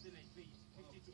Post-innings, please. 52.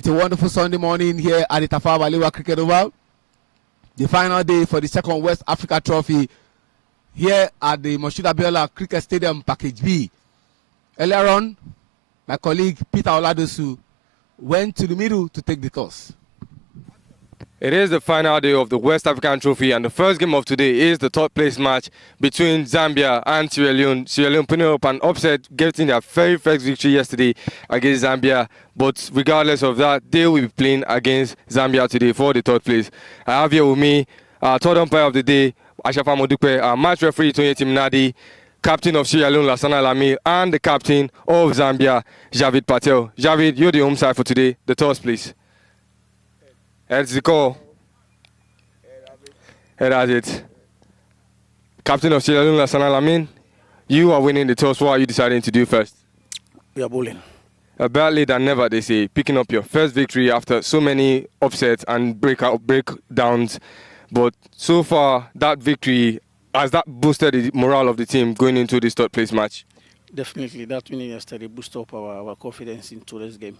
It's a wonderful Sunday morning here at the Tafawa Balewa Cricket Oval. The final day for the second West Africa Trophy here at the Moshood Abiola Cricket Stadium, Package B. Earlier on, my colleague Peter Oladosu went to the middle to take the toss. It is the final day of the West African Trophy, and the first game of today is the third place match between Zambia and Sierra Leone. Sierra Leone putting up an upset, getting their very first victory yesterday against Zambia. But regardless of that, they will be playing against Zambia today for the third place. I have here with me our third umpire of the day, Ashafa Modupe, our match referee, Tony Timnadi, captain of Sierra Leone, Lassana Lami, and the captain of Zambia, Javid Patel. Javid, you're the home side for today. The toss, please. Heads the call. Head has it. Captain of Sierra Leone, Lassana Lamin, you are winning the toss. What are you deciding to do first? We are bowling. Better late than never, they say. Picking up your first victory after so many upsets and breakdowns. But so far, that victory, has that boosted the morale of the team going into this third place match? Definitely. That winning yesterday boosted up our confidence in today's game.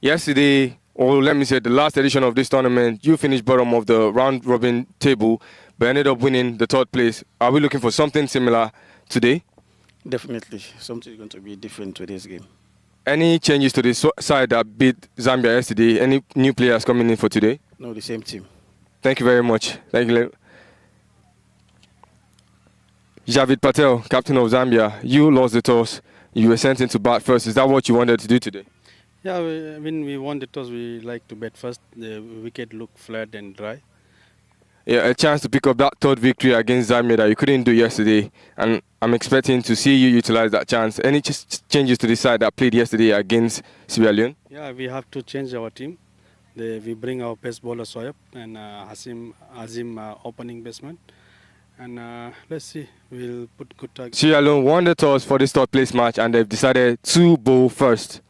Yesterday, or let me say the last edition of this tournament, you finished bottom of the round-robin table, but ended up winning the third place. Are we looking for something similar today? Definitely. Something is going to be different to this game. Any changes to the side that beat Zambia yesterday? Any new players coming in for today? No, the same team. Thank you very much. Thank you. Javid Patel, captain of Zambia, you lost the toss. You were sent into bat first. Is that what you wanted to do today? Yeah, when we won the toss, we like to bat first. The wicket looked flat and dry. Yeah, a chance to pick up that third victory against Zambia that you couldn't do yesterday. And I'm expecting to see you utilize that chance. Any changes to the side that played yesterday against Sierra Leone? Yeah, we have to change our team. We bring our pace bowler Soyab and Azim opening batsman. And let's see, we'll put good target. Sierra Leone won the toss for this third place match and they've decided to bowl first.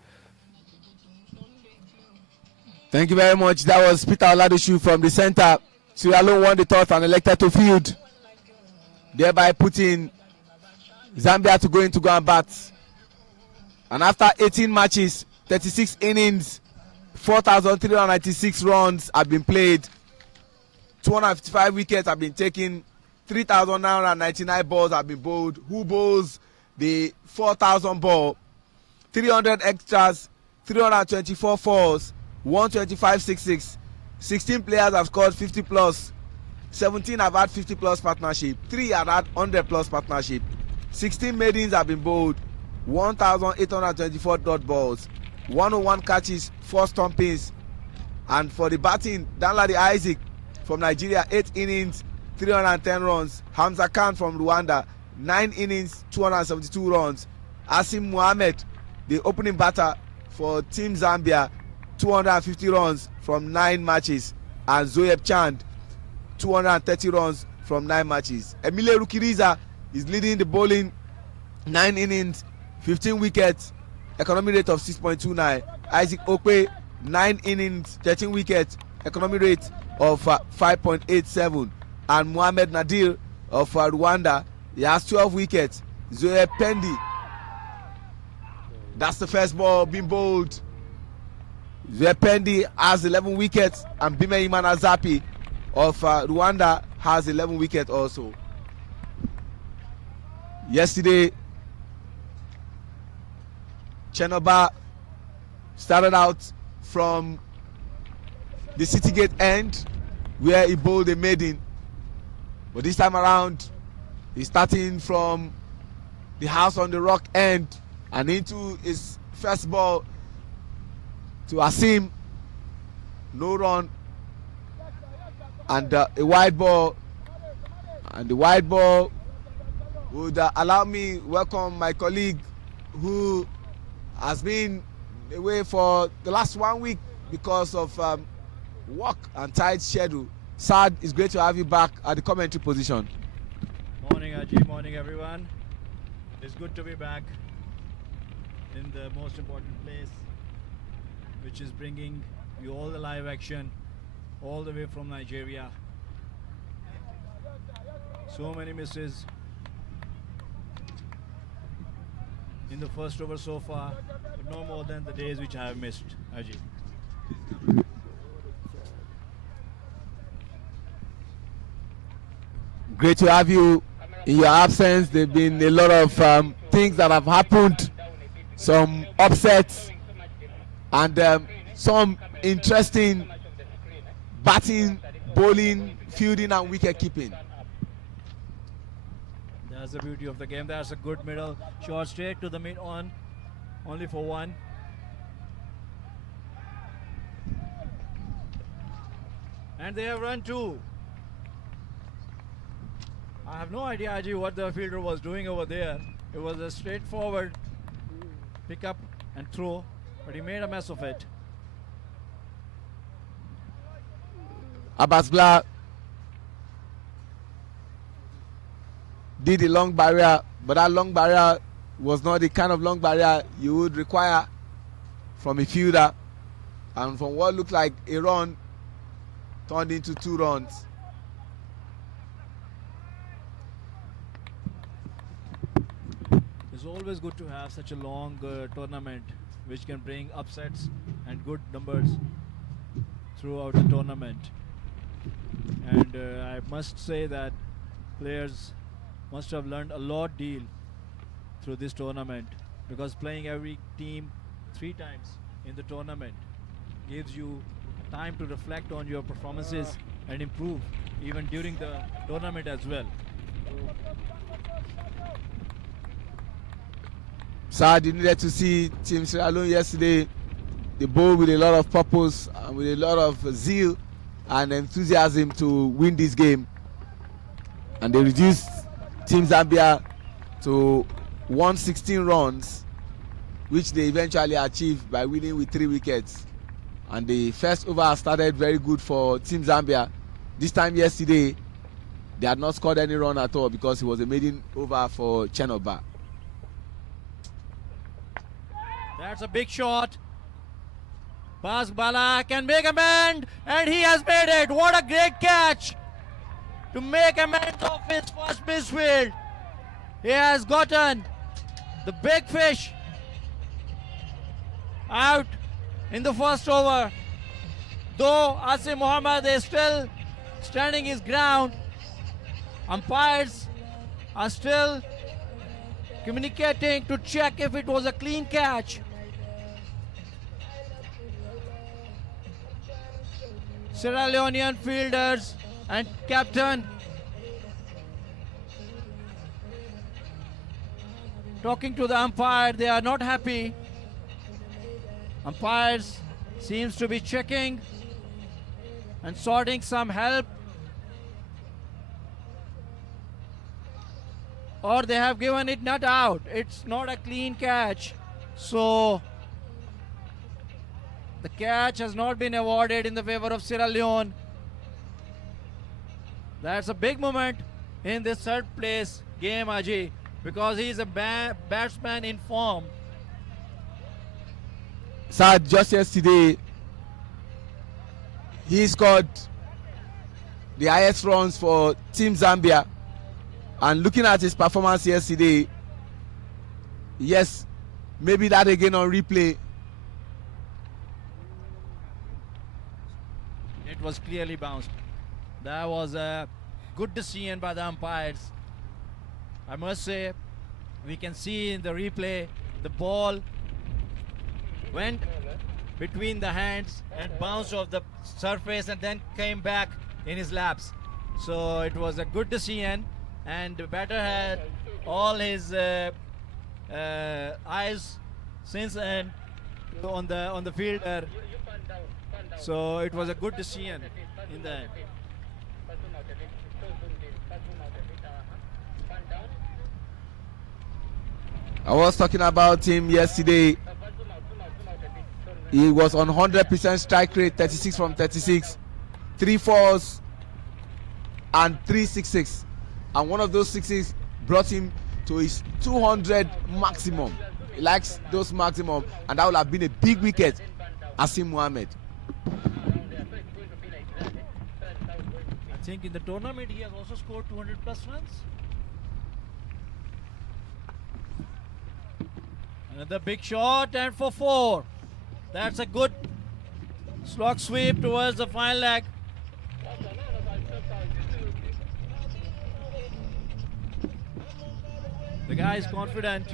Thank you very much. That was Peter Oladoshu from the center. Sierra Leone won the toss and elected to field, thereby putting Zambia to go and bat. And after 18 matches, 36 innings, 4,396 runs have been played, 255 wickets have been taken, 3,999 balls have been bowled. Who bowls the 4,000 ball? 300 extras, 324 fours, 125 6-6. 16 players have scored 50 plus, 17 have had 50 plus partnership, 3 have had 100 plus partnership, 16 maidens have been bowled, 1,824 dot balls, 101 catches, 4 stompings. And for the batting, Danladi Isaac from Nigeria, 8 innings, 310 runs. Hamza Khan from Rwanda, 9 innings, 272 runs. Asim Mohammed, the opening batter for Team Zambia, 250 runs from 9 matches. And Zoyeb Chand, 230 runs from 9 matches. Emile Rukiriza is leading the bowling, 9 innings, 15 wickets, economy rate of 6.29. Isaac Okwe, 9 innings, 13 wickets, economy rate of 5.87. And Mohamed Nadir of Rwanda, he has 12 wickets. Zoe Pendi, that's the first ball being bowled. Zoe Pendi has 11 wickets, and Bime Imana Zapi of Rwanda has 11 wickets also. Yesterday, Chenoba started out from the City Gate end where he bowled a maiden. But this time around, he's starting from the House on the Rock end and into his first ball to Asim. No run. And a wide ball. And the wide ball would allow me welcome my colleague who has been away for the last 1 week because of work and tight schedule. Sad, it's great to have you back at the commentary position. Morning, Ajay. Morning, everyone. It's good to be back in the most important place, which is bringing you all the live action all the way from Nigeria. So many misses in the first over so far, but no more than the days which I have missed, Ajay. Great to have you in your absence. There have been a lot of things that have happened, some upsets, and some interesting batting, bowling, fielding, and wicket keeping. That's the beauty of the game. That's a good middle shot straight to the mid on, only for one. And they have run two. I have no idea, Aji, what the fielder was doing over there. It was a straightforward pick up and throw, but he made a mess of it. Abbasbla did the long barrier, but that long barrier was not the kind of long barrier you would require from a fielder, and from what looked like a run turned into 2 runs. It's always good to have such a long tournament which can bring upsets and good numbers throughout the tournament. And I must say that players must have learned a lot deal through this tournament, because playing every team 3 times in the tournament gives you time to reflect on your performances and improve even during the tournament as well. Sad you needed to see Team Sierra Leone yesterday. They bowled with a lot of purpose and with a lot of zeal and enthusiasm to win this game, and they reduced Team Zambia to 116 runs, which they eventually achieved by winning with 3 wickets. And the first over started very good for Team Zambia. This time yesterday, they had not scored any run at all because it was a maiden over for Chenoba. That's a big shot. Bala can make a bend, and he has made it. What a great catch to make amends of his first misfield. He has gotten the big fish out in the first over. Though Asim Muhammad is still standing his ground, umpires are still communicating to check if it was a clean catch. Sierra Leonean fielders and captain talking to the umpire. They are not happy. Umpires seems to be checking and sorting some help, or they have given it not out. It's not a clean catch, so the catch has not been awarded in the favor of Sierra Leone. That's a big moment in this third place game, Aji, because he is a batsman in form. Sir, just yesterday, he scored the highest runs for Team Zambia. And looking at his performance yesterday, yes, maybe that again on replay. It was clearly bounced. That was a good decision by the umpires. I must say, we can see in the replay, the ball went between the hands and bounced off the surface and then came back in his laps. So it was a good decision, and the batter had all his eyes since then on the fielder. So it was a good decision in the end. I was talking about him yesterday. He was on 100% strike rate, 36 from 36, 3 fours and 3 sixes, and one of those sixes brought him to his 200 maximum. He likes those maximum, and that would have been a big wicket. Asim Mohammed. I think in the tournament he has also scored 200 plus runs. Another big shot, and for 4. That's a good Slog sweep towards the final leg. The guy is confident.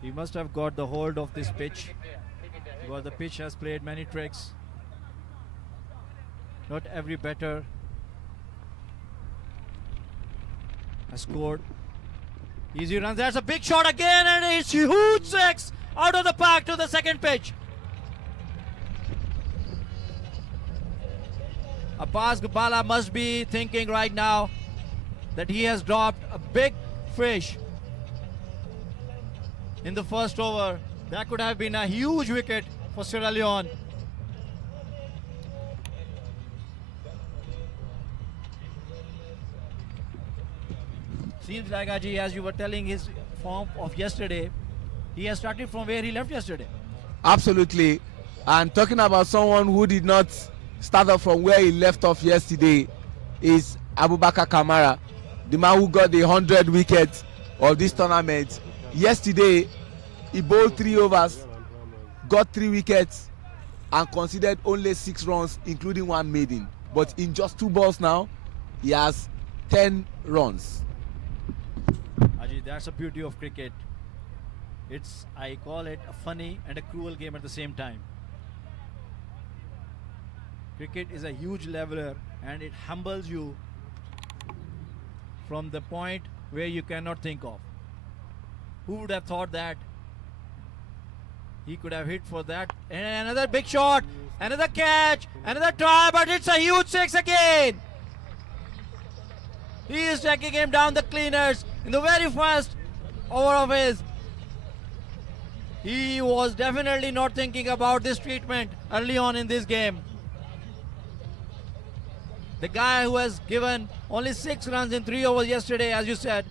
He must have got the hold of this pitch, because the pitch has played many tricks. Not every batter has scored. Easy runs. There's a big shot again, and it's huge six out of the park to the second pitch. Abbas Gubala must be thinking right now that he has dropped a big fish in the first over. That could have been a huge wicket for Sierra Leone. Seems like, Aji, as you were telling his form of yesterday, he has started from where he left yesterday. Absolutely. And talking about someone who did not start off from where he left off yesterday is Abubakar Kamara, the man who got the 100 wickets of this tournament. Yesterday, he bowled 3 overs, got 3 wickets, and conceded only 6 runs, including 1 maiden. But in just 2 balls now, he has 10 runs. Ajit, that's the beauty of cricket. I call it a funny and a cruel game at the same time. Cricket is a huge leveler, and it humbles you from the point where you cannot think of. Who would have thought that he could have hit for that? And another big shot, another catch, another try, but it's a huge 6 again. He is taking him down the cleaners in the very first over of his. He was definitely not thinking about this treatment early on in this game. The guy who has given only 6 runs in 3 overs yesterday, as you said,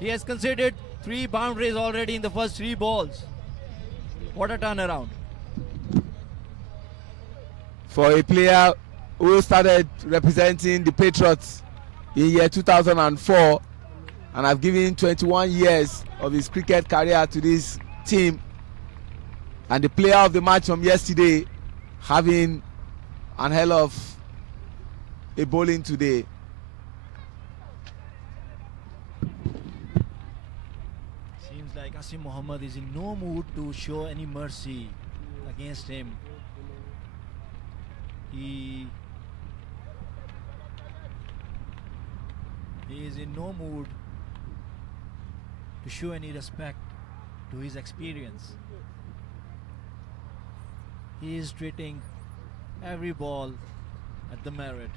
he has conceded 3 boundaries already in the first 3 balls. What a turnaround. For a player who started representing the Patriots in year 2004 and have given 21 years of his cricket career to this team, and the player of the match from yesterday having an hell of a bowling today. Seems like Asim Mohammed is in no mood to show any mercy against him. He is in no mood to show any respect to his experience. He is treating every ball at the merit.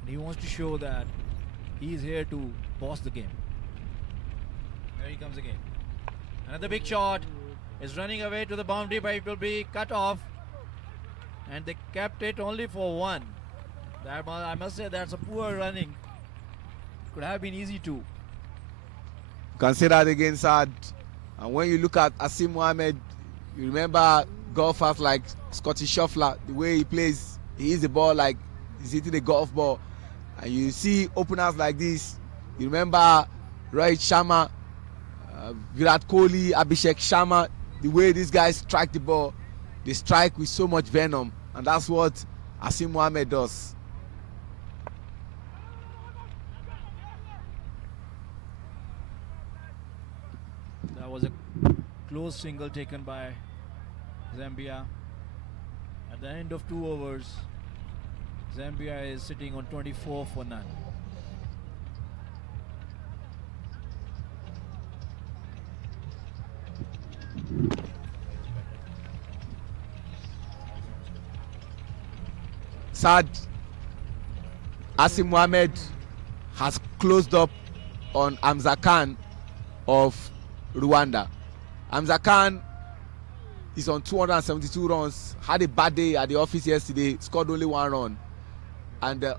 And he wants to show that he is here to boss the game. There he comes again. Another big shot is running away to the boundary, but it will be cut off. And they kept it only for 1. I must say that's a poor running. Could have been easy too. Can say that again, Saad. And when you look at Asim Mohammed, you remember golfers like Scotty Scheffler, the way he plays, he hits the ball like he's hitting a golf ball. And you see openers like this, you remember Rohit Sharma, Virat Kohli, Abhishek Sharma, the way these guys strike the ball, they strike with so much venom, and that's what Asim Mohammed does. That was a close single taken by Zambia. At the end of 2 overs, Zambia is sitting on 24 for none. Sad, Asim Mohammed has closed up on Hamza Khan of Rwanda. Hamza Khan is on 272 runs, had a bad day at the office yesterday, scored only 1 run. And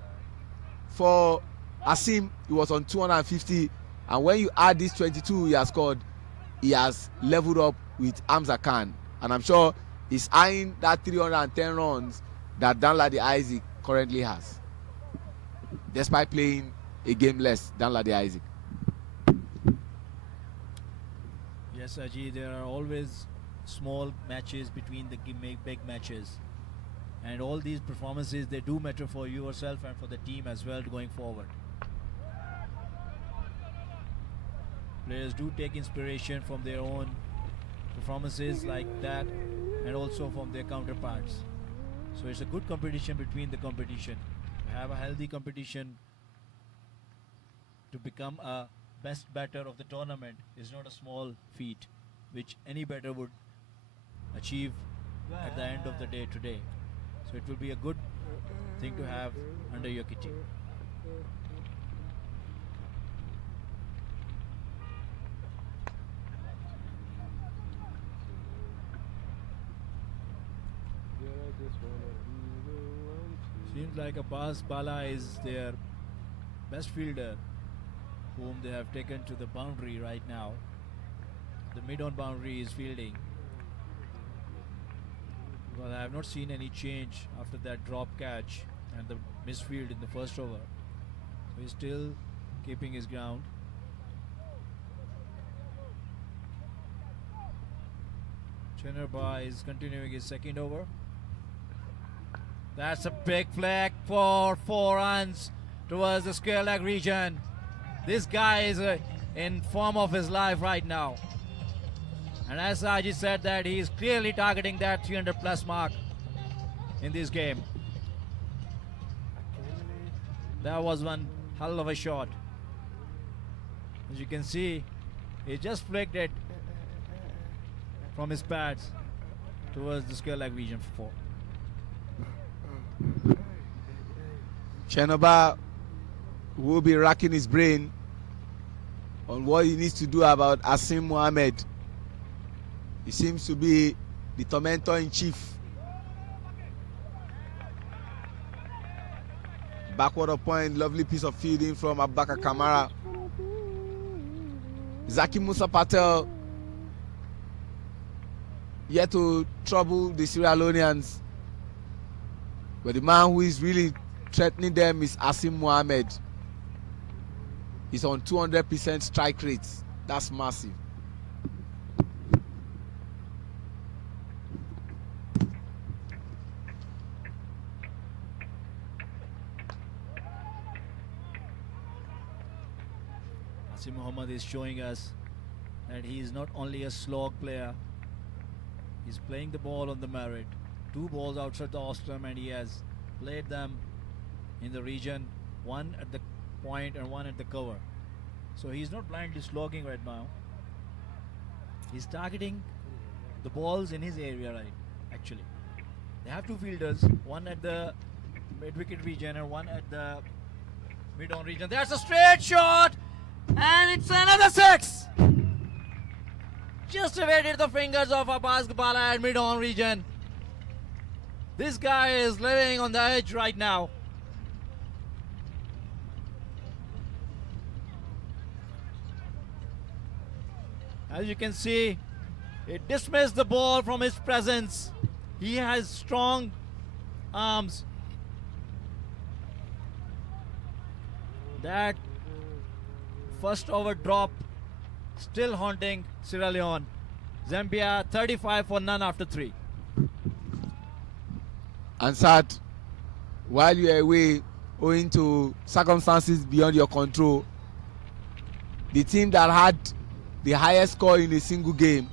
for Asim, he was on 250, and when you add this 22 he has scored, he has leveled up with Hamza Khan, and I'm sure he's eyeing that 310 runs that Danladi Isaac currently has, despite playing a game less than Danladi Isaac. Yes, Ajay, there are always small matches between the big matches, and all these performances, they do matter for yourself and for the team as well going forward. Players do take inspiration from their own performances like that, and also from their counterparts. So it's a good competition between the competition. To have a healthy competition to become a best batter of the tournament is not a small feat, which any batter would achieve at the end of the day today. So it will be a good thing to have under your kitty. Seems like Abbas Bala is their best fielder, whom they have taken to the boundary right now. The mid-on boundary is fielding. Well, I have not seen any change after that drop catch and the misfield in the first over. So he's still keeping his ground. Chenerba is continuing his second over. That's a big flag for 4 runs towards the square leg region. This guy is in form of his life right now. And as Saji said, that he is clearly targeting that 300 plus mark in this game. That was one hell of a shot. As you can see, he just flicked it from his pads towards the square leg region for 4. Chenoba will be racking his brain on what he needs to do about Asim Mohammed. He seems to be the tormentor in chief. Backward of point, lovely piece of fielding from Abubakar Kamara. Zaki Musa Patel yet to trouble the Sierra Leoneans. But the man who is really threatening them is Asim Mohammed. He's on 200% strike rate. That's massive. Asim Mohammed is showing us that he is not only a slog player, he's playing the ball on the merit. 2 balls outside the off stump, and he has played them in the region, 1 at the point and 1 at the cover. So he's not blindly slogging right now. He's targeting the balls in his area, right? Actually, they have 2 fielders, 1 at the mid wicket region and 1 at the mid on region. There's a straight shot, and it's another 6. Just evaded the fingers of Abbas Bala at mid on region. This guy is living on the edge right now. As you can see, he dismissed the ball from his presence. He has strong arms. That first over drop still haunting Sierra Leone. Zambia 35 for none after 3. Answered, while you are away owing to circumstances beyond your control, the team that had the highest score in a single game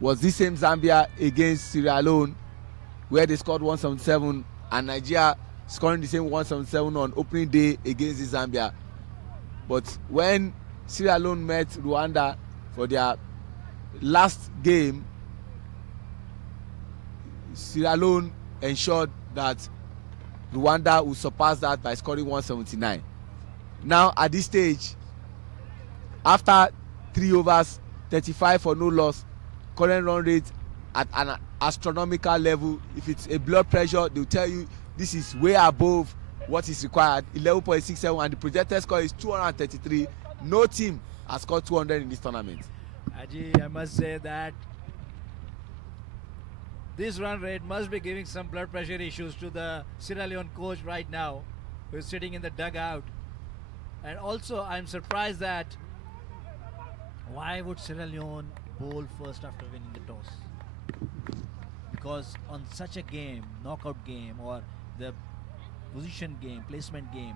was this same Zambia against Sierra Leone, where they scored 177, and Nigeria scoring the same 177 on opening day against the Zambia. But when Sierra Leone met Rwanda for their last game, Sierra Leone ensured that Rwanda would surpass that by scoring 179. Now at this stage, after 3 overs, 35 for no loss, current run rate at an astronomical level. If it's a blood pressure, they'll tell you this is way above what is required, 11.67, and the projected score is 233. No team has scored 200 in this tournament. Aji, I must say that this run rate must be giving some blood pressure issues to the Sierra Leone coach right now, who is sitting in the dugout. And also, I'm surprised that why would Sierra Leone bowl first after winning the toss? Because on such a game, knockout game, or the position game, placement game,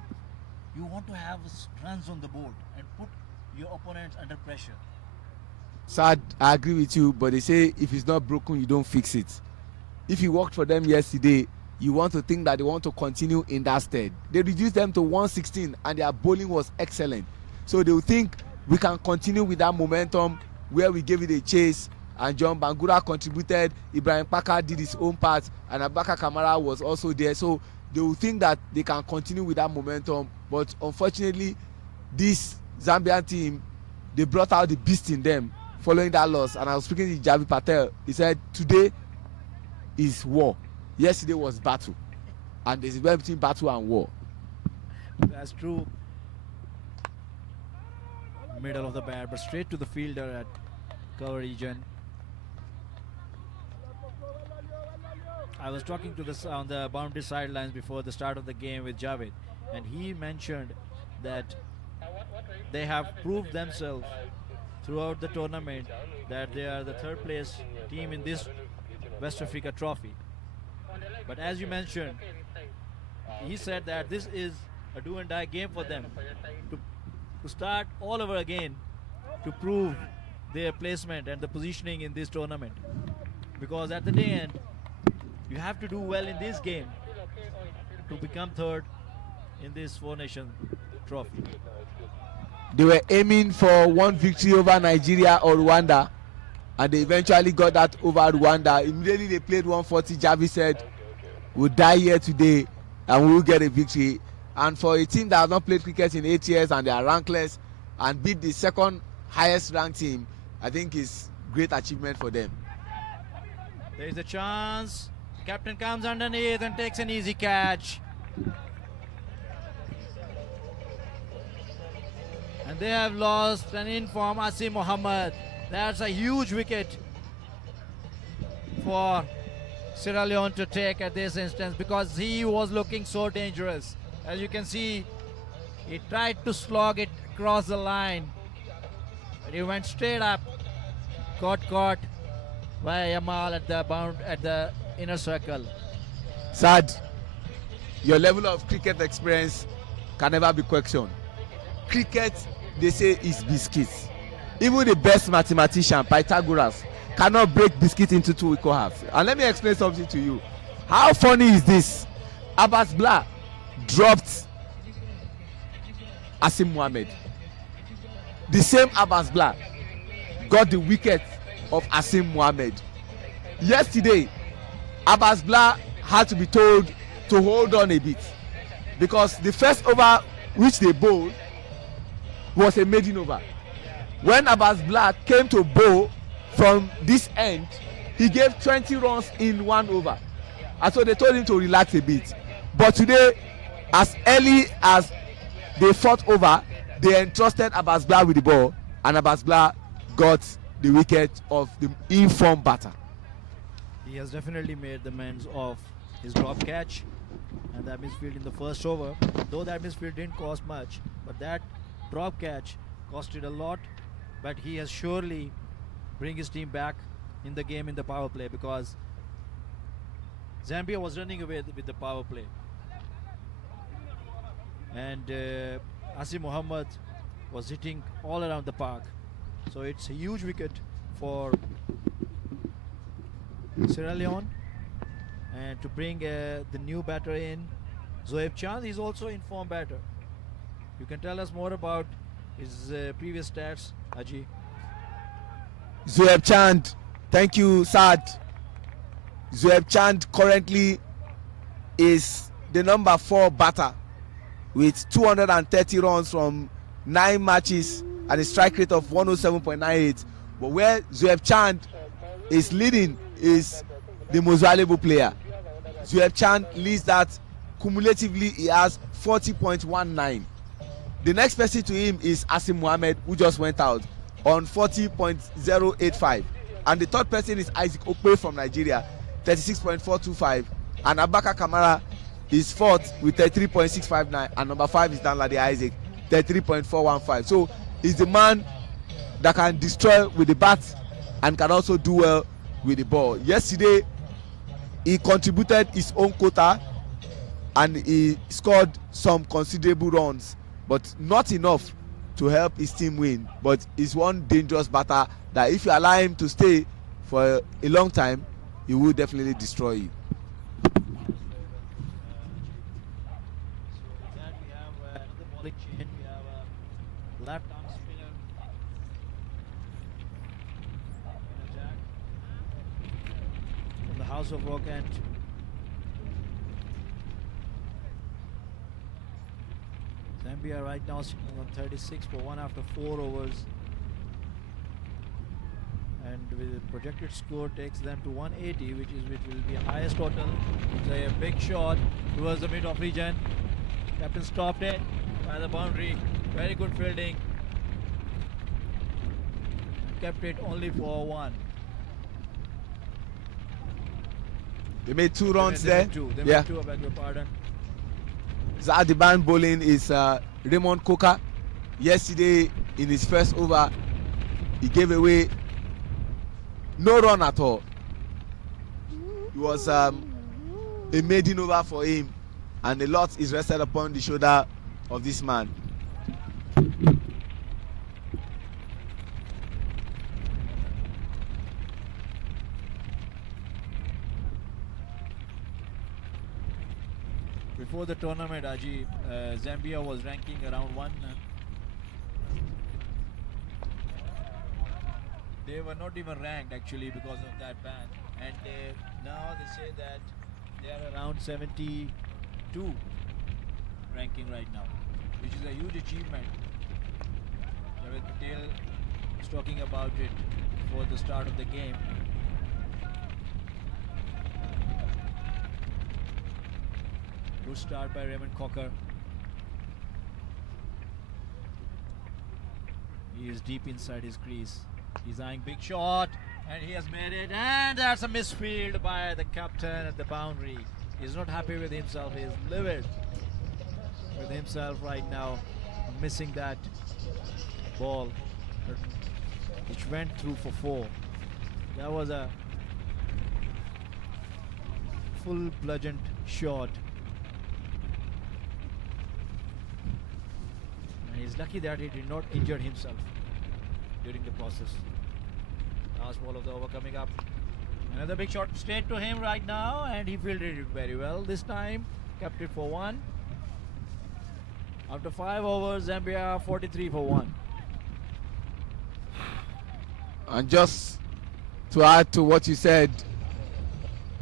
you want to have runs on the board and put your opponents under pressure. Sad, I agree with you, but they say if it's not broken, you don't fix it. If you worked for them yesterday, you want to think that they want to continue in that stead. They reduced them to 116 and their bowling was excellent. So they will think we can continue with that momentum where we gave it a chase and John Bangura contributed, Ibrahim Paka did his own part, and Abubakar Kamara was also there. So they will think that they can continue with that momentum. But unfortunately, this Zambian team, they brought out the beast in them following that loss. And I was speaking to Javi Patel. He said, today is war. Yesterday was battle. And there's a difference between battle and war. That's true. Middle of the bat, but straight to the fielder at cover region. I was talking to this on the boundary sidelines before the start of the game with Javed, and he mentioned that they have proved themselves throughout the tournament that they are the third place team in this West Africa trophy. But as you mentioned, he said that this is a do and die game for them to start all over again, to prove their placement and the positioning in this tournament. Because at the day end, you have to do well in this game to become third in this Four Nation trophy. They were aiming for one victory over Nigeria or Rwanda, and they eventually got that over Rwanda. Immediately they played 140. Javi said, we'll die here today and we'll get a victory. And for a team that has not played cricket in 8 years and they are rankless and beat the second highest ranked team, I think is great achievement for them. There is a chance. Captain comes underneath and takes an easy catch. And they have lost an in-form Asim Mohammed. That's a huge wicket for Sierra Leone to take at this instance, because he was looking so dangerous. As you can see, he tried to slog it across the line, but he went straight up, got caught by Yamal at the inner circle. Sad, your level of cricket experience can never be questioned. Cricket, they say, is biscuits. Even the best mathematician, Pythagoras, cannot break biscuit into two equal halves. And let me explain something to you. How funny is this? Abbas Blah dropped Asim Mohammed. The same Abbas Blah got the wicket of Asim Mohammed. Yesterday, Abbas Blah had to be told to hold on a bit, because the first over which they bowled was a maiden over. When Abbas Blah came to bowl from this end, he gave 20 runs in 1 over, and so they told him to relax a bit. But today, as early as they fought over, they entrusted Abbas Blah with the ball, and Abbas Blah got the wicket of the in-form batter. He has definitely made the amends of his drop catch and that misfield in the first over. Though that misfield didn't cost much, but that drop catch costed a lot. But he has surely bring his team back in the game in the power play, because Zambia was running away with the power play. And Asim Mohammed was hitting all around the park. So it's a huge wicket for Sierra Leone. And to bring the new batter in, Zoeb Chand, he's also in-form batter. You can tell us more about his previous stats, Aji. Zoeb Chand, thank you, Sad. Zoeb Chand currently is the number 4 batter with 230 runs from 9 matches and a strike rate of 107.98. But where Zoeb Chand is leading is the most valuable player. Zoeb Chand leads that cumulatively. He has 40.19. The next person to him is Asim Mohammed, who just went out. on 40.085, and the third person is Isaac Okpe from Nigeria, 36.425, and Abaka Kamara is fourth with 33.659, and number 5 is Danladi Isaac, 33.415. So he's the man that can destroy with the bat and can also do well with the ball. Yesterday he contributed his own quota and he scored some considerable runs, but not enough to help his team win. But he's one dangerous batter that if you allow him to stay for a long time, he will definitely destroy you. So with that we have another bowling change. We have a left arm spinner in attack from the House of Rock, and Zambia right now sitting on 36 for 1 after 4 overs, and with the projected score takes them to 180, which will be highest total. It's a big shot towards the mid-off region. Captain stopped it by the boundary. Very good fielding. Kept it only for 1. They made 2 runs They there. made 2. They Yeah. made 2, I beg your pardon. At the band bowling is Raymond Coker. Yesterday in his first over, he gave away no run at all. It was a maiden over for him, and a lot is rested upon the shoulder of this man. Before the tournament, Aji, Zambia was ranking around 1. They were not even ranked actually because of that ban, and now they say that they are around 72 ranking right now, which is a huge achievement. Javed Patel was talking about it before the start of the game. Good start by Raymond Cocker. He is deep inside his crease. He's eyeing big shot, and he has made it, and that's a misfield by the captain at the boundary. He's not happy with himself. He's livid with himself right now, missing that ball which went through for 4. That was a full bludgeoned shot. And he's lucky that he did not injure himself during the process. Last ball of the over coming up. Another big shot straight to him right now, and he fielded it very well this time. Kept it for 1. After 5 overs, Zambia 43 for 1. And just to add to what you said,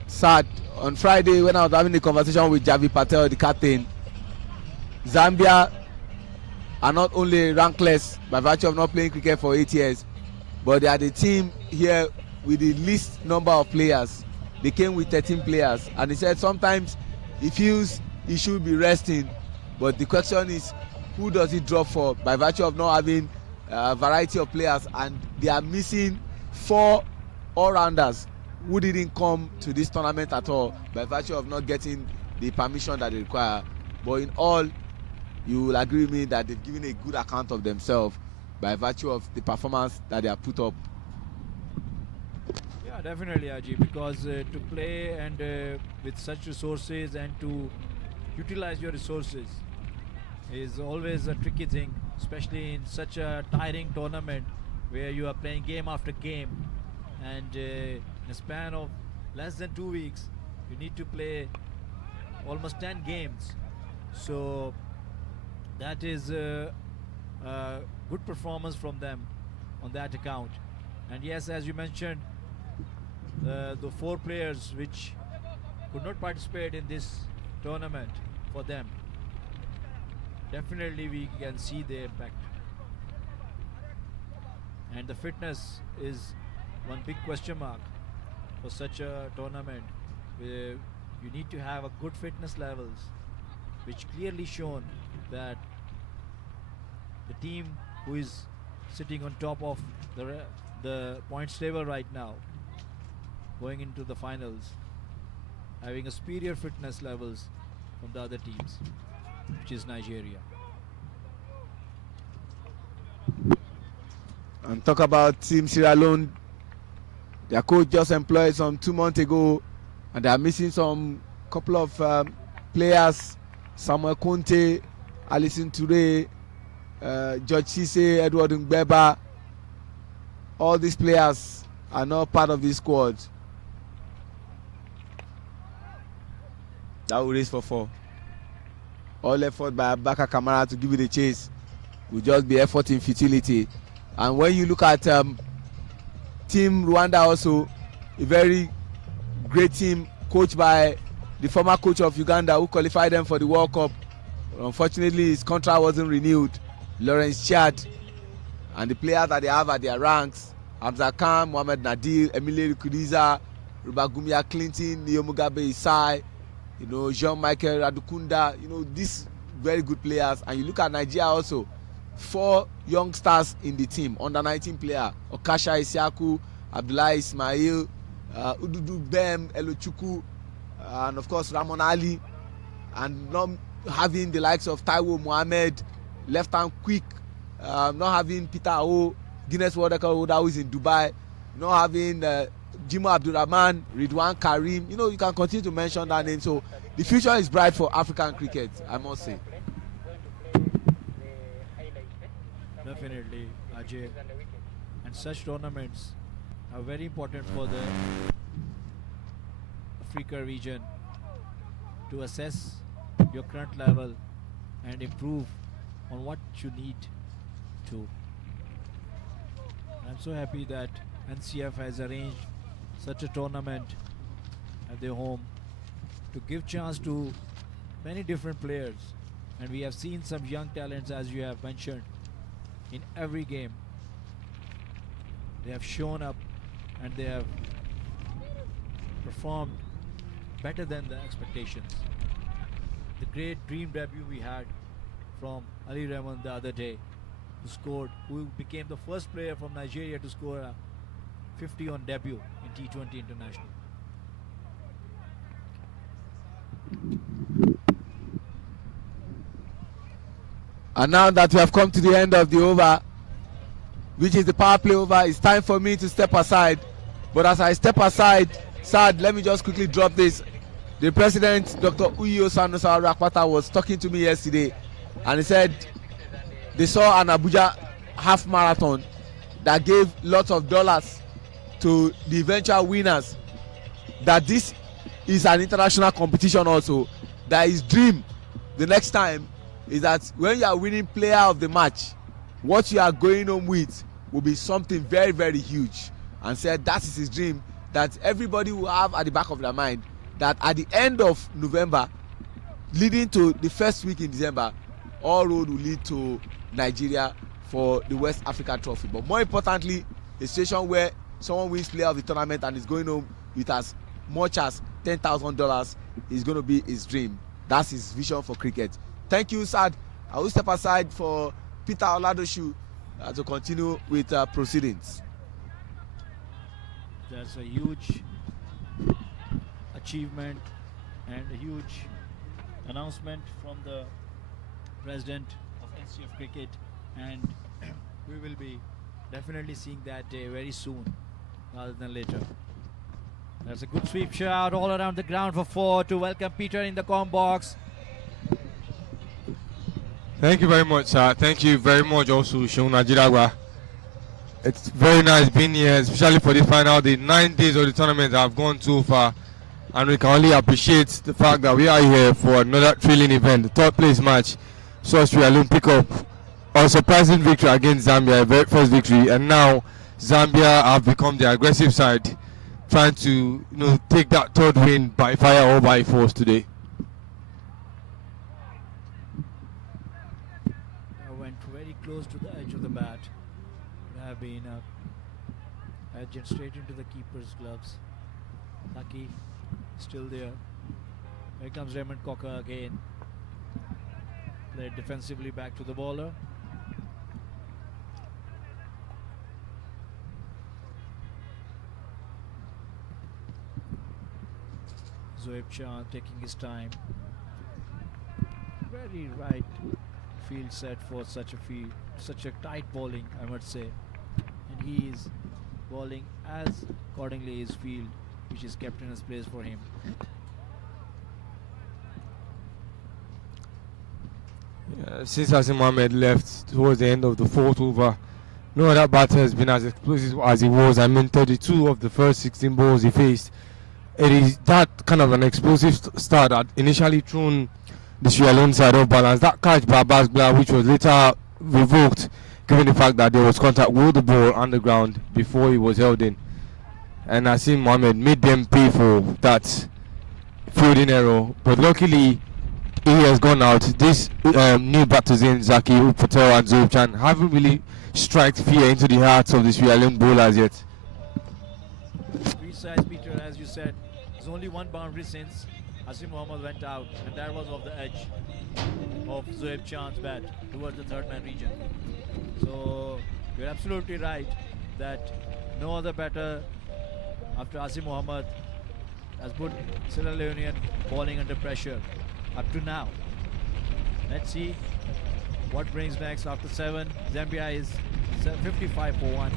Sad, on Friday when I was having a conversation with Javi Patel, the captain, Zambia are not only rankless by virtue of not playing cricket for 8 years, but they are the team here with the least number of players. They came with 13 players, and he said sometimes he feels he should be resting, but the question is who does he drop for by virtue of not having a variety of players, and they are missing 4 all-rounders who didn't come to this tournament at all by virtue of not getting the permission that they require. But in all, you will agree with me that they've given a good account of themselves by virtue of the performance that they have put up. Yeah, definitely, Aji, because to play and with such resources and to utilize your resources is always a tricky thing, especially in such a tiring tournament where you are playing game after game, and in a span of less than 2 weeks you need to play almost 10 games. So that is a good performance from them on that account. And yes, as you mentioned, the 4 players which could not participate in this tournament, for them definitely we can see the impact. And the fitness is one big question mark for such a tournament, where you need to have a good fitness levels, which clearly shown that the team who is sitting on top of the points table right now, going into the finals, having a superior fitness levels from the other teams, which is Nigeria. And talk about Team Sierra Leone. Their coach just employed some 2 months ago, and they are missing some couple of players. Samuel Conte, Alison Toure, George Cisse, Edward Ngbeba. All these players are not part of this squad. That will race for 4. All effort by Abaka Kamara to give it a chase will just be effort in futility. And when you look at Team Rwanda, also a very great team coached by the former coach of Uganda who qualified them for the World Cup. Unfortunately, his contract wasn't renewed, Lawrence Chad. And the players that they have at their ranks, Hamza Khan, Mohamed Nadir, Emile Rukuriza, Rubagumia Clinton, Neo Mugabe Isai, Jean-Michael Radukunda, these very good players. And you look at Nigeria also, 4 young stars in the team, under 19 player, Okasha Isiaku, Abdullah Ismail, Ududu Bem, Elochukwu, and of course Ramon Ali, and not having the likes of Taiwo Mohammed, left hand quick, not having Peter O, Guinness World Record holder who is in Dubai, not having Jimo Abdurrahman, Ridwan Karim. You can continue to mention that name. So the future is bright for African cricket, I must say. Definitely, Ajay. And such tournaments are very important for the Africa region to assess your current level and improve on what you need to. I'm so happy that NCF has arranged such a tournament at their home to give chance to many different players, and we have seen some young talents, as you have mentioned, in every game. They have shown up and they have performed better than the expectations. The great dream debut we had from Ali Rahman the other day, who became the first player from Nigeria to score a 50 on debut in T20 International. And now that we have come to the end of the over, which is the power play over, it's time for me to step aside. But as I step aside, Sad, let me just quickly drop this. The president, Dr. Uyo Sanusa Rakpata, was talking to me yesterday, and he said they saw an Abuja half marathon that gave lots of dollars to the eventual winners. That this is an international competition also. That his dream the next time is that when you are winning player of the match, what you are going home with will be something very, very huge. And said that is his dream, that everybody will have at the back of their mind that at the end of November, leading to the first week in December, all road will lead to Nigeria for the West African Trophy. But more importantly, a situation where someone wins player of the tournament and is going home with as much as $10,000 is going to be his dream. That's his vision for cricket. Thank you, Sad. I will step aside for Peter Oladoshu to continue with proceedings. That's a huge achievement and a huge announcement from the president of NCF Cricket, and we will be definitely seeing that day very soon rather than later. That's a good sweep shot all around the ground for 4 to welcome Peter in the com box. Thank you very much, sir. Thank you very much also, Seun Ajiragba. It's very nice being here, especially for this final day. 9 days of the tournament have gone so far, and we can only appreciate the fact that we are here for another thrilling event. The third place match saw Sierra Leone pick up a surprising victory against Zambia, a very first victory, and now Zambia have become the aggressive side, trying to take that third win by fire or by force today. I went very close to the edge of the bat. Would have been edge and straight into the keeper's gloves. Lucky, still there. Here comes Raymond Cocker again. Played defensively back to the bowler. Zoeb Chand taking his time. Very right field set for such a tight bowling, I must say. And he is bowling as accordingly his field, which is kept in his place for him. Since Hassan Mohammed left towards the end of the fourth over, no other batter has been as explosive as he was. I mean, 32 of the first 16 balls he faced. It is that kind of an explosive start that initially thrown the Sierra Leone side off balance. That catch by Basbla, which was later revoked, given the fact that there was contact with the ball on the ground before he was held in. And Hassan Mohammed made them pay for that fielding error. But luckily, he has gone out. This new batters in Zaki, Patel and Zoeb Chand haven't really struck fear into the hearts of the Sierra Leone bowlers yet. Precise, Peter, as you said. There's only one boundary since Hassan Mohammed went out, and that was off the edge of Zoeb Chand's bat towards the third man region. So you're absolutely right that no other batter after Hassan Mohammed has put Sierra Leonean bowling under pressure up to now. Let's see what brings next after 7. Zambia is 55 for 1.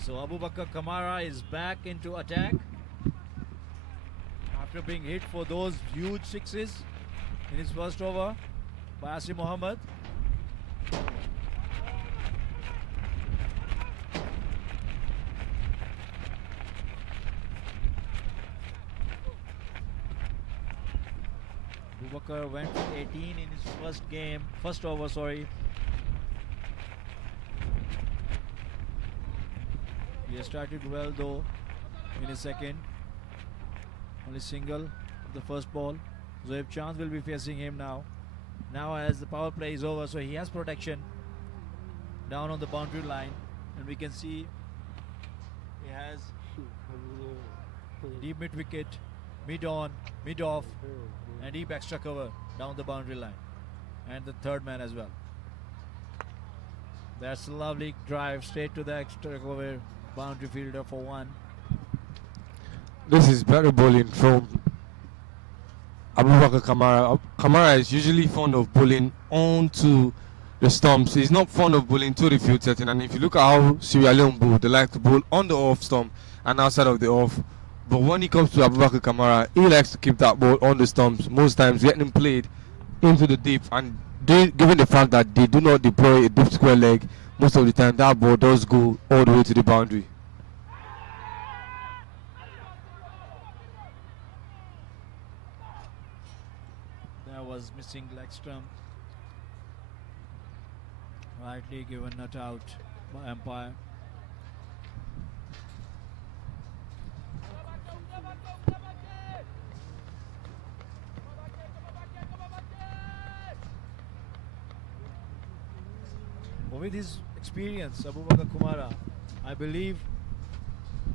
So Abubakar Kamara is back into attack after being hit for those huge sixes in his first over by Hassan Mohammed. Abubakar went for 18 in his first over, sorry. He has started well though in his second. Only single of the first ball. Zoeb Chand will be facing him now. Now as the power play is over, so he has protection down on the boundary line. And we can see he has deep mid wicket, mid on, mid off, and deep extra cover down the boundary line. And the third man as well. That's a lovely drive straight to the extra cover. Boundary fielder for 1. This is better bowling from Abubakar Kamara. Kamara is usually fond of bowling onto the stumps. He's not fond of bowling to the field setting. And if you look at how Sierra Leone bowl, they like to bowl on the off stump and outside of the off. But when it comes to Abubakar Kamara, he likes to keep that ball on the stumps. Most times getting him played into the deep. And given the fact that they do not deploy a deep square leg, most of the time that ball does go all the way to the boundary. That was missing leg stump. Rightly given not out by umpire. With his experience, Abubakar Kamara, I believe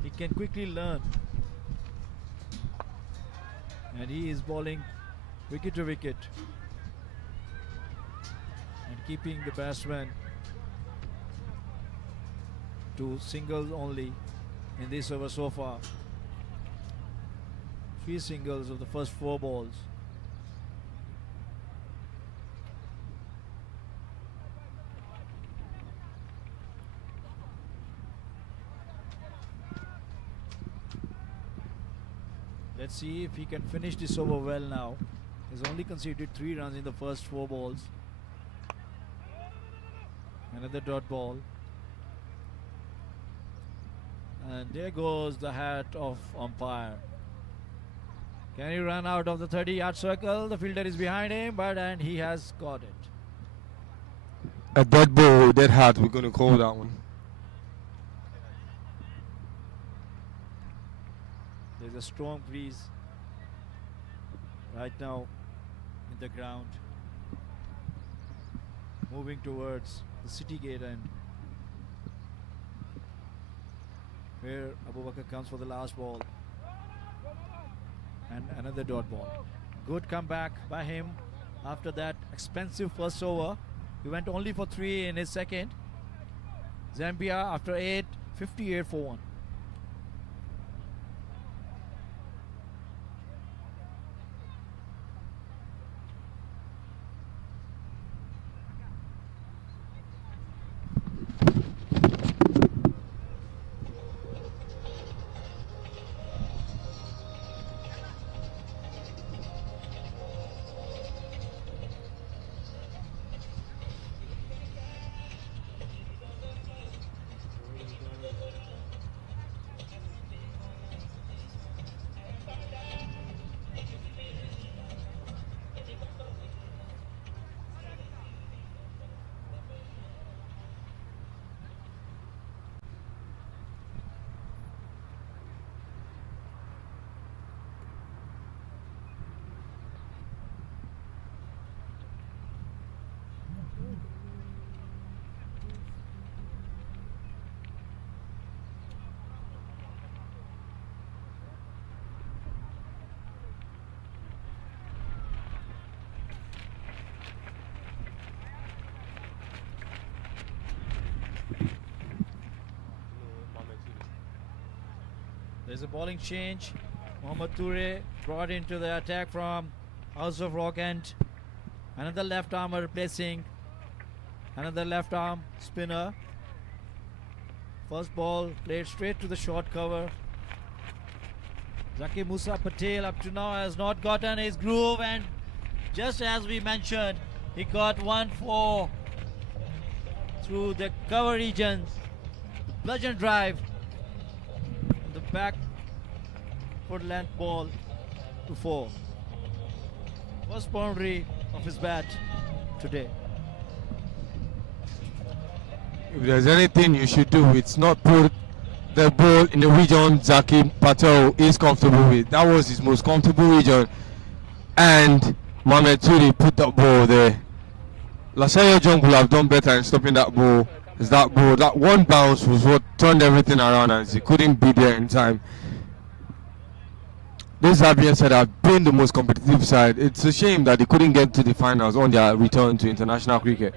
he can quickly learn. And he is bowling wicket to wicket and keeping the batsman to singles only in this over so far. 3 singles of the first 4 balls. Let's see if he can finish this over well now. He's only conceded 3 runs in the first 4 balls. Another dot ball. And there goes the hat of umpire. Can he run out of the 30-yard circle? The fielder is behind him, and he has got it. A dead ball, dead hat, we're going to call that one. There's a strong breeze right now in the ground, moving towards the city gate end. Here Abubakar comes for the last ball. And another dot ball. Good comeback by him after that expensive first over. He went only for 3 in his second. Zambia after 8, 58 for 1. There's a bowling change. Mohammad Toure brought into the attack from House of Rock, and another left armer replacing another left arm spinner. First ball played straight to the short cover. Zaki Musa Patel up to now has not gotten his groove, and just as we mentioned, he got 1-4 through the cover regions. The bludgeon drive, the back foot length ball to 4. First boundary of his bat today. If there's anything you should do, it's not put the ball in the region Zaki Patel is comfortable with. That was his most comfortable region, and Mohamed Toure put that ball there. Lasayo Jong will have done better in stopping that ball. That one bounce was what turned everything around, and he couldn't be there in time. This Zambian side have been the most competitive side. It's a shame that they couldn't get to the finals on their return to international cricket,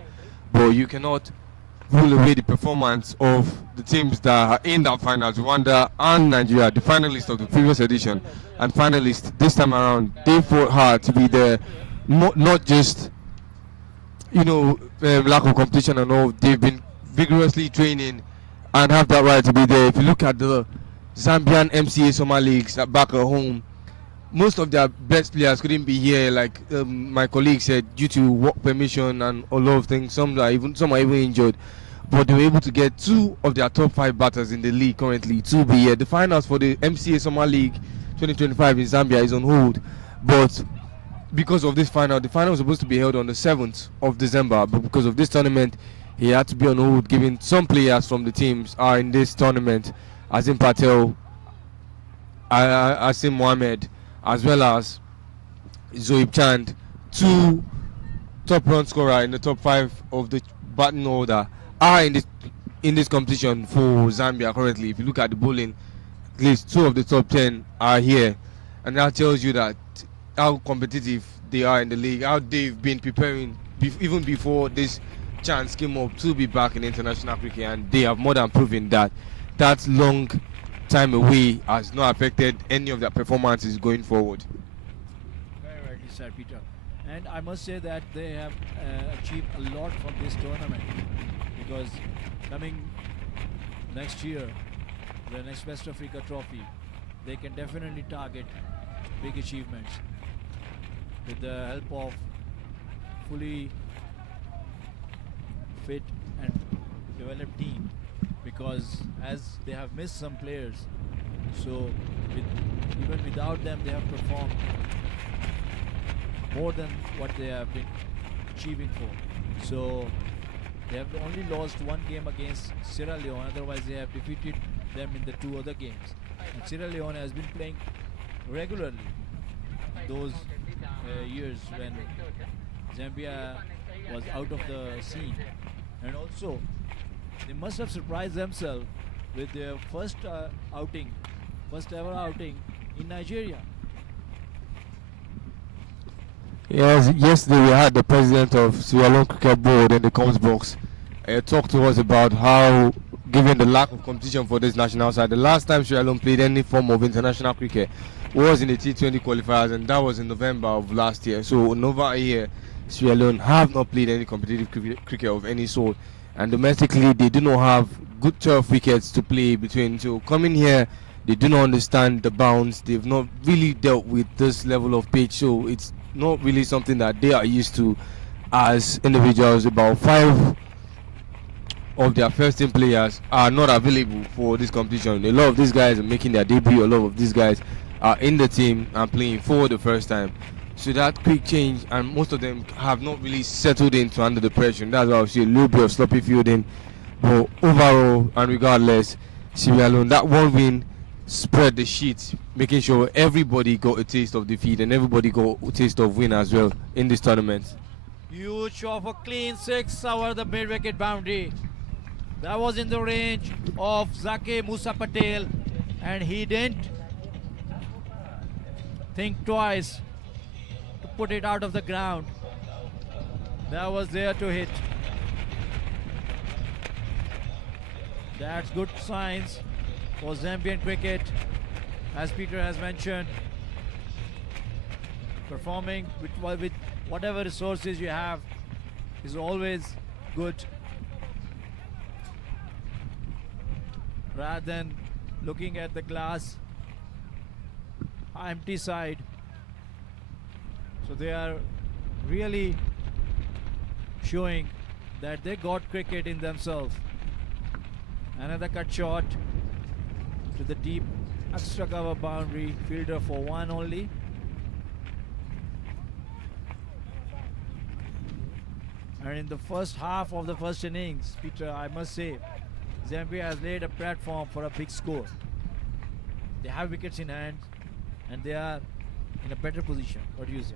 but you cannot rule away the performance of the teams that are in that finals. Rwanda and Nigeria, the finalists of the previous edition and finalists this time around, they fought hard to be there. Not just lack of competition and all. They've been vigorously training and have that right to be there. If you look at the Zambian MCA Summer Leagues back at home, most of their best players couldn't be here, like my colleague said, due to work permission and a lot of things. Some are even injured, but they were able to get 2 of their top 5 batters in the league currently to be here. The finals for the MCA Summer League 2025 in Zambia is on hold, but because of this final, the final was supposed to be held on the 7th of December, but because of this tournament, he had to be on hold, giving some players from the teams are in this tournament, Azim Patel, Asim Mohammed, as well as Zoib Chand, 2 top run scorer in the top 5 of the batting order, are in this competition for Zambia currently. If you look at the bowling, at least 2 of the top 10 are here, and that tells you that how competitive they are in the league, how they've been preparing even before this chance came up to be back in international cricket, and they have more than proven that that long time away has not affected any of their performances going forward. Very rightly said, Peter. And I must say that they have achieved a lot from this tournament, because coming next year, the next West Africa Trophy, they can definitely target big achievements with the help of fully fit and developed team, because as they have missed some players, so even without them they have performed more than what they have been achieving for. So they have only lost 1 game against Sierra Leone, otherwise they have defeated them in the 2 other games. And Sierra Leone has been playing regularly those years when Zambia was out of the scene. And also they must have surprised themselves with their first ever outing in Nigeria. Yes, yesterday we had the president of Sierra Leone Cricket Board in the comments box talk to us about how, given the lack of competition for this national side, the last time Sierra Leone played any form of international cricket was in the T20 qualifiers, and that was in November of last year. So in over a year, Sierra Leone have not played any competitive cricket of any sort, and domestically they do not have good turf wickets to play between. So coming here, they do not understand the bounce. They've not really dealt with this level of pitch, so it's not really something that they are used to as individuals. About 5 of their first team players are not available for this competition. A lot of these guys are making their debut. A lot of these guys are in the team and playing for the first time. So that quick change, and most of them have not really settled into under the pressure. And that's why I see a little bit of sloppy fielding. But overall and regardless, Sierra Leone, that one win spread the sheet, making sure everybody got a taste of defeat and everybody got a taste of win as well in this tournament. Huge shot for clean 6 over the mid-wicket boundary. That was in the range of Zaki Musa Patel, and he didn't think twice to put it out of the ground. That was there to hit. That's good signs for Zambian cricket, as Peter has mentioned. Performing with whatever resources you have is always good, rather than looking at the glass empty side. So they are really showing that they got cricket in themselves. Another cut shot to the deep extra cover boundary, fielder for 1 only. And in the first half of the first innings, Peter, I must say, Zambia has laid a platform for a big score. They have wickets in hand and they are in a better position. What do you say?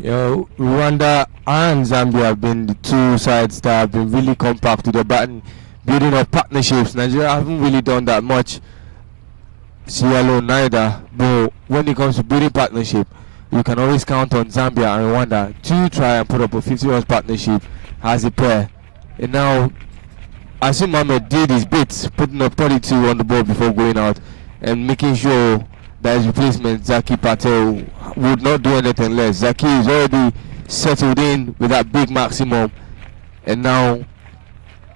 Yeah, Rwanda and Zambia have been the two sides that have been really compact to their batting, building up partnerships. Nigeria haven't really done that much. Sierra Leone neither. But when it comes to building partnership, you can always count on Zambia and Rwanda to try and put up a 50-runs partnership as a pair. And now, Asim Mohammed did his bits, putting up 32 on the board before going out and making sure that his replacement, Zaki Patel, would not do anything less. Zaki is already settled in with that big maximum, and now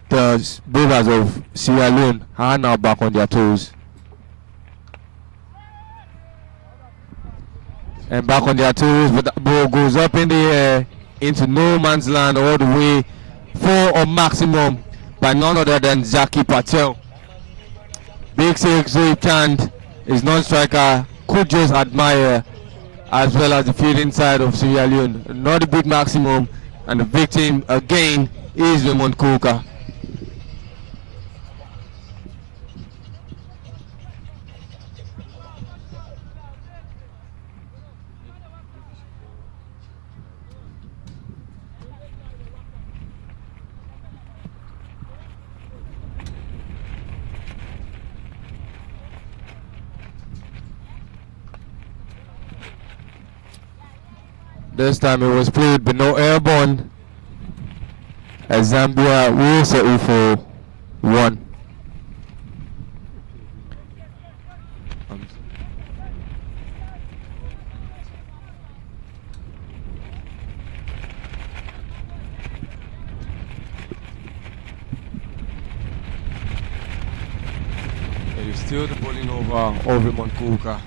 the bowlers of Sierra Leone are now back on their toes. And back on their toes, but the ball goes up in the air into no man's land all the way for a maximum by none other than Zaki Patel. Big six, Zoe Chand is non-striker, could just admire, as well as the fielding side of Sierra Leone. Another big maximum, and the victim again is Raymond Koka. This time it was played but no airborne, as Zambia will settle for 1. It is still the bowling over of Raymond Koka.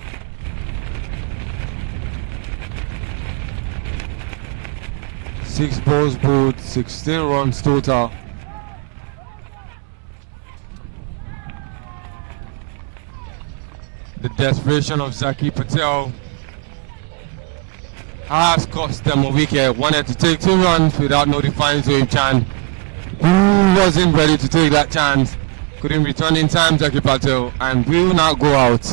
6 balls bowled, 16 runs total. The desperation of Zaki Patel has cost them a wicket. Wanted to take 2 runs without notifying Zoe Chan, who wasn't ready to take that chance. Couldn't return in time, Zaki Patel, and will not go out.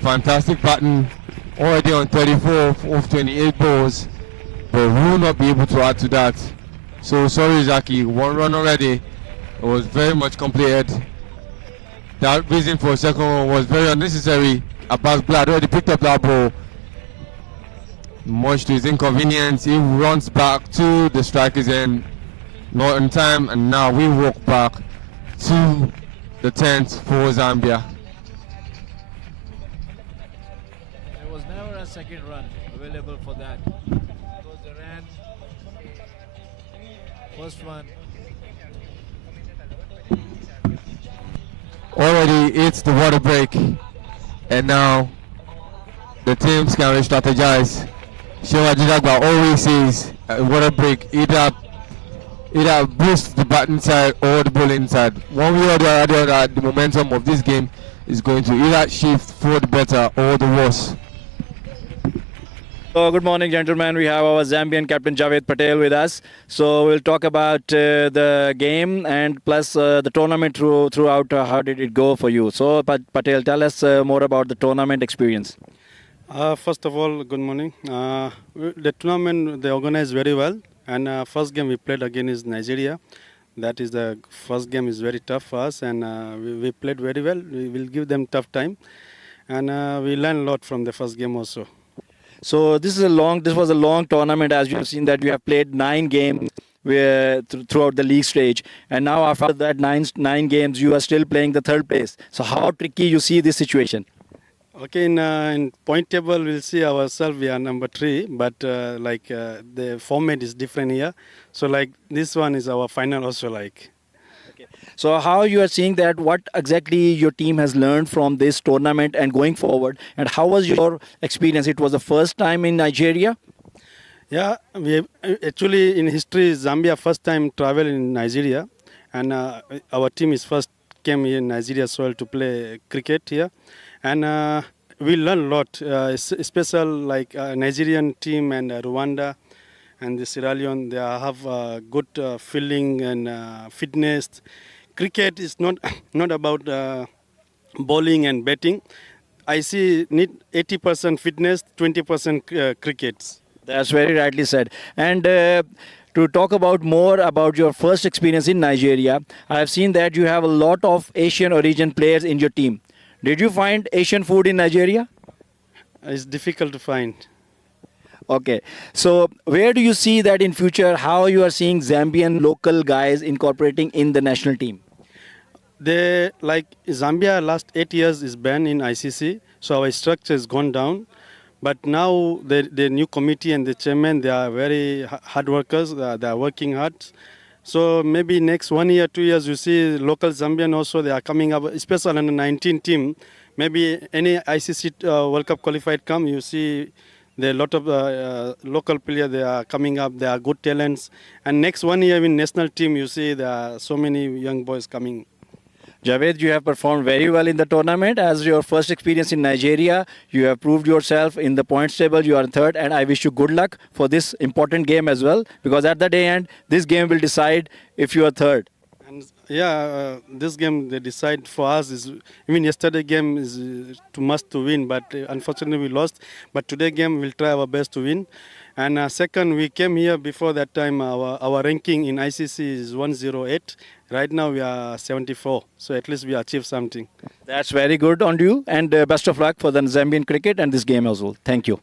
Fantastic batting, already on 34 of 28 balls. But we will not be able to add to that. So sorry Zaki, 1 run already. It was very much completed. that reason for second one was very unnecessary. Abbas Blad already picked up that ball. Much to his inconvenience, he runs back to the strikers end, not in time, and now we walk back to the 10th for Zambia. There was never a second run available for that. Because they ran first one. Already it's the water break, and now the teams can re-strategize. Shewa Jidagba always says water break, either boost the batting side or the bowling side. One way or the other, the momentum of this game is going to either shift for the better or the worse. So good morning, gentlemen. We have our Zambian captain Javed Patel with us. So we'll talk about the game and plus the tournament throughout. How did it go for you? So Patel, tell us more about the tournament experience. First of all, good morning. The tournament they organized very well, and first game we played against Nigeria. That is the first game is very tough for us, and we played very well. We will give them tough time, and we learned a lot from the first game also. So this was a long tournament, as you have seen that you have played 9 games throughout the league stage, and now after that nine games you are still playing the third place. So how tricky you see this situation? Okay, in point table we'll see ourselves we are number 3, but the format is different here. So like this one is our final also like. So how you are seeing that, what exactly your team has learned from this tournament and going forward, and how was your experience? It was the first time in Nigeria? Yeah, we actually in history Zambia first time travel in Nigeria, and our team is first came here in Nigeria soil to play cricket here, and we learn a lot, especially like Nigerian team and Rwanda and the Sierra Leone. They have good fielding and fitness. Cricket is not about bowling and batting. I see need 80% fitness, 20% cricket. That's very rightly said. And to talk about more about your first experience in Nigeria, I have seen that you have a lot of Asian origin players in your team. Did you find Asian food in Nigeria? It's difficult to find. Okay, so where do you see that in future, how you are seeing Zambian local guys incorporating in the national team? They like Zambia last 8 years is banned in ICC, so our structure has gone down. But now the new committee and the chairman, they are very hard workers. They are working hard. So maybe next 1 year, 2 years, you see local Zambian also they are coming up, especially on the 19 team. Maybe any ICC World Cup qualified come, you see there are a lot of local players, they are coming up, they are good talents. And next 1 year in national team, you see there are so many young boys coming. Javed, you have performed very well in the tournament. As your first experience in Nigeria, you have proved yourself in the points table. You are third, and I wish you good luck for this important game as well, because at the day end, this game will decide if you are third. And yeah, this game they decide for us is even yesterday game is must to win, but unfortunately we lost. But today game we'll try our best to win. And second, we came here before that time. Our ranking in ICC is 108. Right now we are 74. So at least we achieved something. That's very good on you, and best of luck for the Zambian cricket and this game as well. Thank you.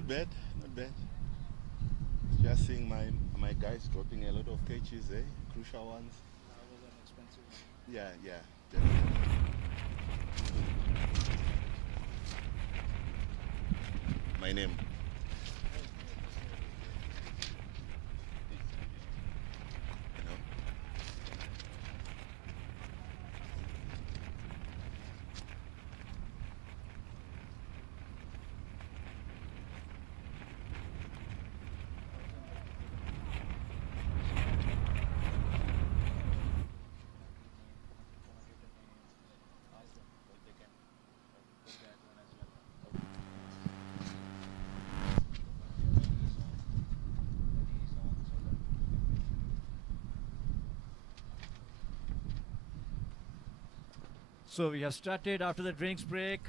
Not bad, not bad. Just seeing my guys dropping a lot of catches, crucial ones. That was an expensive one. Yeah, yeah, definitely. My name. You know. So we have started after the drinks break.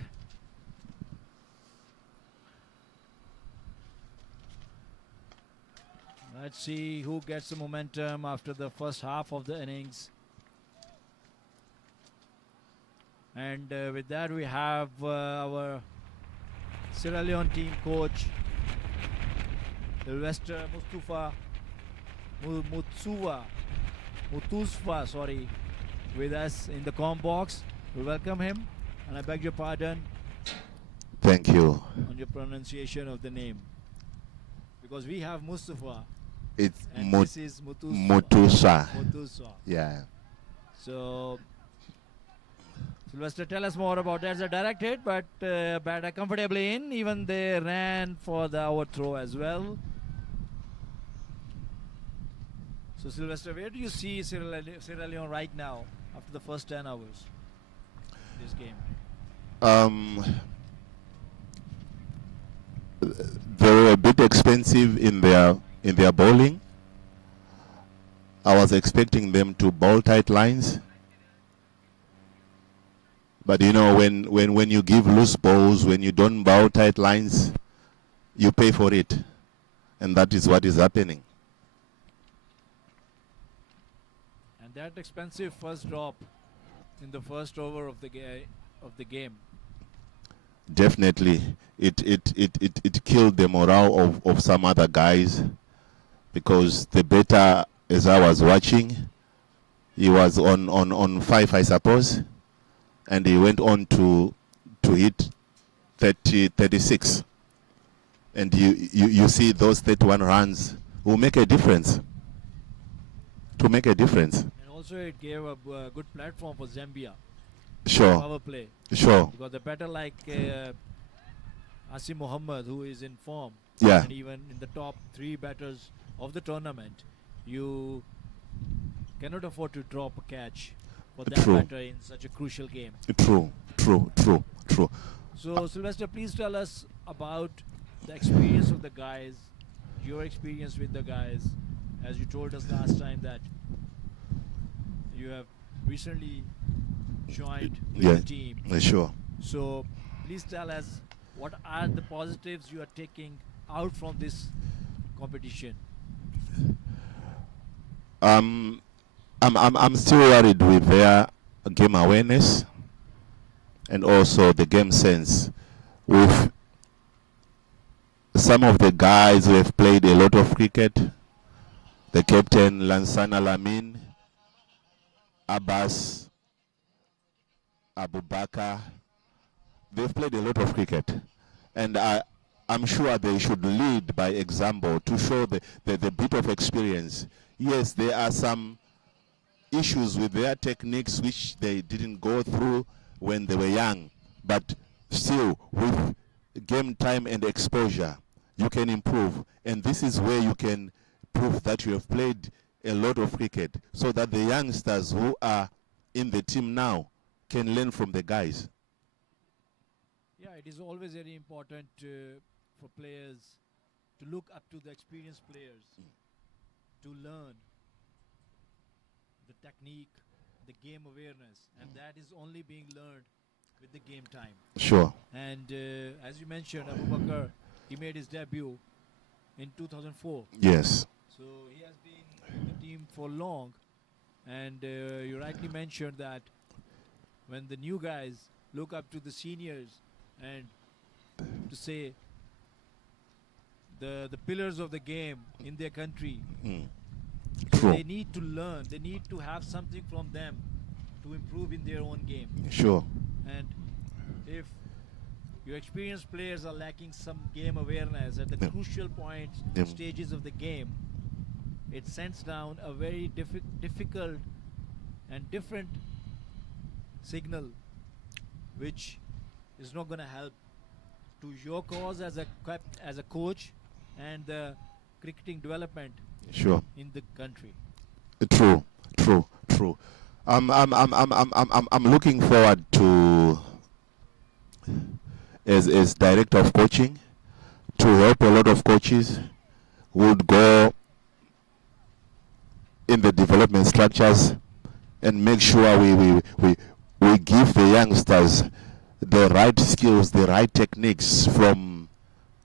Let's see who gets the momentum after the first half of the innings. And with that we have our Sierra Leone team coach Sylvester Mutusfa, sorry, with us in the comm box. We welcome him, and I beg your pardon Thank you. on your pronunciation of the name, because we have Mustafa It's and this is Mutusfa. Mutusa. Mutusfa. Yeah. So, Sylvester, tell us more about that. It's a direct hit, but batted comfortably in. Even they ran for the overthrow as well. So, Sylvester, where do you see Sierra Leone right now after the first 10 hours in this game? They were a bit expensive in their bowling. I was expecting them to bowl tight lines, but you know, when you give loose balls, when you don't bowl tight lines, you pay for it, and that is what is happening. And that expensive first drop in the first over of the game. Definitely, it killed the morale of some other guys, because the batter, as I was watching, he was on 5, I suppose, and he went on to hit 36, and you see those 31 runs will make a difference. To make a difference. And also it gave a good platform for Zambia. Sure. Power play. Sure. Because the batter like Asim Muhammad, who is in form, Yeah. and even in the top 3 batters of the tournament, you cannot afford to drop a catch for that True. batter in such a crucial game. True. So, Sylvester, please tell us about the experience of the guys, your experience with the guys, as you told us last time that you have recently joined with Yeah. the team. Sure. So please tell us what are the positives you are taking out from this competition. I'm still worried with their game awareness and also the game sense. With some of the guys who have played a lot of cricket, the captain Lansana Lamin, Abbas, Abubakar, they've played a lot of cricket, and I'm sure they should lead by example to show the bit of experience. Yes, there are some issues with their techniques which they didn't go through when they were young, but still with game time and exposure you can improve, and this is where you can prove that you have played a lot of cricket, so that the youngsters who are in the team now can learn from the guys. Yeah, it is always very important for players to look up to the experienced players, to learn the technique, the game awareness, and that is only being learned with the game time. Sure. And as you mentioned, Abubakar, he made his debut in 2004. Yes. So he has been with the team for long, and you rightly mentioned that when the new guys look up to the seniors and to say the pillars of the game in their country. So True. they need to learn. They need to have something from them to improve in their own game. Sure. And if your experienced players are lacking some game awareness at the Yeah. crucial points, Yeah. stages of the game, it sends down a very difficult and different signal, which is not going to help to your cause as a coach and the cricketing development Sure. in the country. True. True. True. I'm looking forward to, as director of coaching, to help a lot of coaches who would go in the development structures and make sure we give the youngsters the right skills, the right techniques from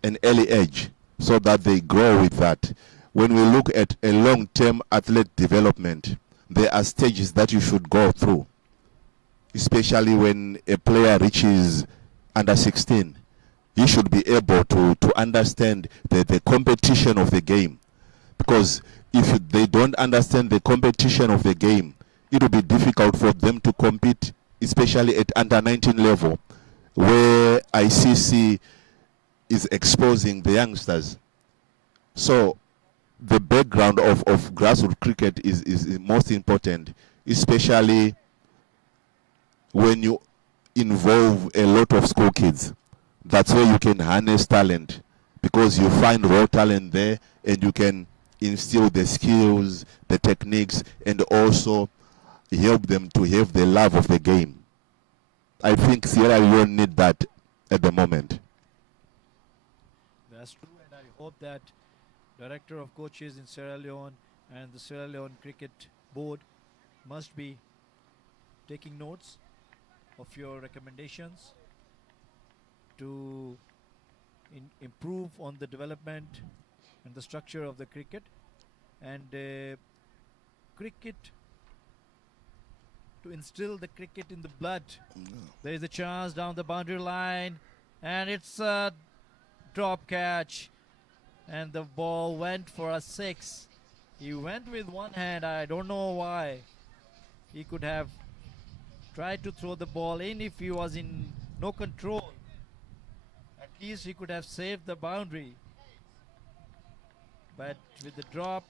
an early age, so that they grow with that. When we look at a long-term athlete development, there are stages that you should go through, especially when a player reaches under 16. He should be able to understand the competition of the game, because if they don't understand the competition of the game, it will be difficult for them to compete, especially at under 19 level, where ICC is exposing the youngsters. So the background of grassroots cricket is most important, especially when you involve a lot of school kids. That's where you can harness talent, because you find raw talent there and you can instill the skills, the techniques, and also help them to have the love of the game. I think Sierra Leone need that at the moment. That's true, and I hope that Director of Coaches in Sierra Leone and the Sierra Leone Cricket Board must be taking notes of your recommendations to improve on the development and the structure of the cricket, and cricket, to instill the cricket in the blood. There is a chance down the boundary line, and it's a drop catch, and the ball went for a 6. He went with one hand. I don't know why. He could have tried to throw the ball in if he was in no control. At least he could have saved the boundary. But with the drop,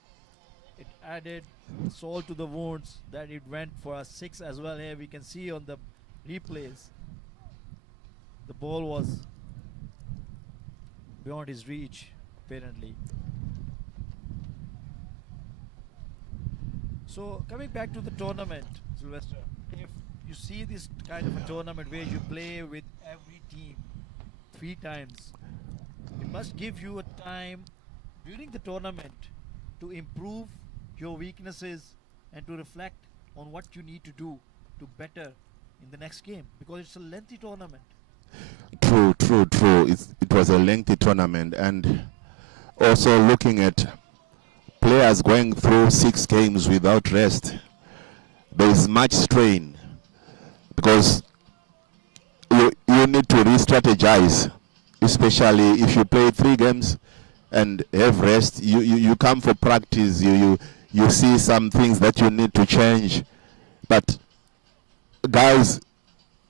it added salt to the wounds that it went for a 6 as well. Here we can see on the replays, the ball was beyond his reach, apparently. So coming back to the tournament, Sylvester, if you see this kind of a tournament where you play with every team 3 times, it must give you a time during the tournament to improve your weaknesses and to reflect on what you need to do to better in the next game, because it's a lengthy tournament. True. It was a lengthy tournament, and also looking at players going through 6 games without rest, there is much strain, because you need to re-strategize, especially if you play 3 games and have rest. You come for practice, you see some things that you need to change, but guys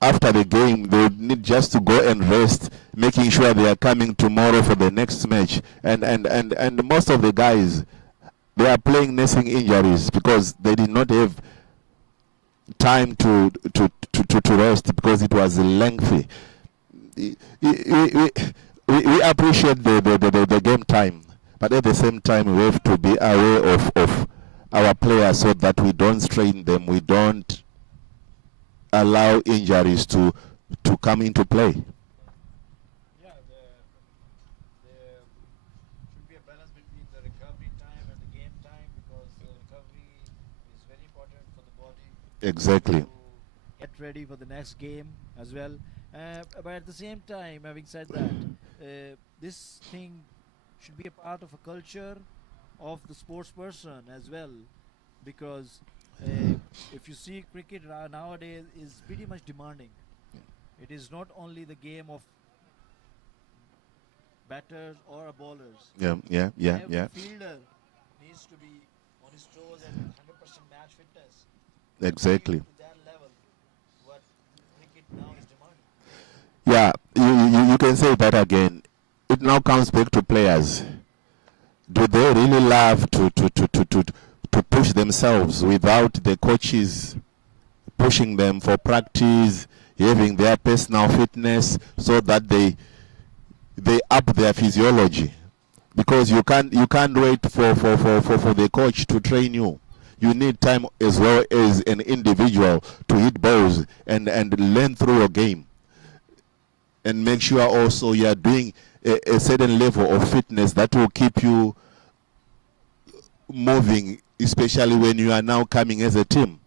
after the game they would need just to go and rest, making sure they are coming tomorrow for the next match, and most of the guys, they are playing nursing injuries because they did not have time to rest, because it was lengthy. We appreciate the game time, but at the same time we have to be aware of our players so that we don't strain them, we don't allow injuries to come into play. Yeah, there should be a balance between the recovery time and the game time, because the recovery is very important for the body. Exactly. To get ready for the next game as well. But at the same time, having said that, this thing should be a part of a culture of the sports person as well, because if you see cricket nowadays is pretty much demanding. It is not only the game of batters or bowlers. Yeah. Every fielder needs to be on his toes and 100% match fitness. Exactly. To that level, what cricket now is demanding. Yeah, you can say that again. It now comes back to players. Do they really love to push themselves without the coaches pushing them for practice, having their personal fitness so that they up their physiology? Because you can't wait for the coach to train you. You need time as well as an individual to hit balls and learn through your game, and make sure also you are doing a certain level of fitness that will keep you moving, especially when you are now coming as a team.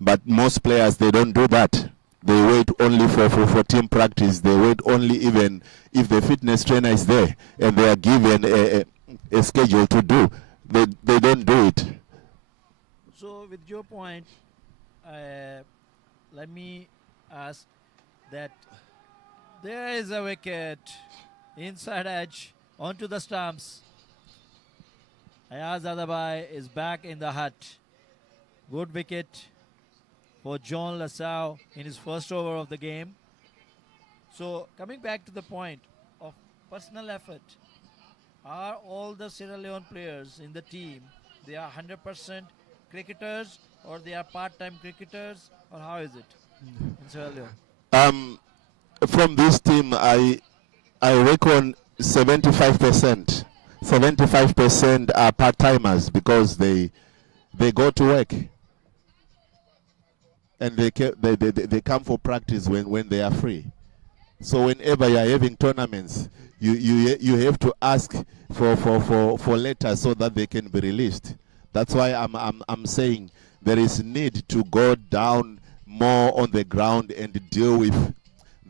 But most players, they don't do that. They wait only for team practice. They wait only even if the fitness trainer is there and they are given a schedule to do. They don't do it. So, with your point, let me ask that there is a wicket, inside edge, onto the stumps. Ayaz Adabai is back in the hut. Good wicket for John Lasau in his first over of the game. So, coming back to the point of personal effort, are all the Sierra Leone players in the team, they are 100% cricketers or they are part-time cricketers, or how is it in Sierra Leone? From this team, I reckon 75%. 75% are part timers because they go to work and they come for practice when they are free. So whenever you are having tournaments, you have to ask for letters so that they can be released. That's why I'm saying there is need to go down more on the ground and deal with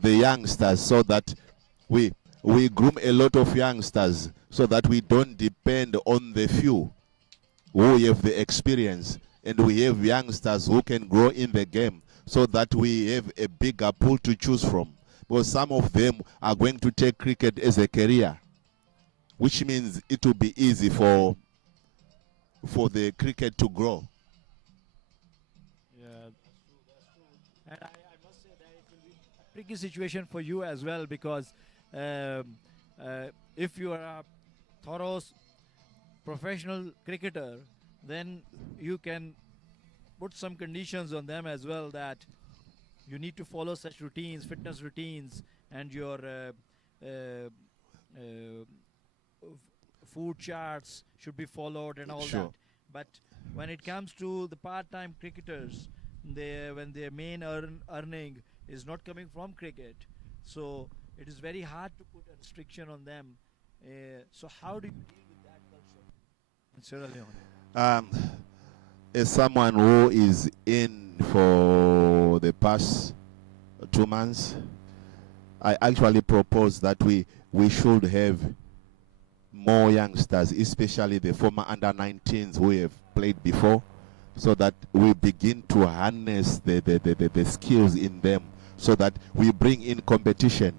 the youngsters so that we groom a lot of youngsters so that we don't depend on the few who have the experience, and we have youngsters who can grow in the game so that we have a bigger pool to choose from. Because some of them are going to take cricket as a career, which means it will be easy for the cricket to grow. Yeah, that's true. And I must say that it will be a tricky situation for you as well because um, if you are a thorough professional cricketer, then you can put some conditions on them as well that you need to follow such routines, fitness routines, and your food charts should be followed and all Sure. that. But when it comes to the part-time cricketers, when their main earning is not coming from cricket, so it is very hard to put a restriction on them. So how do you deal with that culture in Sierra Leone? Um, as someone who is in for the past 2 months, I actually propose that we should have more youngsters, especially the former under-19s who have played before, so that we begin to harness the skills in them, so that we bring in competition.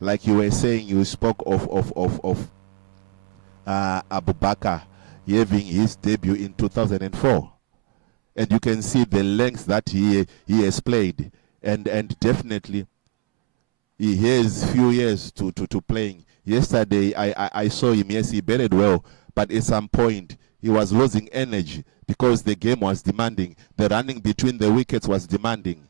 Like you were saying, you spoke of Abubakar having his debut in 2004, and you can see the lengths that he has played, and definitely he has few years to playing. Yesterday I saw him. Yes, he batted well, but at some point he was losing energy because the game was demanding. The running between the wickets was demanding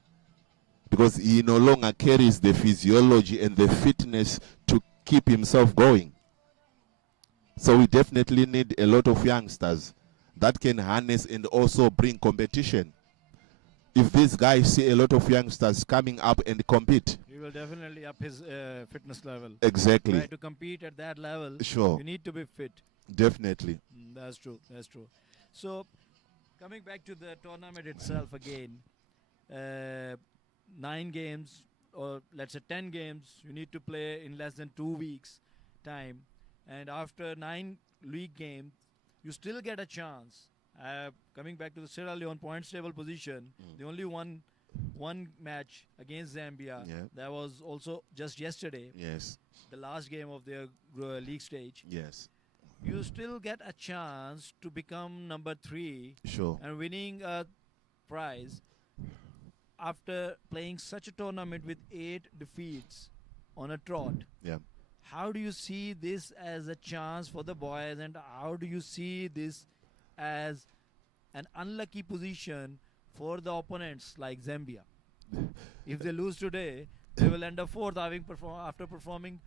because he no longer carries the physiology and the fitness to keep himself going. So we definitely need a lot of youngsters that can harness and also bring competition. If these guys see a lot of youngsters coming up and compete, He will definitely up his fitness level. exactly, Right, to compete at that level, sure, you need to be fit. definitely. That's true. That's true. So, coming back to the tournament itself again, 9 games or let's say 10 games you need to play in less than 2 weeks time, and after 9 league games you still get a chance. Coming back to the Sierra Leone points table position, the only one one match against Zambia. Yeah. That was also just yesterday, Yes. the last game of their league stage. Yes. You still get a chance to become number 3 Sure. and winning a prize after playing such a tournament with 8 defeats on a trot. Yeah. How do you see this as a chance for the boys, and how do you see this as an unlucky position for the opponents like Zambia? If they lose today, they will end up fourth after performing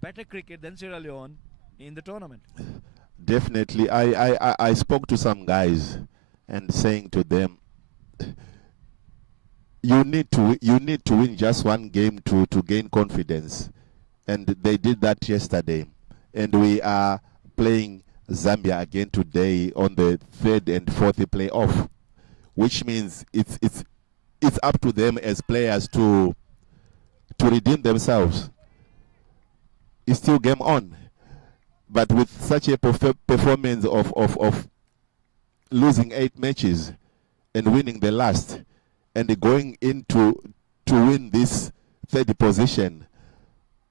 better cricket than Sierra Leone in the tournament. Definitely. I spoke to some guys and saying to them, you need to win just one game to gain confidence. And they did that yesterday. And we are playing Zambia again today on the third and fourth playoff, which means it's up to them as players to redeem themselves. It's still game on. But with such a performance of losing 8 matches and winning the last, and going into to win this third position,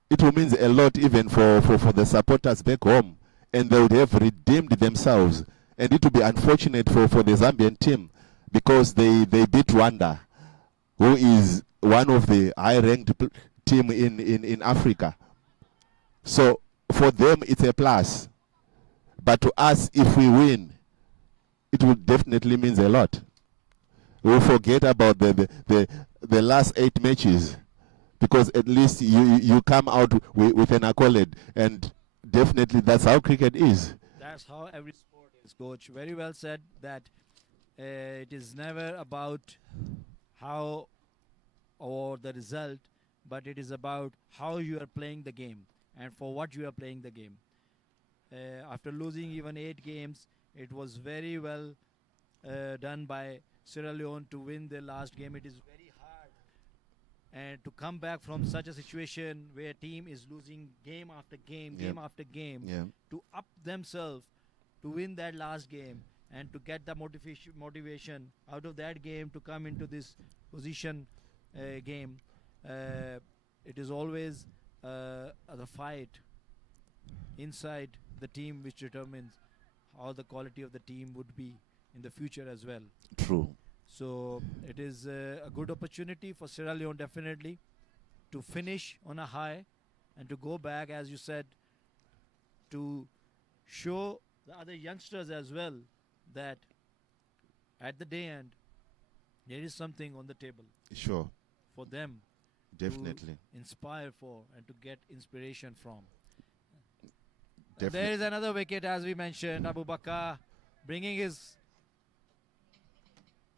it will mean a lot even for the supporters back home, and they would have redeemed themselves. And it would be unfortunate for the Zambian team, because they beat Rwanda, who is one of the high-ranked team in Africa. So for them, it's a plus. But to us, if we win, it will definitely mean a lot. We'll forget about the last 8 matches, because at least you come out with an accolade, and definitely that's how cricket is. That's how every sport is, Coach. Very well said that it is never about how or the result, but it is about how you are playing the game and for what you are playing the game. After losing even 8 games, it was very well done by Sierra Leone to win their last game. It is very hard, and to come back from such a situation where a team is losing game after game, game after game, to up themselves to win that last game and to get the motivation out of that game to come into this position game. It is always the fight inside the team which determines how the quality of the team would be in the future as well. True. So it is a good opportunity for Sierra Leone, definitely, to finish on a high and to go back, as you said, to show the other youngsters as well that at the day end there is something on the table Sure. for them Definitely. to inspire for and to get inspiration from. Definitely. There is another wicket, as we mentioned, Abu Bakr bringing his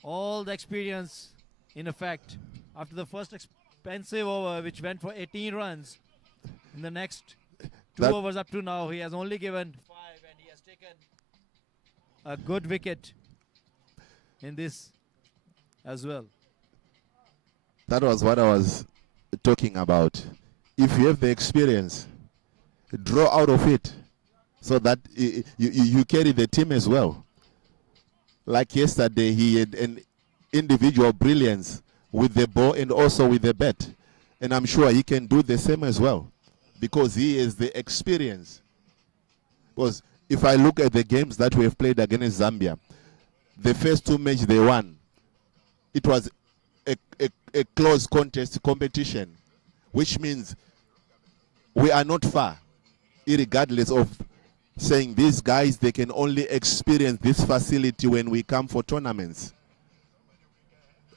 all the experience in effect after the first expensive over, which went for 18 runs. In the next 2 overs up to now, he has only given 5, and he has taken a good wicket in this as well. That was what I was talking about. If you have the experience, draw out of it, so that you carry the team as well. Like yesterday, he had an individual brilliance with the ball and also with the bat. And I'm sure he can do the same as well, because he has the experience. Because if I look at the games that we have played against Zambia, the first 2 matches they won, it was a close contest competition, which means we are not far, irregardless of saying these guys, they can only experience this facility when we come for tournaments,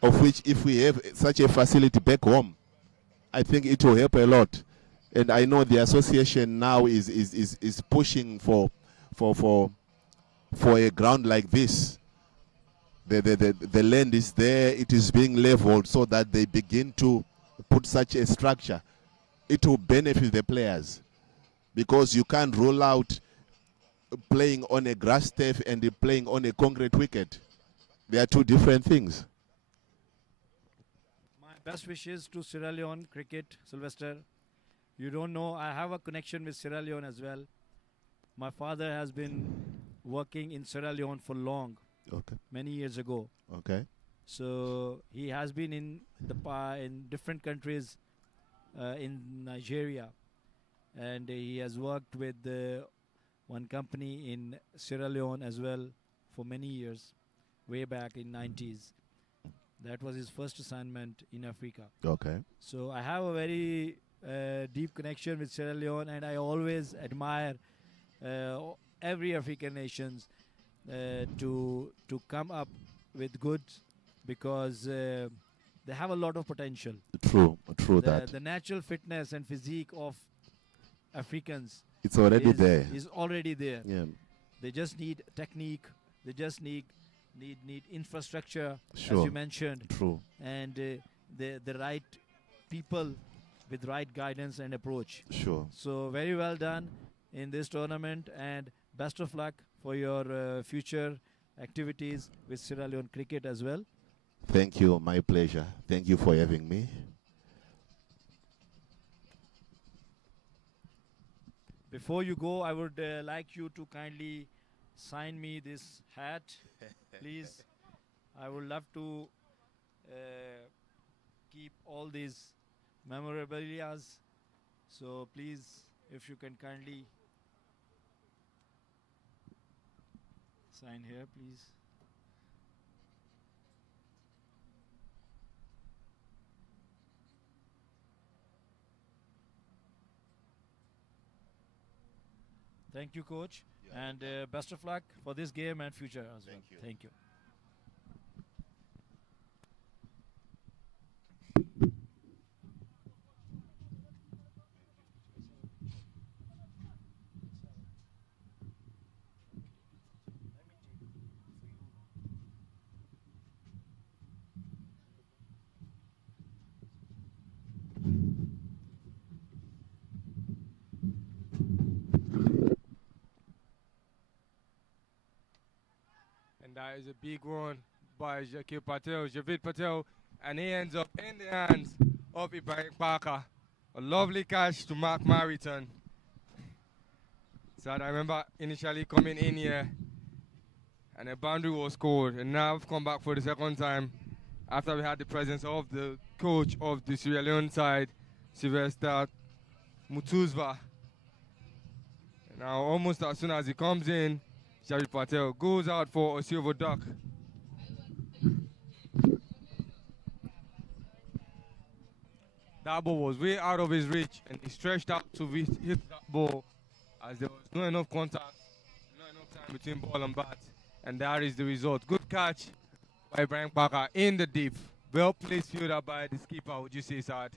of which if we have such a facility back home, I think it will help a lot. And I know the association now is pushing for a ground like this. The land is there, it is being leveled, so that they begin to put such a structure. It will benefit the players, because you can't roll out playing on a grass turf and playing on a concrete wicket. They are 2 different things. My best wishes to Sierra Leone cricket, Sylvester. You don't know, I have a connection with Sierra Leone as well. My father has been working in Sierra Leone for long, Okay. many years ago. Okay. So he has been in in different countries in Nigeria, and he has worked with one company in Sierra Leone as well for many years, way back in 90s. That was his first assignment in Africa. Okay. So I have a very deep connection with Sierra Leone, and I always admire every African nations to come up with good, because they have a lot of potential. True that. The natural fitness and physique of Africans It's already there. is already there. Yeah. They just need technique. They just need infrastructure, Sure. as you mentioned, True. and the right people with right guidance and approach. Sure. So very well done in this tournament, and best of luck for your future activities with Sierra Leone cricket as well. Thank you. My pleasure. Thank you for having me. Before you go, I would like you to kindly sign me this hat, please. I would love to keep all these memorabilia. So please, if you can kindly sign here, please. Thank you, coach, and best of luck for this game and future as well. you. Thank you. And that is a big one by Javid Patel, and he ends up in the hands of Ibrahim Parker. A lovely catch to Mark Mariton. So I remember initially coming in here, and a boundary was scored, and now I've come back for the second time after we had the presence of the coach of the Sierra Leone side, Sylvester Mutuzva. Now almost as soon as he comes in, Javid Patel goes out for a silver duck. That ball was way out of his reach, and he stretched out to hit that ball as there was not enough contact, not enough time between ball and bat, and that is the result. Good catch by Brian Parker in the deep. Well placed fielder by the skipper, would you say, Saad?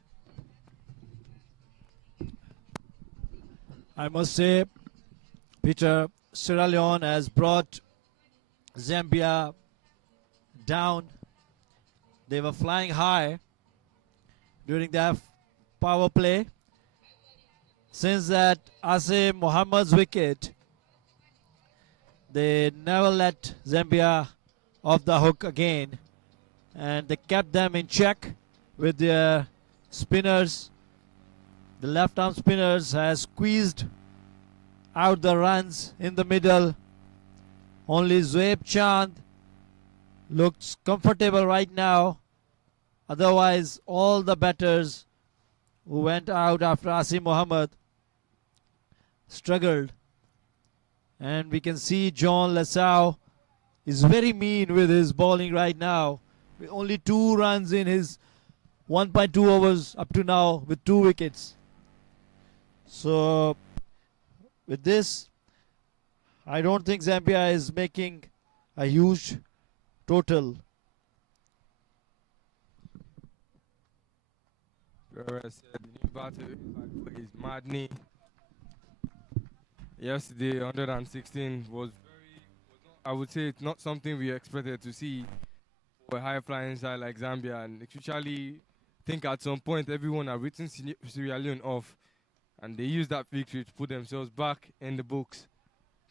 I must say, Peter, Sierra Leone has brought Zambia down. They were flying high during their power play. Since that Asim Mohammed's wicket, they never let Zambia off the hook again, and they kept them in check with their spinners. The left-arm spinners has squeezed out the runs in the middle. Only Zoeb Chand looks comfortable right now. Otherwise, all the batters who went out after Asim Mohammed struggled. And we can see John Lasau is very mean with his bowling right now. With only 2 runs in his 1.2 overs up to now with 2 wickets. So with this, I don't think Zambia is making a huge total. Whereas the new batter is Madney. Yesterday, 116 was very, I would say it's not something we expected to see for a high-flying side like Zambia. And especially, think at some point everyone had written Sierra Leone off, and they used that victory to put themselves back in the books.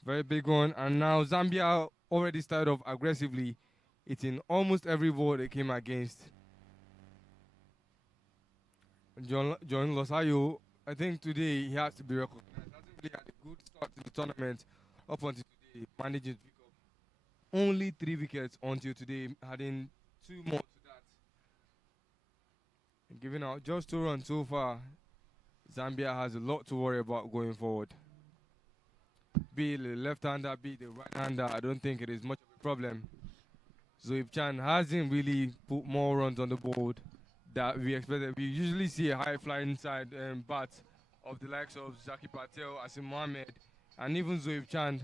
Very big one. And now Zambia already started off aggressively, hitting almost every ball they came against. John Losayo, I think today he has to be recognized. Hasn't really had a good start to the tournament up until today, managing to pick up only 3 wickets until today, having 2 more to that. And giving out just 2 runs so far, Zambia has a lot to worry about going forward. Be it the left-hander, be it the right-hander, I don't think it is much of a problem. Zoib Chan hasn't really put more runs on the board that we expected. We usually see a high-flying side bat of the likes of Zaki Patel, Asim Mohammed, and even Zoib Chan.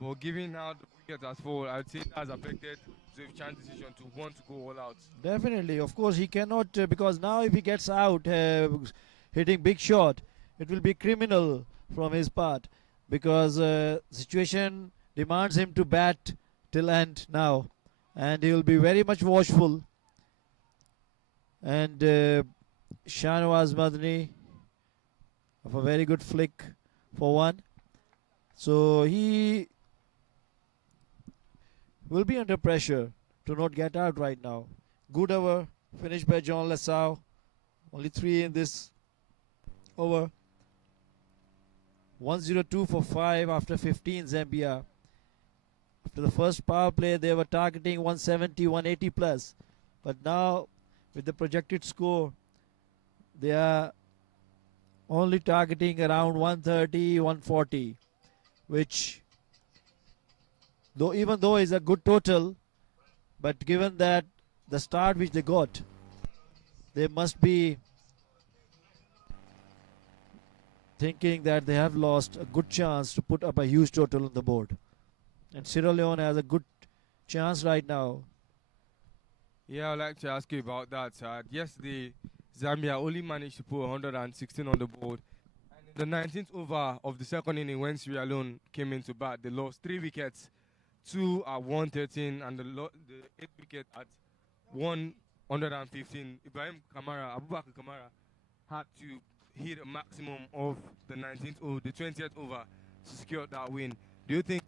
But given how the wicket has fallen, I'd say that has affected Zoib Chan's decision to want to go all out. Definitely, of course, he cannot because now if he gets out hitting big shot, it will be criminal from his part because situation demands him to bat till end now, and he will be very much watchful. And Shahnawaz Madni of a very good flick for one, so he will be under pressure to not get out right now. Good over finished by John Lessau. Only 3 in this over. 102 for 5 after 15 Zambia. After the first power play they were targeting 170, 180 plus. But now with the projected score they are only targeting around 130, 140, which even though is a good total, but given that the start which they got, they must be thinking that they have lost a good chance to put up a huge total on the board. And Sierra Leone has a good chance right now. Yeah, I'd like to ask you about that, Sad. Yesterday, Zambia only managed to put 116 on the board. And in the 19th over of the second inning, when Sierra Leone came into bat, they lost 3 wickets, 2 at 113, and the 8th wicket at 115. Ibrahim Kamara, Abubakar Kamara, had to hit a maximum of the 19th over, the 20th over to secure that win. Do you think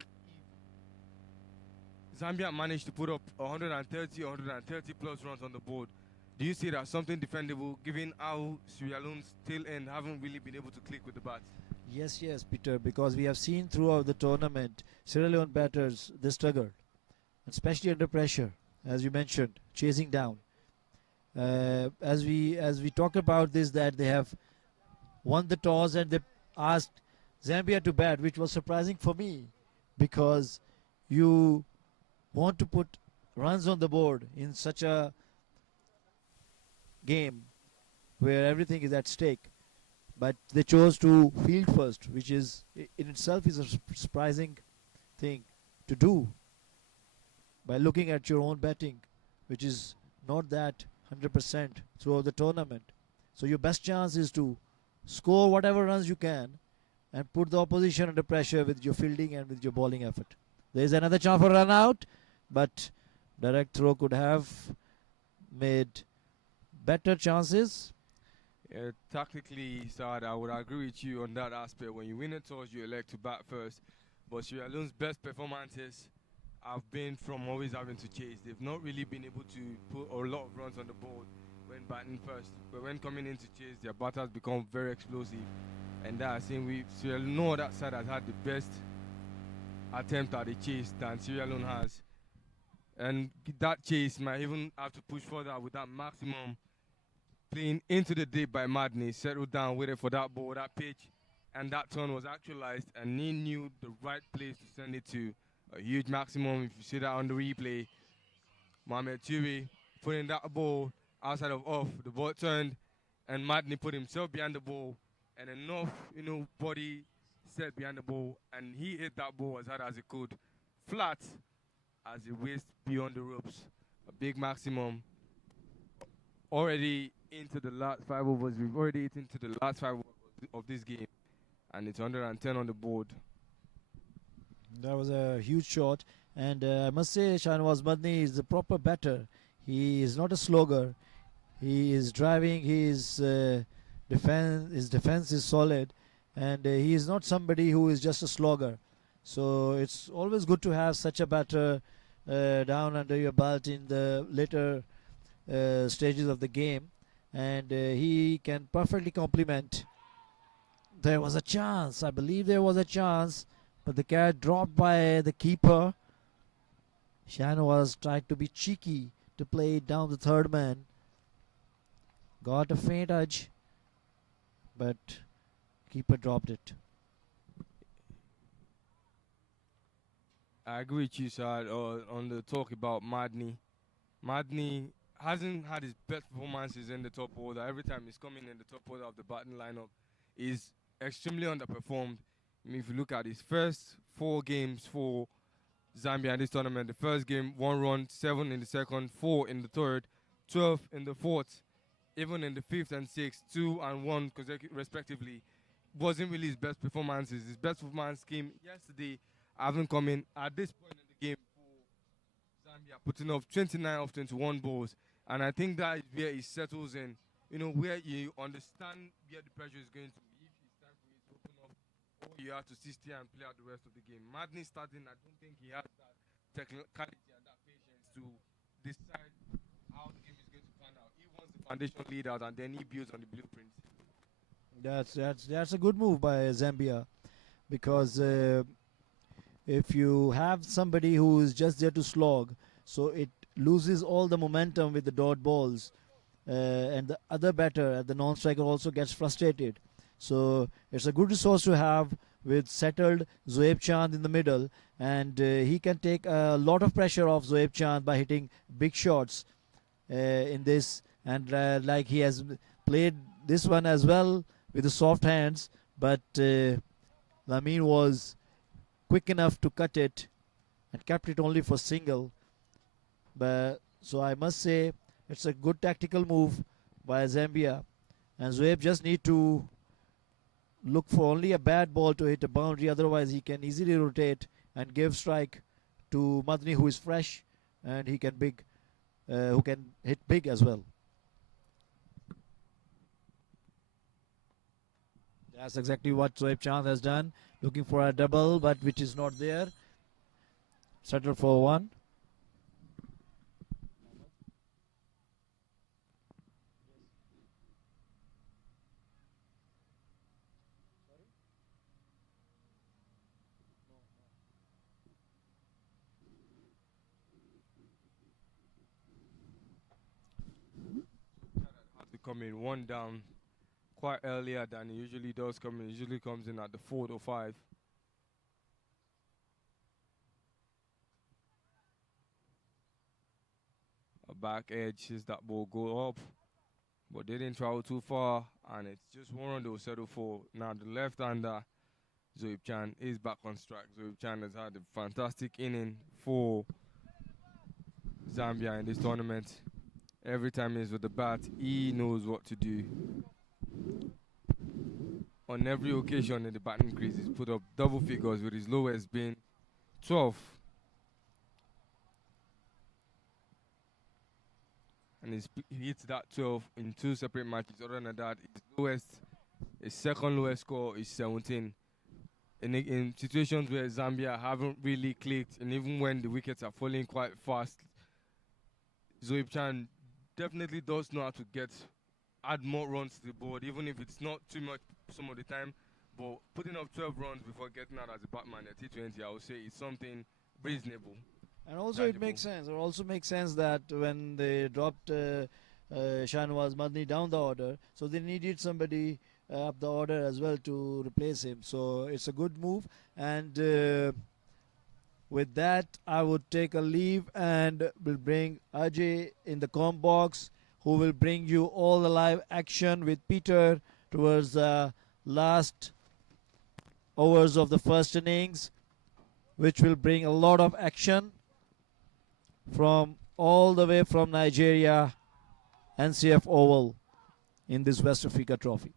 Zambia managed to put up 130 plus runs on the board? Do you see that something defendable given how Sierra Leone's tail end haven't really been able to click with the bat? Yes, Peter, because we have seen throughout the tournament, Sierra Leone batters, they struggled, especially under pressure, as you mentioned, chasing down. As we talk about this, that they have won the toss and they asked Zambia to bat, which was surprising for me, because you want to put runs on the board in such a game where everything is at stake. But they chose to field first, which is in itself is a surprising thing to do by looking at your own batting, which is not that 100% throughout the tournament. So your best chance is to score whatever runs you can and put the opposition under pressure with your fielding and with your bowling effort. There is another chance for run out, but direct throw could have made better chances. Tactically, Saad, I would agree with you on that aspect. When you win a toss, you elect to bat first. But Sierra Leone's best performances have been from always having to chase. They've not really been able to put a lot of runs on the board when batting first. But when coming in to chase, their batters become very explosive. And that I think Sierra Leone, that side has had the best attempt at the chase than Sierra Leone has. And that chase might even have to push further with that maximum playing into the deep by Madney, settled down, waited for that ball, that pitch, and that turn was actualized, and he knew the right place to send it to. A huge maximum, if you see that on the replay. Mohamed Turi putting that ball outside of off, the ball turned, and Madney put himself behind the ball, and enough, body set behind the ball, and he hit that ball as hard as he could, flat as he whizzed beyond the ropes. A big maximum. Already into the last 5 overs. We've already hit into the last 5 overs of this game, and it's 110 on the board. That was a huge shot, and I must say Shahnawaz Madni is a proper batter. He is not a slogger. He is driving. His defense is solid, and he is not somebody who is just a slogger. So it's always good to have such a batter down under your belt in the later stages of the game, and he can perfectly complement. There was a chance, I believe there was a chance, but the catch dropped by the keeper. Shahnawaz tried to be cheeky to play it down the third man. Got a faint edge, but keeper dropped it. I agree with you, sir, on the talk about Madney. Madney hasn't had his best performances in the top order. Every time he's coming in the top order of the batting lineup, he's extremely underperformed. I mean, if you look at his first 4 games for Zambia in this tournament, the first game, 1 run, 7 in the second, 4 in the third, 12 in the fourth, even in the fifth and sixth, 2 and 1 respectively, wasn't really his best performances. His best performance came yesterday, having come in at this point in the game for Zambia, putting up 29 of 21 balls. And I think that is where he settles in, where you understand where the pressure is going to be. If it's time for you to open up, or you have to sit there and play out the rest of the game. Madney starting, I don't think he has that technicality and that patience to decide how the game is going to pan out. He wants the foundation laid out and then he builds on the blueprint. That's a good move by Zambia, because if you have somebody who is just there to slog, so it loses all the momentum with the dot balls, and the other batter, the non-striker, also gets frustrated. So it's a good resource to have with settled Zoeb Chand in the middle, and he can take a lot of pressure off Zoeb Chand by hitting big shots in this, and like he has played this one as well with the soft hands, but Lamine was quick enough to cut it and kept it only for single. But so I must say it's a good tactical move by Zambia, and Zoeb just need to look for only a bad ball to hit a boundary, otherwise he can easily rotate and give strike to Madni, who is fresh and he can who can hit big as well. That's exactly what Zoeb Chand has done, looking for a double, but which is not there. Settle for 1. To come in 1 down quite earlier than he usually does come in. He usually comes in at the 4th or 5. A back edge is that ball go up, but they didn't travel too far, and it's just 1 run they will settle for. Now the left-hander, Zoeb Chand, is back on strike. Zoeb Chand has had a fantastic inning for Zambia in this tournament. Every time he's with the bat, he knows what to do. On every occasion in the batting crease, he's put up double figures, with his lowest being 12. And he hits that 12 in 2 separate matches. Other than that, his second lowest score is 17. In situations where Zambia haven't really clicked, and even when the wickets are falling quite fast, Zoeb Chand definitely does know how to add more runs to the board, even if it's not too much some of the time. But putting up 12 runs before getting out as a batman at T20, I would say it's something reasonable. And also it makes sense. It also makes sense that when they dropped Shanwaz Madni down the order, so they needed somebody up the order as well to replace him. So it's a good move. And with that, I would take a leave and will bring Ajay in the comm box, who will bring you all the live action with Peter towards the last overs of the first innings, which will bring a lot of action from all the way from Nigeria, NCF Oval, in this West Africa Trophy.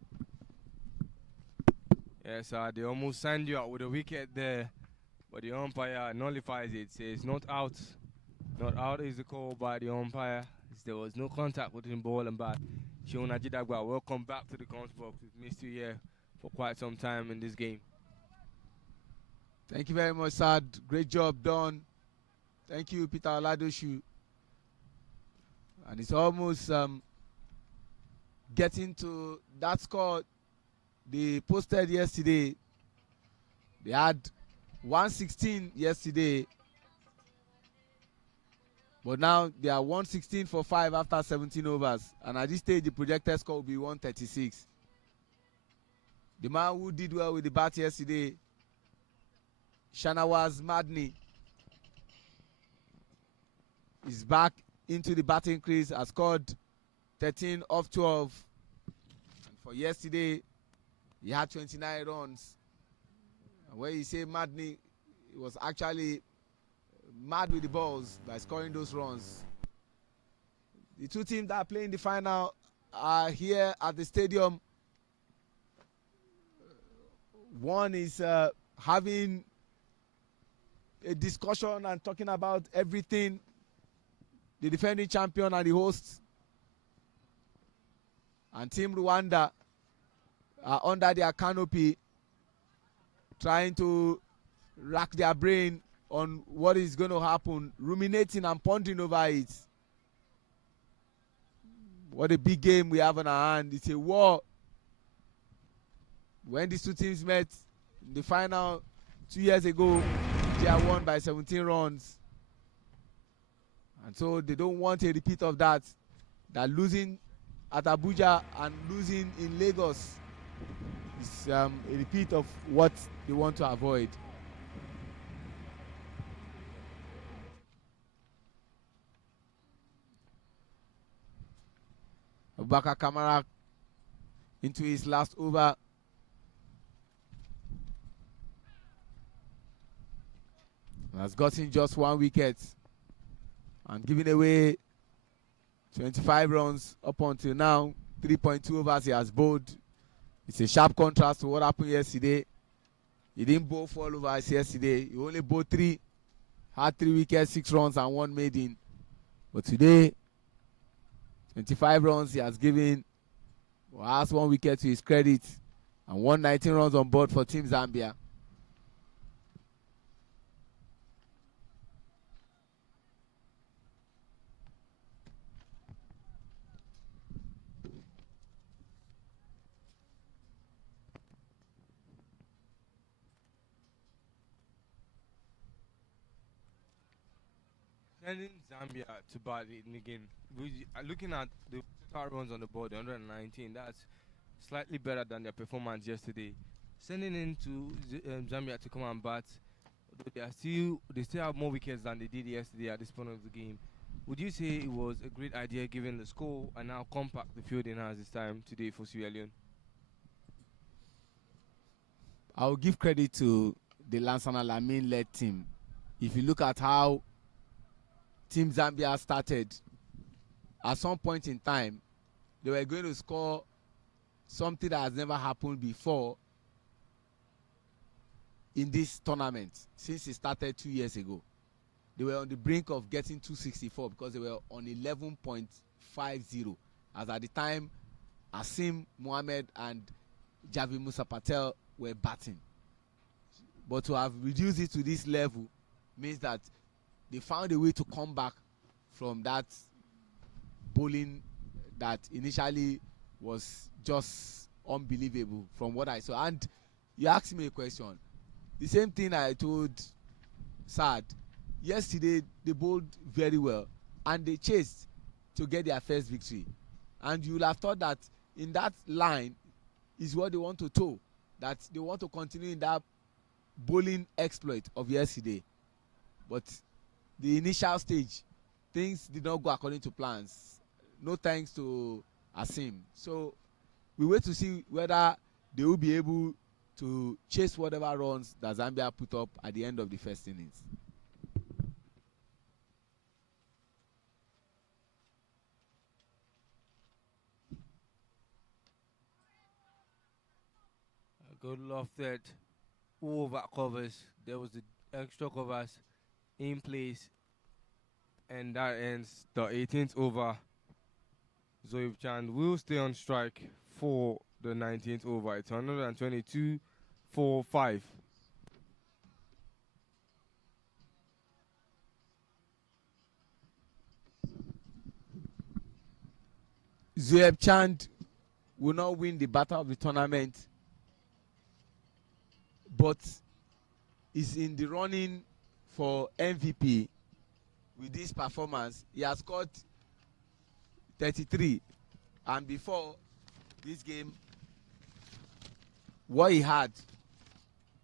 Yes, they almost signed you out with a wicket there, but the umpire nullifies it, says not out. Not out is the call by the umpire. There was no contact between ball and bat. Shiona Jidagba, welcome back to the comms box. We've missed you here for quite some time in this game. Thank you very much, Sad. Great job done. Thank you, Peter Oladoshu. And it's almost getting to that score they posted yesterday. They had 116 yesterday, But now they are 116 for 5 after 17 overs. And at this stage, the projected score will be 136. The man who did well with the bat yesterday, Shanawaz Madni, is back into the batting crease, has scored 13 off 12. And for yesterday, he had 29 runs. And when you say Madni, he was actually mad with the balls by scoring those runs. The two teams that are playing the final are here at the stadium. One is having a discussion and talking about everything. The defending champion and the hosts. And Team Rwanda are under their canopy trying to rack their brain on what is going to happen, ruminating and pondering over it. What a big game we have on our hand. It's a war. When these two teams met in the final 2 years ago, they are won by 17 runs. And so they don't want a repeat of that. That losing at Abuja and losing in Lagos is a repeat of what they want to avoid. Abubakar Kamara into his last over. Has gotten just 1 wicket and giving away 25 runs up until now. 3.2 overs he has bowled. It's a sharp contrast to what happened yesterday. He didn't bowl 4 overs yesterday. He only bowled 3. Had 3 wickets, 6 runs and 1 maiden. But today, 25 runs he has given. Has 1 wicket to his credit. And 119 runs on board for Team Zambia. Sending Zambia to bat in the game. Looking at the total runs on the board, 119, that's slightly better than their performance yesterday. Sending in to Zambia to come and bat, they still have more wickets than they did yesterday at this point of the game. Would you say it was a great idea given the score and how compact the fielding has this time today for Sierra Leone? I'll give credit to the Lansana Lamin-led team. If you look at how Team Zambia started, at some point in time, they were going to score something that has never happened before in this tournament since it started 2 years ago. They were on the brink of getting 264 because they were on 11.50, as at the time Asim Mohammed and Javi Musa Patel were batting. But to have reduced it to this level means that they found a way to come back from that bowling that initially was just unbelievable from what I saw. And you asked me a question. The same thing I told Saad. Yesterday they bowled very well and they chased to get their first victory. And you will have thought that in that line is what they want to toe, that they want to continue in that bowling exploit of yesterday. But the initial stage, things did not go according to plans. No thanks to Asim. So we wait to see whether they will be able to chase whatever runs that Zambia put up at the end of the first innings. Good lofted over covers. There was the extra covers in place, and that ends the 18th over. Zoib Chand will stay on strike for the 19th over. It's 122 for 5. Zoeb Chand will not win the battle of the tournament, but is in the running for MVP with this performance. He has scored 33, and before this game, what he had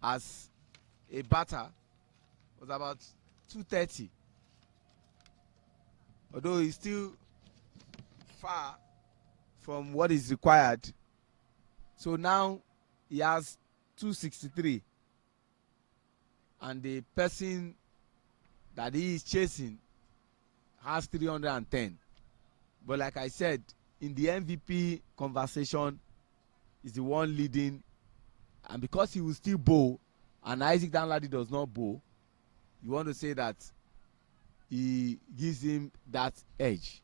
as a batter was about 230. Although he's still far from what is required. So now he has 263, and the person that he is chasing has 310. But like I said, in the MVP conversation, is the one leading, and because he will still bowl and Isaac Danladi does not bowl, you want to say that he gives him that edge.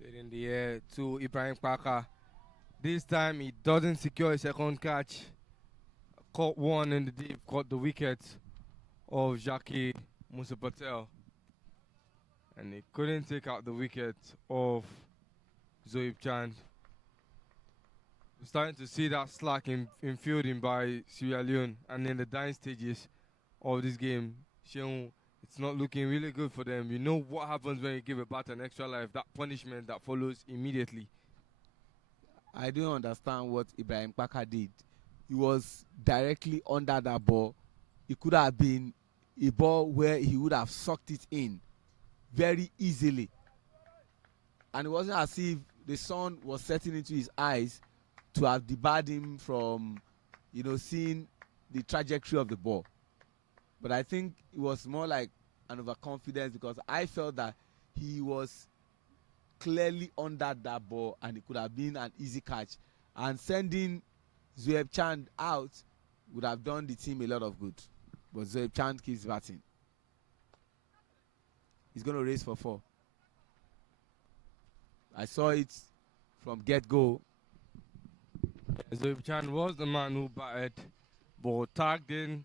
Played in the air to Ibrahim Parker. This time he doesn't secure a second catch. Caught one in the deep, caught the wicket of Jackie Musa Patel. And he couldn't take out the wicket of Zoib Chand. We're starting to see that slack in fielding by Sierra Leone, and in the dying stages of this game, Sheung, it's not looking really good for them. You know what happens when you give a batter an extra life, that punishment that follows immediately. I don't understand what Ibrahim Parker did. He was directly under that ball. It could have been a ball where he would have sucked it in very easily. And it wasn't as if the sun was setting into his eyes to have debarred him from, seeing the trajectory of the ball. But I think it was more like an overconfidence, because I felt that he was clearly under that ball and it could have been an easy catch. And sending Zoeb Chand out would have done the team a lot of good. But Zoeb Chand keeps batting. He's going to race for 4. I saw it from get-go. Zoeb Chand was the man who batted, but tagged in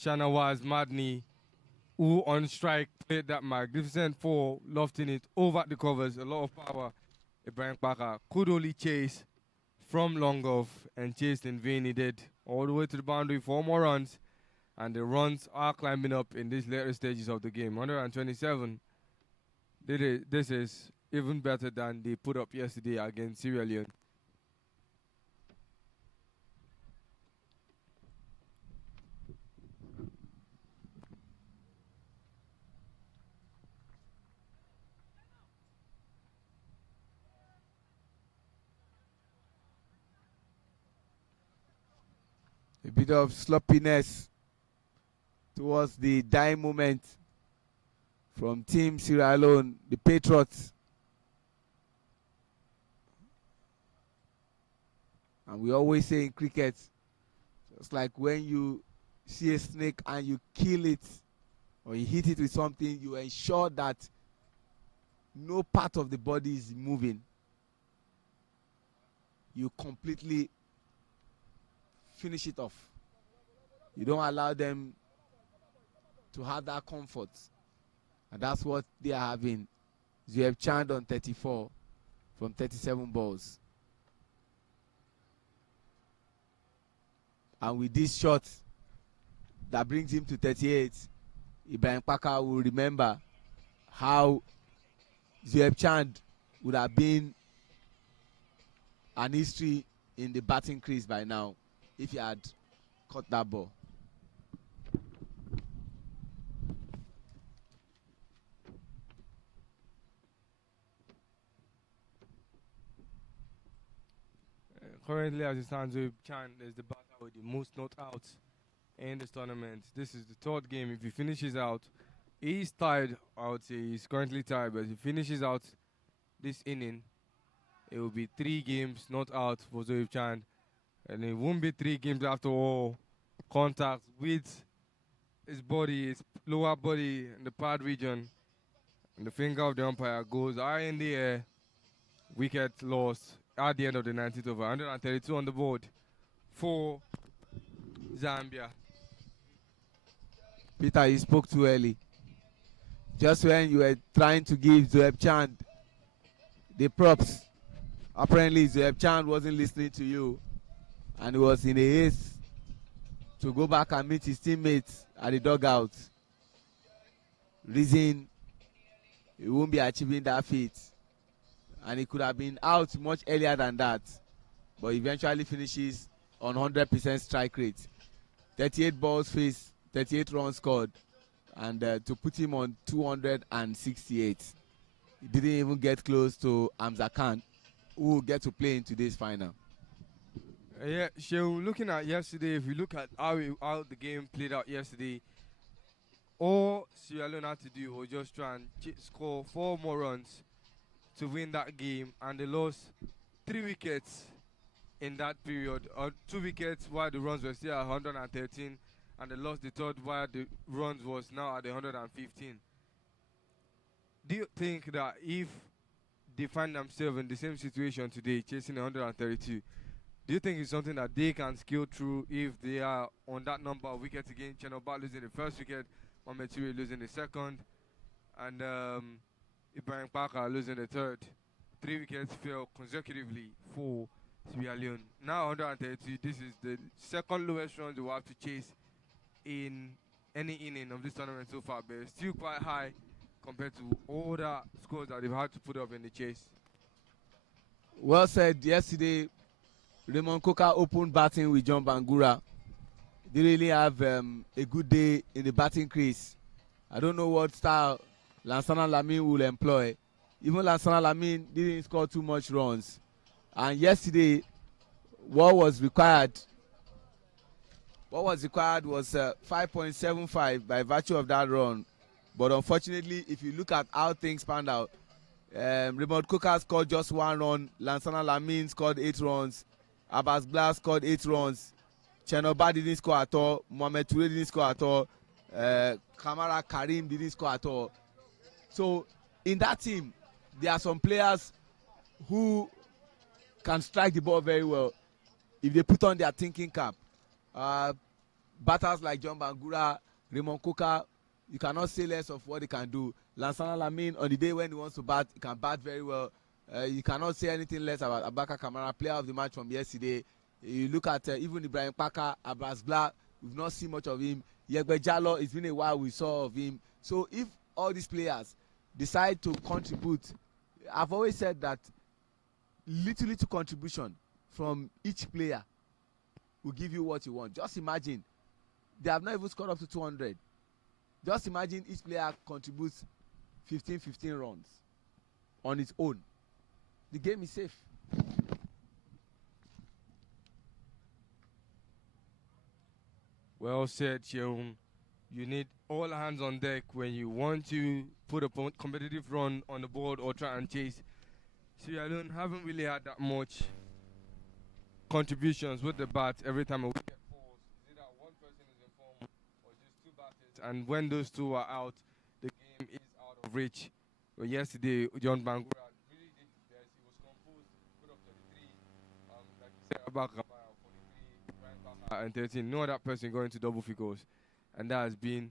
Shanawaz Madni, who on strike played that magnificent 4, lofting it over the covers, a lot of power. Ibrahim Parker could only chase from long off, and chased in vain. He did all the way to the boundary, 4 more runs, and the runs are climbing up in these later stages of the game. 127. This is even better than they put up yesterday against Sierra Leone. A bit of sloppiness towards the dying moment from Team Sierra Leone, the Patriots. And we always say in cricket, it's like when you see a snake and you kill it or you hit it with something, you ensure that no part of the body is moving. You completely finish it off. You don't allow them to have that comfort. And that's what they are having. You have Chand on 34 from 37 balls. And with this shot that brings him to 38, Ibrahim Parker will remember how Zoeb Chand would have been an history in the batting crease by now if he had caught that ball. Currently, as it stands, Zoeb Chand is the batter with the most not outs in this tournament. This is the 3rd game. If he finishes out, he's tied. I would say he's currently tied, but if he finishes out this inning, it will be 3 games not out for Zoeb Chand. And it won't be 3 games after all. Contact with his body, his lower body, in the pad region. And the finger of the umpire goes high in the air. Wicket lost at the end of the 19th over. 132 on the board for Zambia. Peter, you spoke too early. Just when you were trying to give Zoeb Chand the props, apparently Zoeb Chand wasn't listening to you, and he was in a haste to go back and meet his teammates at the dugout. Reason he won't be achieving that feat, and he could have been out much earlier than that, but eventually finishes on 100% strike rate. 38 balls faced, 38 runs scored, and to put him on 268. He didn't even get close to Hamza Khan, who will get to play in today's final. Yeah, so looking at yesterday, if you look at how the game played out yesterday, all Sierra Leone had to do was just try and score 4 more runs to win that game, and they lost 3 wickets in that period, or 2 wickets while the runs were still at 113, and they lost the third while the runs was now at 115. Do you think that if they find themselves in the same situation today, chasing 132, do you think it's something that they can scale through if they are on that number of wickets again? Chenoba losing the first wicket, Mameturi losing the second, and Ibrahim Parker losing the third. 3 wickets fell consecutively for Sierra Leone. Now 132, this is the second lowest run they will have to chase in any inning of this tournament so far, but it's still quite high compared to all the scores that they've had to put up in the chase. Well said. Yesterday, Raymond Coker opened batting with John Bangura. They really have a good day in the batting crease. I don't know what style Lansana Lamine will employ. Even Lansana Lamine didn't score too much runs. And yesterday, what was required was 5.75 by virtue of that run. But unfortunately, if you look at how things panned out, Raymond Coker scored just 1 run. Lansana Lamine scored 8 runs. Abbas Blas scored 8 runs. Chenoba didn't score at all. Mohamed Toure didn't score at all. Kamara Karim didn't score at all. So in that team, there are some players who can strike the ball very well if they put on their thinking cap. Batters like John Bangura, Raymond Coker, you cannot say less of what they can do. Lansana Lamine, on the day when he wants to bat, he can bat very well. You cannot say anything less about Abaka Kamara, player of the match from yesterday. You look at even Ibrahim Parker, Abbas Black, we've not seen much of him. Yegbe Jallo, it's been a while we saw of him. So if all these players decide to contribute, I've always said that little contribution from each player will give you what you want. Just imagine, they have not even scored up to 200. Just imagine each player contributes 15 runs on its own. The game is safe. Well said, Sheung. You need all hands on deck when you want to put a competitive run on the board or try and chase. Sierra Leone haven't really had that much contributions with the bat every time a wicket falls. Is it that one person is in form or just 2 batters? And when those 2 are out, the game is out of reach. But yesterday, John Bangura really did his best. He was composed, put up 33. Like you said, Abaka 43, Brian Parker and 13. No other person going to double figures. And that has been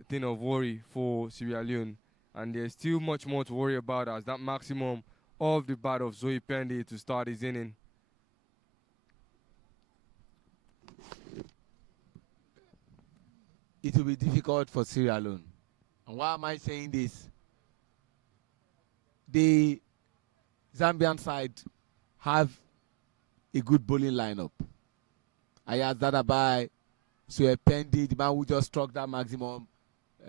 a thing of worry for Sierra Leone. And there's still much more to worry about as that maximum of the bat of Zoe Pendy to start his inning. It will be difficult for Sierra Leone. And why am I saying this? The Zambian side have a good bowling lineup. Ayaz Dadabai, Zoe Pendy, the man who just struck that maximum,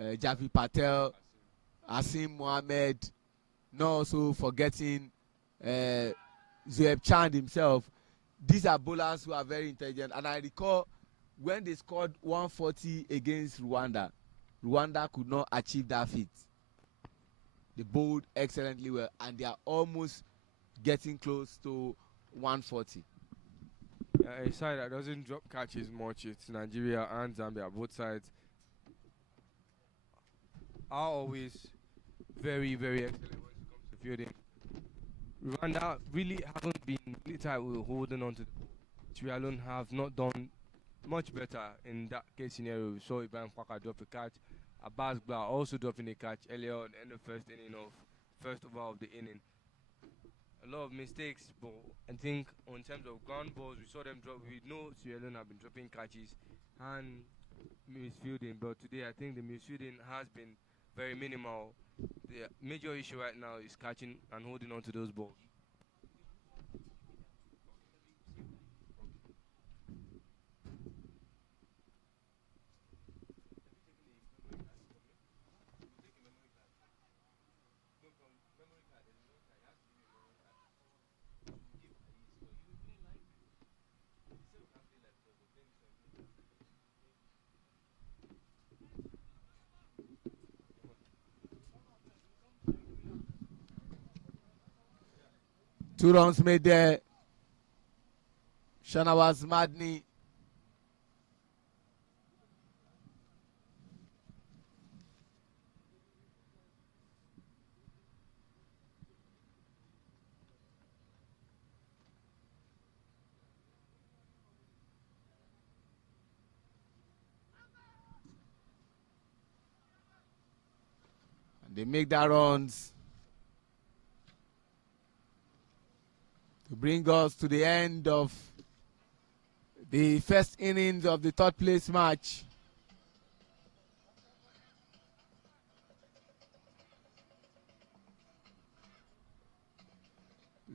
Javi Patel, Asim Mohammed, not also forgetting Zoeb Chand himself. These are bowlers who are very intelligent. And I recall when they scored 140 against Rwanda, Rwanda could not achieve that feat. They bowled excellently well, and they are almost getting close to 140. A side that doesn't drop catches much, it's Nigeria and Zambia, both sides are always very, very excellent when it comes to fielding. Rwanda really haven't been really tight with holding on to the ball. Sierra Leone have not done much better in that case scenario. We saw Ibrahim Kwaka drop a catch. Abbas Blah also dropping a catch earlier on in the first over of the inning. a lot of mistakes, but I think in terms of ground balls, we saw them drop. We know Sierra Leone have been dropping catches and misfielding, but today I think the misfielding has been very minimal. The major issue right now is catching and holding on to those balls. Two runs made there. Shanawaz Madni. And they make their runs to bring us to the end of the first innings of the third place match.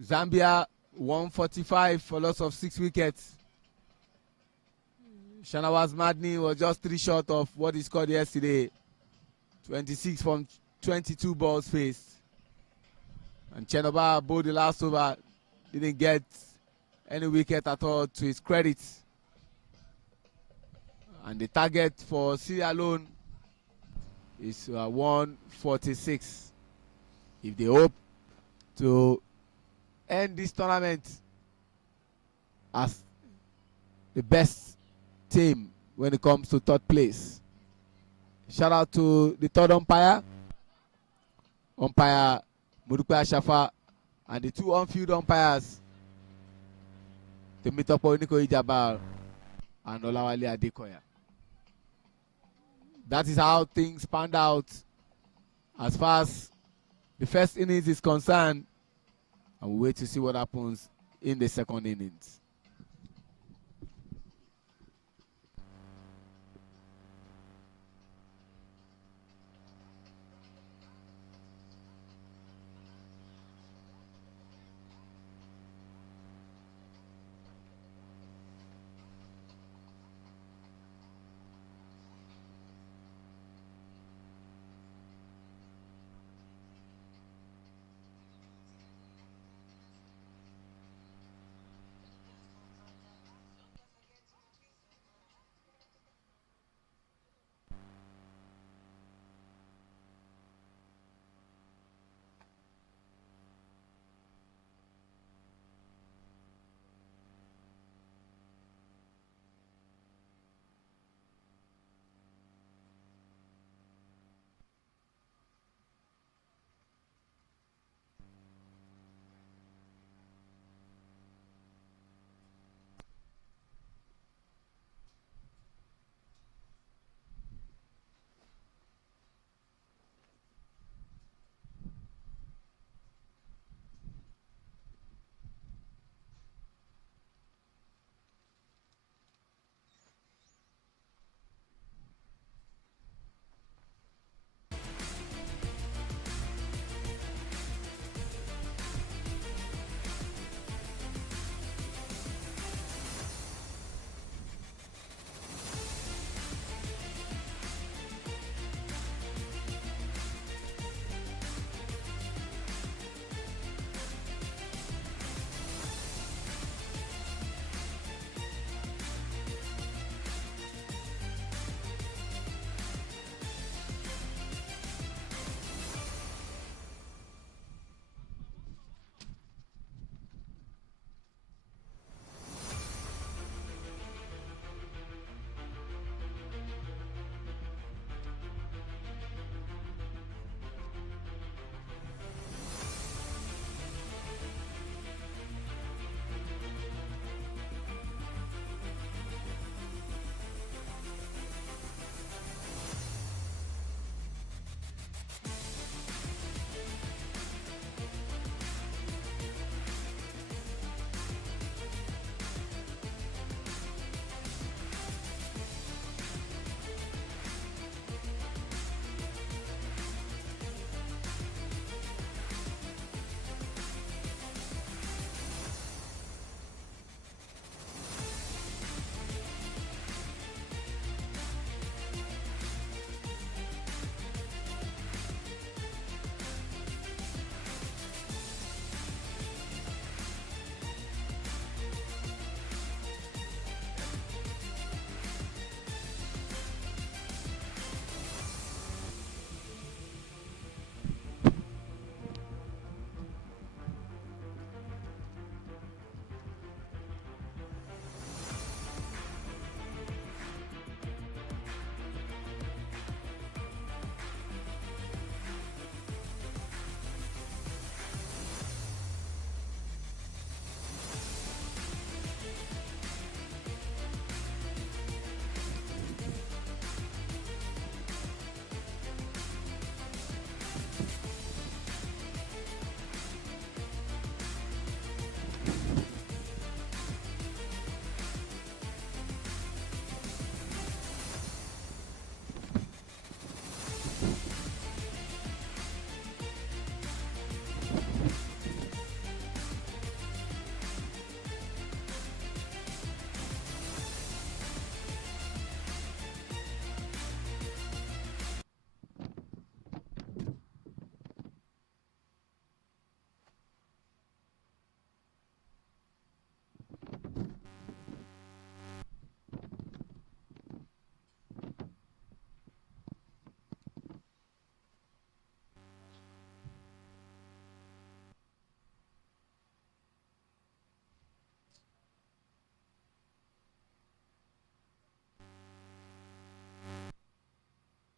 Zambia 145 for loss of 6 wickets. Shanawaz Madni was just 3 short of what he scored yesterday. 26 from 22 balls faced. And Chenoba bowled the last over, didn't get any wicket at all to his credit. And the target for Sierra Leone is 146. If they hope to end this tournament as the best team when it comes to third place. Shout out to the third umpire Mudupe Ashafa, and the two on-field umpires, Temitope Oniko Ijabal and Olawale Adekoya. That is how things panned out as far as the first innings is concerned, and we wait to see what happens in the second innings.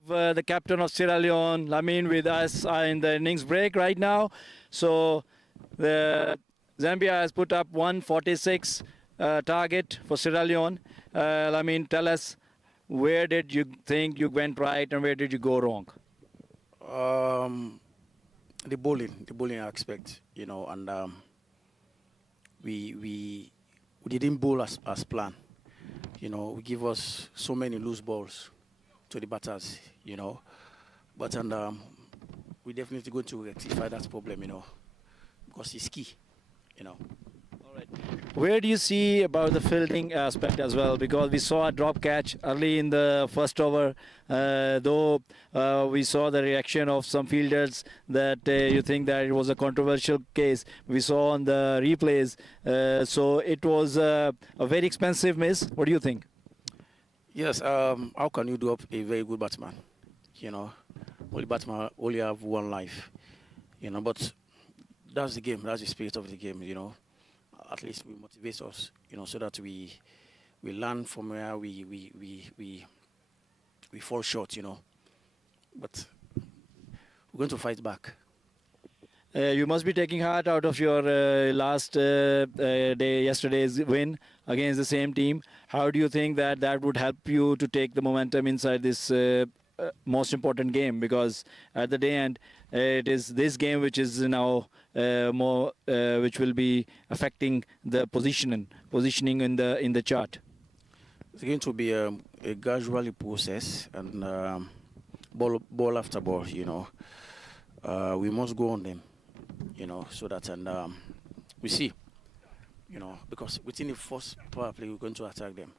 The captain of Sierra Leone, Lamine, with us in the innings break right now. So the Zambia has put up 146 target for Sierra Leone. Lamine, tell us, where did you think you went right and where did you go wrong? The bowling aspect, and we didn't bowl as planned. We give us so many loose balls to the batters, but we definitely going to rectify that problem, because it's key, All right. Where do you see about the fielding aspect as well? Because we saw a drop catch early in the first over, though we saw the reaction of some fielders that you think that it was a controversial case. We saw on the replays, so it was a very expensive miss. What do you think? Yes, how can you do up a very good batsman? Only batsman only have one life, but that's the game, that's the spirit of the game, At least we motivate us, so that we learn from where we fall short, But we're going to fight back. You must be taking heart out of your yesterday's win against the same team. How do you think that would help you to take the momentum inside this most important game? Because at the day end, it is this game which is now which will be affecting the positioning in the chart. It's going to be a gradual process, and ball after ball, we must go on them, so that we see, because within the first power play we're going to attack them,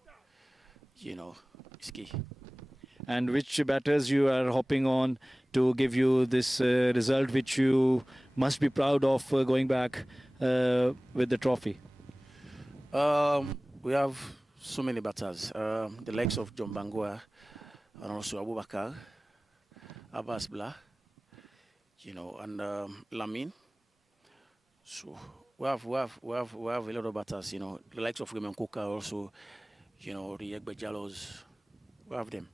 it's key. And which batters you are hoping on to give you this result, which you must be proud of going back with the trophy? We have so many batters, the likes of John Bangua and also Abubakar, Abbas Blah, and Lamine. So we have a lot of batters, the likes of Raymond Koka also, the Egbe Jallos, we have them.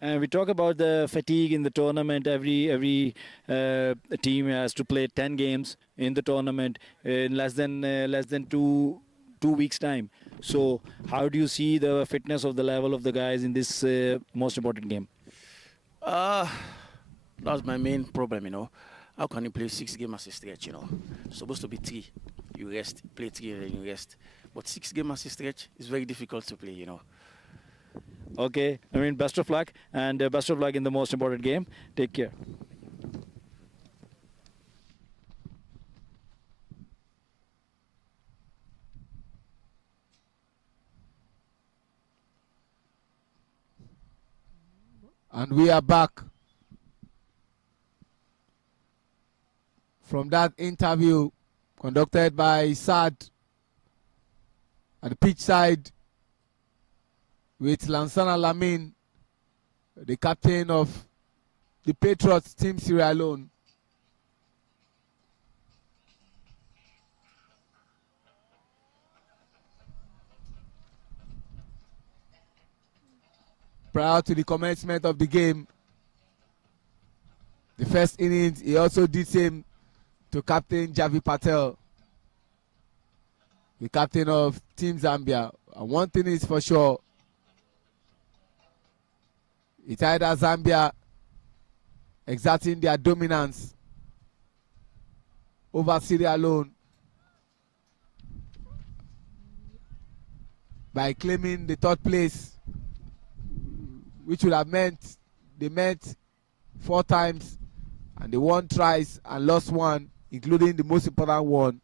And we talk about the fatigue in the tournament. Every team has to play 10 games in the tournament in less than two weeks' time. So how do you see the fitness of the level of the guys in this most important game? That's my main problem, How can you play 6 games as a stretch, It's supposed to be 3. You rest, play 3 and then you rest. But 6 games as a stretch is very difficult to play, Okay, best of luck, and best of luck in the most important game. Take care. And we are back from that interview conducted by Sad at the pitch side with Lansana Lamine, the captain of the Patriots Team Sierra Leone. Prior to the commencement of the game, the first innings, he also did same to Captain Javi Patel, the captain of Team Zambia. And one thing is for sure, it's either Zambia exerting their dominance over Sierra Leone by claiming the 3rd place, which would have meant they met 4 times and they won thrice and lost 1, including the most important one.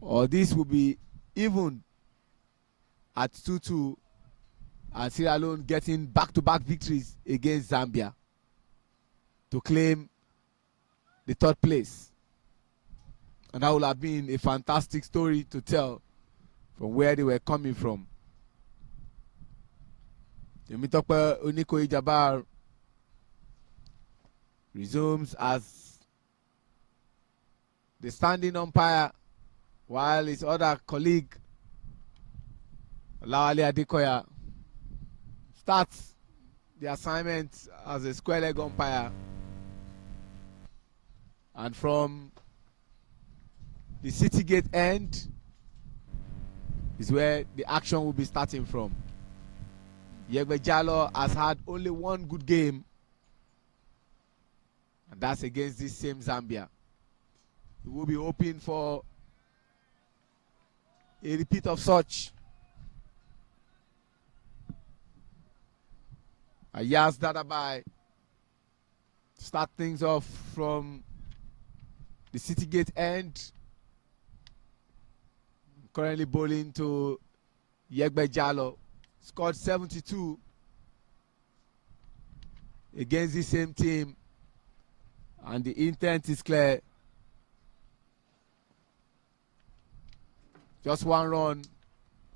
Or this will be even at 2-2, and Sierra Leone getting back-to-back victories against Zambia to claim the 3rd place. And that would have been a fantastic story to tell from where they were coming from. Temitope Onikoyi Jabbar resumes as the standing umpire, while his other colleague Lawale Adekoya starts the assignment as a square leg umpire, and from the city gate end is where the action will be starting from. Yegbe Jalo has had only one good game, and that's against this same Zambia. We will be hoping for a repeat of such. Ayaz Dadabai start things off from the city gate end. Currently bowling to Yegbe Jalo. Scored 72 against the same team, and the intent is clear. Just one run,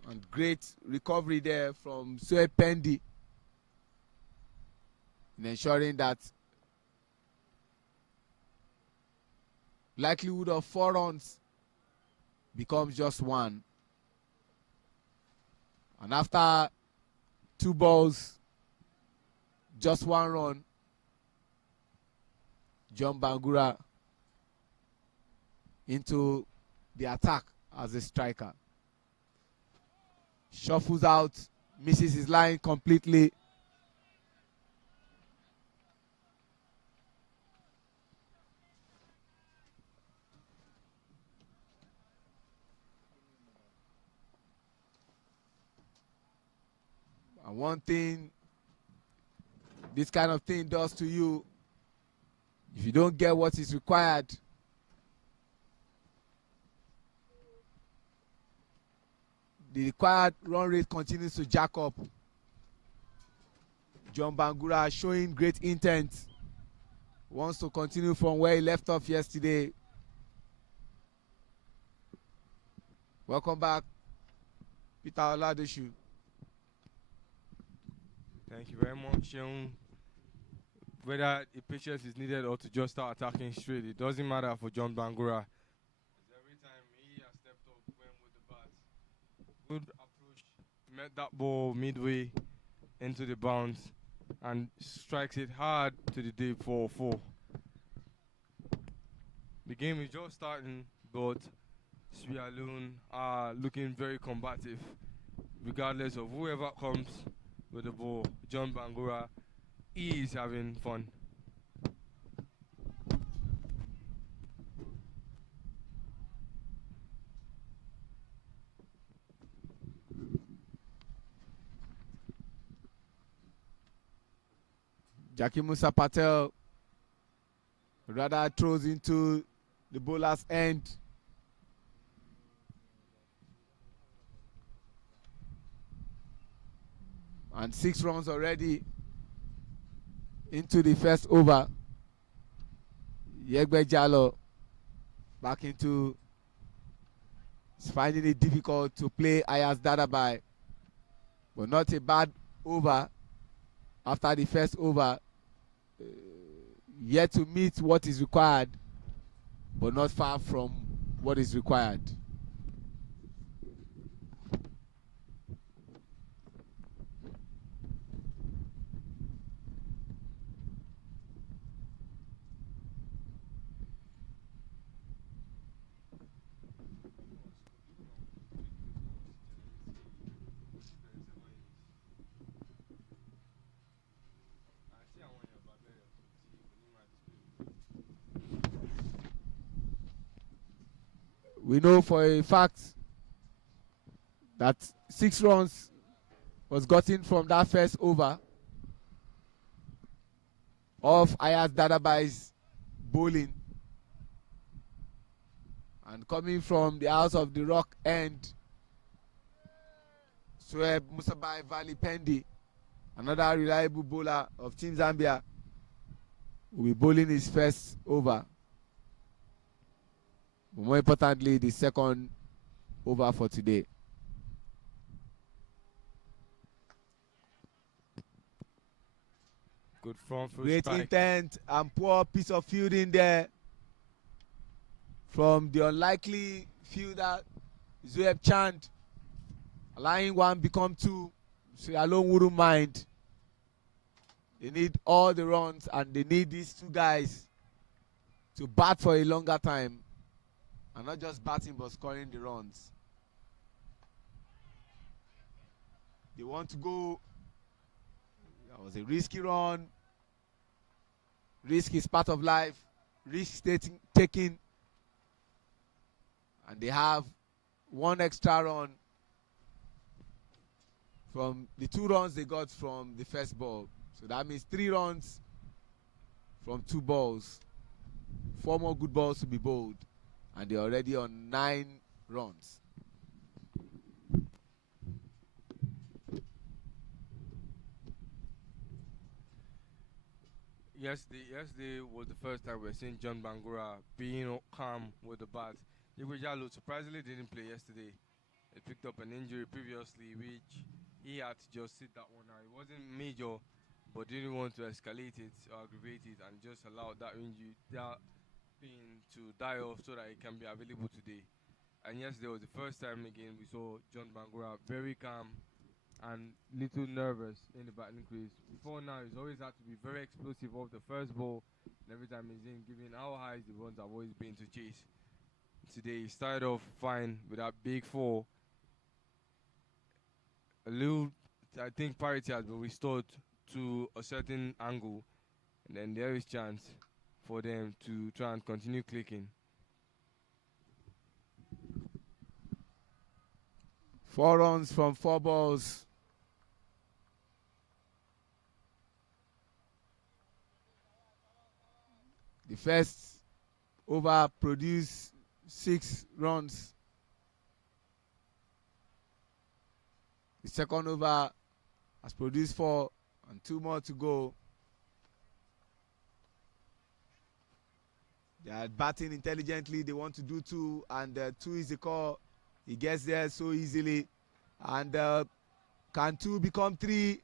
and great recovery there from Sue Pendi in ensuring that likelihood of 4 runs becomes just 1. And after 2 balls, just 1 run, John Bangura into the attack as a striker. Shuffles out, misses his line completely. And one thing this kind of thing does to you, if you don't get what is required, the required run rate continues to jack up. John Bangura showing great intent, wants to continue from where he left off yesterday. Welcome back, Peter Oladeshu. Thank you very much. Whether the patience is needed or to just start attacking straight, it doesn't matter for John Bangura. Every time he has stepped up, went with the bat. Good approach, met that ball midway into the bounce and strikes it hard to the deep 4-4. The game is just starting, but Sierra Leone are looking very combative, regardless of whoever comes with the ball. John Bangura is having fun. Jackie Musa Patel rather throws into the bowler's end. And 6 runs already into the first over. Yegbe Jalo back into, he's finding it difficult to play Ayaz Dadabai, but not a bad over after the first over. Yet to meet what is required, but not far from what is required. We know for a fact that 6 runs was gotten from that first over of Ayaz Dadabai's bowling. And coming from the house of the rock end, Sueb Musabai Valley Pendi, another reliable bowler of Team Zambia, will be bowling his first over. But more importantly, the second over for today. Good front foot Great strike. intent and poor piece of fielding there from the unlikely fielder Zoeb Chand, allowing 1 become 2. So Alone wouldn't mind. They need all the runs, and they need these two guys to bat for a longer time, and not just batting but scoring the runs. They want to go. That was a risky run. Risk is part of life. Risk taking. And they have one extra run from the 2 runs they got from the first ball. So that means 3 runs from 2 balls. 4 more good balls to be bowled. And they're already on 9 runs. Yesterday was the first time we're seeing John Bangura being calm with the bat. Igwe surprisingly didn't play yesterday. He picked up an injury previously, which he had to just sit that one out. It wasn't major, but didn't want to escalate it or aggravate it, and just allowed that injury, that pain to die off so that it can be available today. And yesterday was the first time again we saw John Bangura very calm and little nervous in the batting crease. Before now, he's always had to be very explosive off the first ball, and every time he's in, given how high the runs have always been to chase. Today, he started off fine with that big 4. A little, I think parity has been restored to a certain angle, and then there is chance for them to try and continue clicking. 4 runs from 4 balls. The first over produced 6 runs. The second over has produced 4 and 2 more to go. They are batting intelligently. They want to do 2, and 2 is the call. He gets there so easily. And can 2 become 3?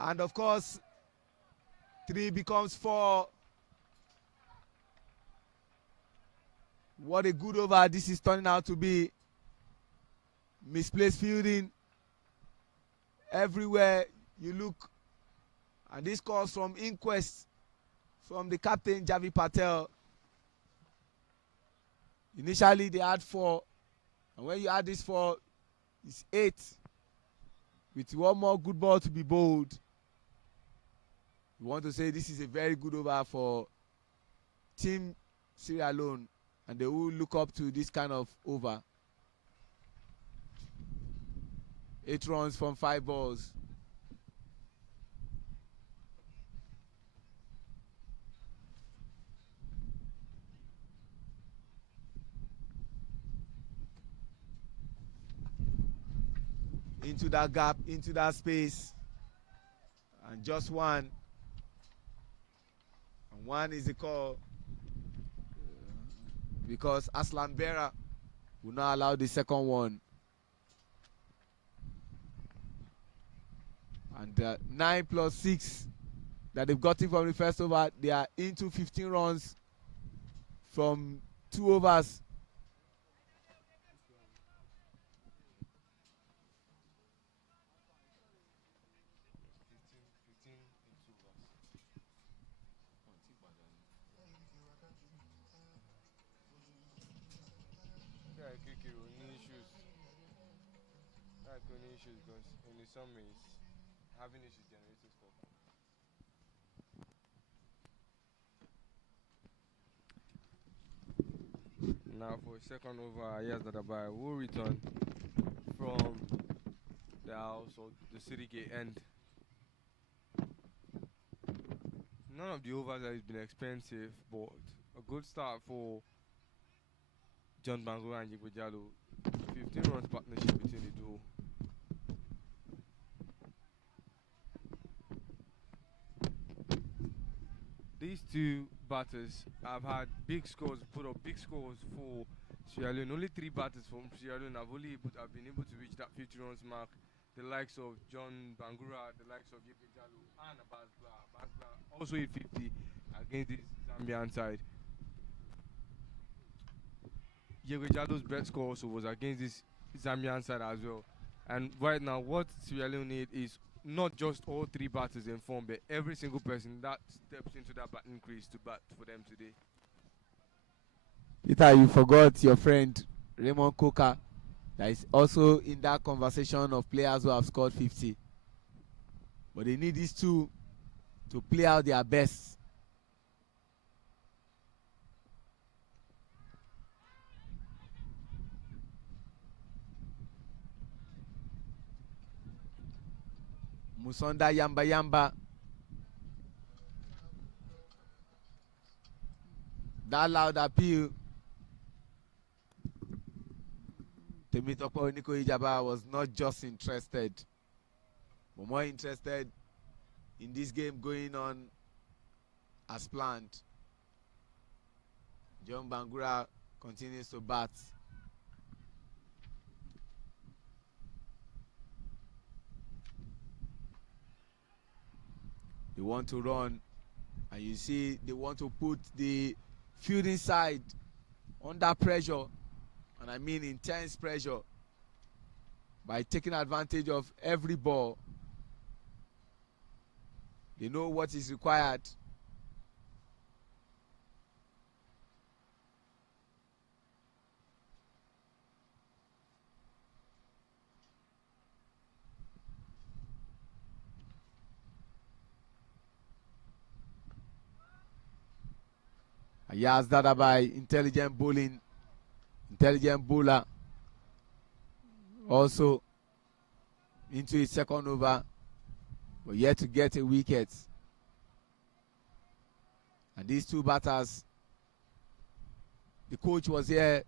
And of course, 3 becomes 4. What a good over this is turning out to be. Misplaced fielding everywhere you look. And this calls from inquest from the captain, Javi Patel. Initially, they had 4. And when you add this 4, it's 8. With 1 more good ball to be bowled. We want to say this is a very good over for Team Sierra Leone. And they will look up to this kind of over. 8 runs from 5 balls. Into that gap, into that space. And just 1. And 1 is the call. Because Aslan Bera will not allow the second one. And 9 plus 6 that they've gotten from the first over, they are into 15 runs from 2 overs. Issues because in the summer is having issues generating score. Now for a second over, yes, that Abai will return from the house or the city gate end. None of the overs has been expensive, but a good start for John Bangura and Igwe Jallow. 15 runs partnership between the duo. These 2 batters have had big scores, put up big scores for Sierra Leone. Only 3 batters from Sierra Leone have been able to reach that 50 runs mark. The likes of John Bangura, the likes of Igwe Jallow, and Abbas Blah also hit 50 against this Zambian side. Igwe Jallow's best score also was against this Zambian side as well. And right now, what Sierra Leone need is not just all three batters in form, but every single person that steps into that batting crease to bat for them today. Peter, you forgot your friend Raymond Coker that is also in that conversation of players who have scored 50. But they need these two to play out their best. Musonda Yamba Yamba. That loud appeal. Temitope Oniko Ijaba was not just interested, but more interested in this game going on as planned. John Bangura continues to bat. They want to run, and you see they want to put the fielding side under pressure, and I mean intense pressure, by taking advantage of every ball. They know what is required. Ayaz Dadabai, intelligent bowling, intelligent bowler, also into his second over, but yet to get a wicket. And these two batters, the coach was here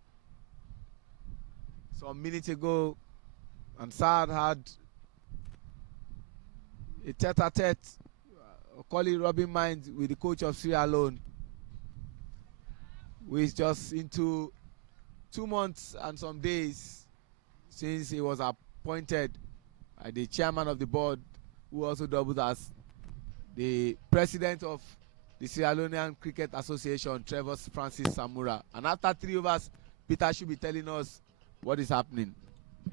some minutes ago, and Saad had a tete-a-tete, call it rubbing minds, with the coach of Sierra Leone, who is just into 2 months and some days since he was appointed as the chairman of the board, who also doubles as the president of the Sierra Leonean Cricket Association, Trevor Francis Samura. And after 3 overs, Peter should be telling us what is happening.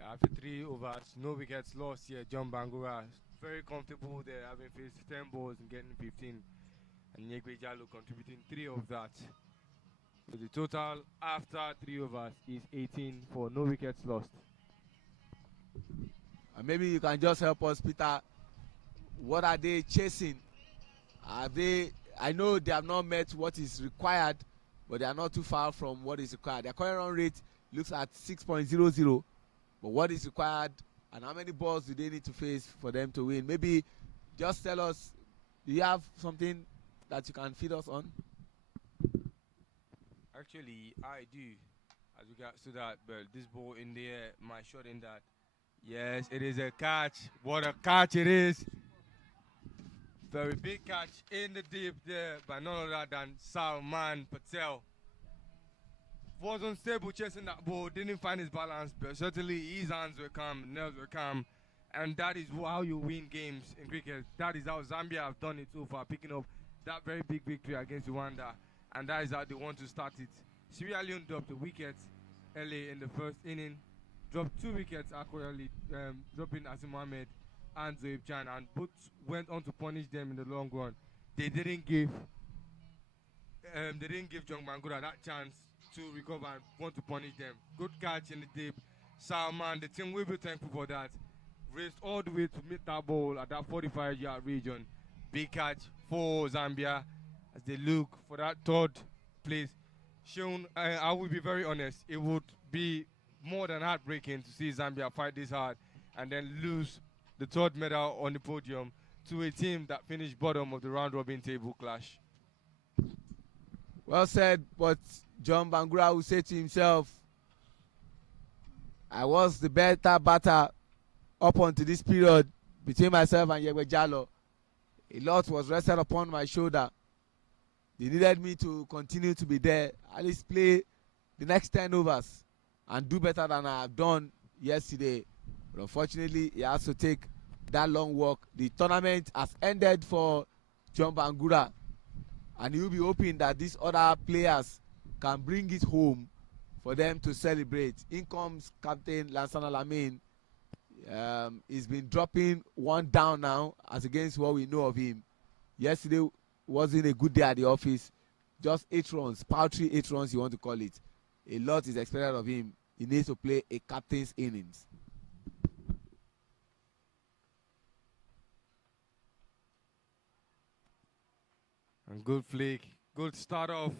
After 3 overs, no wickets lost here. John Bangura very comfortable there, having faced 10 balls and getting 15. And Nyegbe Jalo contributing 3 of that. So the total after 3 overs is 18 for no wickets lost. And maybe you can just help us, Peter. What are they chasing? Are they? I know they have not met what is required, but they are not too far from what is required. Their current run rate looks at 6.00, but what is required and how many balls do they need to face for them to win? Maybe just tell us, do you have something that you can feed us on? Actually, I do, as regards to that, but this ball in the air, my shot in that. Yes, it is a catch. What a catch it is. Very big catch in the deep there by none other than Salman Patel. Was unstable chasing that ball, didn't find his balance, but certainly his hands were calm, nerves were calm. And that is how you win games in cricket. That is how Zambia have done it so far, picking up that very big victory against Rwanda. And that is how they want to start it. Sierra Leone dropped a wicket early in the first inning, dropped 2 wickets accurately, dropping Asim Mohammed and Zoeb Chan, and both went on to punish them in the long run. They didn't give John Bangura that chance to recover and want to punish them. Good catch in the deep. Salman, the team will be thankful for that. Raced all the way to meet that ball at that 45-yard region. Big catch for Zambia as they look for that 3rd place. Sean, I will be very honest, it would be more than heartbreaking to see Zambia fight this hard and then lose the 3rd medal on the podium to a team that finished bottom of the round-robin table clash. Well said, but John Bangura will say to himself, I was the better batter up until this period between myself and Nyegbe Jalo. A lot was rested upon my shoulder. They needed me to continue to be there, at least play the next 10 overs and do better than I have done yesterday. But unfortunately, he has to take that long walk. The tournament has ended for John Bangura, and he will be hoping that these other players can bring it home for them to celebrate. In comes Captain Lansana Lamin. He's been dropping one down now as against what we know of him. Yesterday wasn't a good day at the office. Just 8 runs, paltry 8 runs you want to call it. A lot is expected of him. He needs to play a captain's innings. And good flick, good start off.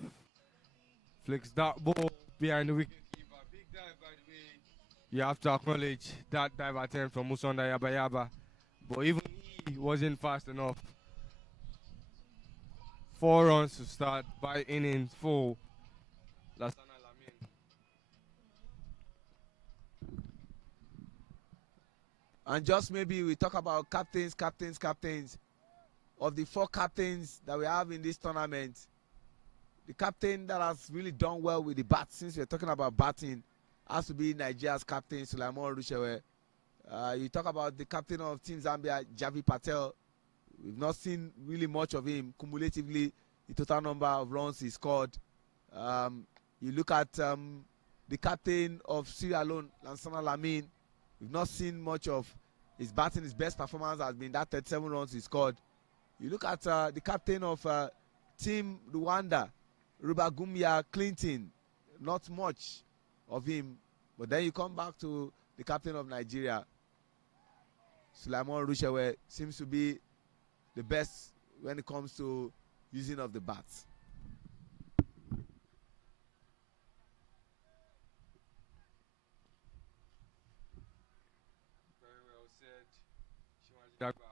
Flicks that ball behind the wicketkeeper. Big dive, by the way. You have to acknowledge that dive attempt from Musonda Yabayaba. But even he wasn't fast enough. 4 runs to start by innings 4. Lassana Lamin. And just maybe we talk about captains. Of the 4 captains that we have in this tournament, the captain that has really done well with the bat, since we're talking about batting, has to be Nigeria's captain, Sulaimon Rushewe. You talk about the captain of Team Zambia, Javi Patel. We've not seen really much of him. Cumulatively, the total number of runs he scored. You look at the captain of Sierra Leone, Lansana Lamin. We've not seen much of his batting. His best performance has been that 37 runs he scored. You look at the captain of Team Rwanda, Rubagumya Clinton. Not much of him. But then you come back to the captain of Nigeria, Sulaimon Rushewe, seems to be the best when it comes to using of the bats. Very well said. Out of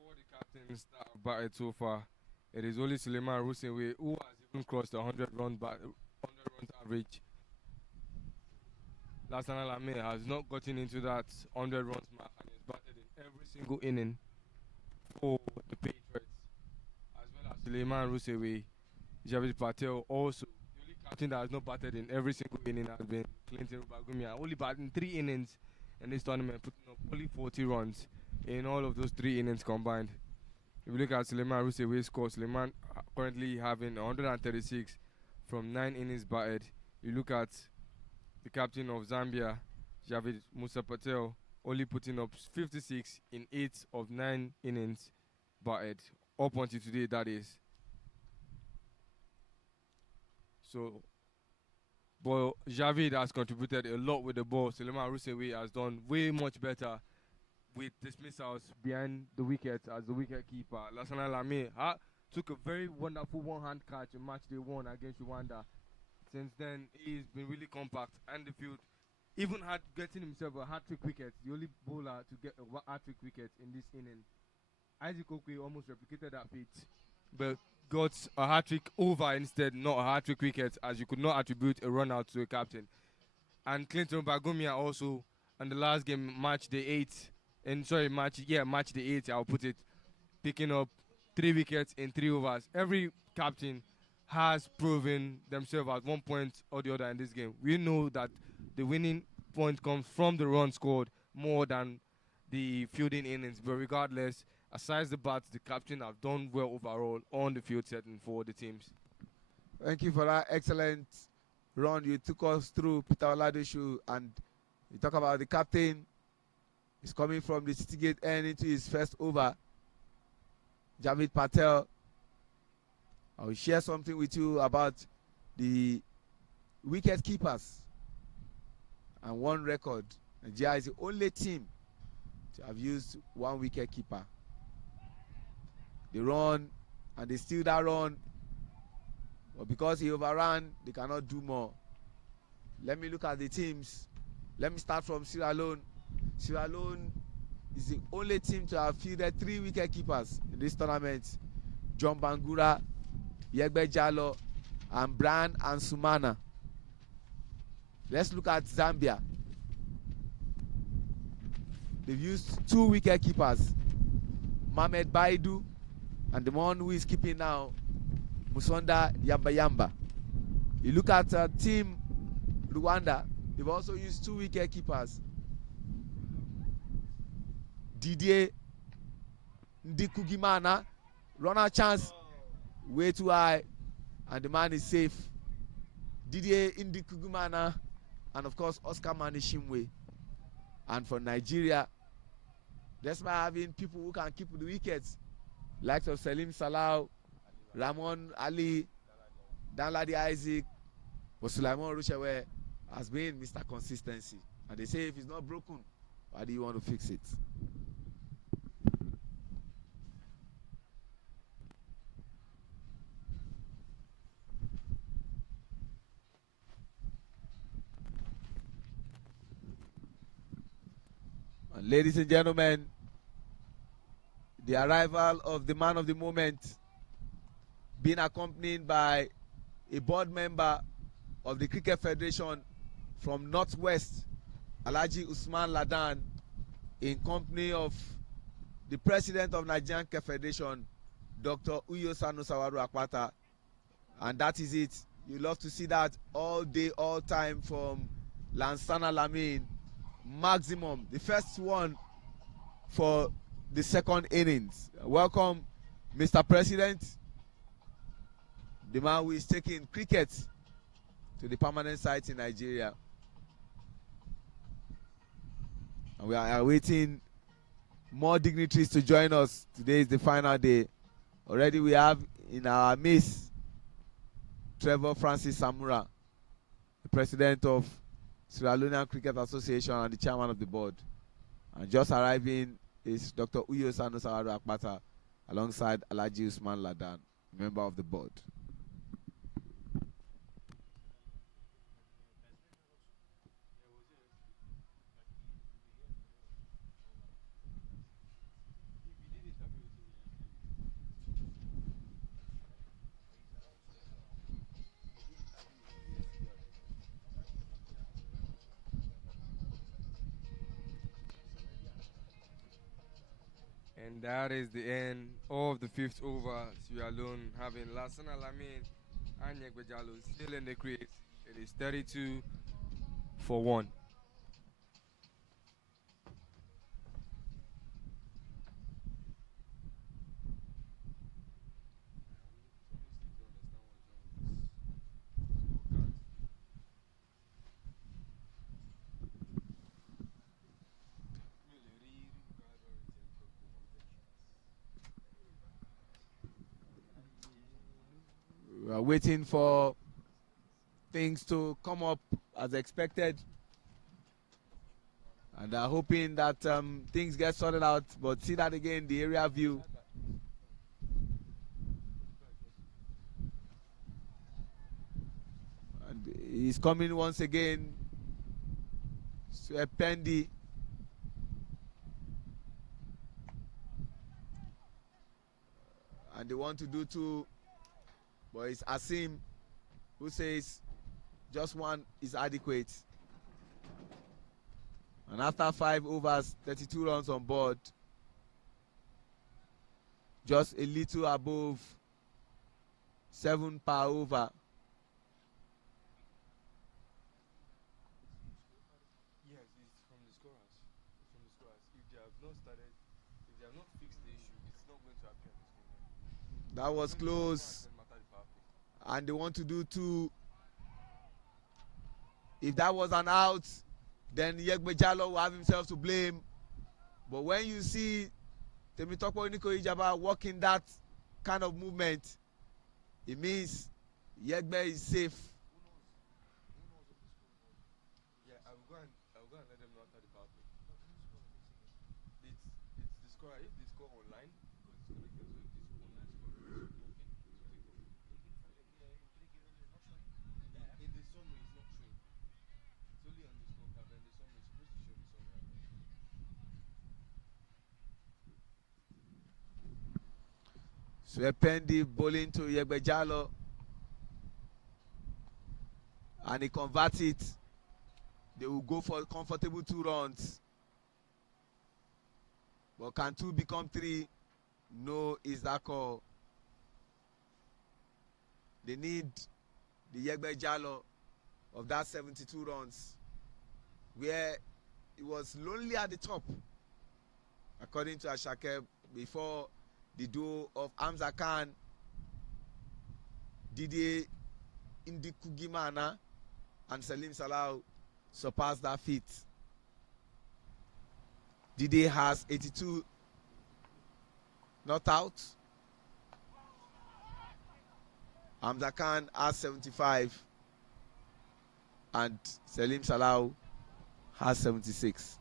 all the captains that have batted so far, it is only Suleiman Rusewe who has even crossed the 100 runs average. Lassana Lame has not gotten into that 100 runs mark and has batted in every single inning for the Patriots, as well as Suleiman Rusewe. Javid Patel also. The only captain that has not batted in every single inning has been Clinton Rubagumya, only batting 3 innings in this tournament, putting up only 40 runs in all of those 3 innings combined. If you look at Suleiman Rusewe's score, Suleiman currently having 136 from 9 innings batted. You look at the captain of Zambia, Javid Musa Patel, only putting up 56 in 8 of 9 innings batted, up until today, that is. So, but Javid has contributed a lot with the ball. Suleiman Rusewe has done way much better with dismissals behind the wicket as the wicket keeper. Lassana Lame took a very wonderful one-hand catch in match day 1 against Rwanda. Since then, he's been really compact and the field. Even had getting himself a hat-trick wicket, the only bowler to get a hat-trick wicket in this inning. Isaac Okwe almost replicated that feat, but got a hat-trick over instead, not a hat-trick wicket, as you could not attribute a run-out to a captain. And Clinton Bagumia also, in the last game, match day 8, I'll put it, picking up 3 wickets in 3 overs. Every captain has proven themselves at one point or the other in this game. We know that the winning point comes from the run scored more than the fielding innings. But regardless, aside the bats, the captain have done well overall on the field setting for the teams. Thank you for that excellent run. You took us through Peter Oladeshu, and you talk about the captain. He's coming from the City Gate end into his first over. Javid Patel. I will share something with you about the wicket keepers and one record. Nigeria is the only team to have used 1 wicket keeper. They run and they steal that run, but because he overran, they cannot do more. Let me look at the teams. Let me start from Sierra Leone. Sierra Leone is the only team to have fielded 3 wicket keepers in this tournament. John Bangura, Yegbe Jalo, and Brian and Sumana. Let's look at Zambia. They've used 2 wicket keepers, Mohamed Baidu, and the one who is keeping now, Musonda Yamba. You look at Team Rwanda, they've also used 2 wicket keepers, Didier Ndikugimana, runner chance, way too high, and the man is safe. Didier Ndikugimana, and of course Oscar Manishimwe. And for Nigeria, despite having people who can keep the wickets, likes of Salim Salau, Ramon Ali, Danladi Isaac, but Sulaiman Rushewe has been Mr. Consistency. And they say if it's not broken, why do you want to fix it? And ladies and gentlemen, the arrival of the man of the moment, being accompanied by a board member of the Cricket Federation from Northwest, Alhaji Usman Ladan, in company of the president of Nigerian Cricket Federation, Dr. Uyo Sanu Sawaru Akpata. And that is it. You love to see that all day, all time from Lansana Lamin. Maximum, the first one for the second innings. Welcome, Mr. President, the man who is taking cricket to the permanent site in Nigeria. And we are awaiting more dignitaries to join us. Today is the final day. Already we have in our midst Trevor Francis Samura, the president of Sierra Leone Cricket Association and the chairman of the board. And just arriving is Dr. Uyo Sanu Sawaru Akpata alongside Alhaji Usman Ladan, member of the board. And that is the end of the fifth over. Sierra Leone having Lassana Lamin and Yegbejalo still in the crease. It is 32-1. We are waiting for things to come up as expected, and are hoping that things get sorted out. But see that again, the area view. And he's coming once again. Pendi. And they want to do two. But it's Asim who says just one is adequate. And after 5 overs, 32 runs on board, just a little above 7 per over. Yes, it's from the scorers. From the scorers. If they have not started, if they have not fixed the issue, it's not going to appear on the screen. That was close. And they want to do two. If that was an out, then Yegbejalo will have himself to blame. But when you see Temitope Oniko Ijaba working that kind of movement, it means Yegbe is safe. Yeah, I will go and let them know after the power play. It's the scorer. If they score online, because it's going to get so if this online score is in the summary it's not showing. It's only on the scorecard, then the summary is supposed to show the summary. Swependi bowling to Yegbejalo, and he converts it. They will go for comfortable 2 runs. But can 2 become 3? No, is that call. They need the Yegbejalo of that 72 runs, where it was lonely at the top, according to Ashake, before the duo of Hamza Khan, Didier Indikugimana, and Salim Salau surpassed that feat. Dide has 82 not out. Hamza Khan has 75. And Selim Salau has 76.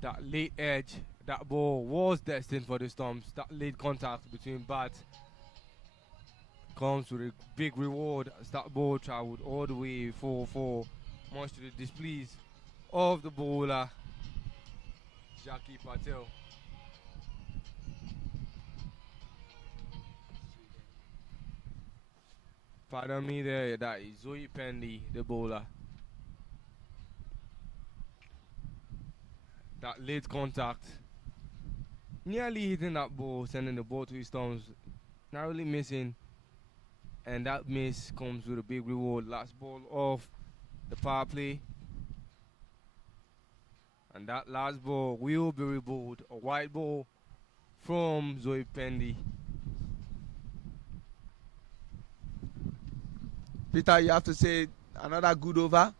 That late edge, that ball was destined for the Storms. That late contact between bats comes with a big reward as that ball traveled all the way 4-4, much to the displease of the bowler, Jackie Patel. Pardon me there, that is Zoe Pendy, the bowler. That late contact, nearly hitting that ball, sending the ball to his Storms, narrowly missing. And that miss comes with a big reward. Last ball of the power play. And that last ball will be rebowled. A white ball from Zoe Pendy. Peter, you have to say another good over.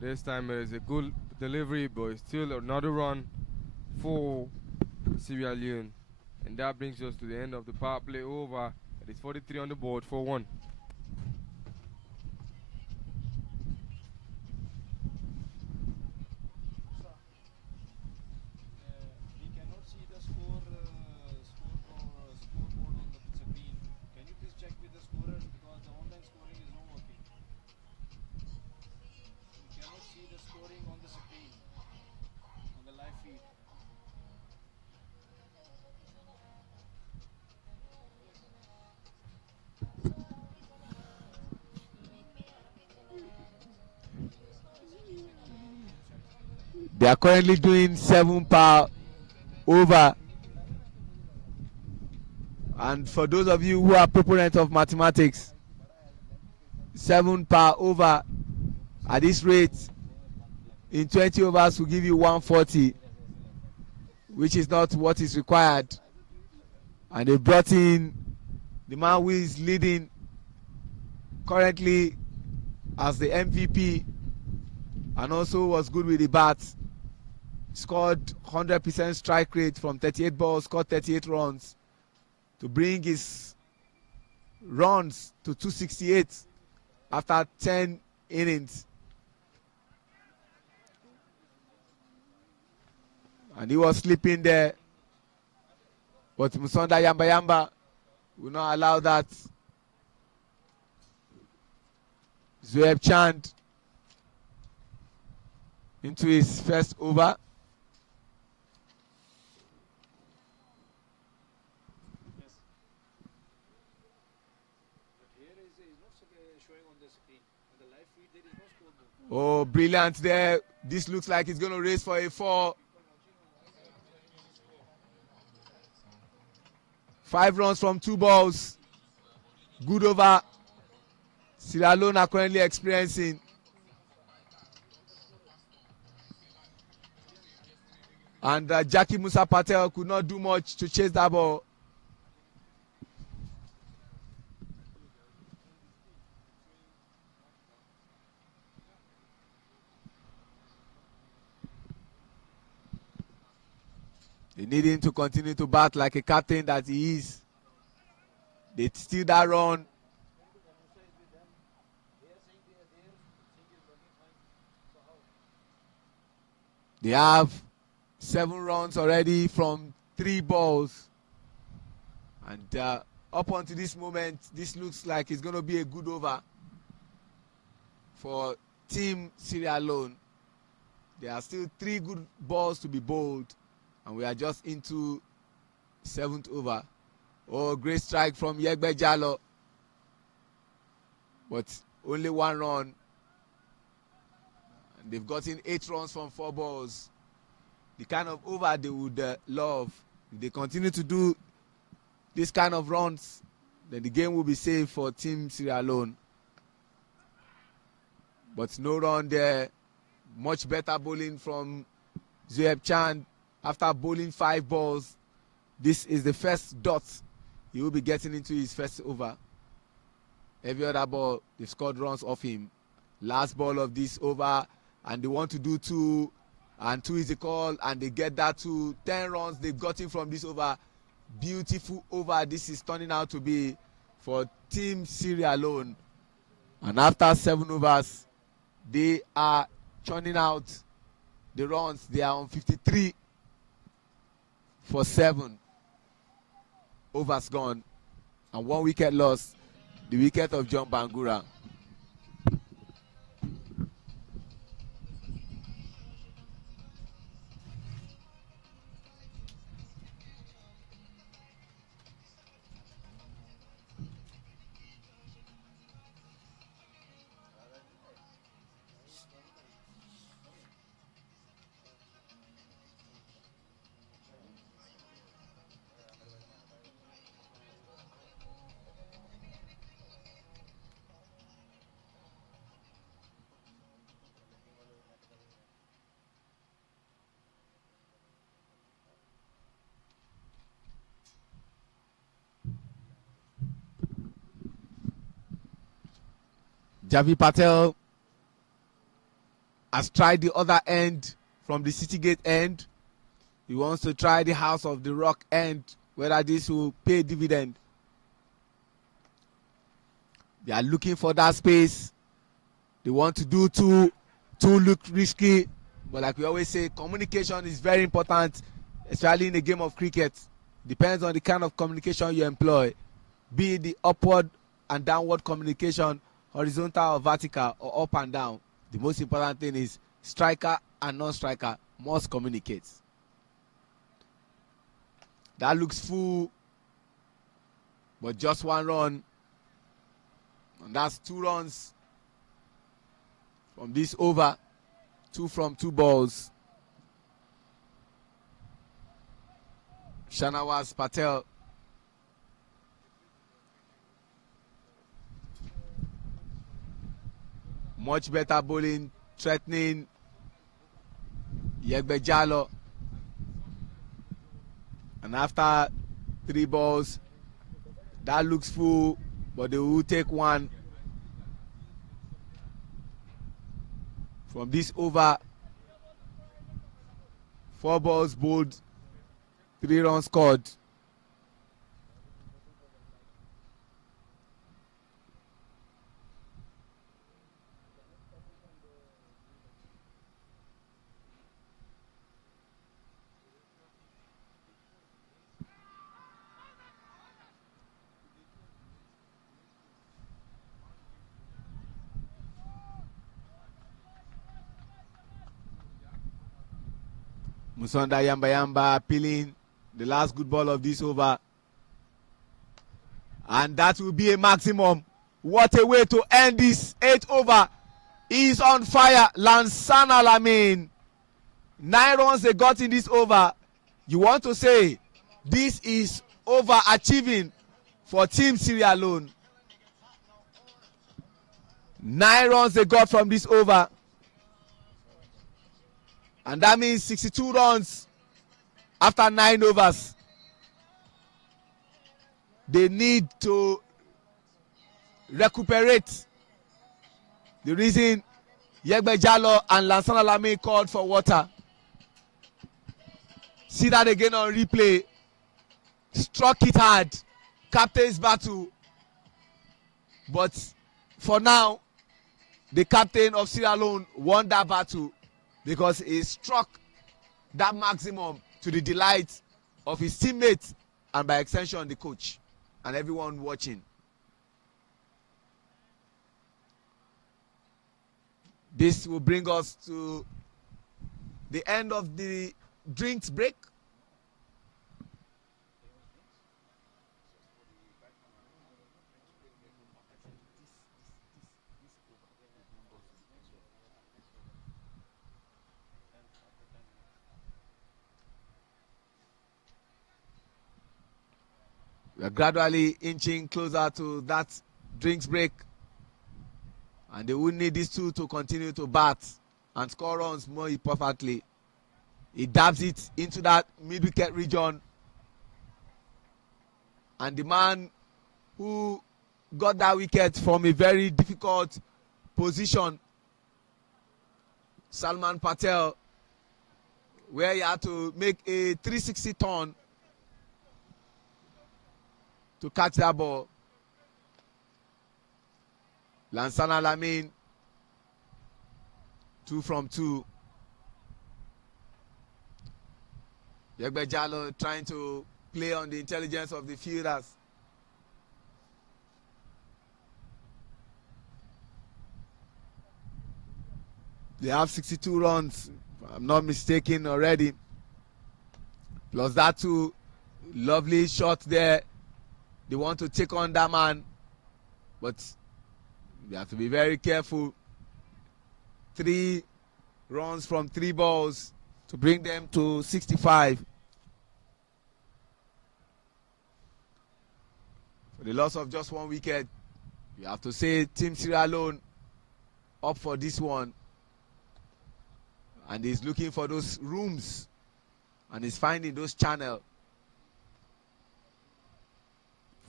This time it is a good delivery, but it's still another run for Sierra Leone. And that brings us to the end of the power play over. It is 43 on the board for 1. We cannot see the scoreboard on the screen. Can you please check with the scorers because the online scoring is not working. We cannot see the scoring on the screen, on the live feed. They are currently doing 7 per over. And for those of you who are proponents of mathematics, 7 per over at this rate in 20 overs will give you 140, which is not what is required. And they brought in the man who is leading currently as the MVP and also was good with the bat. Scored 100% strike rate from 38 balls, scored 38 runs to bring his runs to 268 after 10 innings. And he was sleeping there, but Musonda Yamba will not allow that. Zoeb Chand into his first over. Oh, brilliant there. This looks like it's going to race for a 4. 5 runs from 2 balls. Good over. Sierra Leone are currently experiencing. And Jackie Musa Patel could not do much to chase that ball. They need him to continue to bat like a captain that he is. They steal that run. They have 7 runs already from 3 balls. And up until this moment, this looks like it's going to be a good over for Team Sierra Leone. There are still 3 good balls to be bowled. And we are just into 7th over. Oh, great strike from Yegbe Jalo. But only 1 run. And they've gotten 8 runs from 4 balls. the kind of over they would love. If they continue to do this kind of runs, then the game will be safe for Team Sierra Leone. But no run there. Much better bowling from Zoeb Chan after bowling 5 balls. This is the first dot he will be getting into his first over. Every other ball, they've scored runs off him. Last ball of this over, and they want to do 2, and 2 is the call, and they get that to 10 runs they've gotten from this over. Beautiful over this is turning out to be for Team Sierra Leone. And after 7 overs, they are churning out the runs. They are on 53 for 7 overs gone, and 1 wicket lost, the wicket of John Bangura. Javi Patel has tried the other end from the City Gate end. He wants to try the House of the Rock end, whether this will pay dividend. They are looking for that space. They want to do two look risky, but like we always say, communication is very important, especially in a game of cricket. Depends on the kind of communication you employ, be it the upward and downward communication, horizontal or vertical, or up and down. The most important thing is striker and non-striker must communicate. That looks full, but just 1 run, and that's 2 runs from this over. 2 from 2 balls. Shanawaz Patel much better bowling, threatening Yegbe Jalo. And after 3 balls, that looks full, but they will take 1 from this over. 4 balls bowled, 3 runs scored. Musonda Yamba Yamba appealing the last good ball of this over. And that will be a maximum. What a way to end this 8th over. He's on fire. Lansana Lamin. 9 runs they got in this over. You want to say this is overachieving for Team Sierra Leone. 9 runs they got from this over. And that means 62 runs after 9 overs. They need to recuperate. The reason Yegbe Jalo and Lansana Lami called for water. See that again on replay. Struck it hard. Captain's battle. But for now, the captain of Sierra Leone won that battle, because he struck that maximum to the delight of his teammates and by extension the coach and everyone watching. This will bring us to the end of the drinks break. We are gradually inching closer to that drinks break. And they will need these two to continue to bat and score runs more perfectly. He dabs it into that mid-wicket region. And the man who got that wicket from a very difficult position, Salman Patel, where he had to make a 360 turn to catch that ball. Lansana Lamin, 2 from 2. Yegbe Jallo trying to play on the intelligence of the fielders. They have 62 runs, if I'm not mistaken already. Plus that too, lovely shot there. They want to take on that man, but they have to be very careful. 3 runs from 3 balls to bring them to 65. For the loss of just 1 wicket, you have to say Team Sierra Leone up for this one. And he's looking for those rooms and he's finding those channels.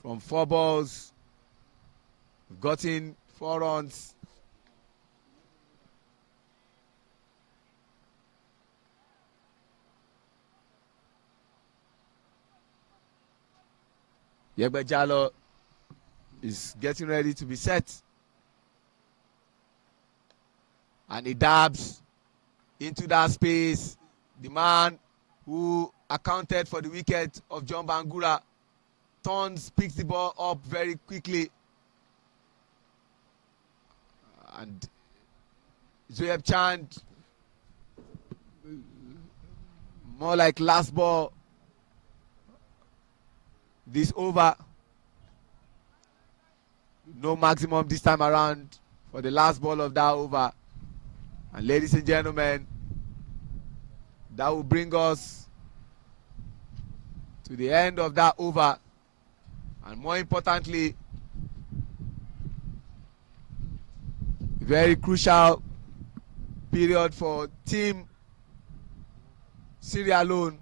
From 4 balls, we've gotten 4 runs. Yegbe Jallo is getting ready to be set. And he dabs into that space. The man who accounted for the wicket of John Bangura turns, picks the ball up very quickly. And Zoeb Chand, more like last ball this over. No maximum this time around for the last ball of that over. And ladies and gentlemen, that will bring us to the end of that over. And more importantly, a very crucial period for Team Sierra Leone.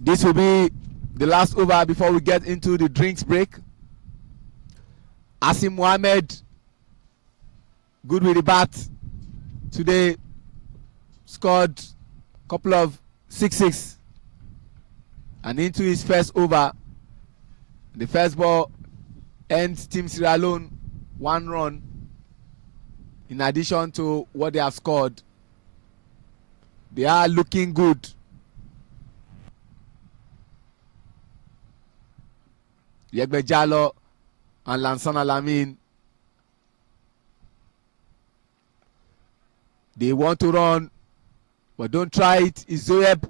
This will be the last over before we get into the drinks break. Asim Mohammed, good with the bat today, scored a couple of 6-6 and into his first over. The first ball ends Team Sierra Leone 1 run in addition to what they have scored. They are looking good. Yegbe Jallo and Lansana Lamin. They want to run, but don't try it. It's Zoeb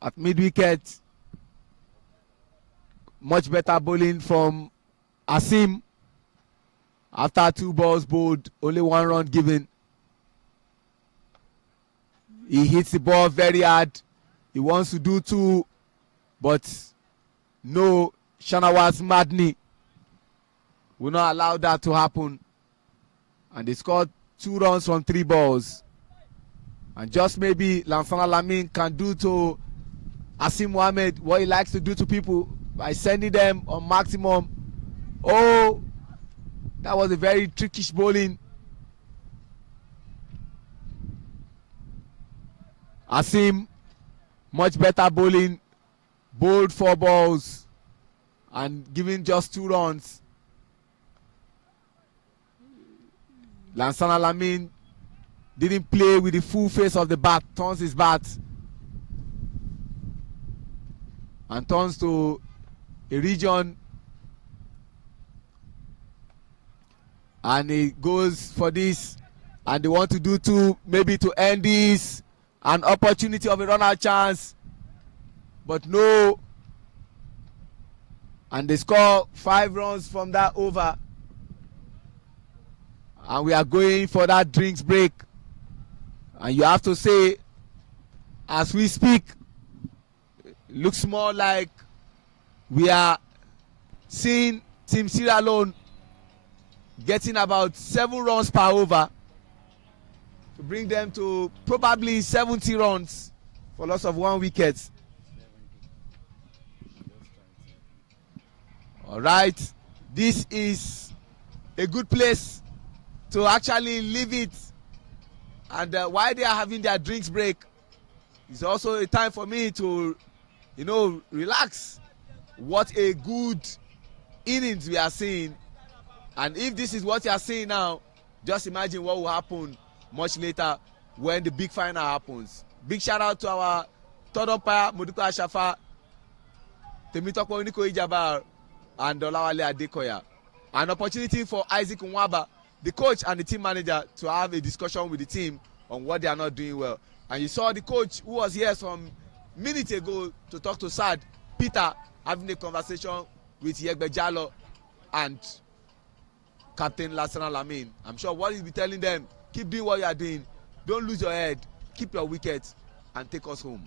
at mid-wicket. Much better bowling from Asim. After 2 balls bowled, only 1 run given. He hits the ball very hard. He wants to do 2, but no, Shanawaz Madni will not allow that to happen. And they scored 2 runs from 3 balls. And just maybe Lansana Lamin can do to Asim Mohammed what he likes to do to people by sending them on maximum. Oh, That was a very trickish bowling. Asim, much better bowling, bowled 4 balls and giving just 2 runs. Lansana Lamin didn't play with the full face of the bat, turns his bat and turns to a region, and he goes for this, and they want to do 2 maybe to end this, an opportunity of a run out chance, but no, and they score 5 runs from that over, and we are going for that drinks break. And you have to say, as we speak, looks more like we are seeing Team Sierra Leone getting about 7 runs per over to bring them to probably 70 runs for loss of 1 wicket. All right, this is a good place to actually leave it, and while they are having their drinks break, it's also a time for me to, you know, relax. What a good innings we are seeing, and if this is what you are seeing now, just imagine what will happen much later when the big final happens. Big shout out to our third umpire Moduko Ashafa, Temitope Oniko Ijabar, and Olawale Adekoya. An opportunity for Isaac Nwaba, the coach and the team manager, to have a discussion with the team on what they are not doing well. And you saw the coach who was here some minutes ago to talk to Sad Peter, having a conversation with Yegbe Jallo and Captain Lassana Lamin. I'm sure what he'll be telling them, keep doing what you are doing, don't lose your head, keep your wicket and take us home.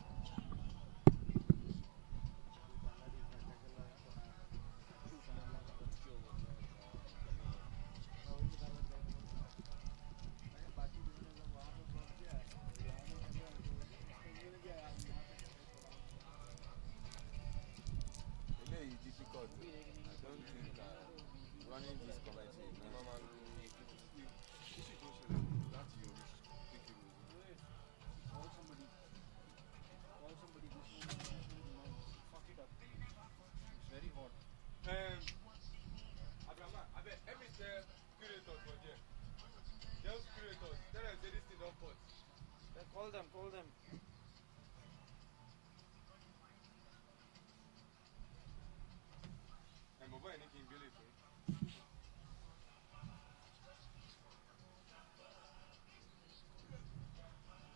Call them.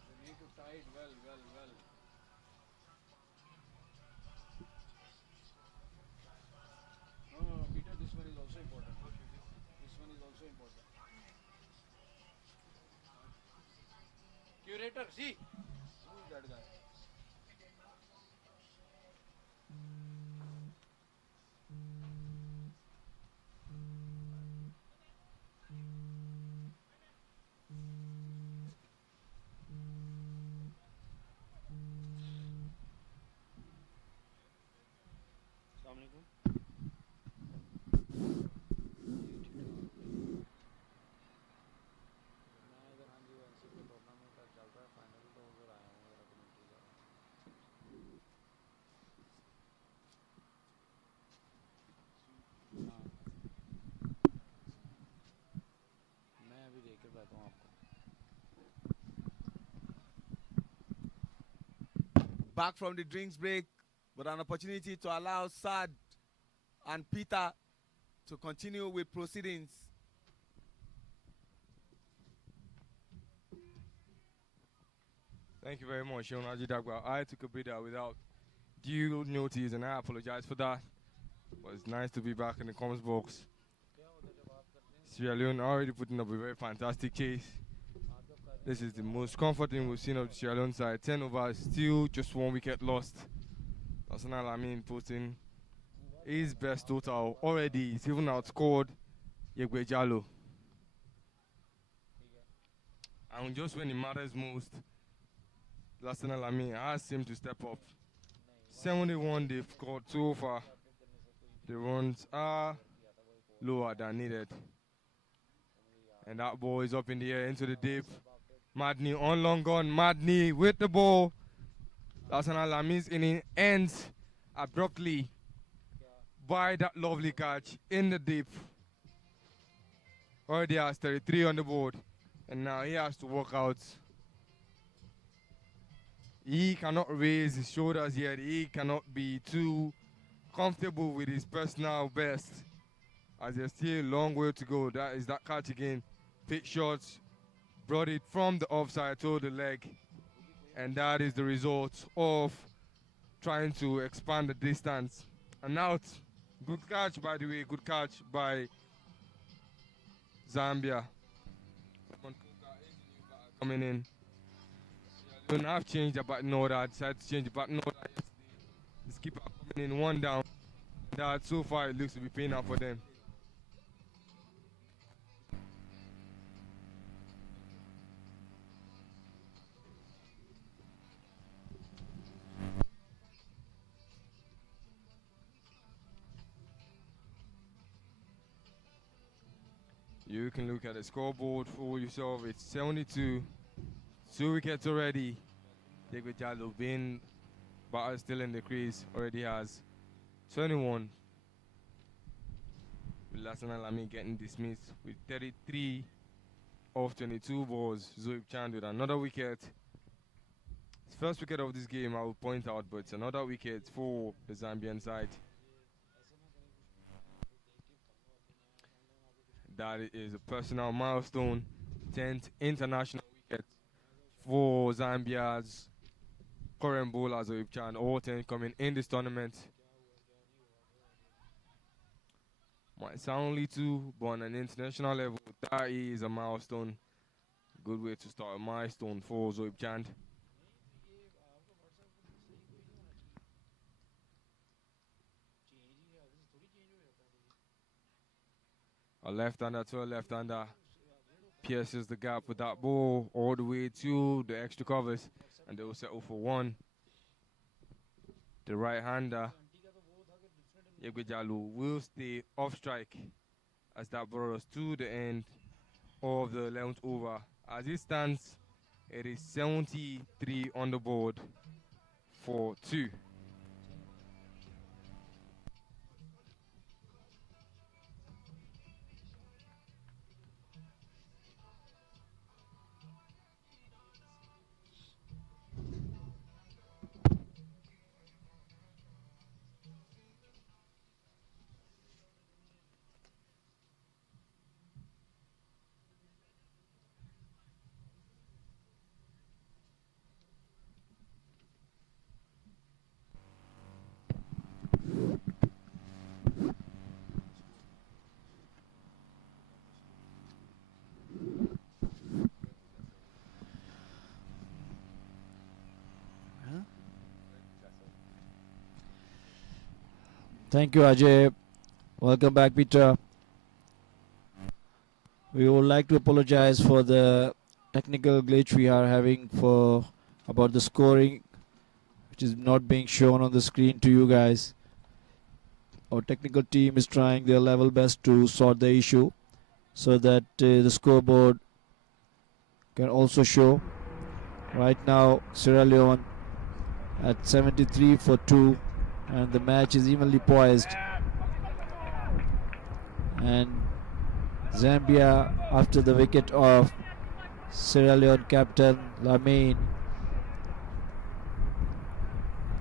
They need to tie it well. No, Peter, this one is also important. This one is also important. Curator, see? Who is that guy? Assalamualaikum. Back from the drinks break, but an opportunity to allow Sad and Peter to continue with proceedings. Thank you very much, Shonaji Dagba. I took a breather without due notice, and I apologize for that. But it's nice to be back in the comments box. Sierra Leone already putting up a very fantastic chase. This is the most comforting we've seen of the Sierra Leone side. 10 overs, still just 1 wicket lost. Lassana Lamin posting his best total already. He's even outscored Yegbe Jallo. And just when it matters most, Lassana Lamin asked him to step up. 71 they've scored so far. The runs are lower than needed. And that ball is up in the air into the deep. Madney on long gone. Madney with the ball. Lassana Lami's inning ends abruptly by that lovely catch in the deep. Already has 33 on the board. And now he has to work out. He cannot raise his shoulders yet. He cannot be too comfortable with his personal best. As there's still a long way to go. That is that catch again. Pitch shots. Brought it from the offside to the leg. And that is the result of trying to expand the distance. And out. Good catch, by the way. Good catch by Zambia. Coming in. Don't have changed the batting order. I decided to change the batting order yesterday. The skipper coming in 1 down. That so far it looks to be paying out for them. You can look at the scoreboard for yourself. It's 72. 2 wickets already. David Jallo being batter still in the crease. Already has 21. With Lassana Lami getting dismissed with 33 off 22 balls. Zoib Chand with another wicket. It's first wicket of this game, I will point out, but it's another wicket for the Zambian side. That is a personal milestone. 10th international wicket for Zambia's current bowler Zoib Chan. All 10 coming in this tournament. Might sound only 2, but on an international level, that is a milestone. Good way to start a milestone for Zoib Chan. A left-hander to a left-hander pierces the gap with that ball all the way to the extra covers, and they will settle for 1. The right-hander, Yegwejalu, will stay off strike as that brought us to the end of the 11th over. As it stands, it is 73 on the board for 2. Thank you, Ajay. Welcome back, Peter. We would like to apologize for the technical glitch we are having for about the scoring, which is not being shown on the screen to you guys. Our technical team is trying their level best to sort the issue so that the scoreboard can also show. Right now, Sierra Leone at 73 for 2. And the match is evenly poised. And Zambia, after the wicket of Sierra Leone captain Lamine,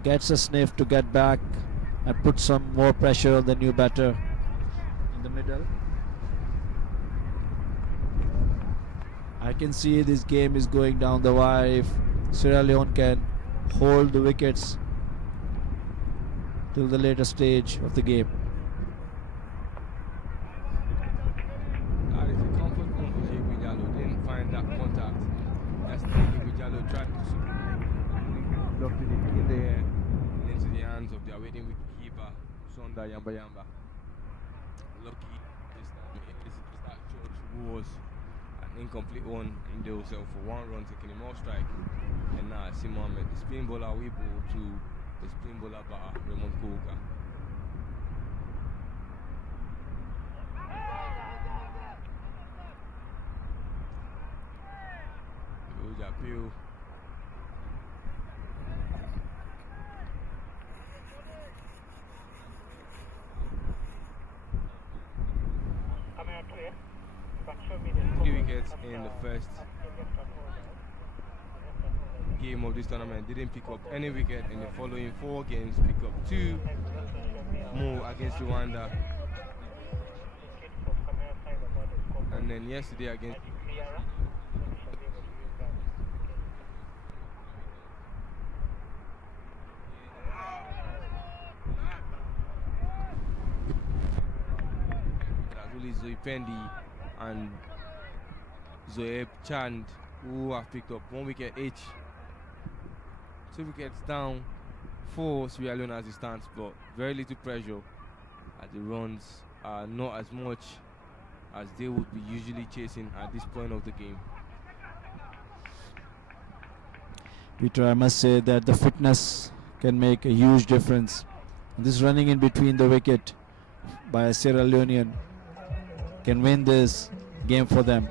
gets a sniff to get back and put some more pressure on the new batter in the middle. I can see this game is going down the wire if Sierra Leone can hold the wickets till the later stage of the game. That is a comfort zone for Yegwejalu. Didn't find that contact. Yesterday, Yegwejalu tried to loft it in the air into the hands of their waiting wicketkeeper, Sonda Yamba Yamba. Lucky this time it is that George was an incomplete one, and they will settle for 1 run, taking him off strike. And now see Mohammed, the spin bowler we bowl to the spin bowler batter, Raymond Koka. uphill. Three wickets in the first game of this tournament. Didn't pick up any wicket in the following 4 games. Pick up 2 more against Rwanda. And then yesterday against Razuli Zoipendi and Zoeb Chand, who have picked up 1 wicket each. 2 wickets down for Sierra Leone as it stands, but very little pressure as the runs are not as much as they would be usually chasing at this point of the game. Peter, I must say that the fitness can make a huge difference. This running in between the wicket by a Sierra Leonean can win this game for them.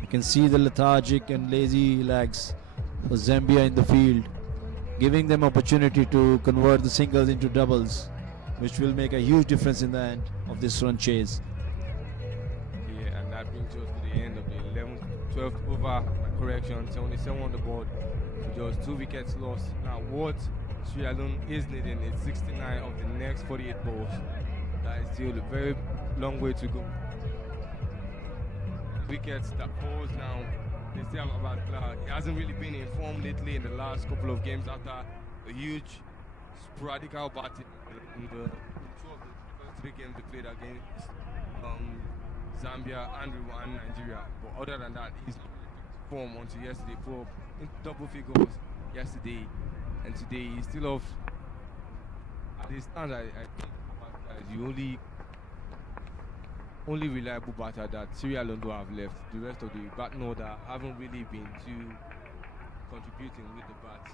You can see the lethargic and lazy legs for Zambia in the field, giving them opportunity to convert the singles into doubles, which will make a huge difference in the end of this run chase. Yeah, and that brings us to the end of the 11th, 12th over. Correction, 77 on the board, just 2 wickets lost. Now what Sierra Leone is needing is 69 of the next 48 balls. That is still a very long way to go. Wickets that falls now, they still have about he hasn't really been in form lately in the last couple of games after a huge sporadic batting in the 2 of the first 3 games they played against Zambia and Rwanda, Nigeria. But other than that, he's form until yesterday, put up in double figures yesterday, and today he's still off. At this stand, I think as the only reliable batter that Sierra Leone do have left. The rest of the batting order haven't really been too contributing with the bats.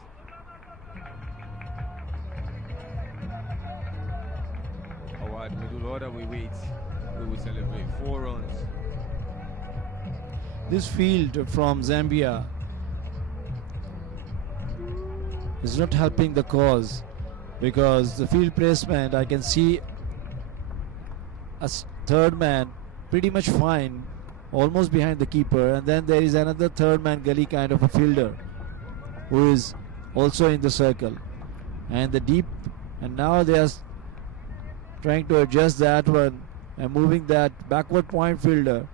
Our middle order we wait. We will celebrate 4 runs. This field from Zambia is not helping the cause, because the field placement, I can see a third man pretty much fine, almost behind the keeper, and then there is another third man gully kind of a fielder who is also in the circle, and the deep, and now they are trying to adjust that one and moving that backward point fielder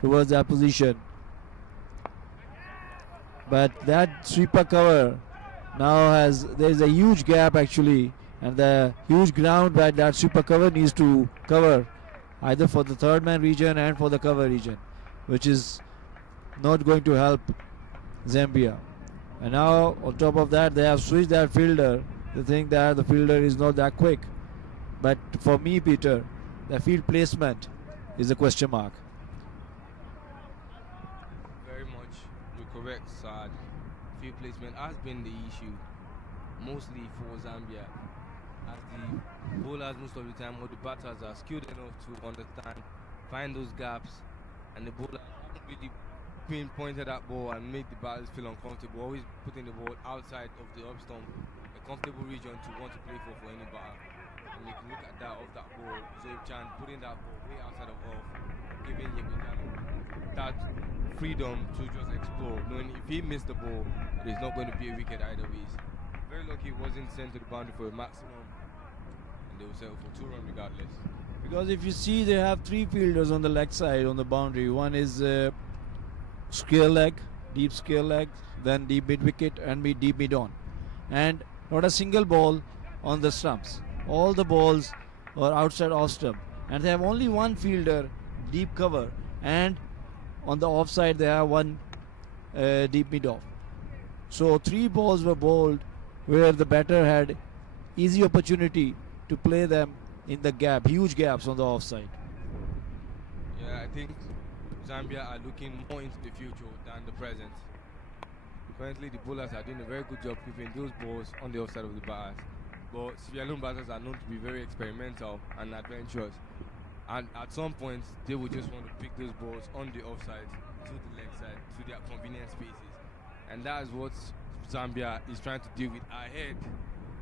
towards that position. But that sweeper cover now there is a huge gap actually, and the huge ground that that sweeper cover needs to cover either for the third man region and for the cover region, which is not going to help Zambia. And now on top of that, they have switched that fielder. They think that the fielder is not that quick, but for me, Peter, the field placement is a question mark. Correct, Saad. Field placement has been the issue, mostly for Zambia, as the bowlers most of the time, or the batters, are skilled enough to understand, find those gaps, and the bowler haven't really pinpointed that ball and make the batters feel uncomfortable, always putting the ball outside of the up stump, a comfortable region to want to play for any batter. And you can look at that of that ball, Zoe Chan putting that ball way outside of off, giving Yemikano that freedom to just explore, knowing if he missed the ball, it is not going to be a wicket either ways. Very lucky it wasn't sent to the boundary for a maximum, and they will settle for 2 runs regardless. Because if you see, they have 3 fielders on the leg side on the boundary. One is square leg, deep square leg, then deep mid wicket and deep mid on, and not a single ball on the stumps. All the balls are outside off stump, and they have only 1 fielder deep cover, and on the offside they have 1 deep mid off. So 3 balls were bowled where the batter had easy opportunity to play them in the gap, huge gaps on the offside. Yeah, I think Zambia are looking more into the future than the present. Currently the bowlers are doing a very good job keeping those balls on the offside of the batters, but Sierra Leone batters are known to be very experimental and adventurous, and at some point they will just want to pick those balls on the offside to the leg side, to their convenient spaces. And that's what Zambia is trying to deal with ahead.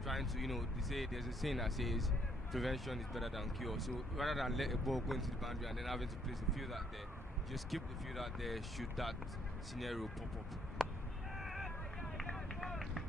Trying to, they say there's a saying that says prevention is better than cure. So rather than let a ball go into the boundary and then having to place the field out there, just keep the field out there should that scenario pop up.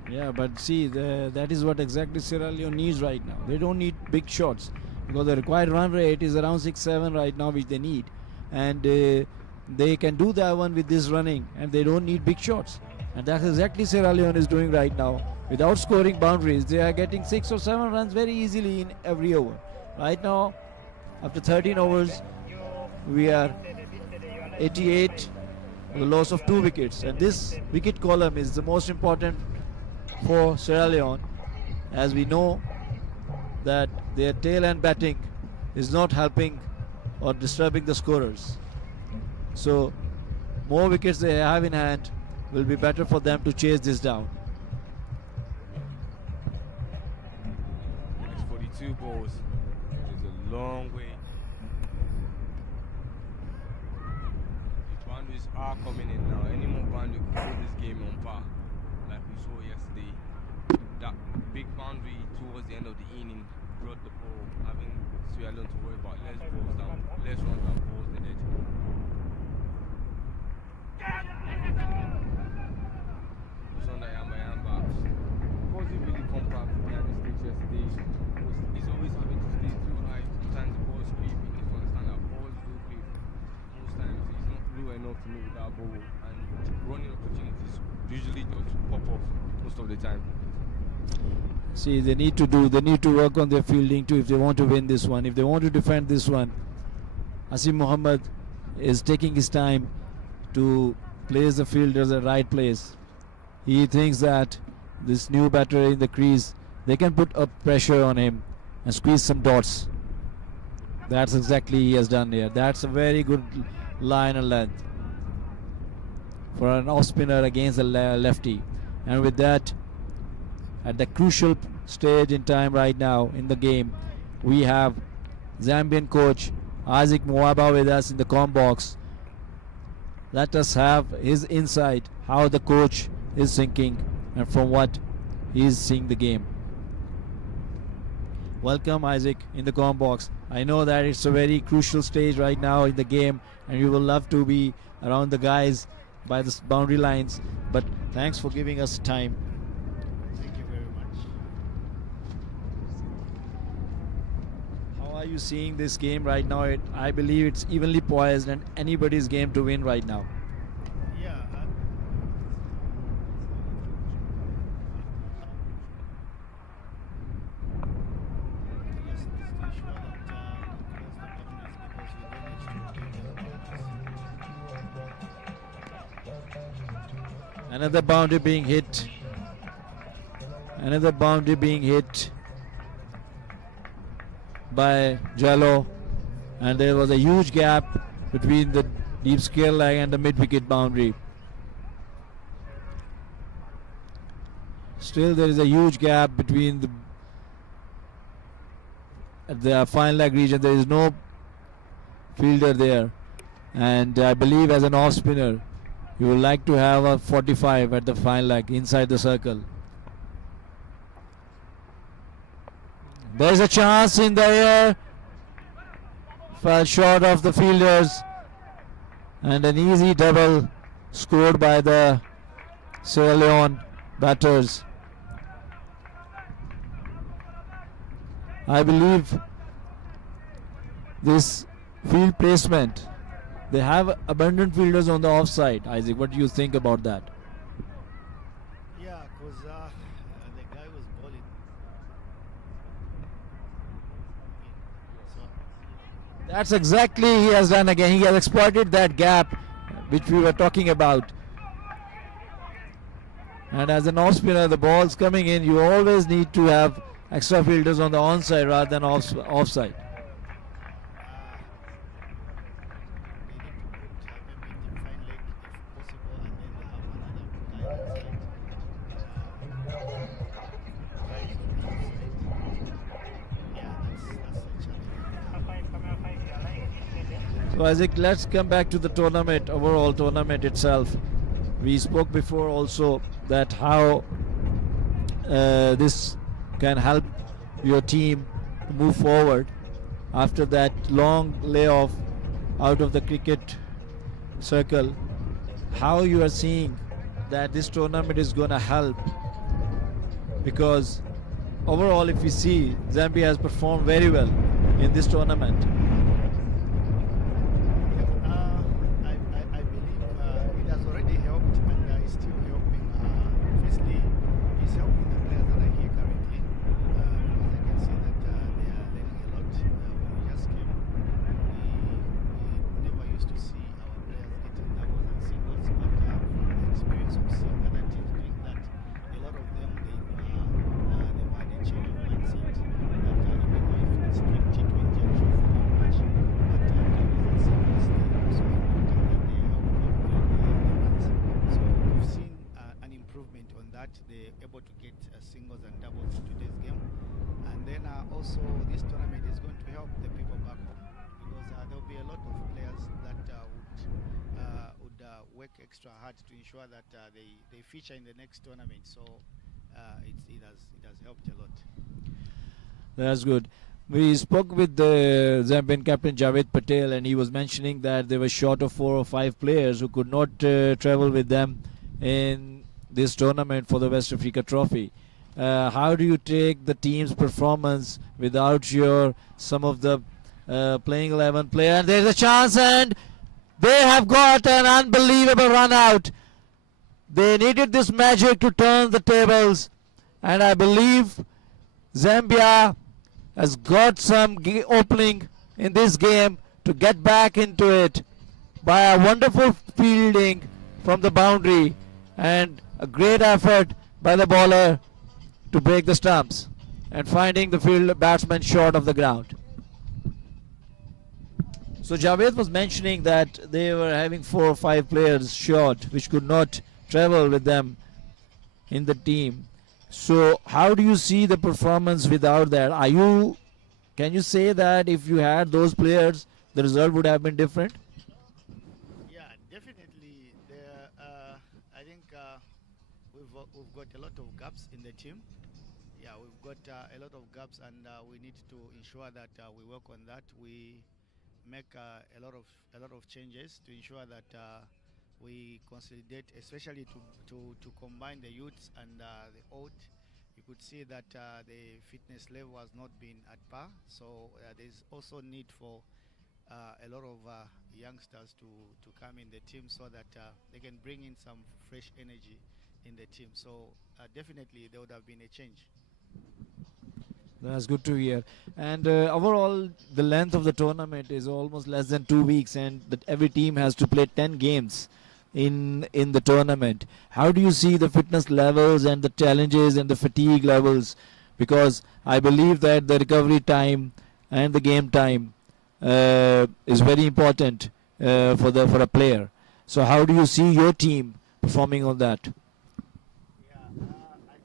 Yeah, but see, that is what exactly Sierra Leone needs right now. They don't need big shots because the required run rate is around 6-7 right now, which they need. And they can do that one with this running, and they don't need big shots. And that's exactly Sierra Leone is doing right now. Without scoring boundaries, they are getting 6 or 7 runs very easily in every over. Right now, after 13 overs, we are 88 with a loss of 2 wickets. And this wicket column is the most important for Sierra Leone, as we know that their tail end batting is not helping or disturbing the scorers. So more wickets they have in hand will be better for them to chase this down. Next 42 balls. It's a long way. The boundaries are coming in now. Any more boundary could put this game on par, like we saw yesterday. That big boundary towards the end of the inning brought the ball, having Sierra Leone to worry about less runs than balls needed. Sunday Yamba wasn't really compact behind the stakes yesterday. He's always having to stay too high. Sometimes the ball's creep. You need to understand that balls do creep. Most times he's not low enough to move with that ball, and running opportunities usually just pop off most of the time. See, they need to work on their fielding too if they want to win this one. If they want to defend this one, Asim Muhammad is taking his time to place the fielders at the right place. He thinks that this new batter in the crease, they can put up pressure on him and squeeze some dots. That's exactly he has done here. That's a very good line and length for an off spinner against a lefty. And with that, at the crucial stage in time right now in the game, we have Zambian coach Isaac Mwaba with us in the comm box. Let us have his insight how the coach is thinking and from what he is seeing the game. Welcome, Isaac, in the comm box. I know that it's a very crucial stage right now in the game, and you will love to be around the guys by the boundary lines, but thanks for giving us time. Thank you very much. How are you seeing this game right now? I believe it's evenly poised and anybody's game to win right now. Yeah. Another boundary being hit. Another boundary being hit by Jallo, and there was a huge gap between the deep scale leg and the mid wicket boundary. Still there is a huge gap between the fine leg region. There is no fielder there, and I believe as an off spinner you would like to have a 45 at the fine leg inside the circle. There's a chance in the air. Fell short of the fielders. And an easy double scored by the Sierra Leone batters. I believe this field placement, they have abundant fielders on the offside. Isaac, what do you think about that? Yeah, because the guy was bowling. So, That's exactly he has done again. He has exploited that gap which we were talking about. And as an off spinner, the ball's coming in. You always need to have extra fielders on the onside rather than offside. So Isaac, let's come back to the tournament, overall tournament itself. We spoke before also that how this can help your team to move forward after that long layoff out of the cricket circle. How you are seeing that this tournament is going to help, because overall if we see, Zambia has performed very well in this tournament. I believe it has already helped and is still helping. Firstly, it's helping the players that are here currently because I can see that they are learning a lot. When we just came, we never used to see our players getting doubles and singles, but from the experience of seeing other teams doing that, a lot of them they've had a change of mindset. That even though if it's T20 and short match, but doubles and singles they also important and they help the runs. So we've seen an improvement on that. They're able to get singles and doubles in today's game, and then also this tournament is going to help the people back home because there'll be a lot of players that would work extra hard to ensure that they feature in the next tournament. So it has helped a lot. That's good. We spoke with the Zambian captain Javed Patel, and he was mentioning that they were short of 4 or 5 players who could not travel with them in this tournament for the West Africa Trophy. How do you take the team's performance without your some of the playing 11 player? And there's a chance, and they have got an unbelievable run out. They needed this magic to turn the tables, and I believe Zambia has got some opening in this game to get back into it by a wonderful fielding from the boundary and a great effort by the bowler to break the stumps and finding the field batsman short of the ground. So Javed was mentioning that they were having 4 or 5 players short which could not travel with them in the team. So how do you see the performance without that? Can you say that if you had those players, the result would have been different? Yeah, definitely. I think we've got a lot of gaps in the team. Yeah, we've got a lot of gaps, and we need to ensure that we work on that. We make a lot of changes to ensure that we consolidate, especially to combine the youths and the old. You could see that the fitness level has not been at par, so there's also need for a lot of youngsters to come in the team so that they can bring in some fresh energy in the team. So definitely there would have been a change. That's good to hear. And overall, the length of the tournament is almost less than 2 weeks, and that every team has to play 10 games in the tournament. How do you see the fitness levels and the challenges and the fatigue levels? Because I believe that the recovery time and the game time is very important for a player. So how do you see your team performing on that? I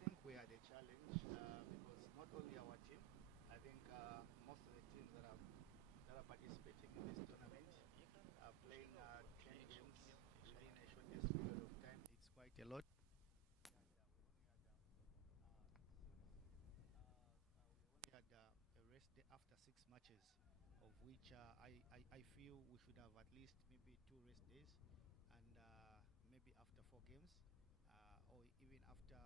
think we had a challenge because not only our team, I think most of the teams that are participating in this tournament are playing 10 games within a shortest period of time. It's quite a lot. We had a rest day after 6 matches, of which I feel we should have at least maybe 2 rest days, and maybe after 4 games, or even after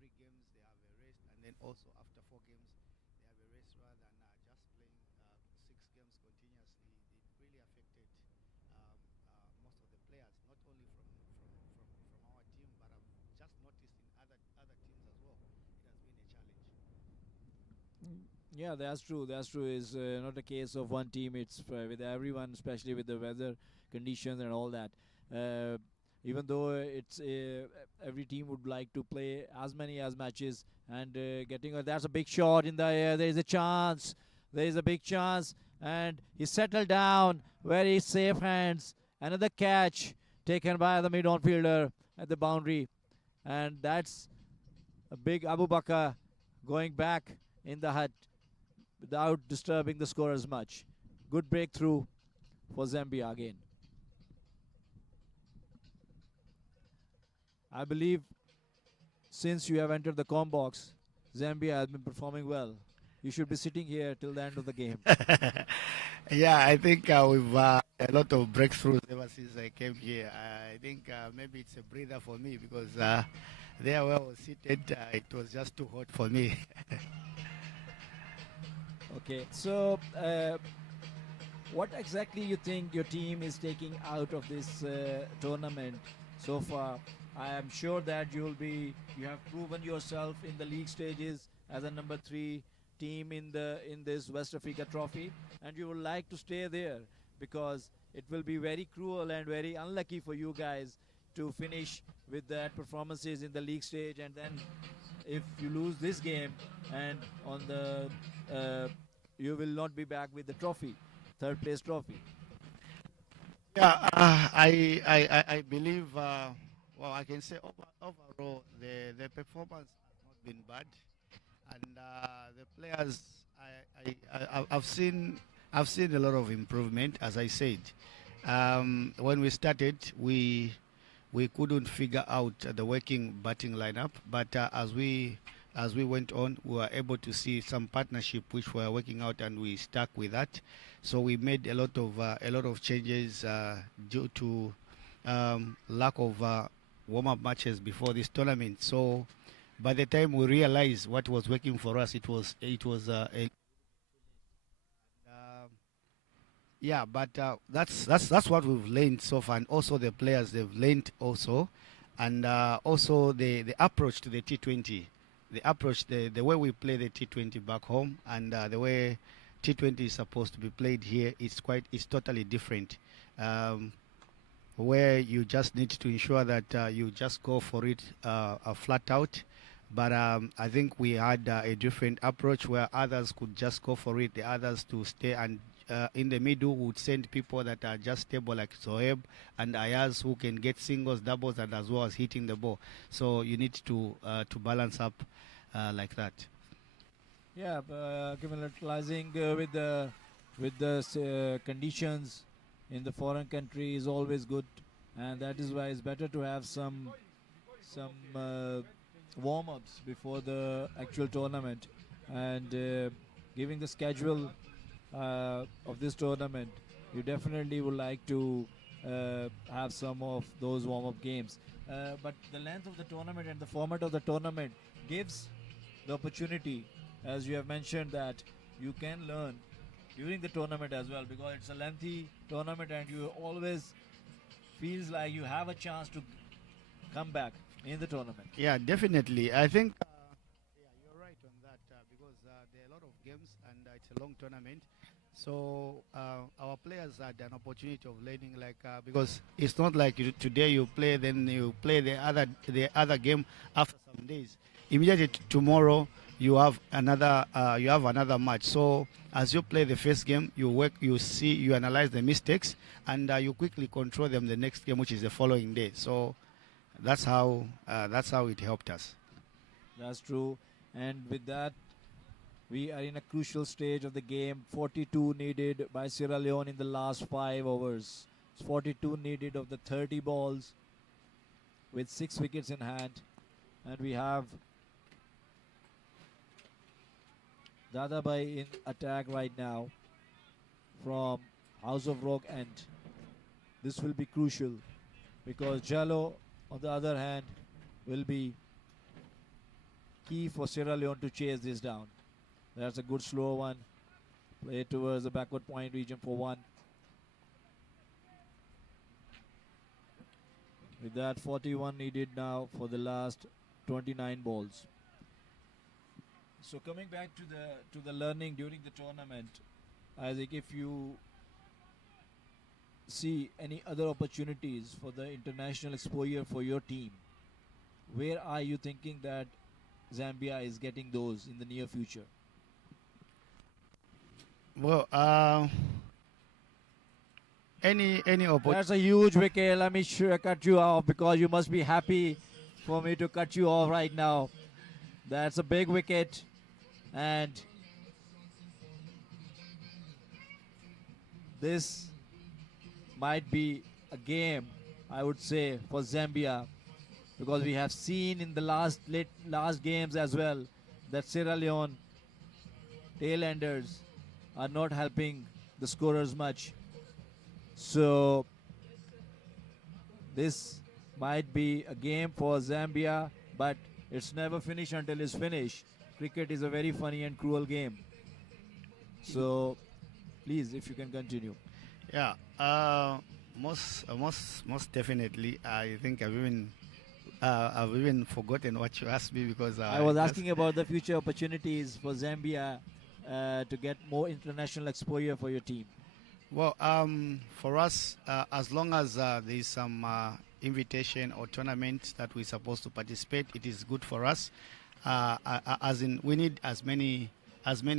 3 games they have a rest, and then also after 4 games they have a rest rather than just playing 6 games continuously. It really affected most of the players, not only from our team, but I've just noticed in other teams as well. It has been a challenge. Yeah, that's true. That's true. It's not a case of one team. It's with everyone, especially with the weather conditions and all that. Even though it's every team would like to play as many as matches and getting that's a big shot in the air. There is a chance. There is a big chance, and he settled down. Very safe hands. Another catch taken by the mid-on fielder at the boundary, and that's a big Abu Bakr going back in the hut without disturbing the score as much. Good breakthrough for Zambia again. I believe since you have entered the com box, Zambia has been performing well. You should be sitting here till the end of the game. Yeah, I think we've a lot of breakthroughs ever since I came here. I think maybe it's a breather for me because there where I was seated, it was just too hot for me. Okay, so what exactly you think your team is taking out of this tournament so far? I am sure that you have proven yourself in the league stages as a number 3 team in this West Africa trophy, and you would like to stay there because it will be very cruel and very unlucky for you guys to finish with that performances in the league stage, and then if you lose this game and on the you will not be back with the trophy, third place trophy. Yeah, I believe. Well, I can say overall the performance has not been bad, and the players I've seen a lot of improvement. As I said, when we started, we couldn't figure out the working batting lineup, but as we went on, we were able to see some partnership which were working out, and we stuck with that. So we made a lot of changes due to lack of warm-up matches before this tournament. So by the time we realized what was working for us, it was yeah, but that's what we've learned so far, and also the players they've learned also, and also the approach to the T20, the approach, the way we play the T20 back home, and the way T20 is supposed to be played here, it's totally different. Where you just need to ensure that you just go for it flat out. But I think we had a different approach where others could just go for it, the others to stay, and in the middle would send people that are just stable like Zoeb and Ayaz, who can get singles, doubles, and as well as hitting the ball. So you need to balance up like that. Yeah, utilizing with the conditions in the foreign country is always good, and that is why it's better to have some warm-ups before the actual tournament, and giving the schedule of this tournament, you definitely would like to have some of those warm-up games. But the length of the tournament and the format of the tournament gives the opportunity, as you have mentioned, that you can learn during the tournament as well, because it's a lengthy tournament and you always feels like you have a chance to come back in the tournament. Yeah, definitely. I think yeah, you're right on that because there are a lot of games and it's a long tournament. So our players had an opportunity of learning, like because it's not like today you play, then you play the other game after some days. Immediately tomorrow you have another match. So as you play the first game, you see, you analyze the mistakes, and you quickly control them the next game, which is the following day. So that's how it helped us. That's true. And with that, we are in a crucial stage of the game. 42 needed by Sierra Leone in the last 5 overs. 42 needed of the 30 balls with 6 wickets in hand. And we have Dadabai in attack right now from House of Rock End. This will be crucial because Jallo, on the other hand, will be key for Sierra Leone to chase this down. That's a good slow one. Play towards the backward point region for 1. With that, 41 needed now for the last 29 balls. So coming back to the learning during the tournament, Isaac, if you see any other opportunities for the international exposure for your team, where are you thinking that Zambia is getting those in the near future? Well, any opportunity. That's a huge wicket. Let me cut you off because you must be happy for me to cut you off right now. That's a big wicket, and this might be a game, I would say, for Zambia, because we have seen in the last games as well that Sierra Leone tailenders are not helping the scorers much. So this might be a game for Zambia, but it's never finished until it's finished. Cricket is a very funny and cruel game. So please, if you can continue. Yeah, most definitely. I think I've even forgotten what you asked me because I was asking about the future opportunities for Zambia to get more international exposure for your team. Well, for us, as long as there is some invitation or tournament that we're supposed to participate, it is good for us. As in, we need as many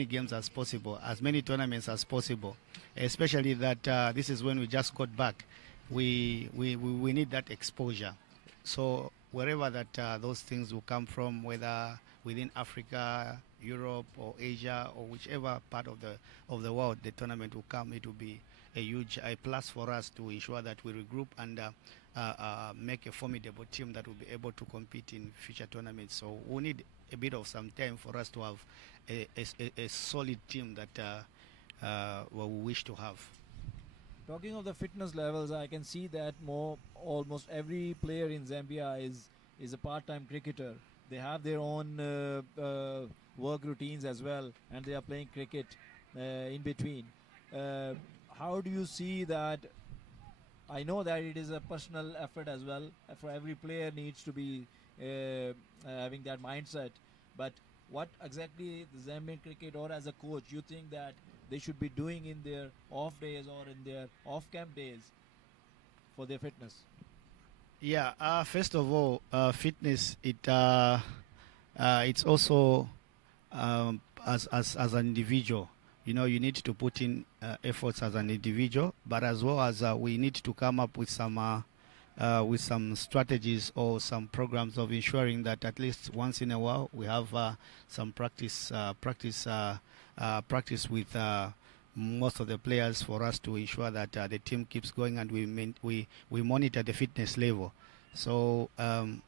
games as possible, as many tournaments as possible. Especially that this is when we just got back. We need that exposure. So wherever that those things will come from, whether within Africa, Europe, or Asia, or whichever part of the world the tournament will come, it will be a huge plus for us to ensure that we regroup and make a formidable team that will be able to compete in future tournaments. So we need a bit of some time for us to have a solid team that we wish to have. Talking of the fitness levels, I can see that almost every player in Zambia is a part-time cricketer. They have their own work routines as well, and they are playing cricket in between. How do you see that? I know that it is a personal effort as well. For every player needs to be having that mindset. But what exactly the Zambian cricket, or as a coach, you think that they should be doing in their off days or in their off-camp days for their fitness? Yeah. First of all, fitness. It's also as an individual. You know, you need to put in efforts as an individual, but as well as we need to come up with some strategies or some programs of ensuring that at least once in a while we have some practice with most of the players for us to ensure that the team keeps going and we monitor the fitness level. So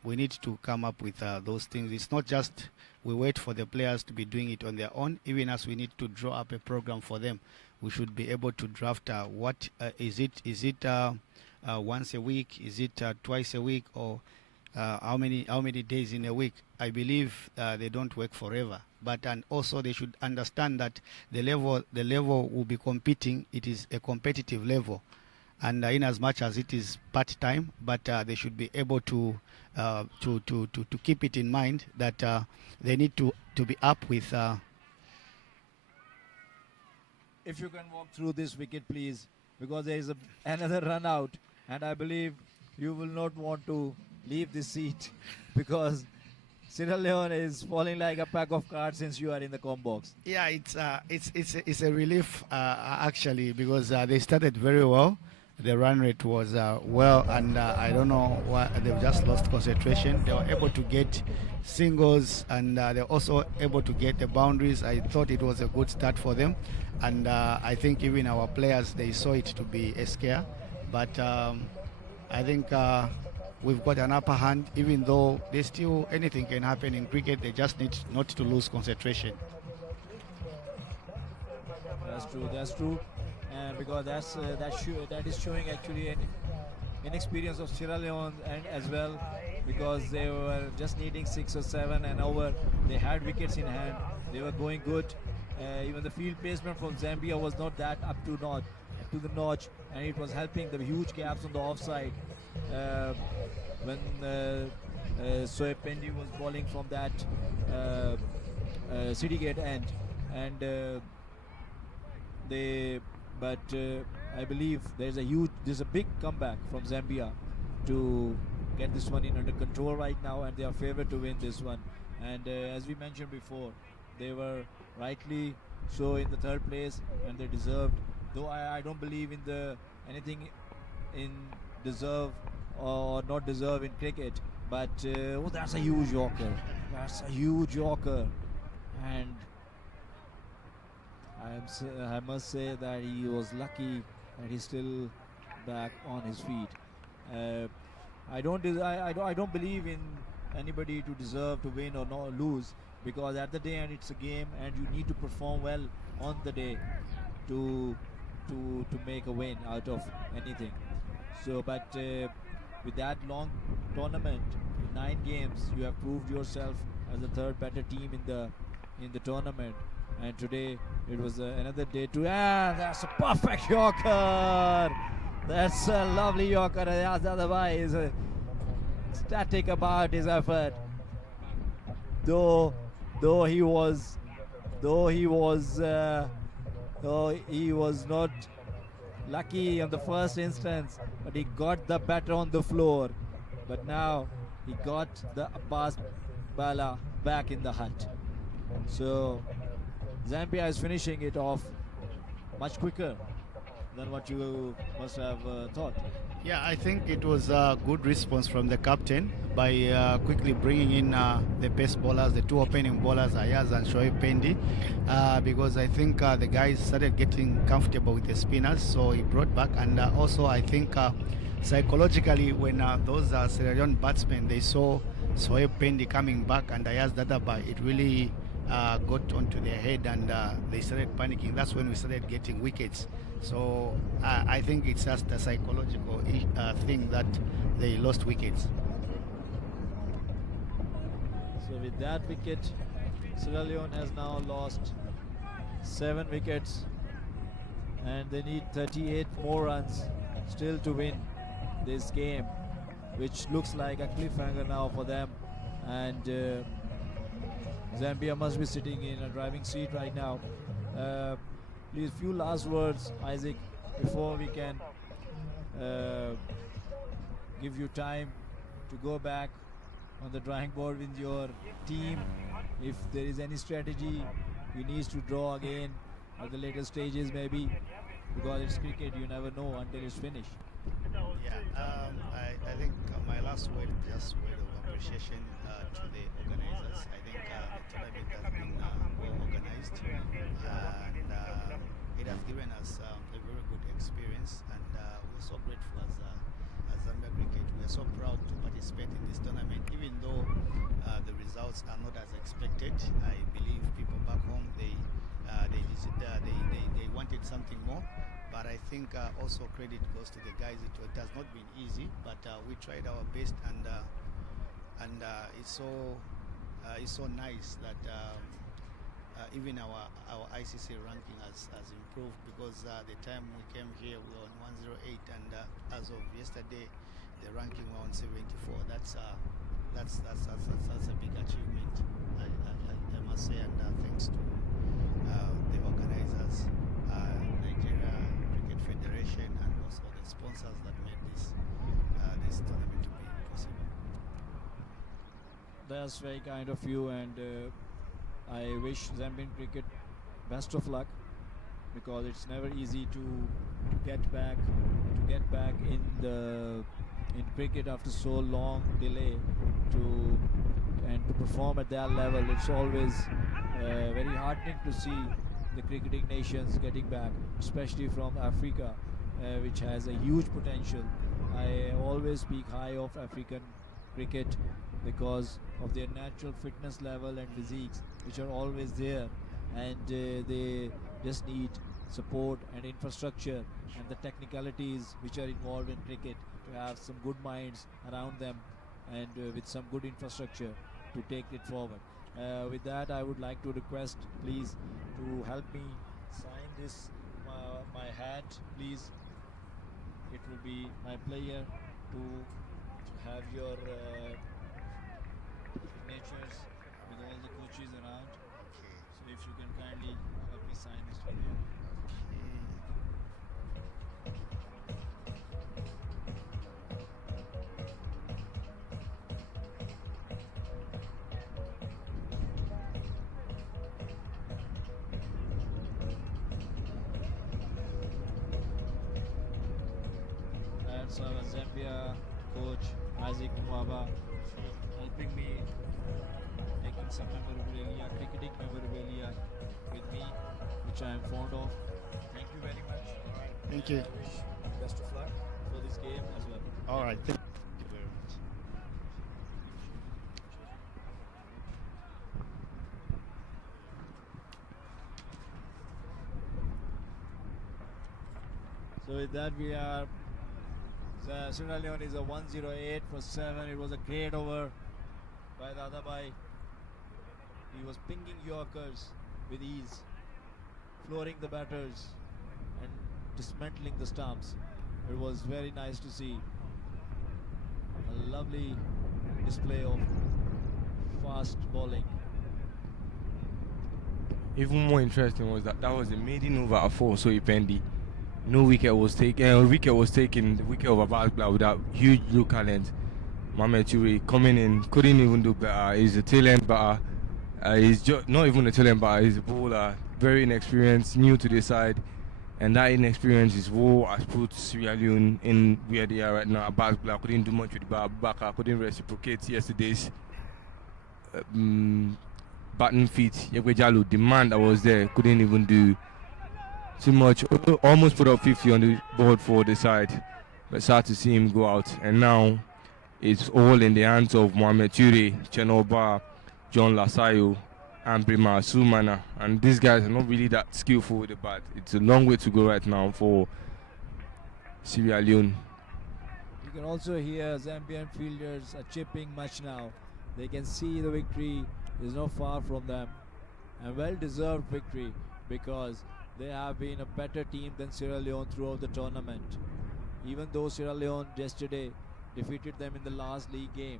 we need to come up with those things. It's not just we wait for the players to be doing it on their own. Even as we need to draw up a program for them, we should be able to draft what is it? Is it once a week? Is it twice a week? Or how many days in a week? I believe they don't work forever. But and also they should understand that the level will be competing. It is a competitive level. And in as much as it is part-time, but they should be able to keep it in mind that they need to be up with. If you can walk through this wicket, please, because there is another run out, and I believe you will not want to leave this seat because Sierra Leone is falling like a pack of cards since you are in the com box. Yeah, it's a relief actually, because they started very well. The run rate was well, and I don't know why they've just lost concentration. They were able to get singles, and they're also able to get the boundaries. I thought it was a good start for them, and I think even our players, they saw it to be a scare. But I think we've got an upper hand, even though anything can happen in cricket. They just need not to lose concentration. That's true. Because that is showing actually an inexperience of Sierra Leone and as well, because they were just needing 6 or 7 and over. They had wickets in hand. They were going good. Even the field placement from Zambia was not that up to the notch, and it was helping the huge gaps on the offside when Soeb Pendi was bowling from that city gate end, and But I believe there's a big comeback from Zambia to get this one in under control right now, and they are favored to win this one. And as we mentioned before, they were rightly so in the third place, and they deserved. Though I don't believe in anything in deserve or not deserve in cricket, but that's a huge Yorker. That's a huge Yorker, and I must say that he was lucky that he still back on his feet. I don't believe in anybody to deserve to win or not lose, because at the day end it's a game and you need to perform well on the day to make a win out of anything. So, but with that long tournament, in 9 games, you have proved yourself as the third better team in the tournament. And today it was another day to. That's a perfect Yorker. That's a lovely Yorker. The other guy is ecstatic about his effort. Though he was not lucky on the first instance, but he got the batter on the floor. But now he got the Abbas Bala back in the hut. So Zambia is finishing it off much quicker than what you must have thought. Yeah, I think it was a good response from the captain by quickly bringing in the pace bowlers, the 2 opening bowlers, Ayaz and Shoaib Pendi, because I think the guys started getting comfortable with the spinners, so he brought back. And also I think psychologically, when those Sierra Leone batsmen, they saw Shoaib Pendi coming back and Ayaz Dadaba, it really got onto their head, and they started panicking. That's when we started getting wickets. So I think it's just a psychological thing that they lost wickets. So with that wicket, Sierra Leone has now lost 7 wickets, and they need 38 more runs still to win this game, which looks like a cliffhanger now for them. And Zambia must be sitting in a driving seat right now. Please, few last words, Isaac, before we can give you time to go back on the drawing board with your team. If there is any strategy you need to draw again at the later stages, maybe, because it's cricket, you never know until it's finished. Yeah, I think my last word is just word of appreciation to the organizers. I think the tournament has been well organized, and it has given us a very good experience, and we're so grateful as Zambia Cricket. We're so proud to participate in this tournament, even though the results are not as expected. I believe people back home, they wanted something more. But I think also credit goes to the guys. It has not been easy, but we tried our best, and it's so nice that even our ICC ranking has improved, because the time we came here we were on 108, and as of yesterday the ranking were on 74. That's a big achievement, I must say, and thanks to the organizers, Nigeria Cricket Federation, and also the sponsors that made this tournament to be possible. That's very kind of you, and I wish Zambian cricket best of luck, because it's never easy to get back in cricket after so long delay and to perform at that level. It's always very heartening to see the cricketing nations getting back, especially from Africa, which has a huge potential. I always speak high of African cricket because of their natural fitness level and physiques, which are always there, and they just need support and infrastructure and the technicalities which are involved in cricket, to have some good minds around them, and with some good infrastructure to take it forward. With that, I would like to request, please, to help me sign this my hat, please. It will be my pleasure to have your signatures with all the coaches around. So if you can kindly help me sign this for you. That's our Zambia coach Isaac Mwaba helping me, taking some memorabilia, cricketing memorabilia with me, which I am fond of. Thank you very much. Thank you. I wish best of luck. this game as well. All right. Thank you very much. So with that we are Sierra Leone is a 108 for 7. It was a great over by Dadabai. He was pinging Yorkers with ease, flooring the batters and dismantling the stumps. It was very nice to see. A lovely display of fast bowling. Even more interesting was that was a maiden over at 4, so Ipendi. No wicket was taken. Wicket was taken. The wicket of Abuja with that huge local length. Mohamed Turi coming in, couldn't even do better. He's a tail end batter. He's just not even a tail end batter. He's a bowler, very inexperienced, new to the side, and that inexperience is what has put Sierra Leone in where they are right now. Abuja couldn't do much with the bat. Abubakar couldn't reciprocate yesterday's batting feat. Yegbejalu, the man that was there, couldn't even do too much. Almost put up 50 on the board for the side, but sad to see him go out. And now it's all in the hands of Mohamed Ture, Chenoba, John Lasayo, and Brima Sumana. And these guys are not really that skillful with the bat. It's a long way to go right now for Sierra Leone. You can also hear Zambian fielders are chipping much now. They can see the victory is not far from them. And well-deserved victory because they have been a better team than Sierra Leone throughout the tournament. Even though Sierra Leone yesterday defeated them in the last league game,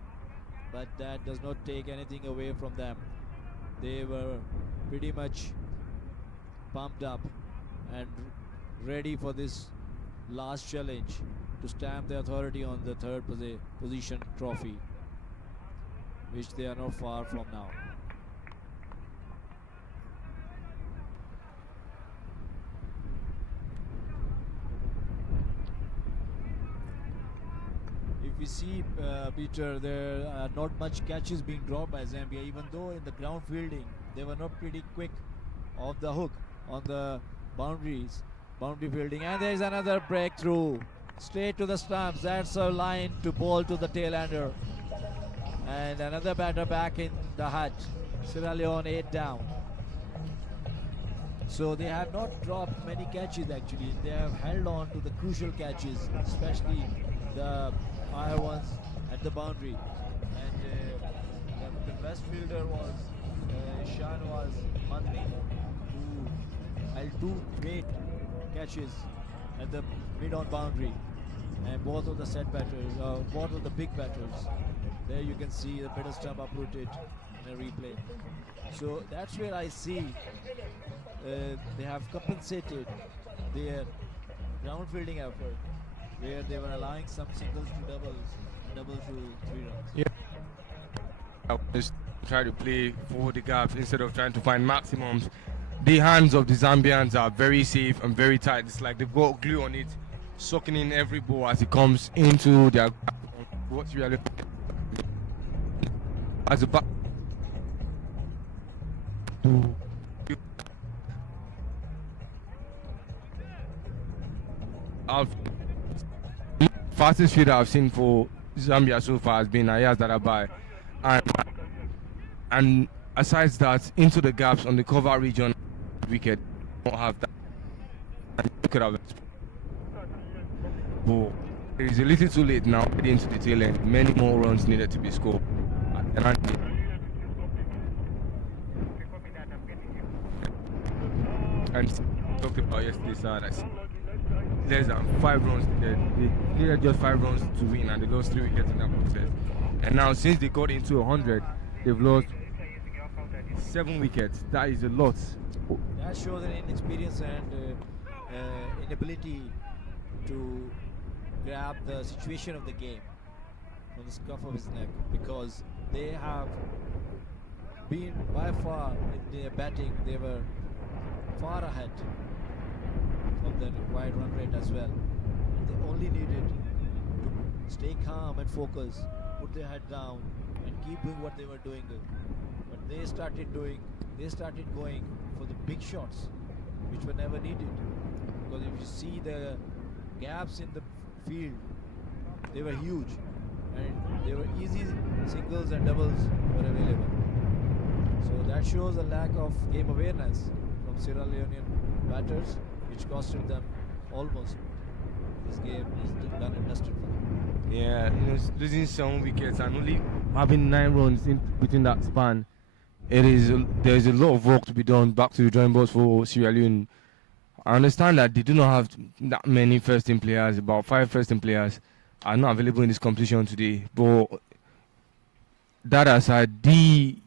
but that does not take anything away from them. They were pretty much pumped up and ready for this last challenge to stamp their authority on the third position trophy, which they are not far from now. If we see, Peter, there are not much catches being dropped by Zambia, even though in the ground fielding they were not pretty quick off the hook on the boundary fielding. And there is another breakthrough straight to the stumps. That's a line to bowl to the tail-ender. And another batter back in the hut. Sierra Leone 8 down. So they have not dropped many catches actually. They have held on to the crucial catches, especially the higher ones at the boundary. And the best fielder was Shanwaz Mandri, who held 2 great catches at the mid-on boundary. And both of the set batters, both of the big batters, there you can see the better stump uprooted in a replay. So that's where I see they have compensated their ground fielding effort, where they were allowing some singles to double to 3 runs. Yeah. Just try to play for the gaps instead of trying to find maximums. The hands of the Zambians are very safe and very tight. It's like they've got glue on it, soaking in every ball as it comes into their what's really as a back. Fastest fielder I've seen for Zambia so far has been Ayaz Darabai, and aside that, into the gaps on the cover region wicket don't have that. Could have, but it is a little too late now. Into the tail end, many more runs needed to be scored. And talked about yesterday, sir, that less than 5 runs needed. They needed just 5 runs to win, and they lost 3 wickets in that process. And now, since they got into 100, they've lost 7 wickets. That is a lot. That shows an inexperience and inability to grab the situation of the game from the scruff of his neck, because they have been by far in their batting, they were far ahead of the required run rate as well. They only needed to stay calm and focus, put their head down and keep doing what they were doing. But they started going for the big shots, which were never needed. Because if you see the gaps in the field, They were huge, and they were easy singles and doubles were available. So that shows a lack of game awareness from Sierra Leonean batters, which costed them almost. This game is done and dusted for them. Yeah, losing 7 wickets and only having 9 runs in between that span. There's a lot of work to be done back to the drawing boards for Sierra Leone. I understand that they do not have that many first team players. About 5 first team players are not available in this competition today. But that aside, being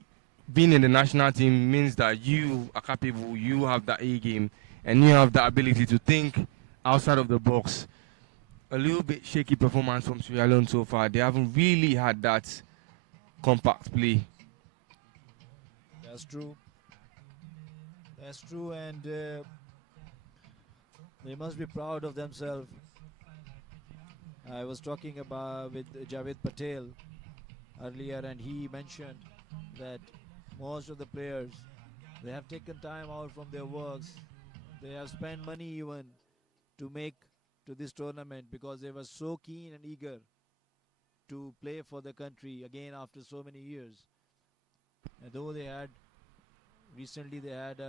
in the national team means that you are capable, you have that A game, and you have the ability to think outside of the box. A little bit shaky performance from Sierra Leone so far. They haven't really had that compact play. That's true. That's true, and they must be proud of themselves. I was talking about with Javed Patel earlier, and he mentioned that most of the players, they have taken time out from their works. They have spent money even to make to this tournament because they were so keen and eager to play for the country again after so many years. And though they had recently they had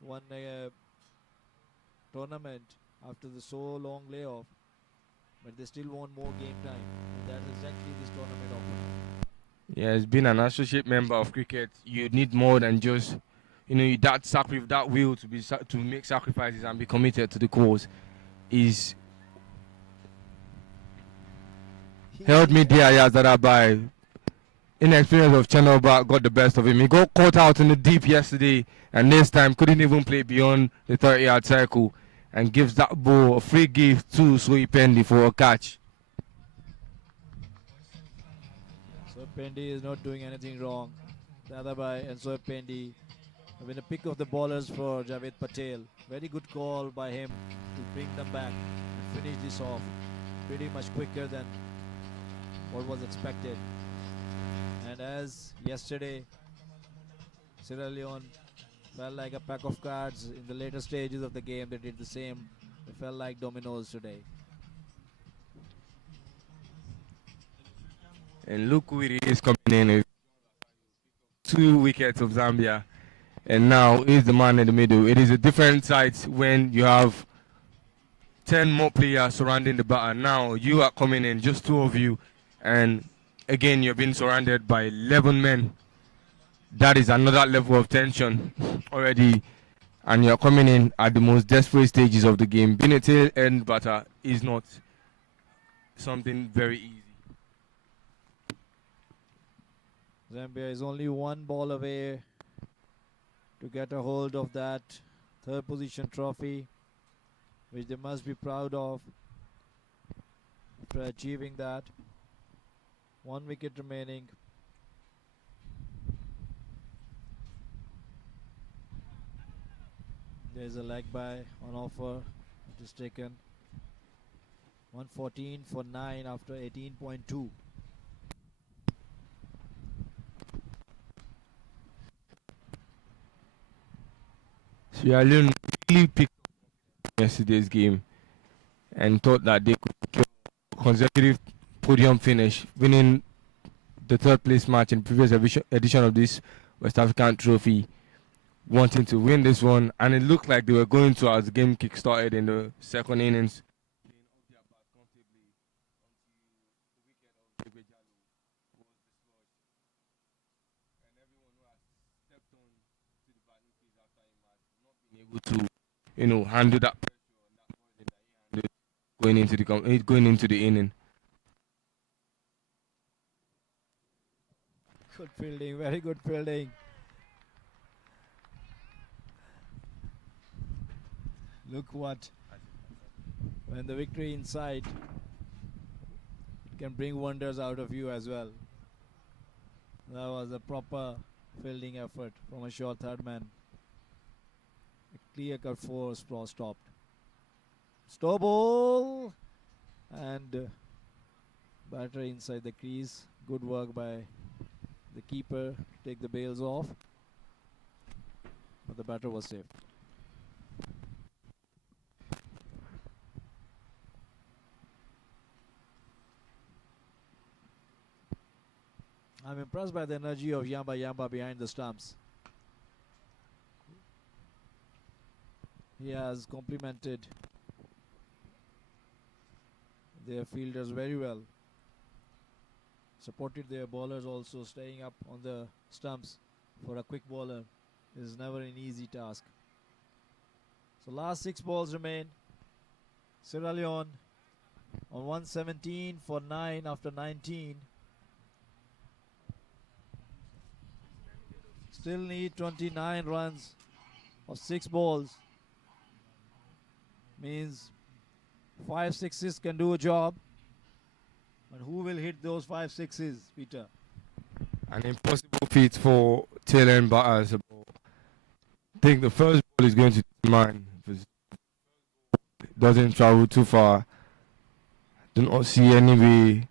one tournament after the so long layoff, but they still want more game time. And that's exactly this tournament offers. Yeah, as being an associate member of cricket, you need more than just, that will to make sacrifices and be committed to the cause is held me dear years that are by inexperience of Chernobyl got the best of him. He got caught out in the deep yesterday, and this time couldn't even play beyond the 30-yard circle, and gives that ball a free gift to Sui Pendi for a catch. So Pendi is not doing anything wrong. Dadabai and Soeb Pendi have been a pick of the ballers for Javed Patel. Very good call by him to bring them back and finish this off pretty much quicker than what was expected. And as yesterday, Sierra Leone felt like a pack of cards in the later stages of the game. They did the same. They felt like dominoes today. And look who it is coming in with 2 wickets of Zambia. And now he's the man in the middle. It is a different sight when you have 10 more players surrounding the batter. Now you are coming in, just 2 of you. And again, you're being surrounded by 11 men. That is another level of tension already. And you're coming in at the most desperate stages of the game. Being a tail end batter is not something very easy. Zambia is only 1 ball away to get a hold of that 3rd position trophy, which they must be proud of after achieving that. 1 wicket remaining. There's a leg by on offer, which is taken. 114 for 9 after 18.2. Sierra Leone really picked up yesterday's game and thought that they could secure a consecutive podium finish, winning the 3rd place match in previous edition of this West African Trophy, wanting to win this one, and it looked like they were going to as the game kick-started in the 2nd innings. To handle that pressure going into the inning. Good fielding, very good fielding. Look what, when the victory in sight, it can bring wonders out of you as well. That was a proper fielding effort from a short 3rd man. A clear cut 4 stopped. Stop ball, and batter inside the crease. Good work by the keeper to take the bails off, but the batter was safe. I'm impressed by the energy of Yamba Yamba behind the stumps. He has complemented their fielders very well. Supported their bowlers also. Staying up on the stumps for a quick bowler is never an easy task. So last 6 balls remain. Sierra Leone on 117 for 9 after 19. Still need 29 runs of 6 balls. Means 5 sixes can do a job. And who will hit those 5 sixes, Peter? An impossible feat for tail end batters. I think the first ball is going to be mine. If it doesn't travel too far. Do not see any way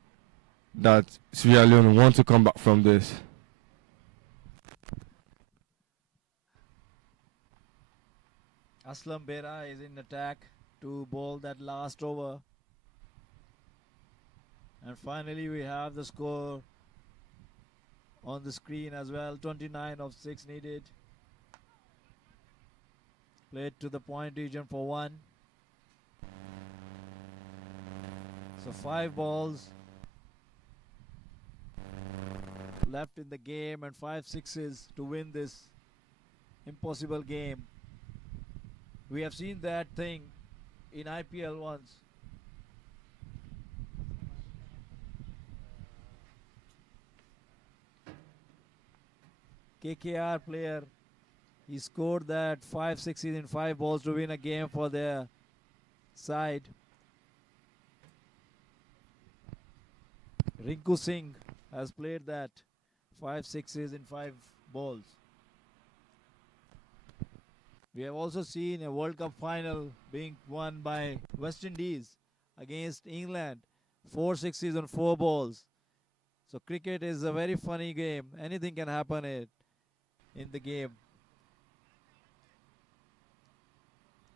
that Sierra Leone want to come back from this. Aslam Bera is in attack to bowl that last over. And finally we have the score on the screen as well. 29 of 6 needed. Played to the point region for 1. So 5 balls left in the game and 5 sixes to win this impossible game. We have seen that thing in IPL once. KKR player, he scored that 5 sixes in 5 balls to win a game for their side. Rinku Singh has played that 5 sixes in 5 balls. We have also seen a World Cup final being won by West Indies against England. 4 sixes on 4 balls. So cricket is a very funny game. Anything can happen in the game.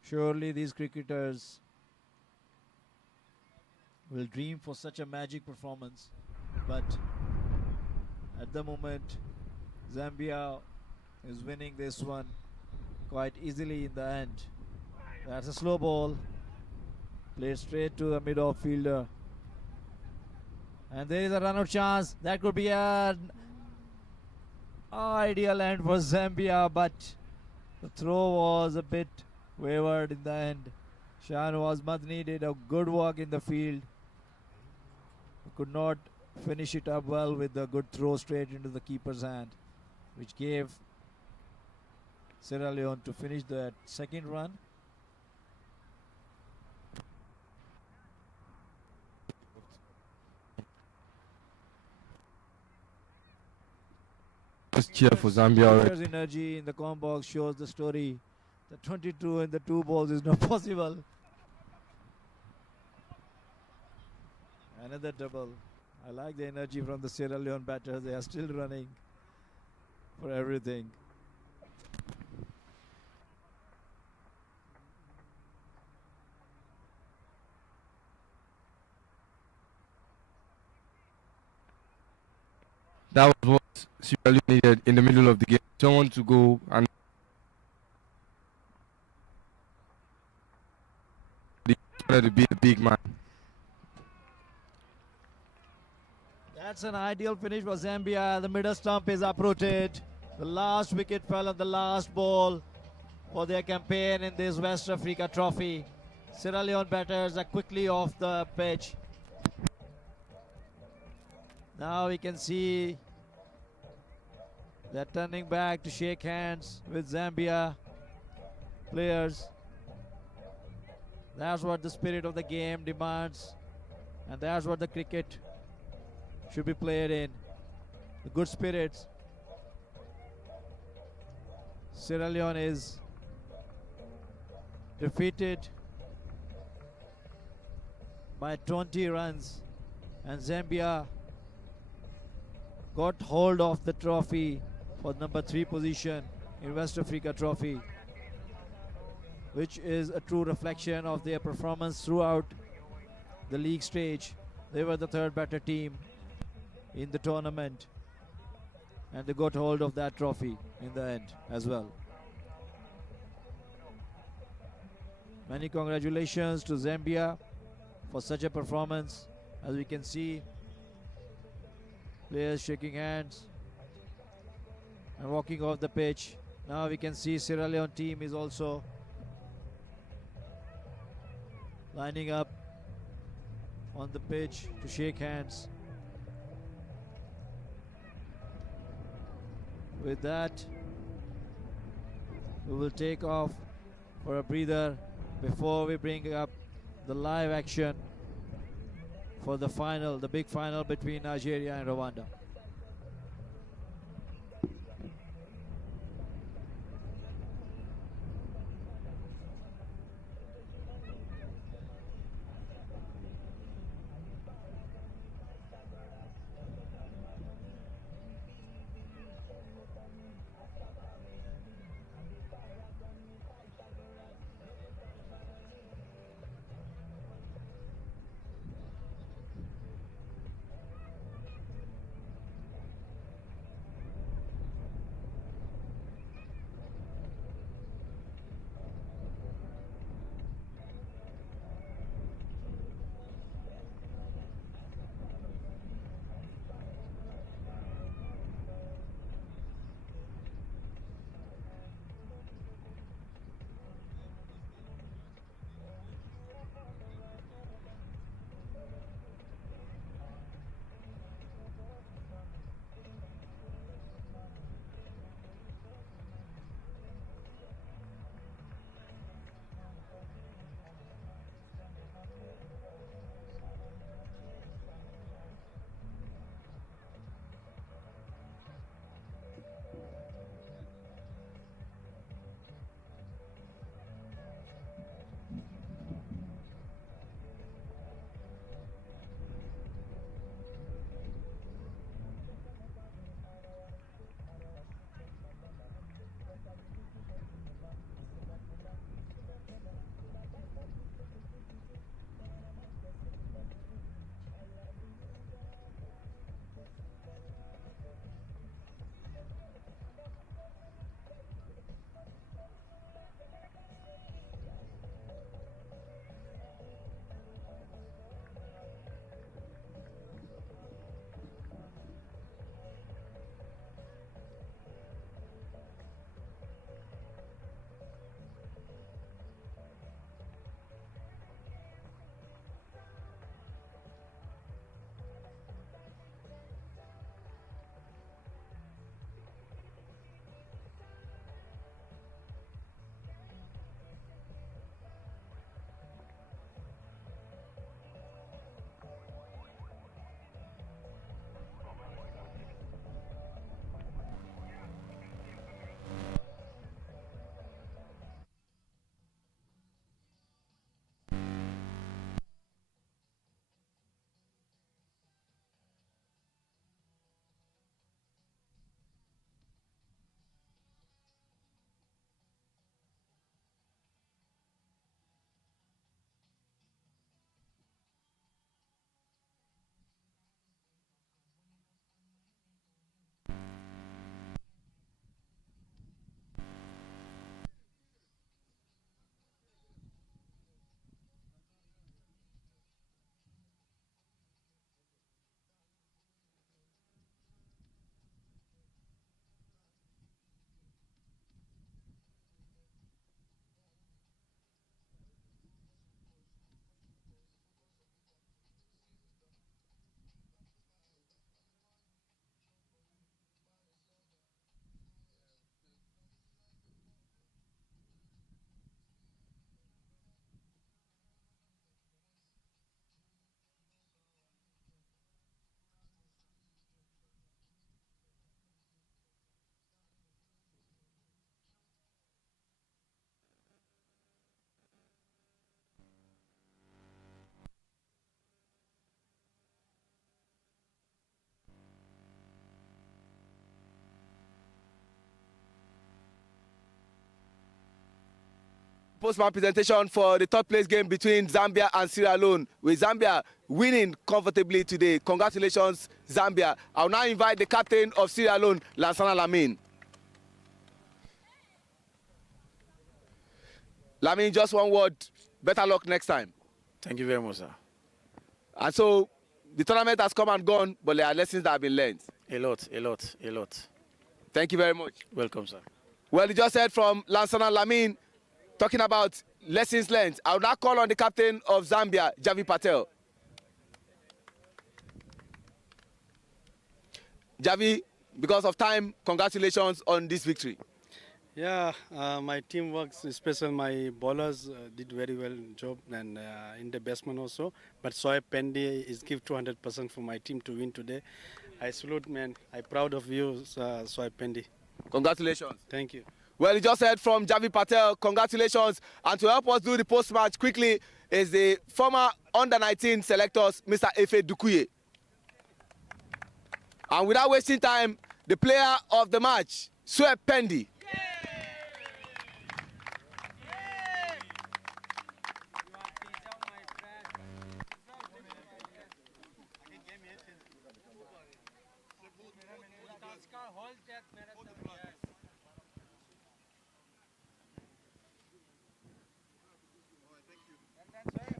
Surely these cricketers will dream for such a magic performance. But at the moment, Zambia is winning this one quite easily in the end. That's a slow ball. Played straight to the mid-off fielder. And there is a run-out chance. That could be an ideal end for Zambia, but the throw was a bit wayward in the end. Shahnawaz Madni did a good work in the field. He could not finish it up well with a good throw straight into the keeper's hand, which gave Sierra Leone to finish that second run. Just cheer for Zambia already. Players' energy in the com box shows the story. The 22 in the 2 balls is not possible. Another double. I like the energy from the Sierra Leone batters. They are still running for everything. That was what Sierra Leone needed in the middle of the game. Someone to go and to be the big man. That's an ideal finish for Zambia. The middle stump is uprooted. The last wicket fell on the last ball for their campaign in this West Africa trophy. Sierra Leone batters are quickly off the pitch. Now we can see they're turning back to shake hands with Zambia players. That's what the spirit of the game demands, and that's what the cricket should be played in. The good spirits. Sierra Leone is defeated by 20 runs, and Zambia got hold of the trophy for number 3 position in West Africa trophy, which is a true reflection of their performance throughout the league stage. They were the 3rd better team in the tournament. and they got hold of that trophy in the end as well. Many congratulations to Zambia for such a performance. As we can see, players shaking hands and walking off the pitch. Now we can see Sierra Leone team is also lining up on the pitch to shake hands. With that, we will take off for a breather before we bring up the live action for the final, the big final between Nigeria and Rwanda. Postman presentation for the third place game between Zambia and Sierra Leone, with Zambia winning comfortably today. Congratulations, Zambia. I'll now invite the captain of Sierra Leone, Lansana Lamine. Lamine, just one word. Better luck next time. Thank you very much, sir. And so, the tournament has come and gone, but there are lessons that have been learned. A lot. Thank you very much. Welcome, sir. Well, you just heard from Lansana Lamine talking about lessons learned. I will now call on the captain of Zambia, Javi Patel. Javi, because of time, congratulations on this victory. Yeah, my team works, especially my bowlers did very well job, and in the batsman also. But Soy Pendi is give 200% for my team to win today. I salute, man. I'm proud of you, Soy Pendi. Congratulations. Thank you. Well, you just heard from Javi Patel. Congratulations. And to help us do the post-match quickly is the former under-19 selectors, Mr. Efe Dukuye. And without wasting time, the player of the match, Soy Pendi.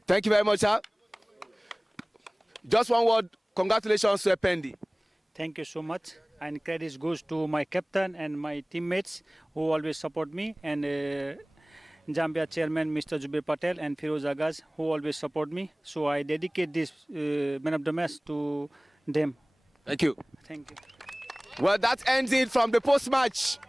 Thank you very much, sir. Just one word. Congratulations, Sir Pendi. Thank you so much. And credit goes to my captain and my teammates who always support me, and Zambia chairman, Mr. Zubair Patel, and Firoz Agaz, who always support me. So I dedicate this man of the match to them. Thank you. Thank you. Well, that ends it from the post-match.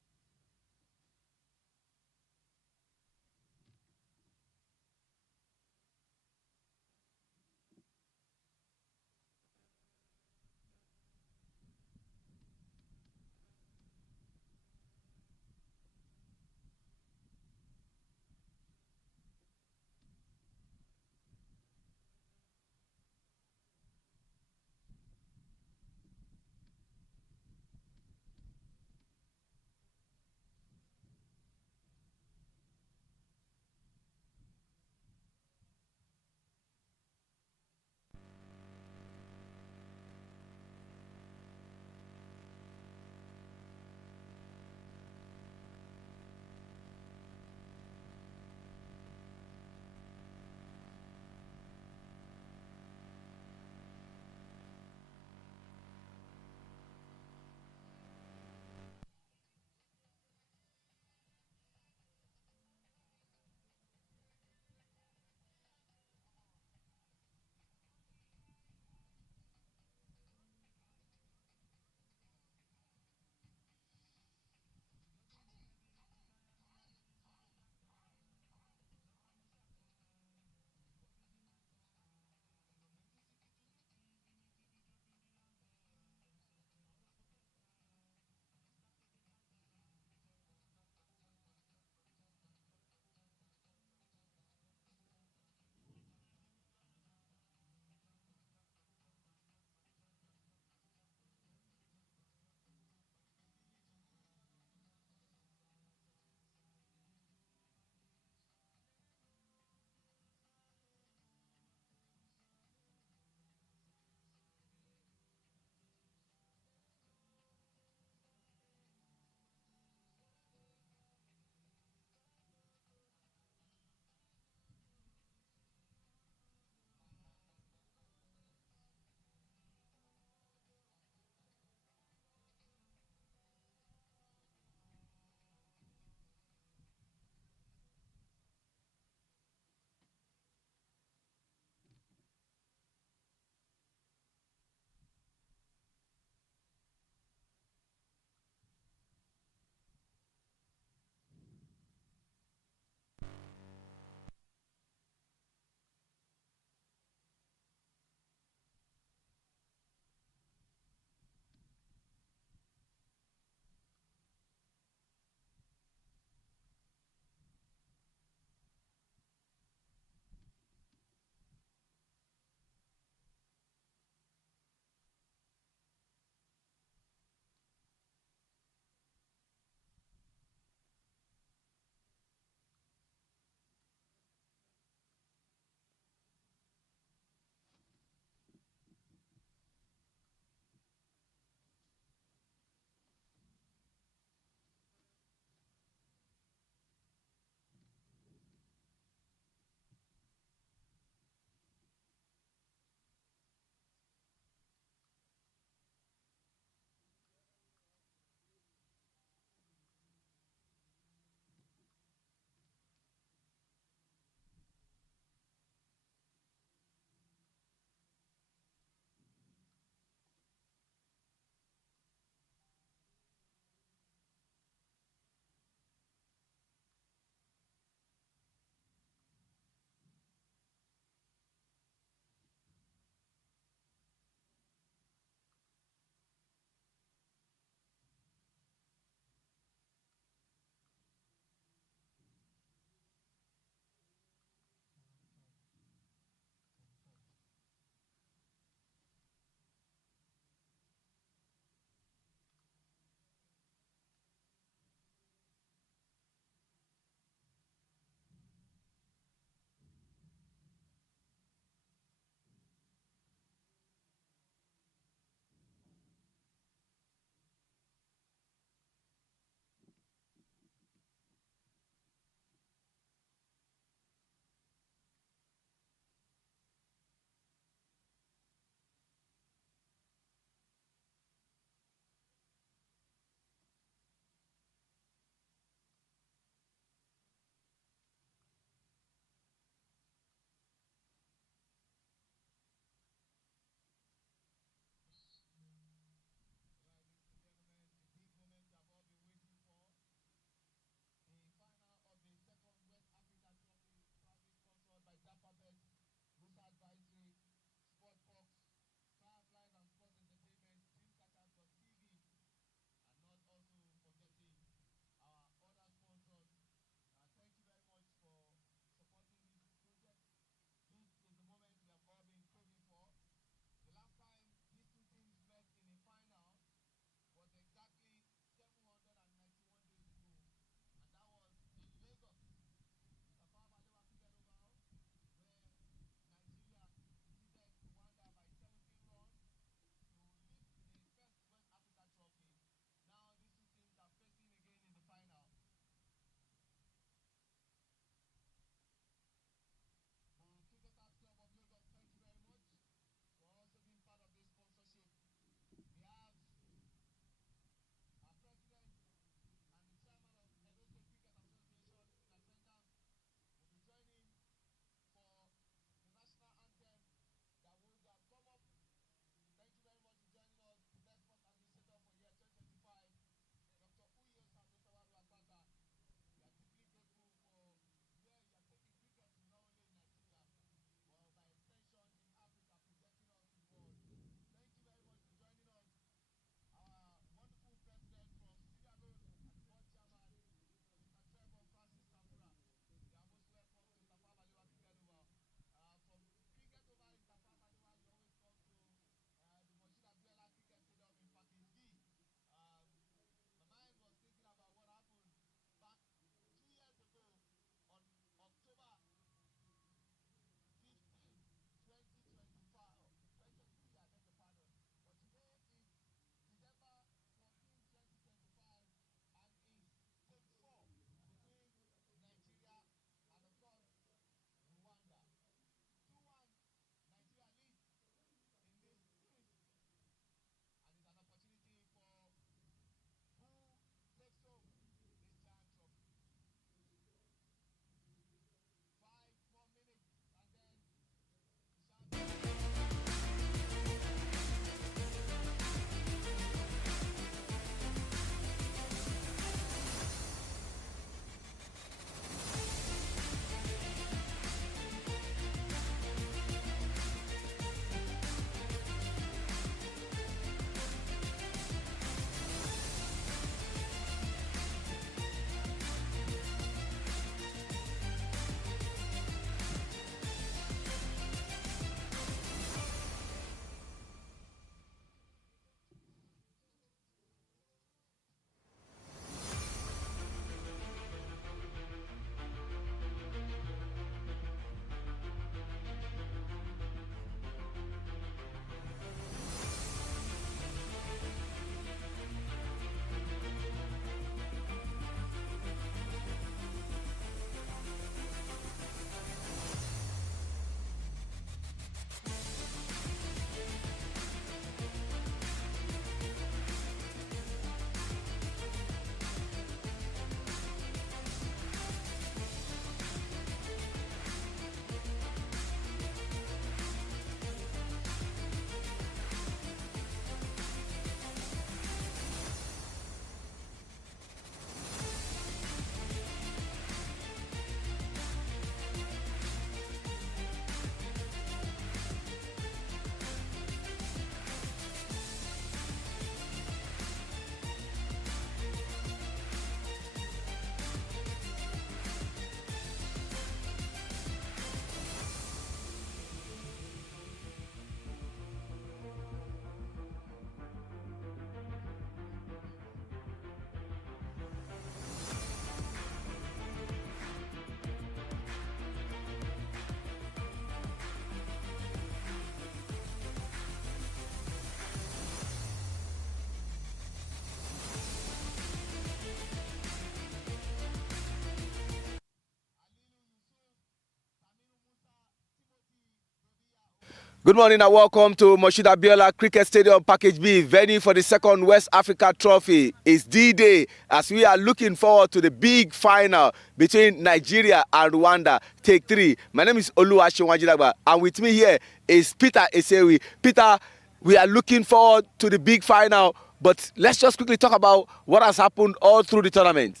Good morning and welcome to Moshood Abiola Cricket Stadium Package B, venue for the second West Africa Trophy. It's D-Day as we are looking forward to the big final between Nigeria and Rwanda. Take 3. My name is Oluwaseun and with me here is Peter Esewi. Peter, we are looking forward to the big final, but let's just quickly talk about what has happened all through the tournament.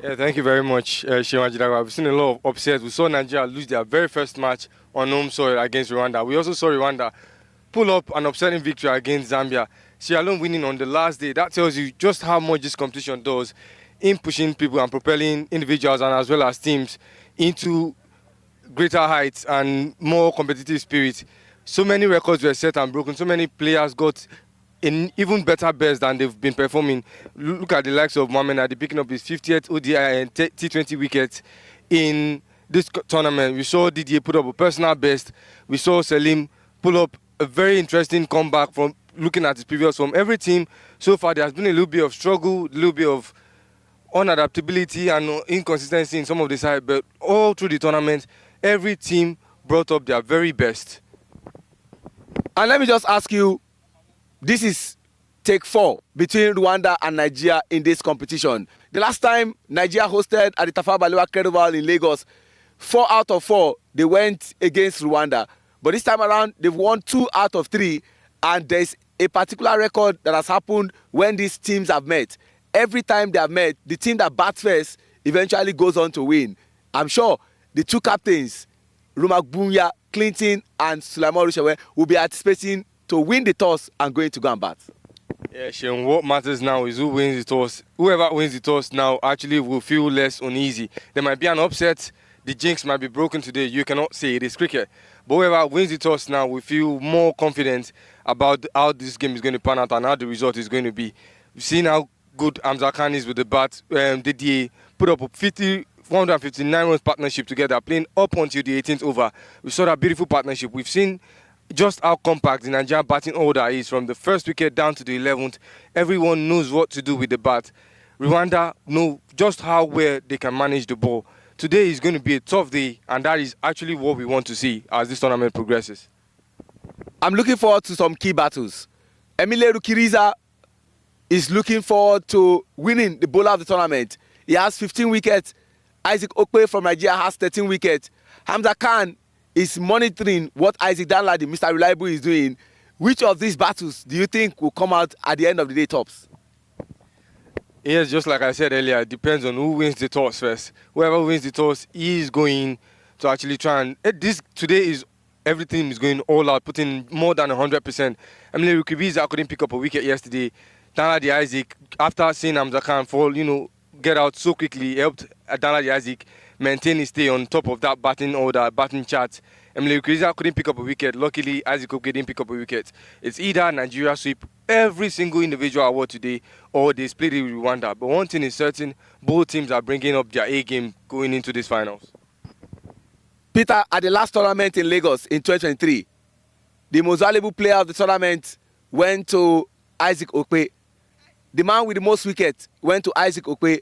Yeah, thank you very much, Seun Ajidagba. We've seen a lot of upsets. We saw Nigeria lose their very first match on home soil against Rwanda. We also saw Rwanda pull up an upsetting victory against Zambia. Sierra Leone winning on the last day. That tells you just how much this competition does in pushing people and propelling individuals and as well as teams into greater heights and more competitive spirit. So many records were set and broken. So many players got in even better best than they've been performing. Look at the likes of Mohamed Nadi picking up his 50th ODI and T20 wickets in this tournament. We saw Didier put up a personal best. We saw Selim pull up a very interesting comeback from looking at his previous form. Every team so far, there has been a little bit of struggle, a little bit of unadaptability and inconsistency in some of the side, but all through the tournament, every team brought up their very best. And let me just ask you, this is take 4 between Rwanda and Nigeria in this competition. The last time Nigeria hosted at the Tafawa Balewa Carnival in Lagos, 4 out of 4 they went against Rwanda. But this time around, they've won 2 out of 3, and there's a particular record that has happened when these teams have met. Every time they have met, the team that bats first eventually goes on to win. I'm sure the 2 captains, Rumagbunya Clinton and Sulaiman Rushewe, will be anticipating to win the toss and going to go and bat. Yeah, Seun, what matters now is who wins the toss. Whoever wins the toss now actually will feel less uneasy. There might be an upset, the jinx might be broken today, you cannot say it is cricket. But whoever wins the toss now will feel more confident about how this game is going to pan out and how the result is going to be. We've seen how good Hamza Khan is with the bat. Didier put up a 459 runs partnership together, playing up until the 18th over. We saw that beautiful partnership. We've seen just how compact the Nigerian batting order is from the first wicket down to the 11th. Everyone knows what to do with the bat. Rwanda know just how well they can manage the ball. Today is going to be a tough day, and that is actually what we want to see as this tournament progresses. I'm looking forward to some key battles. Emile Rukiriza is looking forward to winning the bowler of the tournament. He has 15 wickets. Isaac Okpe from Nigeria has 13 wickets. Hamza Khan is monitoring what Isaac Danladi, Mr. Reliable, is doing. Which of these battles do you think will come out at the end of the day tops? Yes, just like I said earlier, it depends on who wins the toss first. Whoever wins the toss is going to actually try and... Today is everything is going all out, putting more than 100%. Emile Rukiriza couldn't pick up a wicket yesterday. Danladi Isaac, after seeing Hamza Khan fall, get out so quickly, helped Danladi Isaac maintain his stay on top of that batting order, batting chart. Emile Rukiriza couldn't pick up a wicket. Luckily, Isaac Okpe didn't pick up a wicket. It's either Nigeria sweep every single individual award today or they split it with Rwanda. But one thing is certain, both teams are bringing up their A game going into these finals. Peter, at the last tournament in Lagos in 2023, the most valuable player of the tournament went to Isaac Okpe. The man with the most wickets went to Isaac Okpe.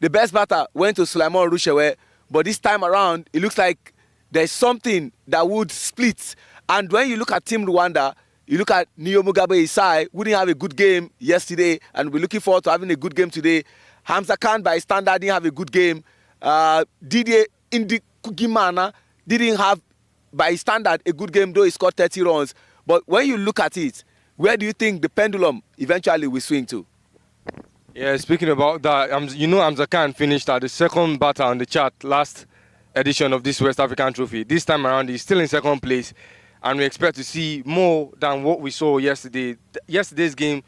The best batter went to Sulaiman Rushewe. But this time around, it looks like there's something that would split. And when you look at Team Rwanda, you look at Neo Mugabe Isai, who didn't have a good game yesterday, and we're looking forward to having a good game today. Hamza Khan, by standard, didn't have a good game. Didier Indikugimana didn't have, by standard, a good game, though he scored 30 runs. But when you look at it, where do you think the pendulum eventually will swing to? Yeah, speaking about that, Hamza Khan finished at the second batter on the chart last edition of this West African Trophy. This time around, he's still in second place, and we expect to see more than what we saw yesterday. Yesterday's game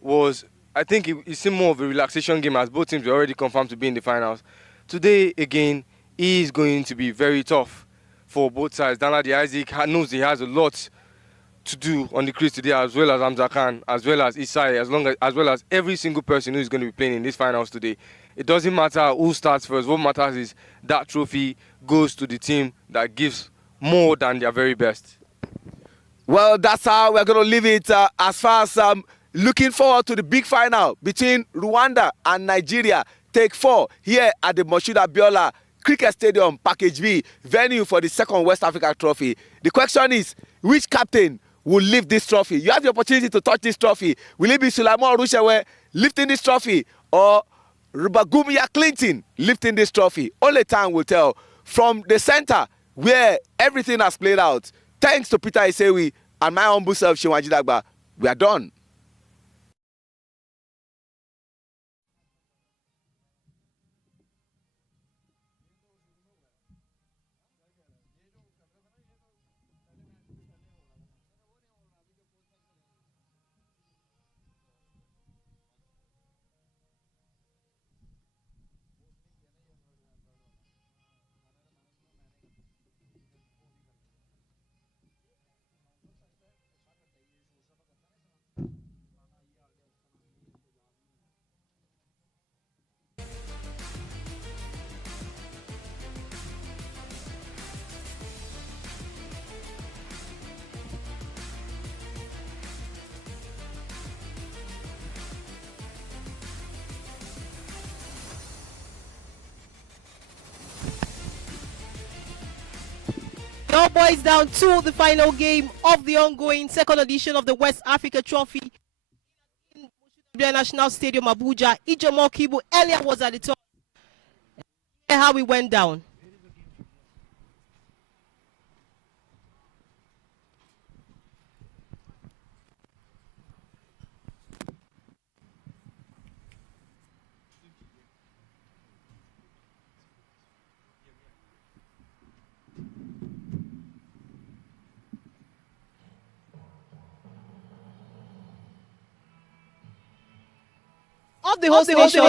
was, I think, it seemed more of a relaxation game as both teams were already confirmed to be in the finals. Today, again, is going to be very tough for both sides. Danladi Isaac knows he has a lot to do on the crease today, as well as Hamza Khan, as well as Isai, as well as every single person who is going to be playing in these finals today. It doesn't matter who starts first. What matters is that trophy goes to the team that gives more than their very best. Well, that's how we're going to leave it as far as looking forward to the big final between Rwanda and Nigeria. Take 4 here at the Moshood Abiola Cricket Stadium Package B, venue for the second West Africa Trophy. The question is, which captain will lift this trophy? You have the opportunity to touch this trophy. Will it be Sulaiman Rushewe lifting this trophy or Rubagumia Clinton lifting this trophy? Only time will tell. From the center where everything has played out, thanks to Peter Isewi and my humble self, Shewanji Dagba, we are done. Now boys down to the final game of the ongoing second edition of the West Africa Trophy in the National Stadium, Abuja. Ijomo Kibu earlier was at the top. Hear how we went down. Of the host nation.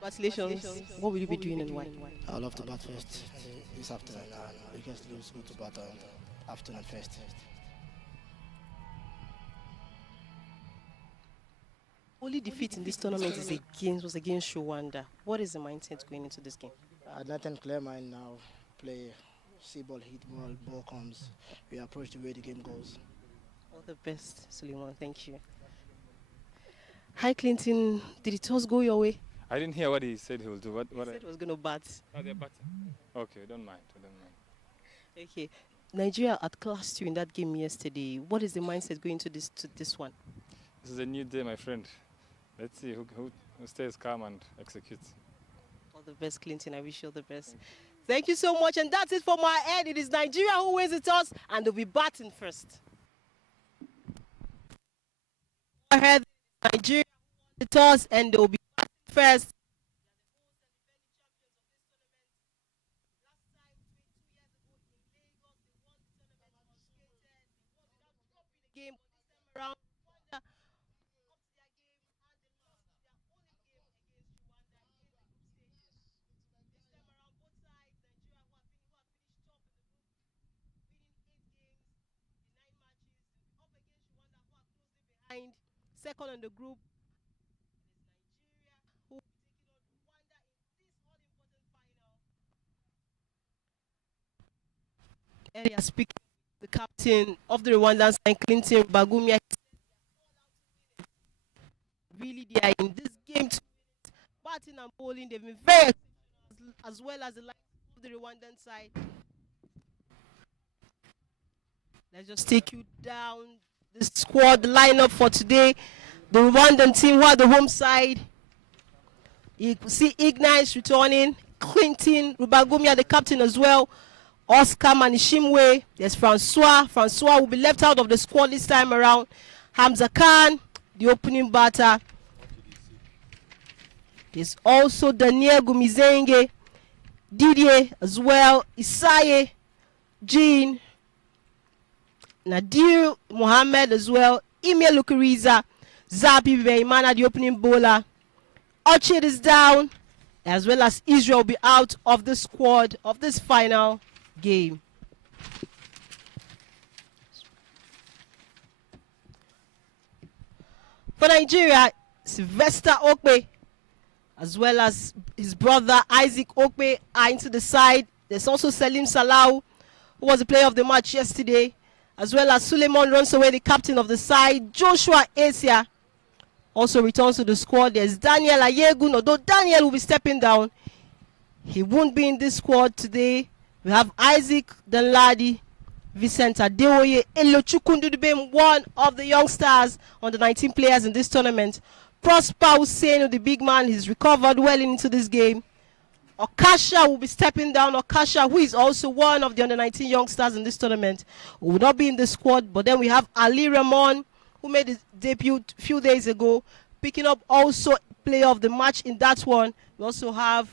Congratulations. What will you be doing and why? I'd love to bat first this afternoon. We just lose, go to bat afternoon first. Only defeat in this tournament was against Rwanda. What is the mindset going into this game? Nothing clear mind now. Play, see ball, hit ball, ball comes. We approach the way the game goes. All the best, Suleiman. Thank you. Hi, Clinton. Did the toss go your way? I didn't hear what he said he will do. What He said he was going to bat. Oh, they're batting. Okay, don't mind. Okay. Nigeria outclassed you in that game yesterday. What is the mindset going to this one? This is a new day, my friend. Let's see who stays calm and executes. All the best, Clinton. I wish you all the best. Thank you so much. And that's it for my end. It is Nigeria who wins the toss, and they'll be batting first. Go ahead, Nigeria won the toss, and they'll be batting first. Second on the group, Nigeria, who will be taking on Rwanda in this all-important final. Earlier speaking, the captain of the Rwandan side, Clinton Bagumia, really they are in this game to batting and bowling. They've been very exceptional, as well as the line of the Rwandan side. Let's just take you down the squad, the lineup for today. The Rwandan team who are the home side. You see Ignice returning, Clinton Rubagumia, the captain as well. Oscar Manishimwe. There's Francois. Francois will be left out of the squad this time around. Hamza Khan, the opening batter. There's also Daniel Gumizenge, Didier as well, Isaye, Jean, Nadir Mohammed as well, Emil Lukuriza, Zabi Beimana, the opening bowler. Orchid is down, as well as Israel will be out of the squad of this final game. For Nigeria, Sylvester Okpe, as well as his brother Isaac Okpe, are into the side. There's also Salim Salau, who who was the player of the match yesterday, as well as Suleiman runs away, the captain of the side. Joshua Asia also returns to the squad. There's Daniel Ayegun, although Daniel will be stepping down. He won't be in this squad today. We have Isaac Danladi, Vincent Adeoye, Elochukundudubem, one of the young stars on the 19 players in this tournament. Prosper Hussein, the big man, he's recovered well into this game. Okasha will be stepping down. Okasha, who is also one of the under-19 young stars in this tournament, will not be in the squad. But then we have Ali Ramon, who made his debut a few days ago, picking up also player of the match in that one. We also have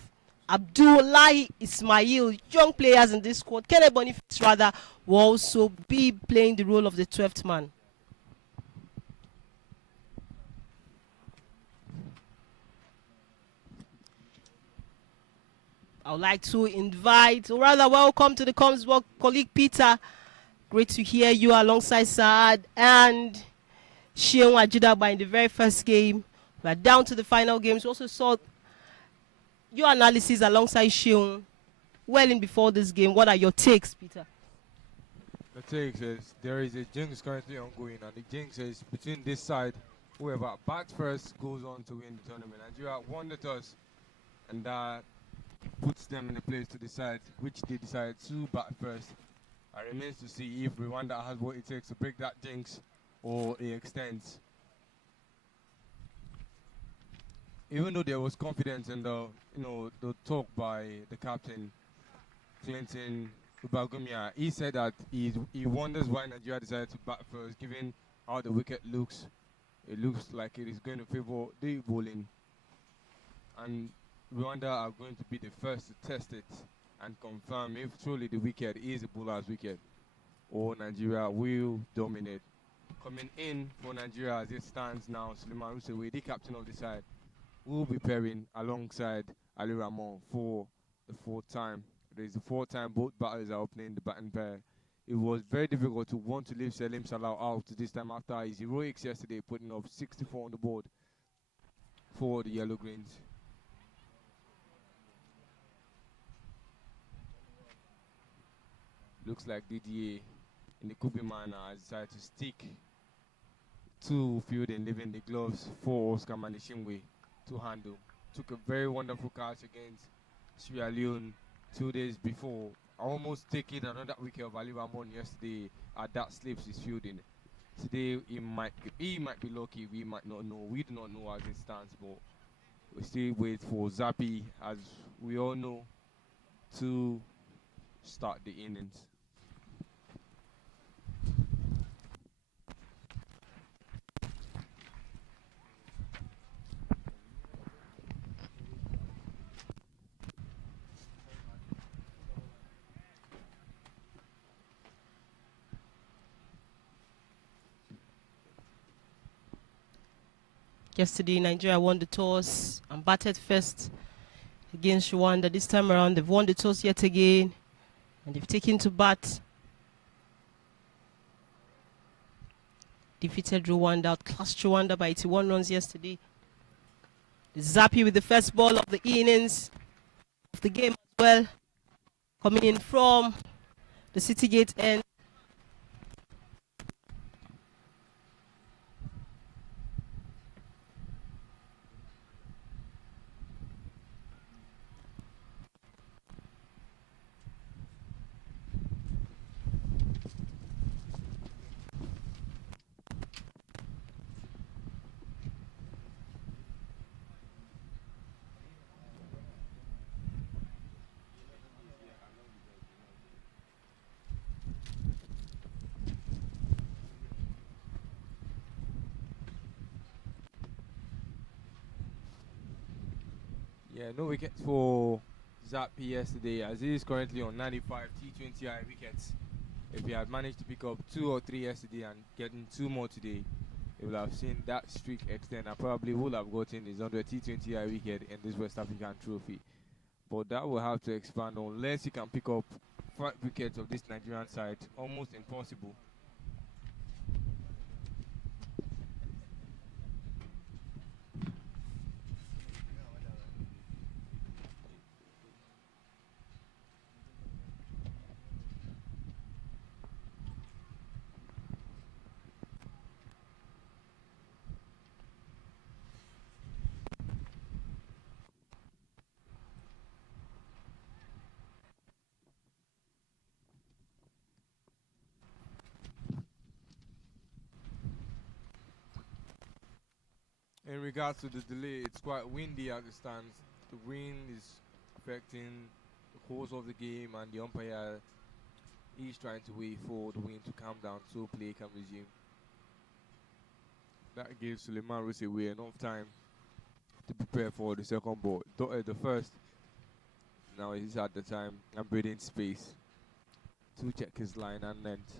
Abdullahi Ismail, young players in this squad. Kenneth Boniface, rather, will also be playing the role of the 12th man. I would like to invite, or rather welcome to the Comsburg colleague Peter. Great to hear you alongside Saad and Sheon Ajidaba in the very first game. We are down to the final games. We also saw your analysis alongside Sheon well in before this game. What are your takes, Peter? The take is there is a jinx currently ongoing, and the jinx is between this side. Whoever bats first goes on to win the tournament. Nigeria won the toss, and that puts them in a place to decide which they decide to bat first. It remains to see if Rwanda has what it takes to break that jinx or it extends. Even though there was confidence in the the talk by the captain Clinton Ubagumia, he said that he wonders why Nigeria decided to bat first, given how the wicket looks. It looks like it is going to favor the bowling, and Rwanda are going to be the first to test it and confirm if truly the wicket is a bowler's wicket or Nigeria will dominate. Coming in for Nigeria as it stands now, Suleiman Rusewe, the captain of the side, will be pairing alongside Ali Ramon for the fourth time. It is the fourth time both batters are opening the batting pair. It was very difficult to want to leave Selim Salah out this time after his heroics yesterday, putting up 64 on the board for the Yellow Greens. Looks like DDA in the Kubi manner has decided to stick to fielding, leaving the gloves for Oscar Manishimwe to handle. Took a very wonderful catch against Sierra Leone 2 days before, almost taking another wicket of Ali Ramon yesterday at that slips his fielding. Today he might be lucky, we might not know. We do not know as it stands, but we still wait for Zappi, as we all know, to start the innings. Yesterday, Nigeria won the toss and batted first against Rwanda. This time around, they've won the toss yet again, and they've taken to bat. Defeated Rwanda, outclassed Rwanda by 81 runs yesterday. Zappi with the first ball of the innings of the game as well, coming in from the Citygate end. Yeah, no wickets for Zappi yesterday, as he is currently on 95 T20I wickets. If he had managed to pick up 2 or 3 yesterday and getting 2 more today, he would have seen that streak extend and probably would have gotten his 100 T20I wicket in this West African trophy. But that will have to expand unless he can pick up 5 wickets of this Nigerian side. Almost impossible. regards to the delay, it's quite windy as it stands. The wind is affecting the course of the game, and the umpire is trying to wait for the wind to calm down so play can resume. That gives Suleiman Rusewe enough time to prepare for the second ball. The first, now he's at the time and breathing space to check his line and length.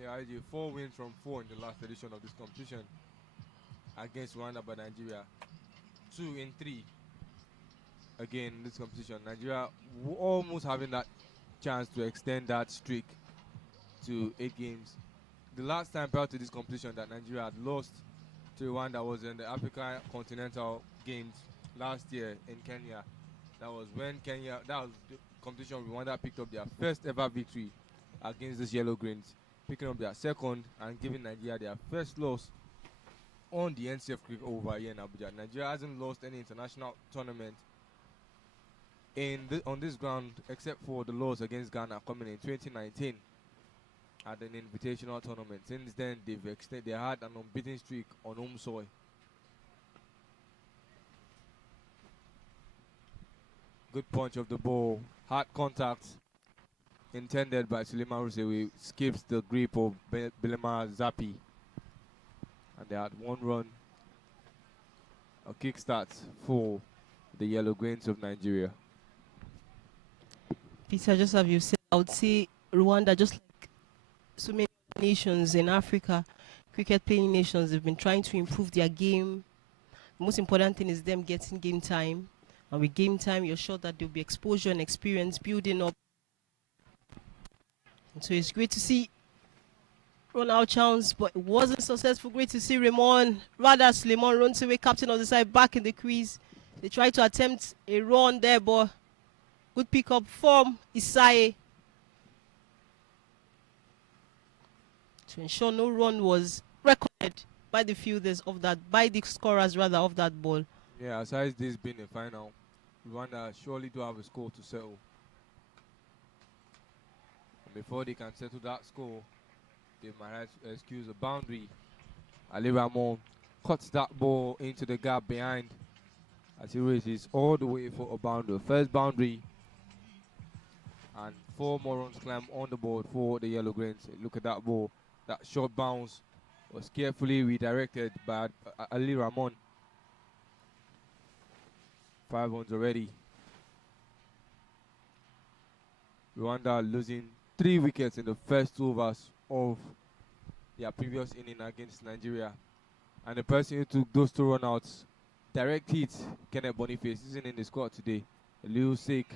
Yeah, I did 4 wins from 4 in the last edition of this competition against Rwanda by Nigeria. 2 in 3 again in this competition. Nigeria almost having that chance to extend that streak to 8 games. The last time prior to this competition that Nigeria had lost to Rwanda was in the Africa Continental Games last year in Kenya. That was when that was the competition Rwanda picked up their first ever victory against the Yellow Greens, picking up their second and giving Nigeria their first loss on the NCF cricket over here in Abuja. Nigeria hasn't lost any international tournament on this ground except for the loss against Ghana coming in 2019 at an invitational tournament. Since then, they had an unbeaten streak on home soil. Good punch of the ball, hard contact intended by Suleiman Rusewe, skips the grip of Belema Zapi, and they had 1 run. A kickstart for the Yellow Greens of Nigeria. Peter, just as you said, I would say Rwanda, just like so many nations in Africa, cricket playing nations, they've been trying to improve their game. The most important thing is them getting game time. And with game time, you're sure that there'll be exposure and experience building up. And so it's great to see run out chance, but it wasn't successful. Great to see Suleiman runs away, captain of the side, back in the crease. They tried to attempt a run there, but good pick up from Isai to ensure no run was recorded by the fielders of that, by the scorers rather, of that ball. Yeah, aside this being a final, Rwanda surely do have a score to settle. And before they can settle that score, they might have to excuse a boundary. Ali Ramon cuts that ball into the gap behind as he races all the way for a boundary. First boundary, and 4 more runs climb on the board for the Yellow Greens. Look at that ball. That short bounce was carefully redirected by Ali Ramon. 5 runs already. Rwanda losing 3 wickets in the first 2 overs of their previous inning against Nigeria. And the person who took those 2 run-outs, direct hits, Kenneth Boniface, isn't in the squad today. A little sick.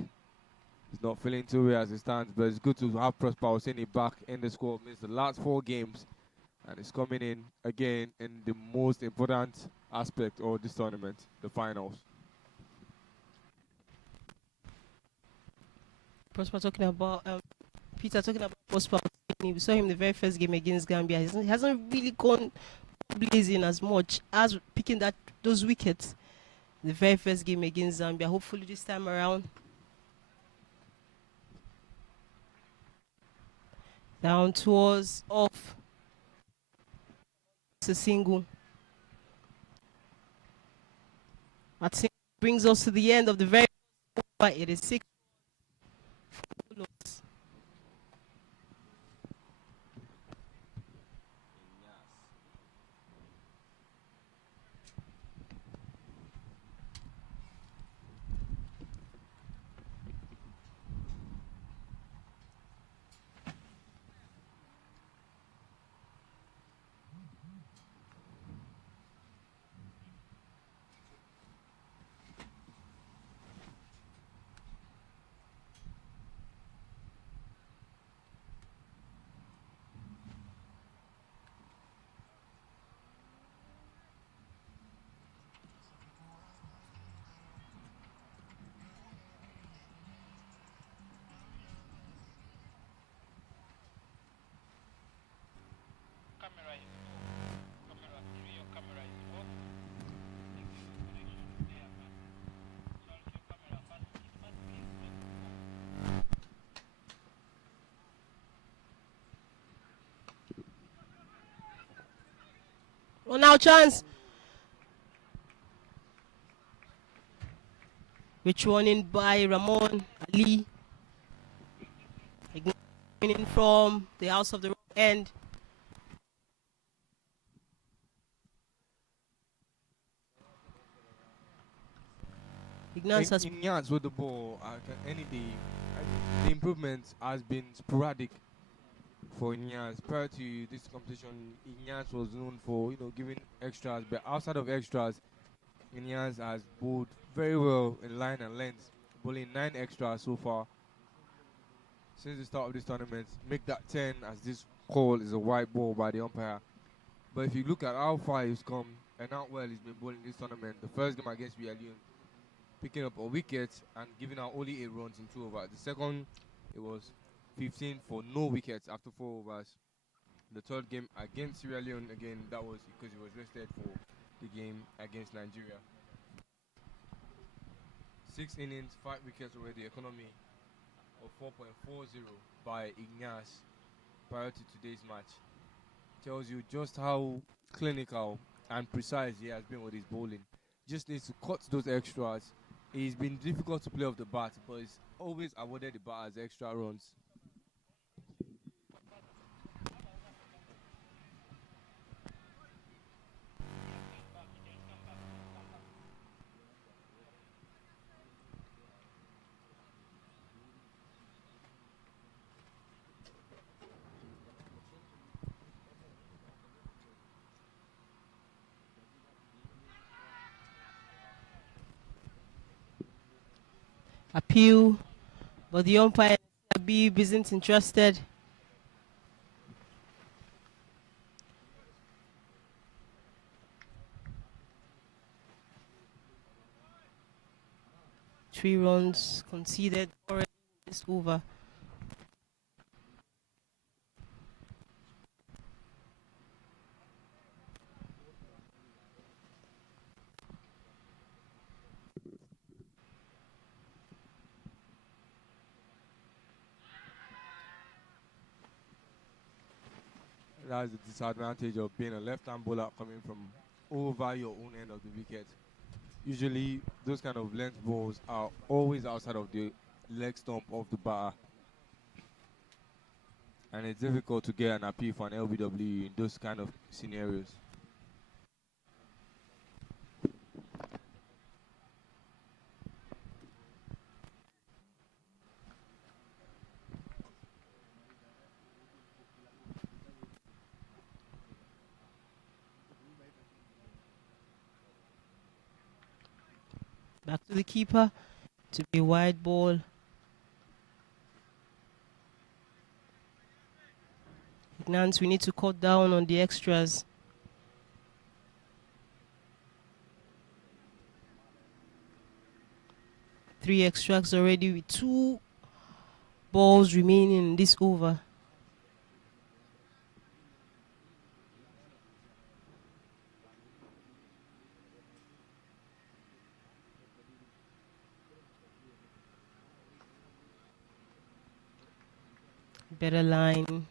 He's not feeling too well as it stands, but it's good to have Prosper Oseni back in the squad. Missed the last 4 games, and he's coming in again in the most important aspect of this tournament, the finals. Prosper talking about Peter talking about Prosper. We saw him the very first game against Gambia. He hasn't really gone blazing as much as picking those wickets the very first game against Zambia. Hopefully this time around. Down towards off. It's a single. That single brings us to the end of the very first over. It is 6. Run out chance. Which one in by Ramon Ali. Igniting from the house of the end. Ignaz has In yards with the ball, any day, the improvement has been sporadic for Inyas. Prior to this competition, Inyas was known for giving extras, but outside of extras, Inyas has bowled very well in line and length, bowling 9 extras so far since the start of this tournament. Make that 10 as this call is a white ball by the umpire. But if you look at how far he's come and how well he's been bowling this tournament, the first game against Leone, picking up a wicket and giving out only 8 runs in 2 overs. The second, it was 15 for no wickets after 4 overs. The third game against Sierra Leone, again, that was because he was rested for the game against Nigeria. 6 innings, 5 wickets already, economy of 4.40 by Ignace prior to today's match. Tells you just how clinical and precise he has been with his bowling. Just needs to cut those extras. He's been difficult to play off the bat, but he's always awarded the bat as extra runs. appeal, but the umpire Habib isn't interested. Three runs conceded already in this over. That's the disadvantage of being a left-hand bowler coming from over your own end of the wicket. Usually, those kind of length balls are always outside of the leg stump of the batter. And it's difficult to get an appeal for an LBW in those kind of scenarios. Back to the keeper to be a wide ball. Ignance, we need to cut down on the extras. Three extras already with 2 balls remaining in this over. Better line.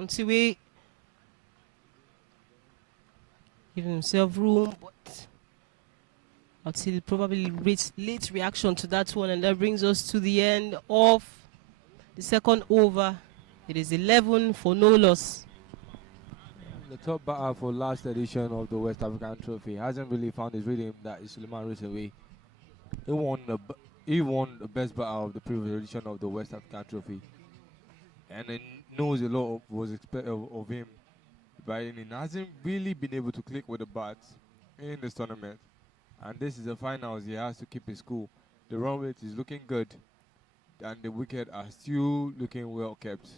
Until we give himself room, but until probably late reaction to that one, and that brings us to the end of the second over. It is 11 for no loss. The top batter for last edition of the West African Trophy hasn't really found his rhythm. That is Suleiman Rusawi. He won the best batter of the previous edition of the West African Trophy, and he knows a lot was expected of him, but he hasn't really been able to click with the bat in this tournament. And this is the finals. He has to keep his cool. The run rate is looking good, and the wicket are still looking well kept.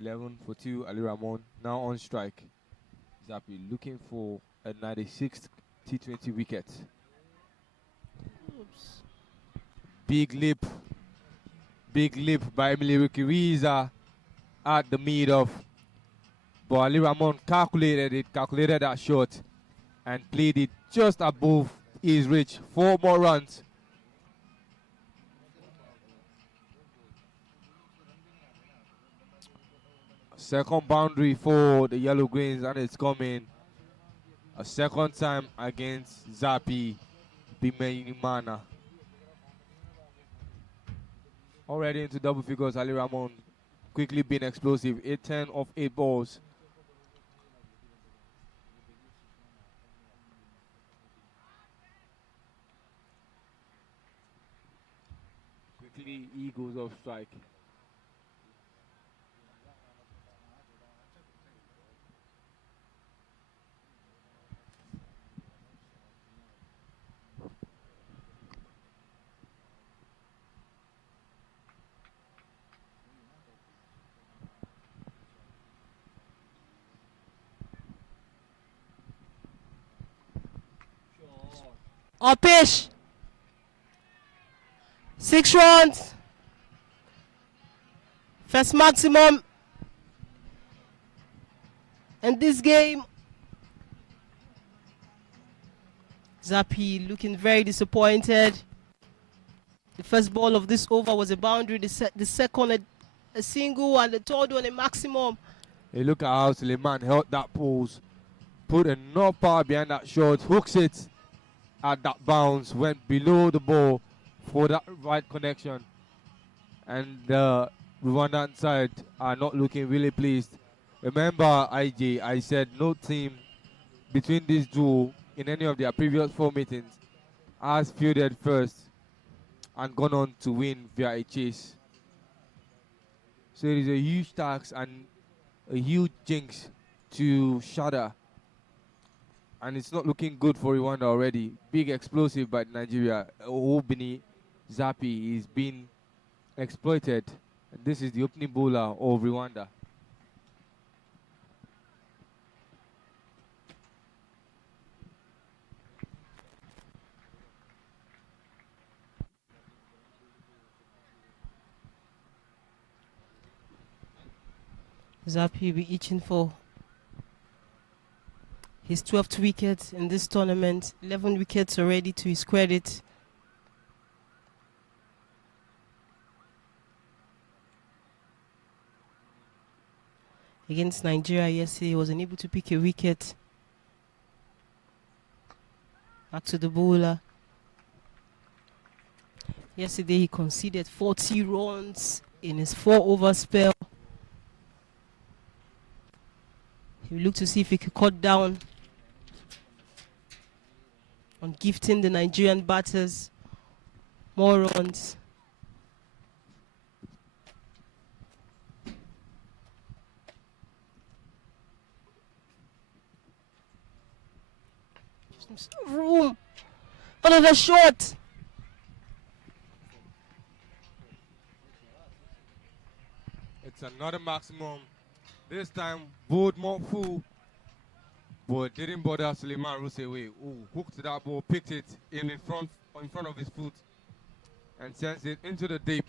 11 for 2. Ali Ramon now on strike. Zappy looking for a 96th T20 wicket. Oops. Big leap by Emily Wikiriza at the mid-off. But Ali Ramon calculated that shot and played it just above his reach. 4 more runs. Second boundary for the Yellow Greens, and it's coming a second time against Zappy Bimeimana. Already into double figures, Ali Ramon quickly being explosive. 8-10 off 8 balls. Quickly he goes off strike. Upish. 6 runs. First maximum. And this game, Zappy looking very disappointed. The first ball of this over was a boundary. The second a single, and the third one a maximum. Hey, look at how Suleiman held that pose, put enough power behind that shot, hooks it at that bounce, went below the ball for that right connection. And the Rwandan side are not looking really pleased. Remember, IJ, I said no team between these two in any of their previous 4 meetings has fielded first and gone on to win via a chase. So it is a huge task and a huge jinx to shatter. And it's not looking good for Rwanda already. Big explosive by Nigeria. Obini Zappy is being exploited. And this is the opening bowler of Rwanda. Zappy will be itching for his 12th wicket in this tournament. 11 wickets already to his credit. Against Nigeria yesterday, he was unable to pick a wicket. Back to the bowler. Yesterday he conceded 40 runs in his 4-over spell. He will look to see if he could cut down on gifting the Nigerian batters more runs. Room. Another shot. It's another maximum. This time, both more full, but didn't bother Suleiman Rusewe, who hooked that ball, picked it in front of his foot, and sends it into the deep.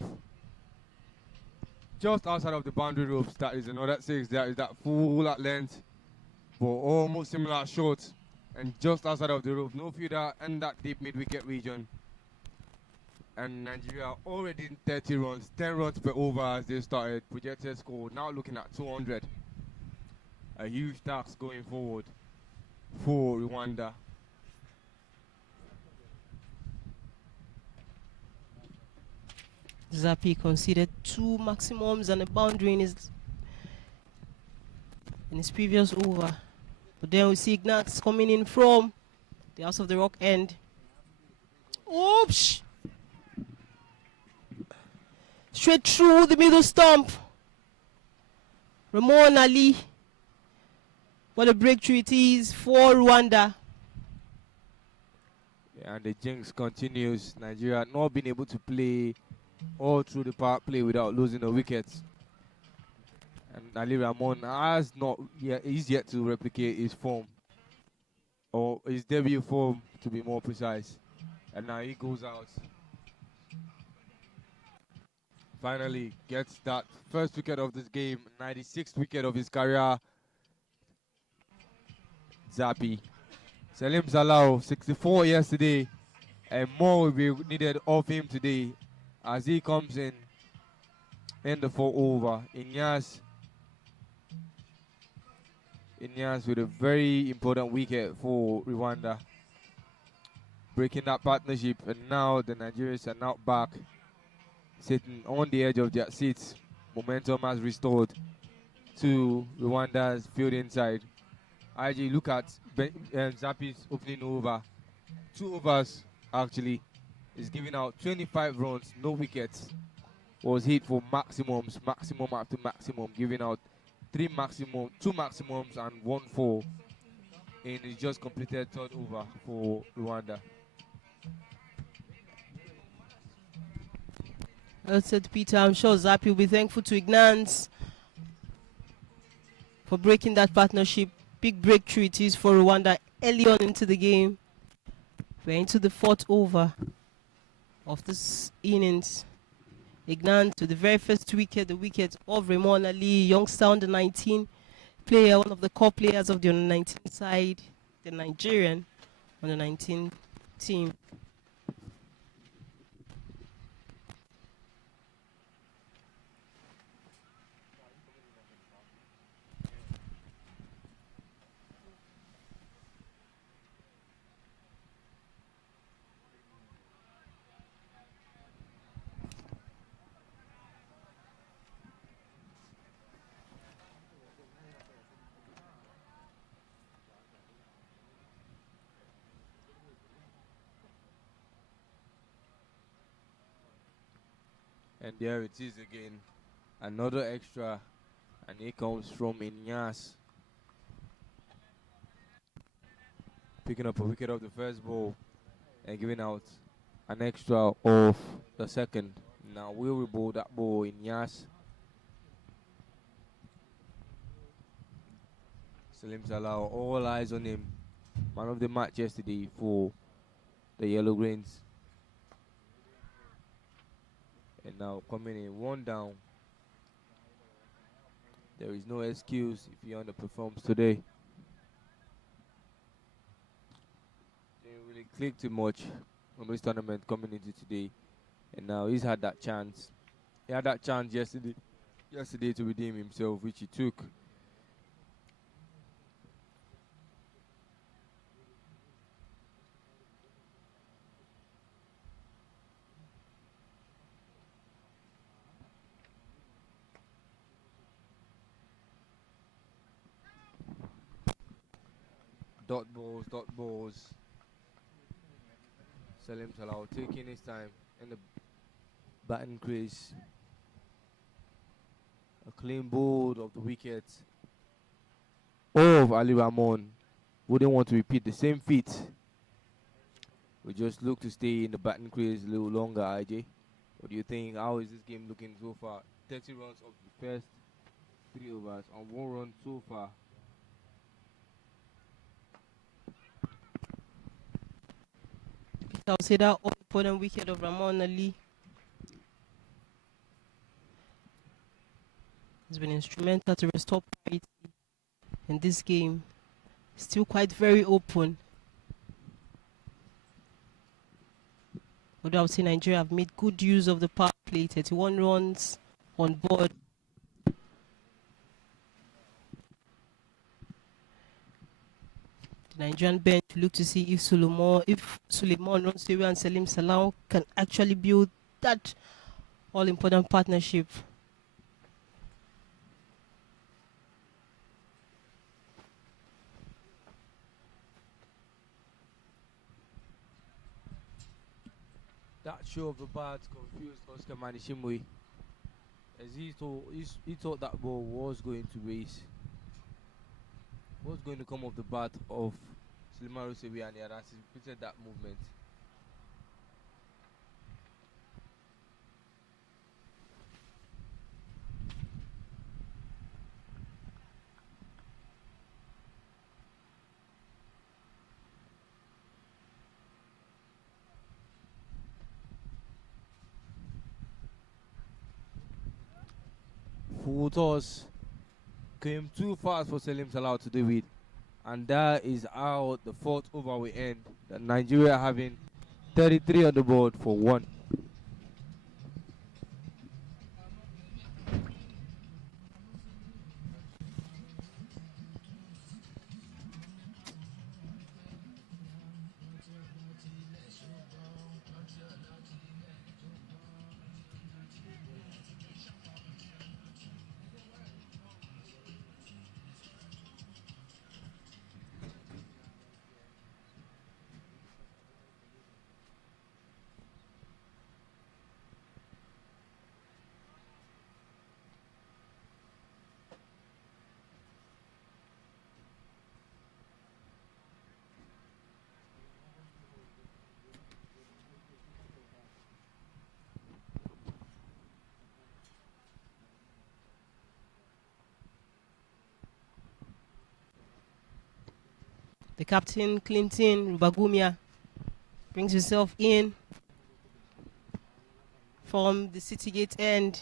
Just outside of the boundary ropes, that is another 6. That is that full at length, but almost similar shot, and just outside of the rope. No fielder in that deep mid-wicket region. And Nigeria already in 30 runs, 10 runs per over as they started. Projected score now looking at 200. A huge task going forward for Rwanda. Zappy conceded 2 maximums and a boundary in his previous over. But then we see Ignatz coming in from the House of the Rock end. Oops! Straight through the middle stump. Ramon Ali. What a breakthrough it is for Rwanda. Yeah, and the jinx continues. Nigeria not being able to play all through the power play without losing a wicket. And Ali Ramon is yet to replicate his form, or his debut form to be more precise. And now he goes out. Finally gets that first wicket of this game, 96th wicket of his career. Zappy. Salim Salau, 64 yesterday, and more will be needed of him today as he comes in the 4 over. Inyas with a very important wicket for Rwanda, breaking that partnership, and now the Nigerians are now back, sitting on the edge of their seats. Momentum has restored to Rwanda's fielding side. IG, look at Zappi's opening over. 2 overs, actually. Is giving out 25 runs, no wickets. Was hit for maximum after maximum, giving out 2 maximums and 1 4. And he just completed 3rd over for Rwanda. Well said, Peter. I'm sure Zappi will be thankful to Ignance for breaking that partnership. Big breakthrough it is for Rwanda early on into the game. We're into the 4th over of this innings. Ignance with the very first wicket, the wicket of Raymond Ali, youngster under 19 player, one of the core players of the under 19 side, the Nigerian under 19 team. And there it is again. Another extra. And it comes from Inyas. Picking up a wicket off the first ball and giving out an extra of the second. Now will we bowl that ball, Inyas? Salim Salah, all eyes on him. Man of the match yesterday for the Yellow Greens. And now coming in 1 down. There is no excuse if he underperforms today. Didn't really click too much on this tournament coming into today. And now he's had that chance. He had that chance yesterday to redeem himself, which he took. Dot balls. Salim Salah taking his time in the batting crease. A clean ball of the wicket of Ali Ramon. Wouldn't want to repeat the same feat. We just look to stay in the batting crease a little longer, IJ. What do you think? How is this game looking so far? 30 runs of the first 3 overs and 1 run so far. I'll say that all-important wicket of Ramon Ali has been instrumental to restore parity in this game. Still quite very open. Although I would say Nigeria have made good use of the power play, 31 runs on board. The Nigerian bench look to see if Suleiman runs away and Salim Salah can actually build that all-important partnership. That show of the bat confused Oscar Manishimwe, as he thought that ball was going to race. Was going to come off the bat of Suleiman Rosewi, and he had anticipated that movement. full toss came too fast for Salim Salah to do it. And that is how the fourth over will end. The Nigeria having 33 on the board for 1. The captain, Clinton Rubagumia, brings himself in from the City Gate end.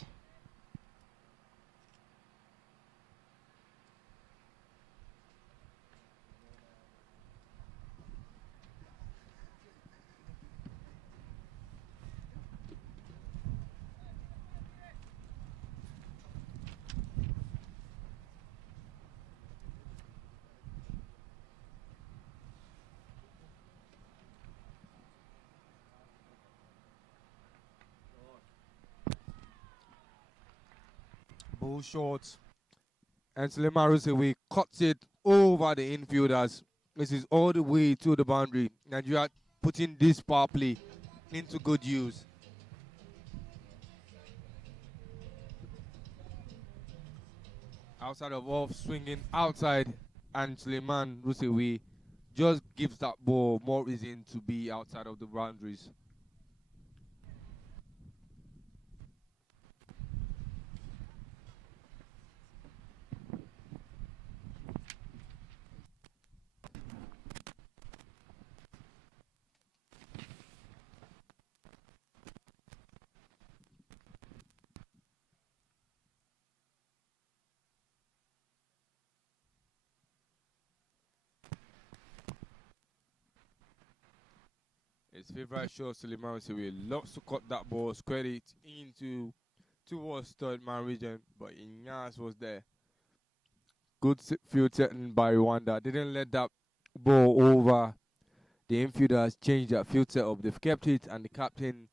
Ball short. And Suleiman Rusewi cuts it over the infielders. This is all the way to the boundary. Nigeria putting this power play into good use. Outside of off, swinging outside, and Suleiman Rusewi just gives that ball more reason to be outside of the boundaries. His favorite shot, Suleiman Rusewi loves to cut that ball, square it into towards third man region, but Inyas was there. Good field setting by Rwanda. Didn't let that ball over. The infielders changed their field setup. They've kept it, and the captain,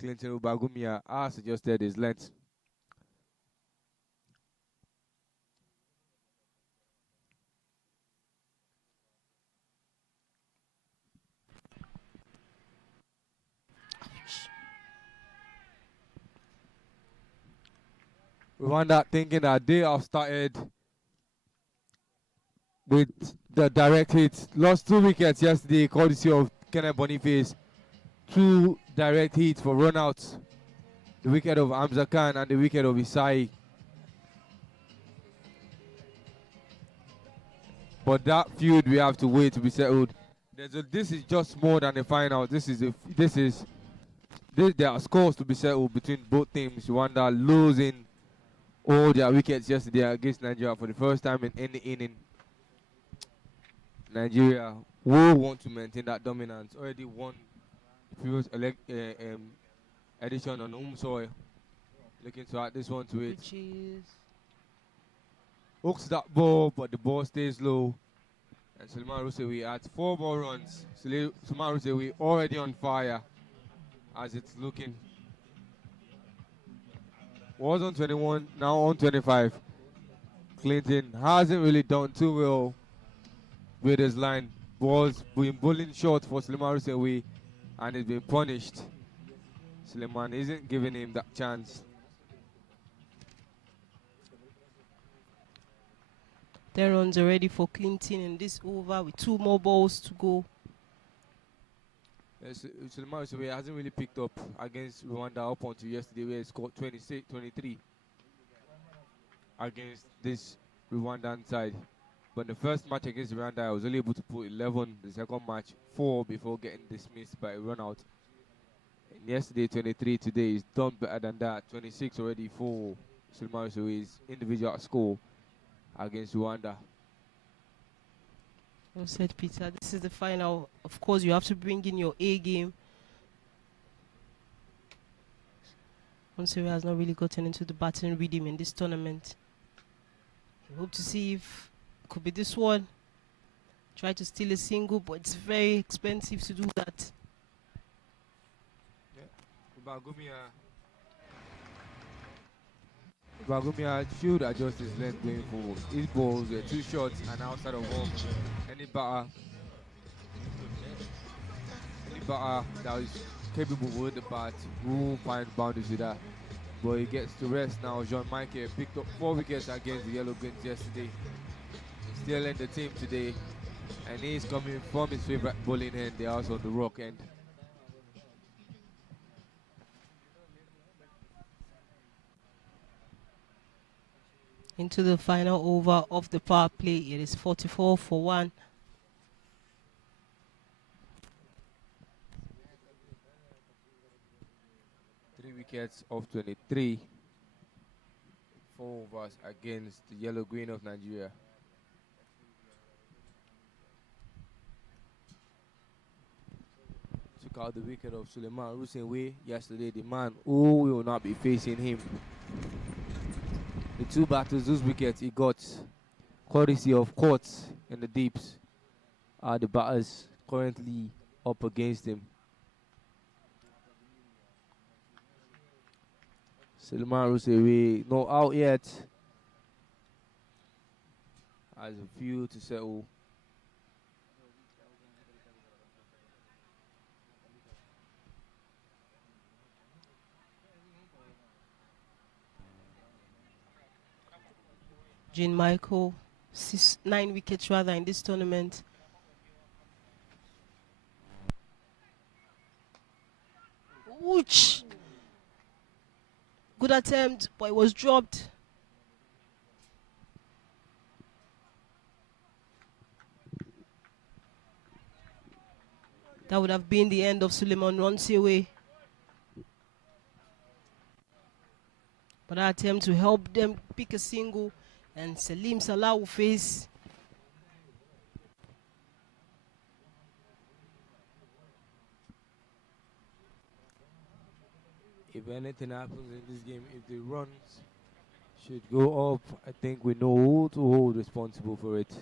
Clinton Ubagumia, has adjusted his length. Rwanda thinking that they have started with the direct hits. Lost 2 wickets yesterday, courtesy of Kenneth Boniface. 2 direct hits for runouts. The wicket of Hamza Khan and the wicket of Isai. But that feud we have to wait to be settled. This is just more than a final. There are scores to be settled between both teams. Rwanda losing all their wickets yesterday against Nigeria for the first time in any inning. Nigeria will want to maintain that dominance. Already won the previous edition on home soil. Looking to add this one to it. Hooks that ball, but the ball stays low. And Suleiman Rusewi at 4 more runs. Suleiman Rusewi already on fire as it's looking. Was on 21, now on 25. Clinton hasn't really done too well with his line. Was been bowling short for Suleiman Rusewi and he's been punished. Suleiman isn't giving him that chance. 10 runs already for Clinton in this over with 2 more balls to go. Suleiman Rusewi hasn't really picked up against Rwanda up until yesterday, where he scored 23 against this Rwandan side. But the first match against Rwanda, I was only able to put 11. The second match, 4 before getting dismissed by a run out. And yesterday, 23. Today, he's done better than that. 26 already for Suleiman Rusewe's individual score against Rwanda. Well said, Peter. This is the final. Of course, you have to bring in your A game. Onseri has not really gotten into the batting rhythm in this tournament. We hope to see if it could be this one. Try to steal a single, but it's very expensive to do that. Bagumia should adjust his length going forward. His balls were too short and outside of off. Any batter that is capable with the bat will find boundaries with that. But he gets to rest now. John Michael picked up 4 wickets against the Yellow Greens yesterday. Still in the team today. And he's coming from his favorite bowling end, the house on the rock end. Into the final over of the power play. It is 44 for 1. Three wickets of 23. 4 overs against the Yellow Green of Nigeria. Took out the wicket of Suleiman Rusewe yesterday, the man who will not be facing him. The 2 batters, those wickets he got, courtesy of Courts in the deeps, are the batters currently up against him. Suleiman Rusewe not out yet. Has a few to settle. Jean Michael, 9 wickets rather in this tournament. Ouch! Good attempt, but it was dropped. That would have been the end of Suleiman Rusewe. But that attempt to help them pick a single, and Salim Salah will face If anything happens in this game, if the runs should go up, I think we know who to hold responsible for it.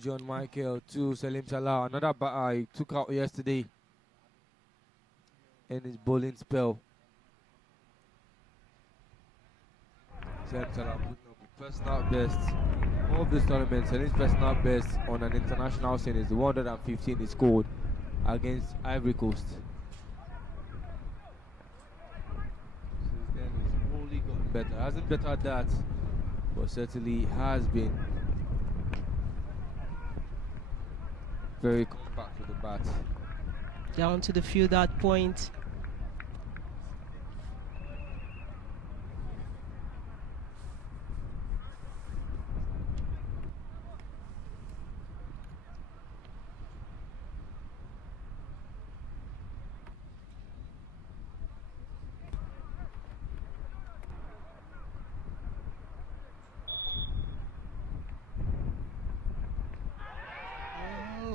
John Michael to Salim Salah, another batter he took out yesterday in his bowling spell. Salim Salah putting up the personal best of this tournament, and his personal best on an international scene is the 115 he scored against Ivory Coast. Since then he's only gotten better. Hasn't bettered that, but certainly has been very compact with the bat. down to the field at point.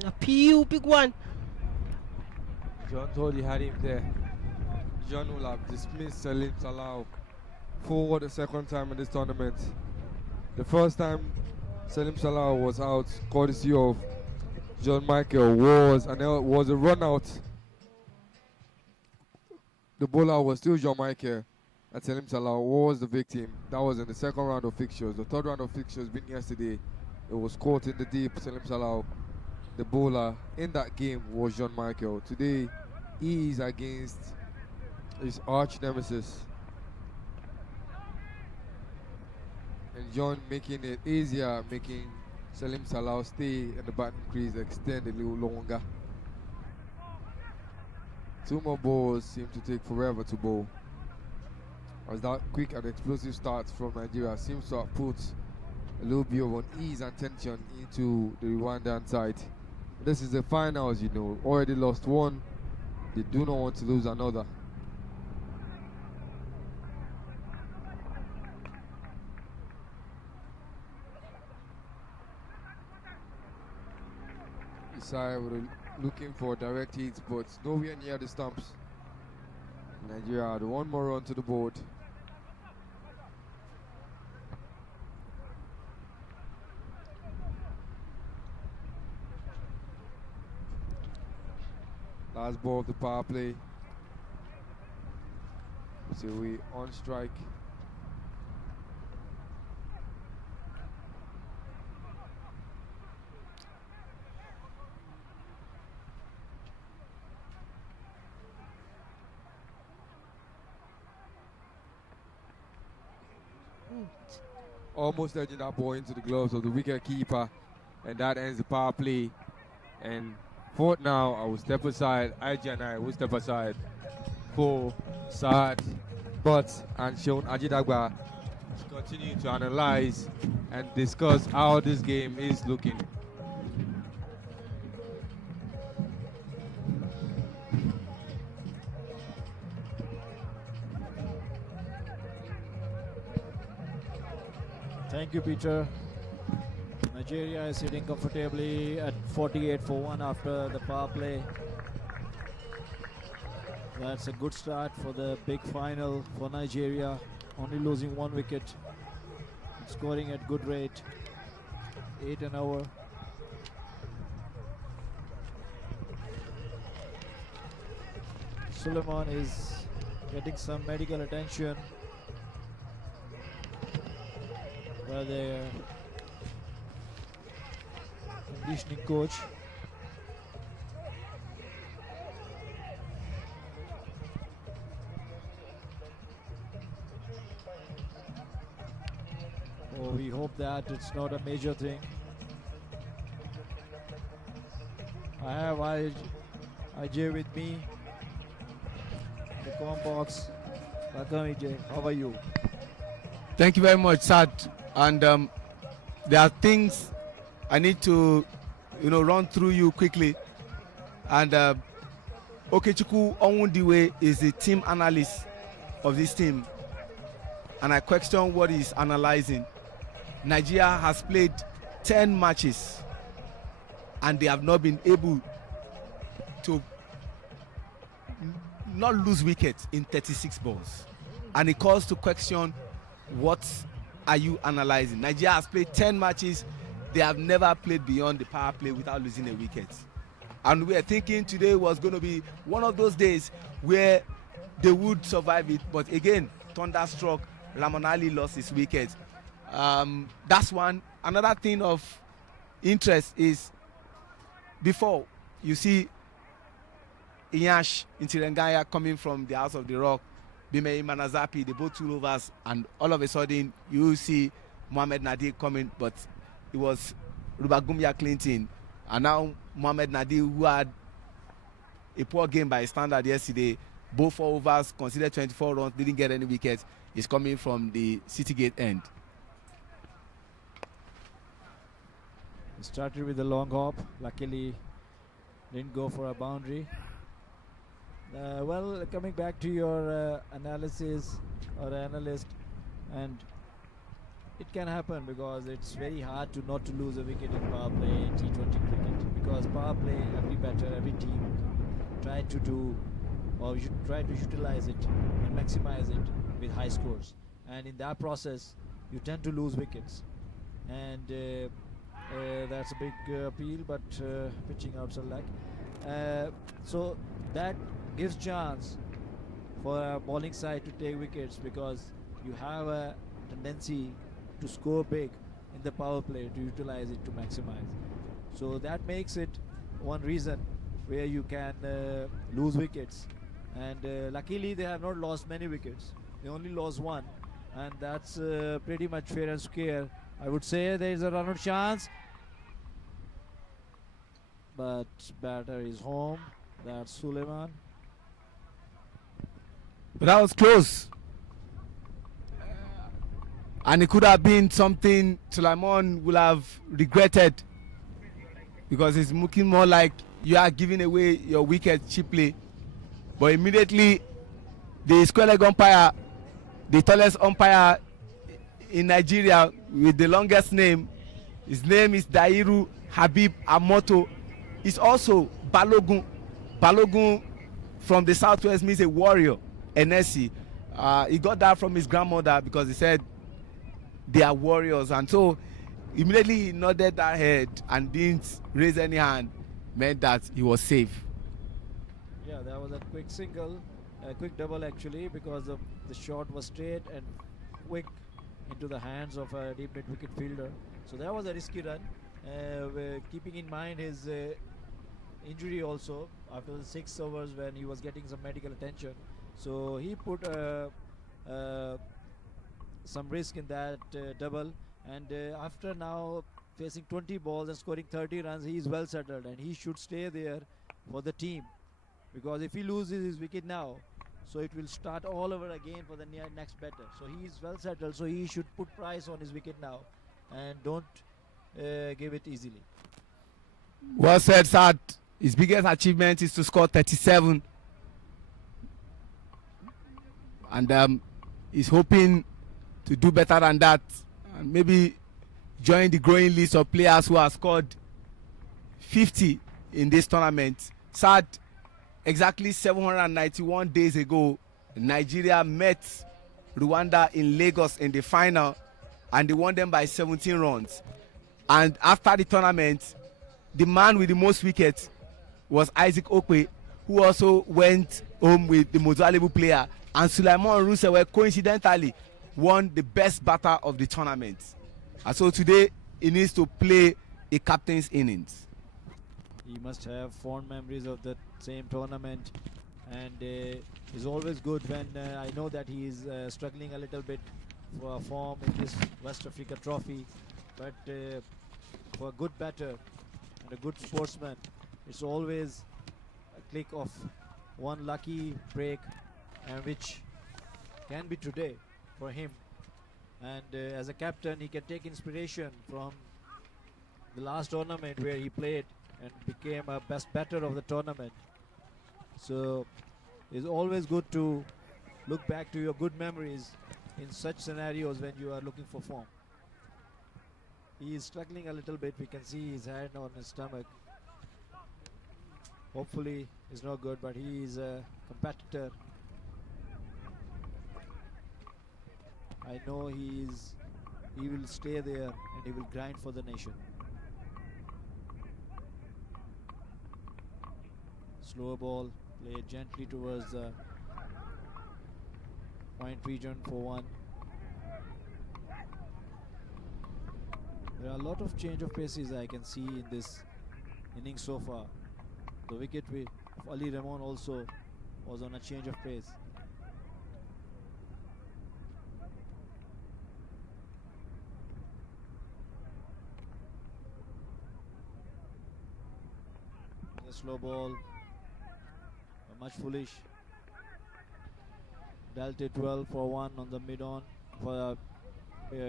Appeal, big one. John thought he had him there. John will have dismissed Salim Salah for the second time in this tournament. The first time Salim Salah was out, courtesy of John Michael, was a run out. The bowler was still John Michael, and Salim Salah was the victim. That was in the second round of fixtures. The third round of fixtures being yesterday, it was caught in the deep. Salim Salah, the bowler in that game, was John Michael. Today, he is against his arch nemesis. And John making it easier, making Salim Salah stay in the batting crease, extend a little longer. 2 more balls seem to take forever to bowl, as that quick and explosive start from Nigeria seems to have put a little bit of unease and tension into the Rwandan side. This is the finals, you know. Already lost one. They do not want to lose another. Isai were looking for direct hits, but nowhere near the stumps. Nigeria had one more run to the board. Last ball of the power play. So we on strike. Almost edging that ball into the gloves of the wicket keeper, and that ends the power play. And fourth now, I will step aside. IG and I will step aside for Saad, Butt, and Seun Ajidagba to continue to analyze and discuss how this game is looking. Thank you, Peter. Nigeria is sitting comfortably at 48 for 1 after the power play. That's a good start for the big final for Nigeria. Only losing 1 wicket. Scoring at good rate. 8 an hour. Suleiman is getting some medical attention by the conditioning coach. Oh, we hope that it's not a major thing. I have IJ with me. The com box. Welcome, IJ. How are you? Thank you very much, Sad. And there are things I need to, run through you quickly. And Okechukwu Onwundiwe is the team analyst of this team. And I question what he's analyzing. Nigeria has played 10 matches and they have not been able to not lose wickets in 36 balls. And it calls to question, what are you analyzing? Nigeria has played 10 matches. They have never played beyond the power play without losing a wicket. And we are thinking today was going to be one of those days where they would survive it. But again, thunderstruck, Ramonali lost his wicket. That's one. Another thing of interest is before you see Inyash Intirengaya coming from the House of the Rock, Bimei Manazapi, they both 2 overs, and all of a sudden you see Mohamed Nadir coming, but it was Rubagumya Clinton, and now Mohamed Nadir, who had a poor game by standard yesterday, both 4 overs, considered 24 runs, didn't get any wickets, is coming from the City Gate end. He started with a long hop. Luckily, didn't go for a boundary. Well, coming back to your analysis or analyst, and it can happen because it's very hard to not to lose a wicket in power play in T20 cricket, because power play, every batter, every team try to do, or you should try to utilize it and maximize it with high scores, and in that process you tend to lose wickets, and that's a big appeal, but pitching out some luck. So that gives chance for a bowling side to take wickets, because you have a tendency to score big in the power play, to utilize it to maximize. So that makes it one reason where you can lose wickets, and luckily they have not lost many wickets. They only lost 1, and that's pretty much fair and square. I would say there is a run-out chance, but batter is home. That's Suleiman. But that was close. And it could have been something Sulaiman will have regretted, because it's looking more like you are giving away your wicket cheaply. But immediately the square leg umpire, the tallest umpire in Nigeria with the longest name, his name is Dairu Habib Amoto, is also Balogun. Balogun from the southwest means a warrior, NSC. He got that from his grandmother because he said they are warriors, and so immediately he nodded that head and didn't raise any hand, meant that he was safe. Yeah, that was a quick single, a quick double actually, because the shot was straight and quick into the hands of a deep mid wicket fielder. So that was a risky run, keeping in mind his injury also after the 6 overs when he was getting some medical attention. So he put some risk in that double, and after now facing 20 balls and scoring 30 runs, he is well settled and he should stay there for the team, because if he loses his wicket now, so it will start all over again for the next batter. So he is well settled, so he should put price on his wicket now and don't give it easily. Well said, Sad. His biggest achievement is to score 37, and he's hoping to do better than that, and maybe join the growing list of players who have scored 50 in this tournament. Sad, exactly 791 days ago, Nigeria met Rwanda in Lagos in the final, and they won them by 17 runs. And after the tournament, the man with the most wickets was Isaac Okwe, who also went home with the most valuable player, and Sulaiman Rusewe coincidentally won the best batter of the tournament. And so today he needs to play a captain's innings. He must have fond memories of that same tournament, and it's always good when I know that he is struggling a little bit for form in this West Africa trophy, but for a good batter and a good sportsman, it's always a click of one lucky break, and which can be today for him. And as a captain, he can take inspiration from the last tournament where he played and became a best batter of the tournament. So it's always good to look back to your good memories in such scenarios when you are looking for form. He is struggling a little bit. We can see his hand on his stomach. Hopefully it's not good, but he is a competitor. I know he will stay there and he will grind for the nation. Slow ball, play gently towards the point region for one. There are a lot of change of paces I can see in this inning so far. The wicket of Ali Ramon also was on a change of pace. The slow ball, much foolish. Dealt it well for one on the mid-on, for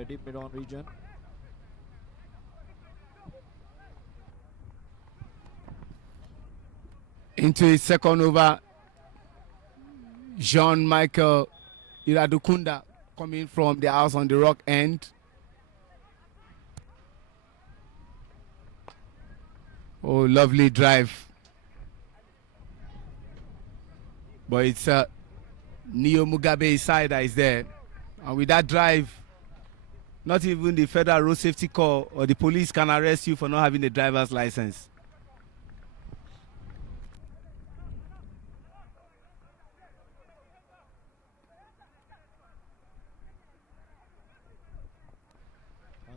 deep mid-on region. Into his second over, Jean-Michael Iradukunda coming from the house on the rock end. Oh, lovely drive. But it's Neo Mugabe's side that is there. And with that drive, not even the Federal Road Safety Corps or the police can arrest you for not having a driver's license.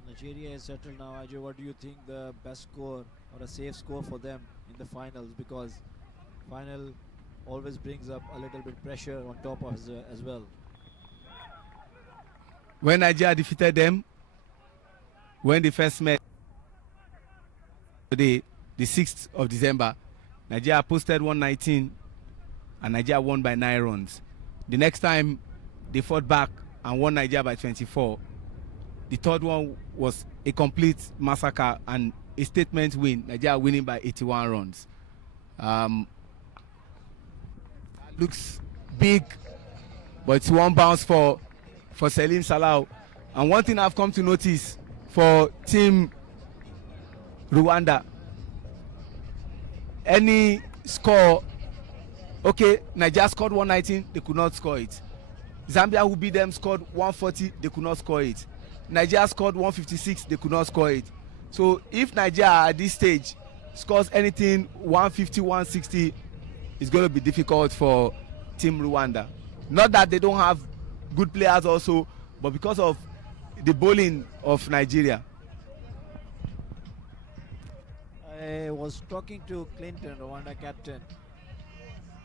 Nigeria is settled now. Ajay, what do you think the best score or a safe score for them in the finals? Because final always brings up a little bit pressure on top of as well. When Nigeria defeated them, when they first met today, the 6th of December, Nigeria posted 119 and Nigeria won by 9 runs. The next time they fought back and won Nigeria by 24. The third one was a complete massacre and a statement win. Nigeria winning by 81 runs. Looks big, but it's one bounce for Salim Salau. And one thing I've come to notice for Team Rwanda, any score, okay, Nigeria scored 119, they could not score it. Zambia, who beat them, scored 140, they could not score it. Nigeria scored 156, they could not score it. So if Nigeria at this stage scores anything 150, 160, it's going to be difficult for Team Rwanda. Not that they don't have good players also, but because of the bowling of Nigeria. I was talking to Clinton, Rwanda captain,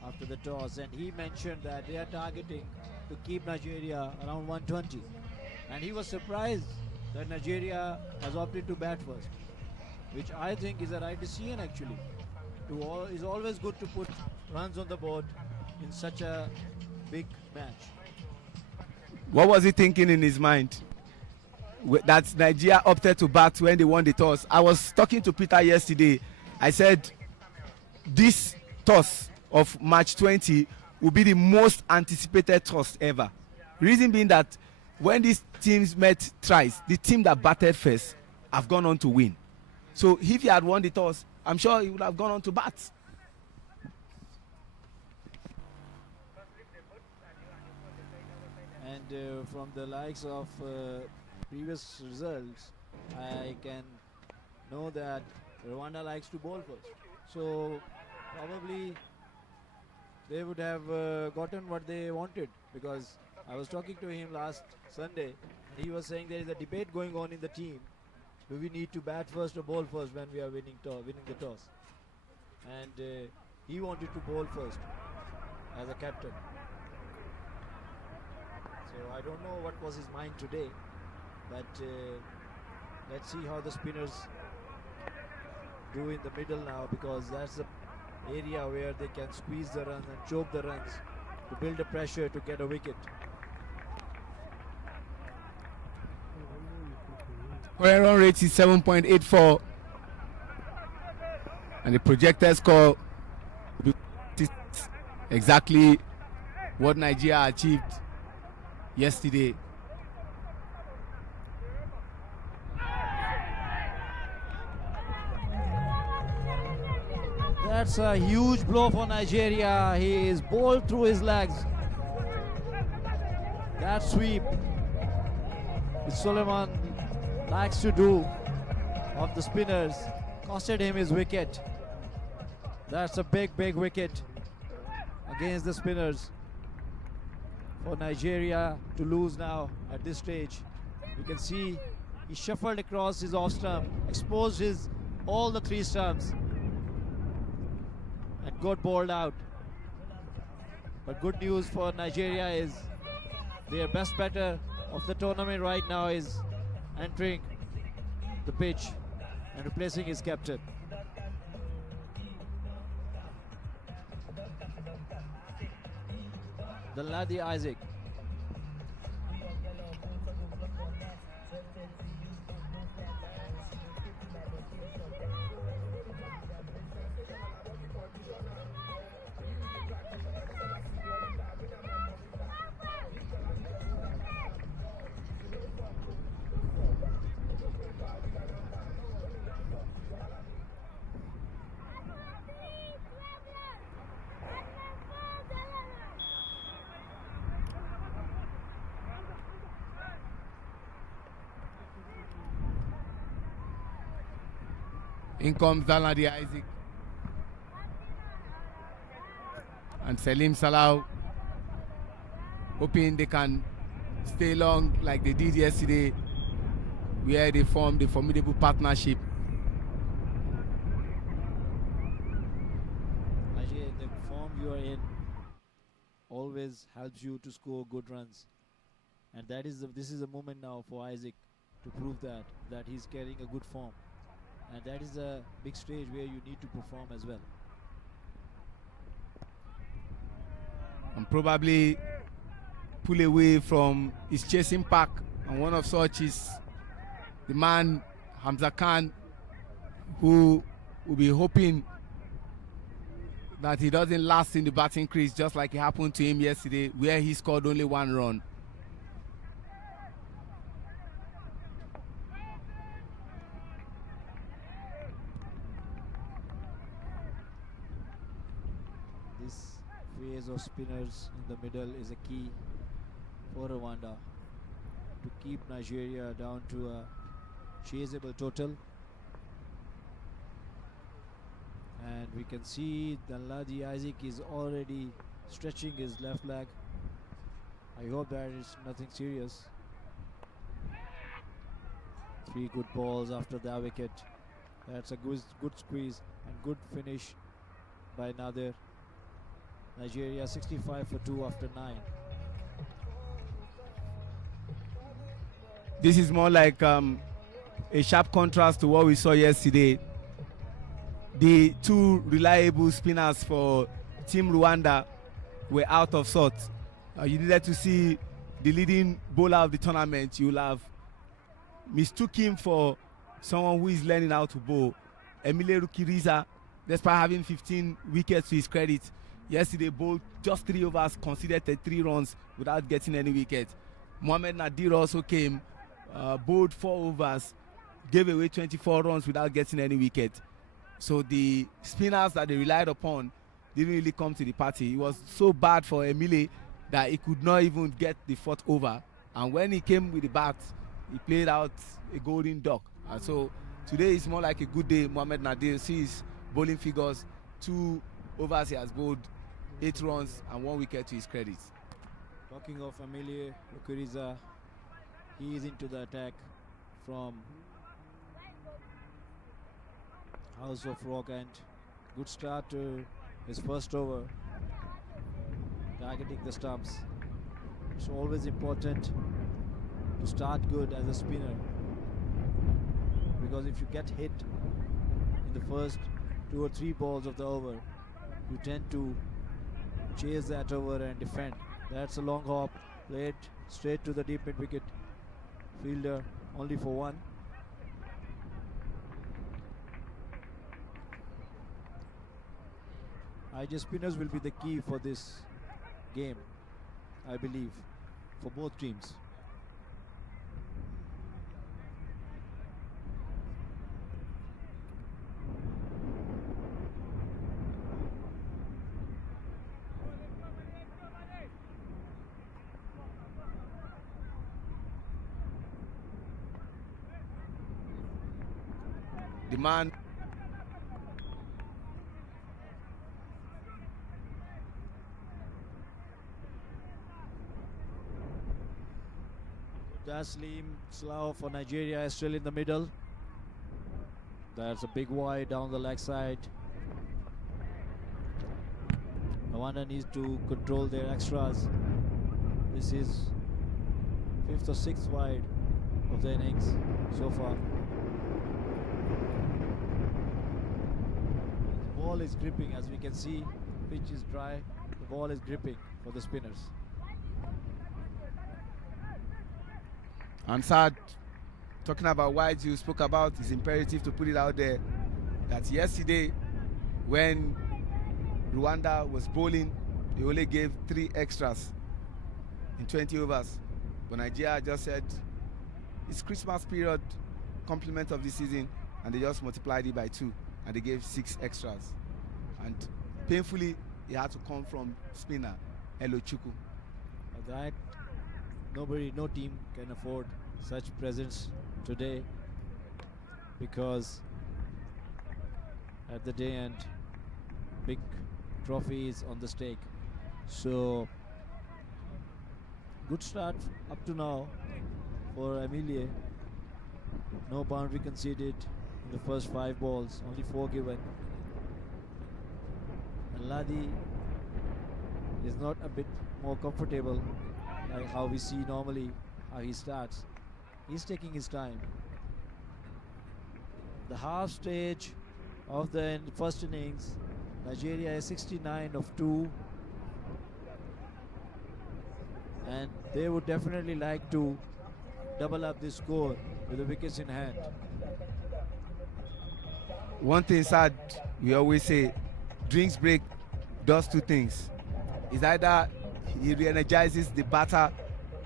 after the toss, and he mentioned that they are targeting to keep Nigeria around 120. And he was surprised that Nigeria has opted to bat first, which I think is a right decision actually. It's always good to put runs on the board in such a big match. What was he thinking in his mind? That Nigeria opted to bat when they won the toss. I was talking to Peter yesterday. I said this toss of match 20 will be the most anticipated toss ever. Reason being that when these teams met twice, the team that batted first have gone on to win. So if he had won the toss, I'm sure he would have gone on to bat. And from the likes of previous results, I can know that Rwanda likes to bowl first. So probably they would have gotten what they wanted, because I was talking to him last Sunday and he was saying there is a debate going on in the team. Do we need to bat first or bowl first when we are winning the toss? And he wanted to bowl first as a captain. So I don't know what was his mind today, but let's see how the spinners do in the middle now, because that's the area where they can squeeze the runs and choke the runs to build the pressure to get a wicket. Current run rate is 7.84, and the projected score is exactly what Nigeria achieved yesterday. That's a huge blow for Nigeria. He is bowled through his legs. That sweep which Suleiman likes to do of the spinners costed him his wicket. That's a big wicket against the spinners for Nigeria to lose now at this stage. You can see he shuffled across his off stump, exposed all the three stumps, and got bowled out. But good news for Nigeria is their best batter of the tournament right now is entering the pitch and replacing his captain. Ladi Isaac. In comes Danladi Isaac and Salim Salau, hoping they can stay long like they did yesterday, where they formed a formidable partnership. Actually, the form you are in always helps you to score good runs, and this is a moment now for Isaac to prove that he's carrying a good form. And that is a big stage where you need to perform as well. And probably pull away from his chasing pack, and one of such is the man Hamza Khan, who will be hoping that he doesn't last in the batting crease just like it happened to him yesterday, where he scored only 1 run. This phase of spinners in the middle is a key for Rwanda to keep Nigeria down to a chaseable total. And we can see Danladi Isaac is already stretching his left leg. I hope that is nothing serious. 3 good balls after that wicket. That's a good squeeze and good finish by Nadir. Nigeria 65 for 2 after 9. This is more like a sharp contrast to what we saw yesterday. The 2 reliable spinners for Team Rwanda were out of sorts. You needed to see the leading bowler of the tournament. You'll have mistook him for someone who is learning how to bowl. Emile Rukiriza, despite having 15 wickets to his credit, yesterday bowled just 3 overs, conceded 3 runs without getting any wicket. Mohamed Nadir also came, bowled 4 overs, gave away 24 runs without getting any wicket. So the spinners that they relied upon didn't really come to the party. It was so bad for Emile that he could not even get the 4th over. And when he came with the bat, he played out a golden duck. And so today is more like a good day. Mohamed Nadir sees bowling figures, 2 overs he has bowled, 8 runs and 1 wicket to his credit. Talking of Emile Rukiriza, he is into the attack from House of Rock, and good start to his first over, targeting the stumps. It's always important to start good as a spinner, because if you get hit in the first 2 or 3 balls of the over, you tend to chase that over and defend. That's a long hop, played straight to the deep mid wicket. Fielder only for 1. IJ spinners will be the key for this game, I believe, for both teams. The man Taslim Slough for Nigeria is still in the middle. That's a big wide down the leg side. Rwanda needs to control their extras. This is 5th or 6th wide of the innings so far. The ball is gripping, as we can see. Pitch is dry. The ball is gripping for the spinners. And sad, talking about wides you spoke about, it's imperative to put it out there that yesterday when Rwanda was bowling, they only gave 3 extras in 20 overs. But Nigeria just said it's Christmas period, complement of the season, and they just multiplied it by 2 and they gave 6 extras. And painfully, it had to come from spinner Elo Chukwu. That no team can afford such presence today, because at the day end, big trophy is on the stake. So good start up to now for Emilie. No boundary conceded in the first 5 balls, only 4 given. And Ladi is not a bit more comfortable like how we see normally how he starts. He's taking his time. The half stage of the first innings, Nigeria is 69 of 2, and they would definitely like to double up this score with the wickets in hand. One thing sad, we always say, drinks break does two things. It's either he re-energizes the batter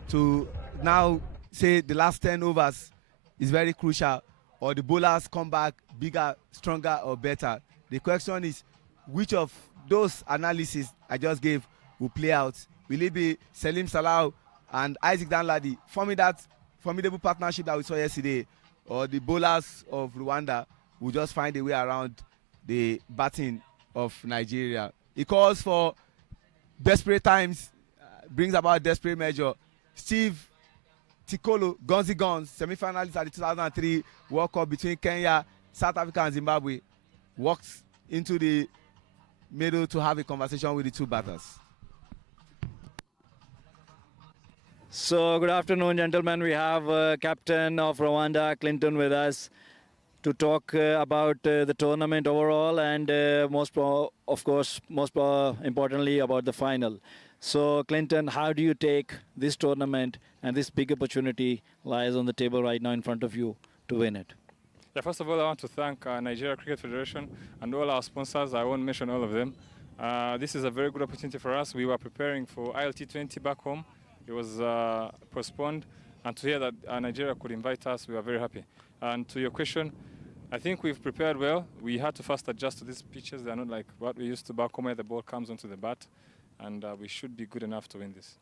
to now say the last 10 overs is very crucial, or the bowlers come back bigger, stronger, or better. The question is, which of those analyses I just gave will play out? Will it be Salim Salau and Isaac Danladi forming that formidable partnership that we saw yesterday, or the bowlers of Rwanda will just find a way around the batting of Nigeria? It calls for desperate times, brings about desperate measure. Steve Tikolo, Gonzi Guns, semi-finalist at the 2003 World Cup between Kenya, South Africa and Zimbabwe, walked into the middle to have a conversation with the two batters. So, good afternoon, gentlemen. We have captain of Rwanda, Clinton, with us to talk about the tournament overall and most importantly about the final. So, Clinton, how do you take this tournament and this big opportunity lies on the table right now in front of you to win it? Yeah, first of all, I want to thank Nigeria Cricket Federation and all our sponsors. I won't mention all of them. This is a very good opportunity for us. We were preparing for ILT20 back home. It was postponed, and to hear that Nigeria could invite us, we were very happy. And to your question, I think we've prepared well. We had to first adjust to these pitches. They're not like what we used to back home where the ball comes onto the bat, and we should be good enough to win this.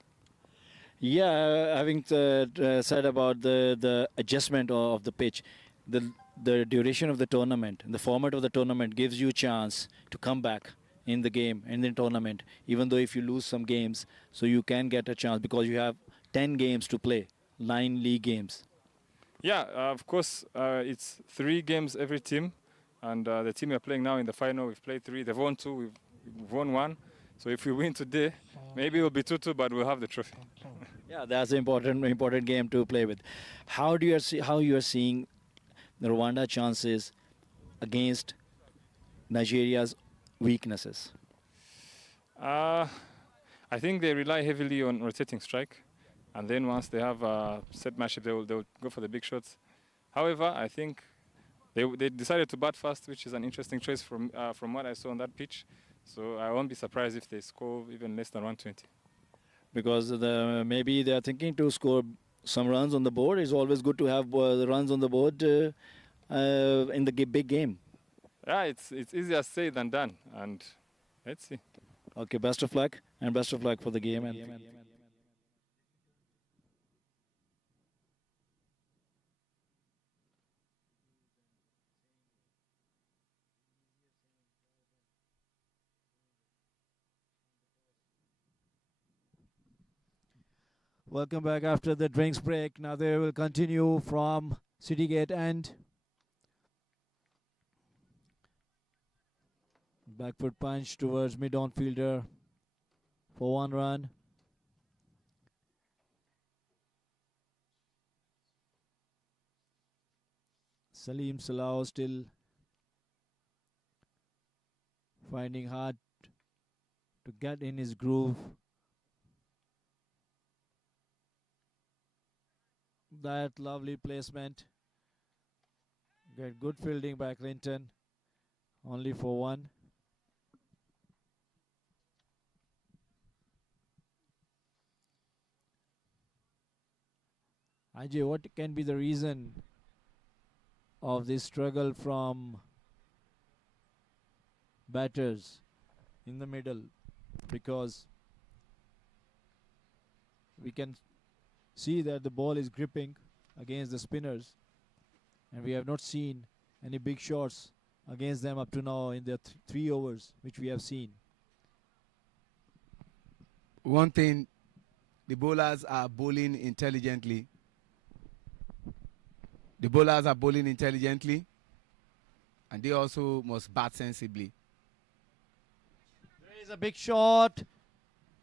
Yeah, having said about the adjustment of the pitch, the duration of the tournament, the format of the tournament gives you a chance to come back in the game, in the tournament, even though if you lose some games, so you can get a chance because you have 10 games to play, 9 league games. Yeah, of course, it's 3 games every team, and the team we're playing now in the final, we've played 3, they've won 2, we've won 1. So if we win today, maybe it'll be 2-2, but we'll have the trophy. Yeah, that's an important game to play with. How you are seeing the Rwanda chances against Nigeria's weaknesses? I think they rely heavily on rotating strike, and then once they have a set matchup, they will go for the big shots. However, I think they decided to bat fast, which is an interesting choice from what I saw on that pitch. So I won't be surprised if they score even less than 120. Because maybe they are thinking to score some runs on the board. It's always good to have the runs on the board in the big game. Yeah, it's easier said than done, and let's see. Okay, best of luck, and best of luck for the game. Welcome back after the drinks break. Now they will continue from Citygate end. Back foot punch towards mid-on fielder for 1 run. Salim Salau still finding hard to get in his groove. That lovely placement. Get good fielding by Clinton. Only for 1. Ajay, what can be the reason of this struggle from batters in the middle? Because we can see that the ball is gripping against the spinners, and we have not seen any big shots against them up to now in the 3 overs which we have seen. One thing, the bowlers are bowling intelligently. The bowlers are bowling intelligently, and they also must bat sensibly. There is a big shot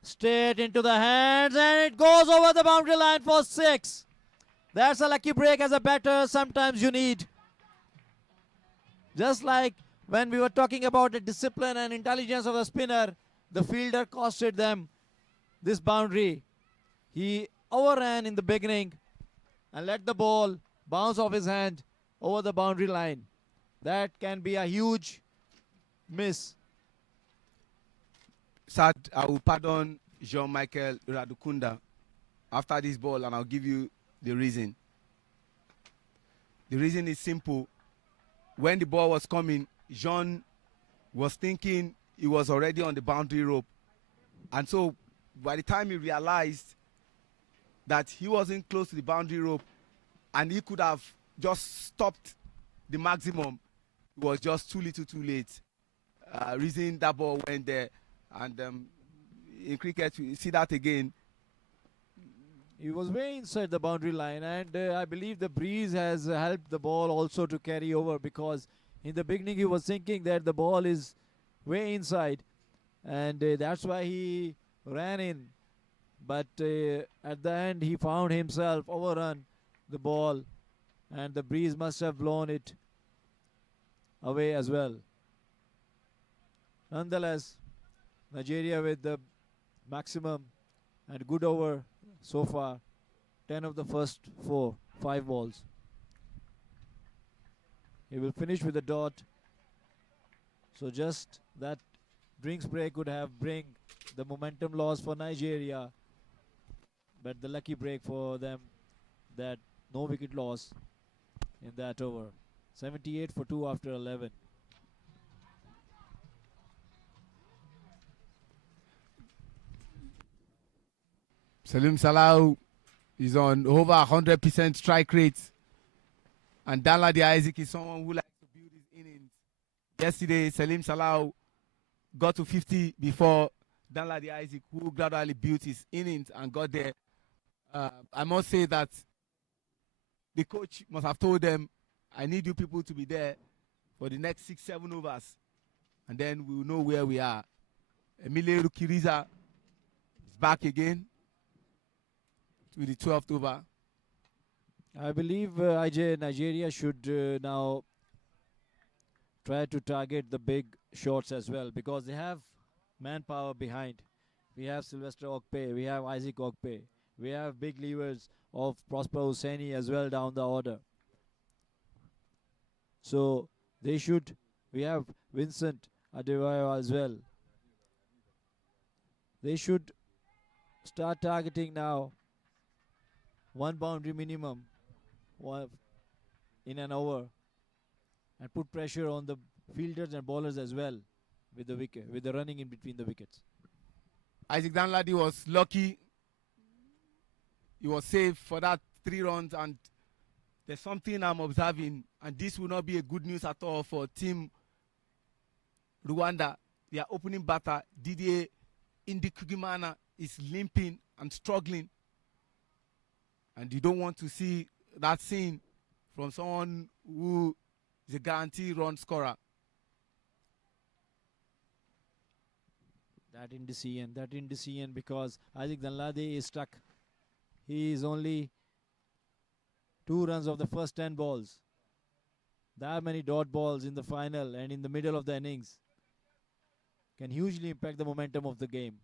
straight into the hands, and it goes over the boundary line for 6. That's a lucky break as a batter sometimes you need. Just like when we were talking about the discipline and intelligence of the spinner, the fielder costed them this boundary. He overran in the beginning and let the ball bounce off his hand over the boundary line. That can be a huge miss. Sad, I will pardon Jean-Michael Radukunda after this ball, and I'll give you the reason. The reason is simple. When the ball was coming, Jean was thinking he was already on the boundary rope. And so by the time he realized that he wasn't close to the boundary rope and he could have just stopped the maximum, it was just too little too late. Reason that ball went there. And in cricket, we see that again. He was way inside the boundary line, and I believe the breeze has helped the ball also to carry over, because in the beginning he was thinking that the ball is way inside, and that's why he ran in. But at the end he found himself overrun the ball, and the breeze must have blown it away as well. Nonetheless, Nigeria with the maximum and good over so far. 10 of the first 5 balls. He will finish with a dot. So just that drinks break would have bring the momentum loss for Nigeria. But the lucky break for them, that no wicket loss in that over. 78 for 2 after 11. Salim Salau is on over 100% strike rate. And Danladi Isaac is someone who likes to build his innings. Yesterday, Salim Salau got to 50 before Danladi Isaac, who gradually built his innings and got there. I must say that the coach must have told them, I need you people to be there for the next 6-7 overs. And then we will know where we are. Emile Rukiriza is back again with the 12th over. I believe Nigeria should now try to target the big shots as well, because they have manpower behind. We have Sylvester Okpe, we have Isaac Okpe, we have big levers of Prosper Hosseini as well down the order. So they should. We have Vincent Adebayo as well. They should start targeting now 1 boundary minimum in an over, and put pressure on the fielders and bowlers as well with the wicket, with the running in between the wickets. Isaac Danladi was lucky. He was safe for that 3 runs, and there's something I'm observing, and this will not be a good news at all for Team Rwanda. Their opening batter, Didier Indikugimana, is limping and struggling. And you don't want to see that scene from someone who is a guaranteed run scorer. That indecision, because Isaac Danladi is stuck. He is only 2 runs of the first 10 balls. That many dot balls in the final and in the middle of the innings can hugely impact the momentum of the game.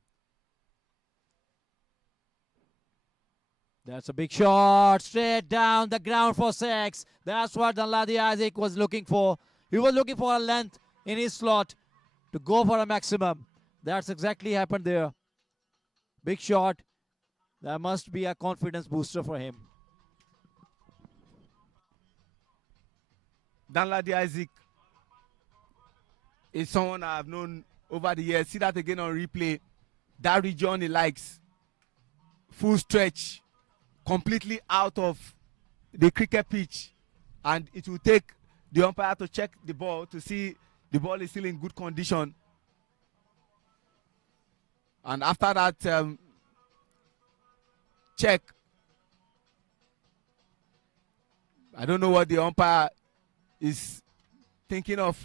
That's a big shot, straight down the ground for 6. That's what Danladi Isaac was looking for. He was looking for a length in his slot to go for a maximum. That's exactly happened there. Big shot. That must be a confidence booster for him. Danladi Isaac is someone I've known over the years. See that again on replay. That region he likes. Full stretch. Completely out of the cricket pitch, and it will take the umpire to check the ball to see the ball is still in good condition, and after that check, I don't know what the umpire is thinking of,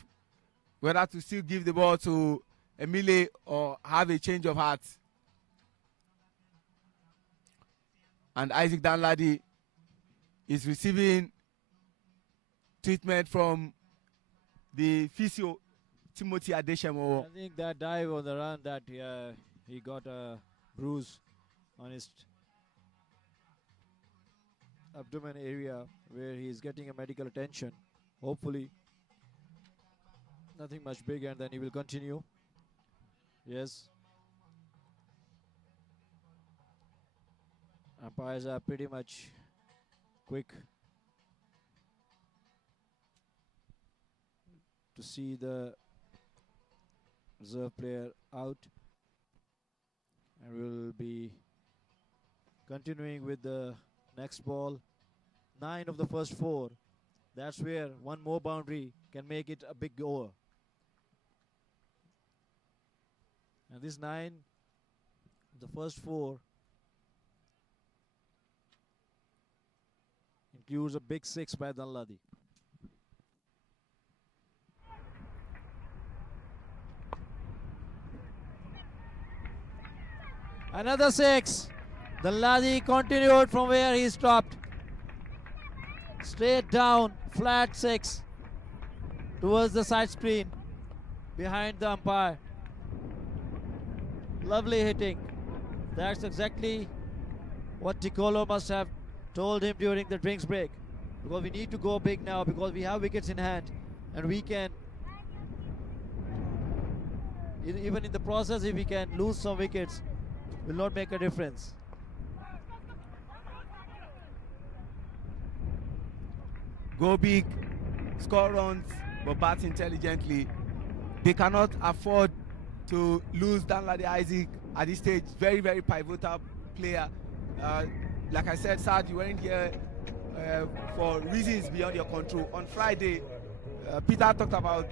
whether to still give the ball to Emile or have a change of heart. And Isaac Danladi is receiving treatment from the physio, Timothy Adeshemo. I think that dive on the run, that he got a bruise on his abdomen area where he's getting a medical attention. Hopefully, nothing much big, and then he will continue. Yes. Umpires are pretty much quick to see the reserve player out, and we'll be continuing with the next ball. 9 of the first 4. That's where one more boundary can make it a big over. And this 9, the first 4, includes a big 6 by Danladi. Another 6. Danladi continued from where he stopped. Straight down, flat 6 towards the side screen behind the umpire. Lovely hitting. That's exactly what Ticolo must have told him during the drinks break. Because we need to go big now because we have wickets in hand and we can, even in the process, if we can lose some wickets, will not make a difference. Go big, score runs, but bat intelligently. They cannot afford to lose Danladi Isaac at this stage. Very, very pivotal player. Like I said, Sad, you weren't here for reasons beyond your control. On Friday, Peter talked about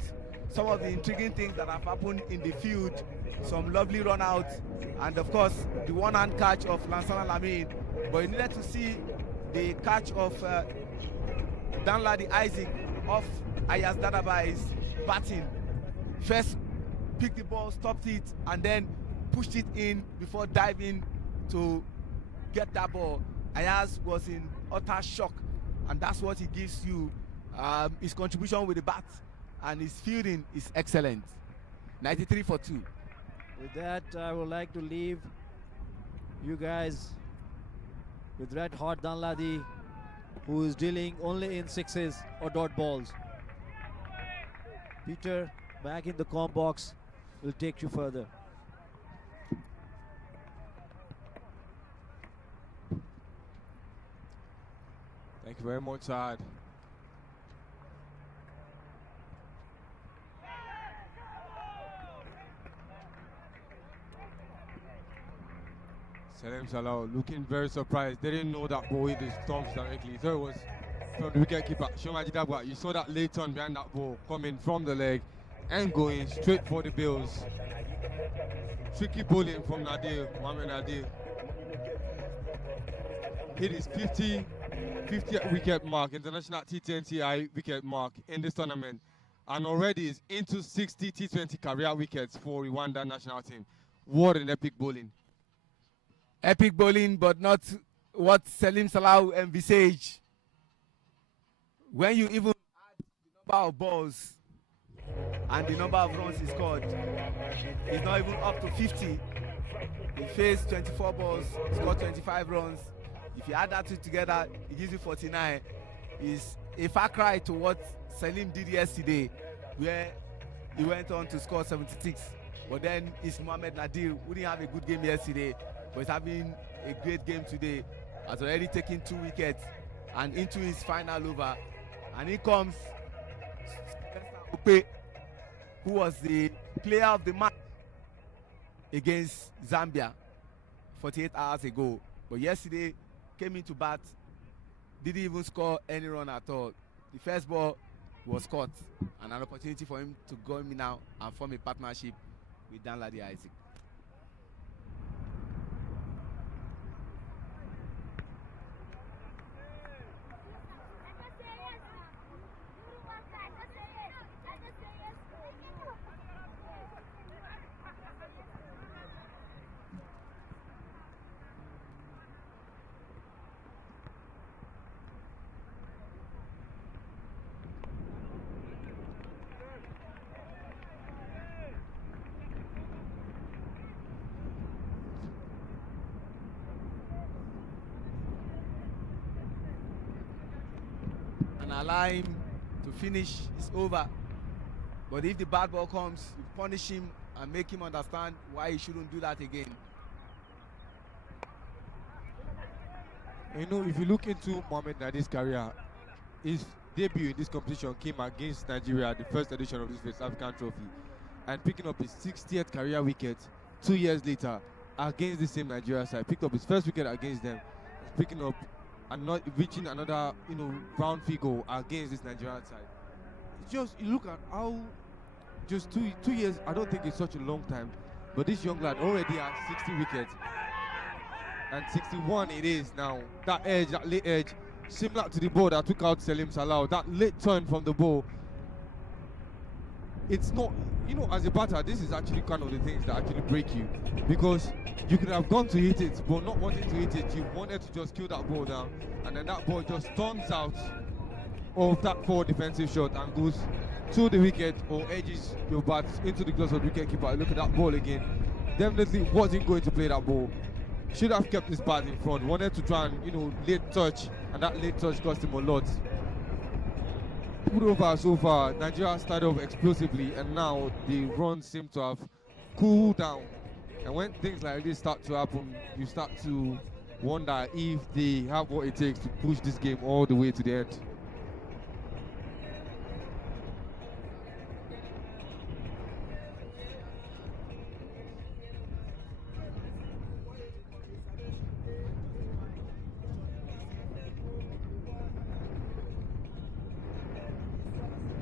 some of the intriguing things that have happened in the field, some lovely run out, and of course, the one-hand catch of Lansana Lamine. But you needed to see the catch of Danladi Isaac off Ayaz Dadabai's batting. First picked the ball, stopped it, and then pushed it in before diving to get that ball. Ayaz was in utter shock, and that's what he gives you. His contribution with the bat and his fielding is excellent. 93 for 2. With that, I would like to leave you guys with red hot Danladi, who is dealing only in 6s or dot balls. Peter, back in the comm box, will take you further. Thank you very much, Saad. Salim Salah looking very surprised. They didn't know that ball hit the stumps directly. So it was from the wicketkeeper, Shomaji Dabwa. You saw that late on behind that ball coming from the leg and going straight for the bills. Tricky bowling from Nadir, Mohamed Nadir. Hit his 50th wicket mark, international T20I wicket mark in this tournament, and already is into 60 T20 career wickets for Rwanda national team. What an epic bowling. Epic bowling, but not what Salim Salah envisaged. When you even add the number of balls and the number of runs he scored, he's not even up to 50. He faced 24 balls, scored 25 runs. If you add that two together, it gives you 49. It's a far cry to what Salim did yesterday, where he went on to score 76. But then it's Mohamed Nadir, who didn't have a good game yesterday, but he's having a great game today. Has already taken 2 wickets and into his final over. And in comes Upe, who was the player of the match against Zambia 48 hours ago. But yesterday came into bat, didn't even score any run at all. The first ball was caught, and an opportunity for him to go in now and form a partnership with Danladi Isaac. and allow him to finish his over. But if the bad ball comes, you punish him and make him understand why he shouldn't do that again. You know, if you look into Mohamed Nadi's career, his debut in this competition came against Nigeria at the first edition of this West African Trophy, and picking up his 60th career wicket 2 years later against the same Nigeria side. Picked up his first wicket against them, picking up and not reaching another, round figure against this Nigerian side. It's just, you look at how just two years, I don't think it's such a long time, but this young lad already has 60 wickets. And 61 it is now. That edge, that late edge, similar to the ball that took out Salim Salah, that late turn from the ball. It's not, as a batter, this is actually kind of the things that actually break you. Because you could have gone to hit it, but not wanting to hit it, you wanted to just kill that ball down. And then that ball just turns out of that forward defensive shot and goes to the wicket or edges your bat into the gloves of the wicketkeeper. Look at that ball again. Definitely wasn't going to play that ball. Should have kept his bat in front. Wanted to try and, late touch, and that late touch cost him a lot. Good over so far. Nigeria started off explosively, and now the runs seem to have cooled down. And when things like this start to happen, you start to wonder if they have what it takes to push this game all the way to the end.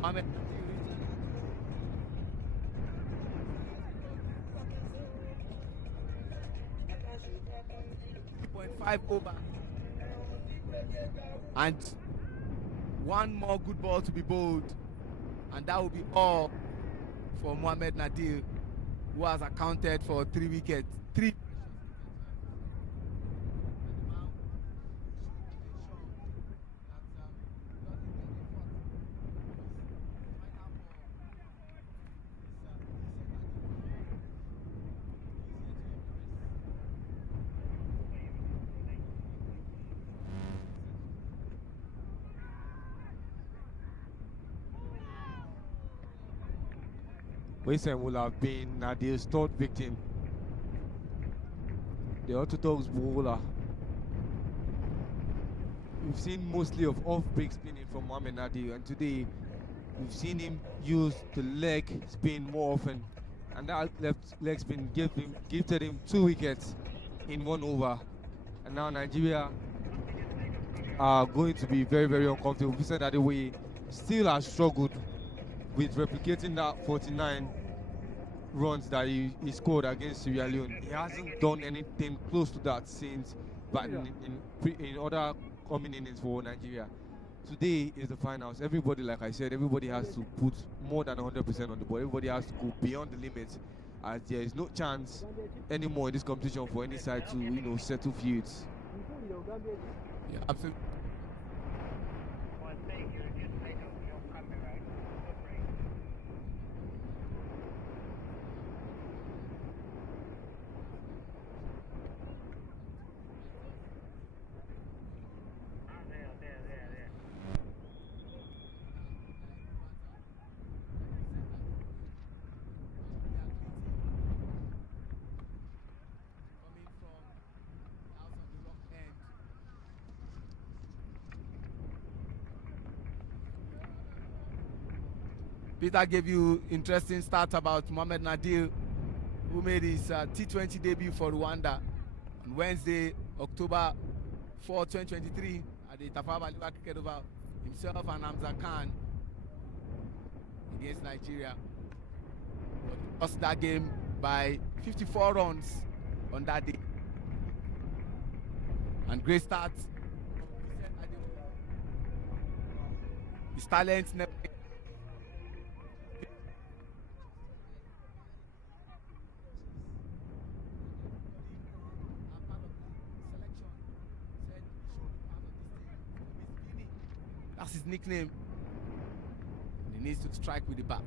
Ahmed. 3.5 over. And one more good ball to be bowled. And that will be all for Mohamed Nadir, who has accounted for 3 wickets. Wilson will have been Nadir's third victim. The orthodox bowler. We've seen mostly of off-break spinning from Mohamed Nadir, and today we've seen him use the leg spin more often, and that left leg spin gifted him 2 wickets in 1 over. And now Nigeria are going to be very, very uncomfortable. We said that the way still has struggled with replicating that 49 runs that he scored against Sierra Leone. He hasn't done anything close to that since back in other coming innings for Nigeria. Today is the finals. Everybody, like I said, everybody has to put more than 100% on the ball. Everybody has to go beyond the limits, as there is no chance anymore in this competition for any side to, settle feuds. Yeah, absolutely. Peter gave you interesting stats about Mohamed Nadir, who made his T20 debut for Rwanda on Wednesday, October 4, 2023 at the Tafawa Balewa Cricket Oval. Himself and Hamza Khan against Nigeria. But lost that game by 54 runs on that day. And great start. His talent never. That's his nickname. He needs to strike with the bat.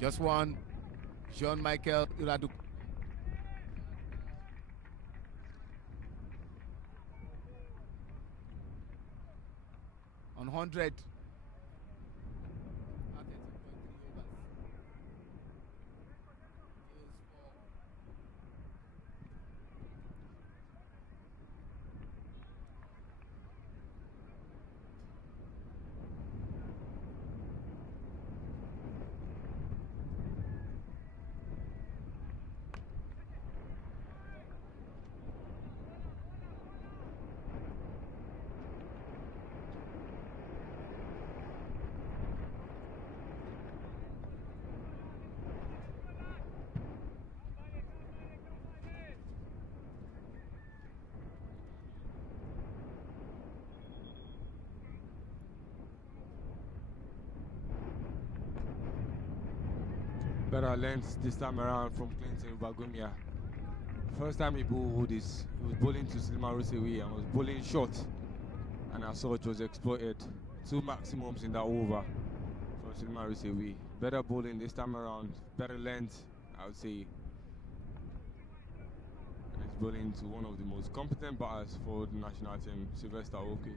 Just one. Jean-Michel Iradu. 100. Better length this time around from Clinton Bagumia. First time he bowled this, he was bowling to Silma Rusewi and was bowling short, and I saw it was exploited. 2 maximums in that over from Silma Rusewi. Better bowling this time around, better length, I would say. And he's bowling to one of the most competent batters for the national team, Sylvester Oke.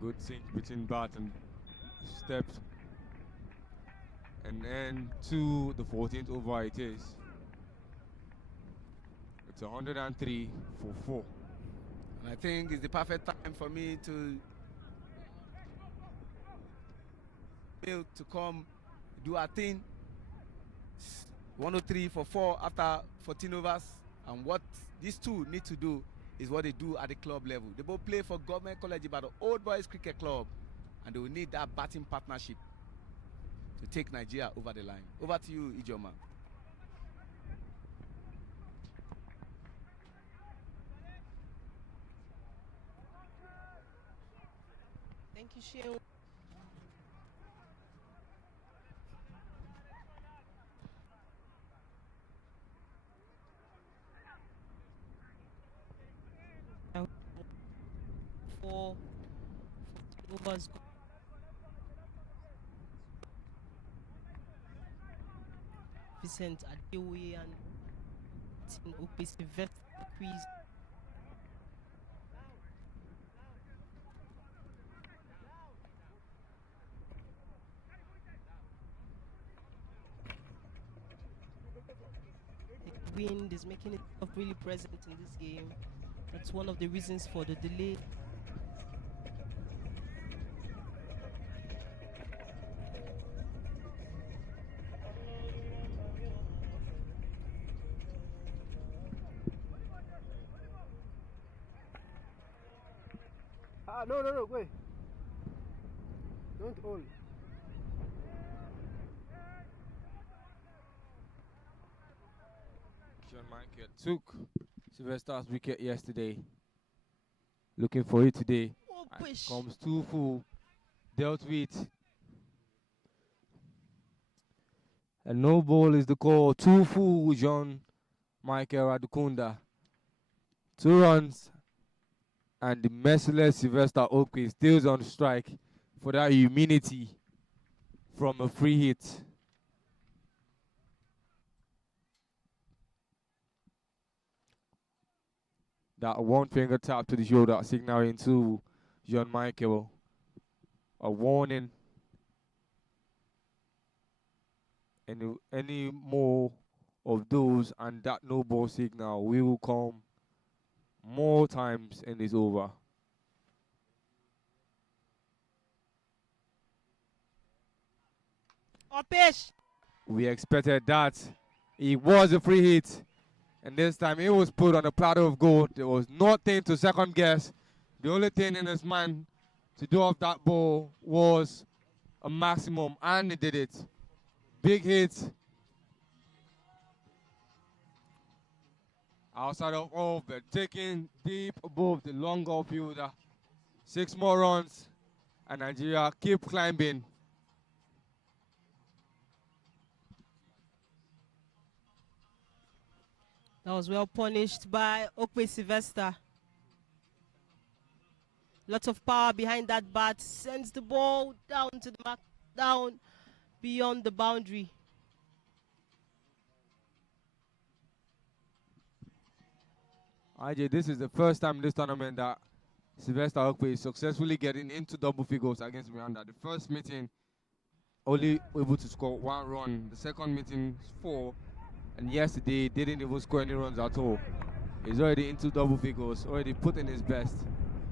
Good sync between bat and steps. And then to the 14th over it is. It's 103 for 4. And I think it's the perfect time for me to come do a thing. 103 for 4 after 14 overs. And what these two need to do is what they do at the club level. They both play for Government College Ibadan Old Boys Cricket Club, and they will need that batting partnership to take Nigeria over the line. Over to you, Ijoma. Thank you, Sheon. For overs. Vincent Adeoye and Tim Opis invest quiz. The wind is making it really present in this game. That's one of the reasons for the delay. No, wait. Don't hold. John Michael took Sylvester's wicket yesterday. Looking for it today. And comes 2 full. Dealt with. And no ball is the call. 2 full, John Michael Radukunda. 2 runs. And the merciless Sylvester Oakwe still on strike for that immunity from a free hit. That 1 finger tap to the shoulder signaling to John Michael a warning. Any more of those and that no ball signal will come more times in this over. We expected that. It was a free hit. And this time it was put on a platter of gold. There was nothing to second guess. The only thing in his mind to do off that ball was a maximum, and he did it. Big hit. Outside of off, but taking deep above the long off fielder. 6 more runs, and Nigeria keep climbing. That was well punished by Okwe Sylvester. Lots of power behind that bat. Sends the ball down to the mark, down beyond the boundary. . . . . . . . . . . . . . . . . . . . . . . . . . . . . . . . . . . . . . . . . . . . . . . . . . . . . . . . . . . . . . IJ, this is the first time in this tournament that Sylvester Okwe is successfully getting into double figures against Rwanda. The first meeting, only able to score 1 run. The second meeting, 4. And yesterday, didn't even score any runs at all. He's already into double figures, already put in his best.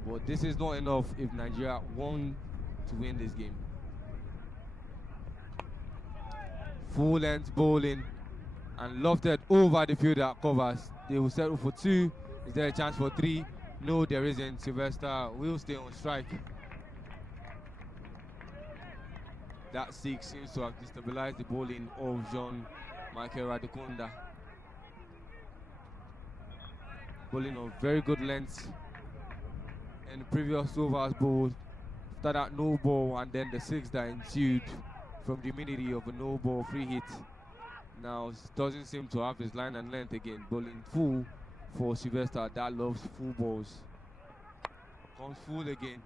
But this is not enough if Nigeria want to win this game. Full length bowling and lofted over the field that covers. They will settle for 2. Is there a chance for 3? No, there isn't. Sylvester will stay on strike. That 6 seems to have destabilized the bowling of Jean-Michael Radukunda. Bowling of very good length. And the previous overs bowled. After that, no ball, and then the 6 that ensued from the immunity of a no ball free hit. Now doesn't seem to have his line and length again. Bowling full for Sylvester that loves full balls. Comes full again.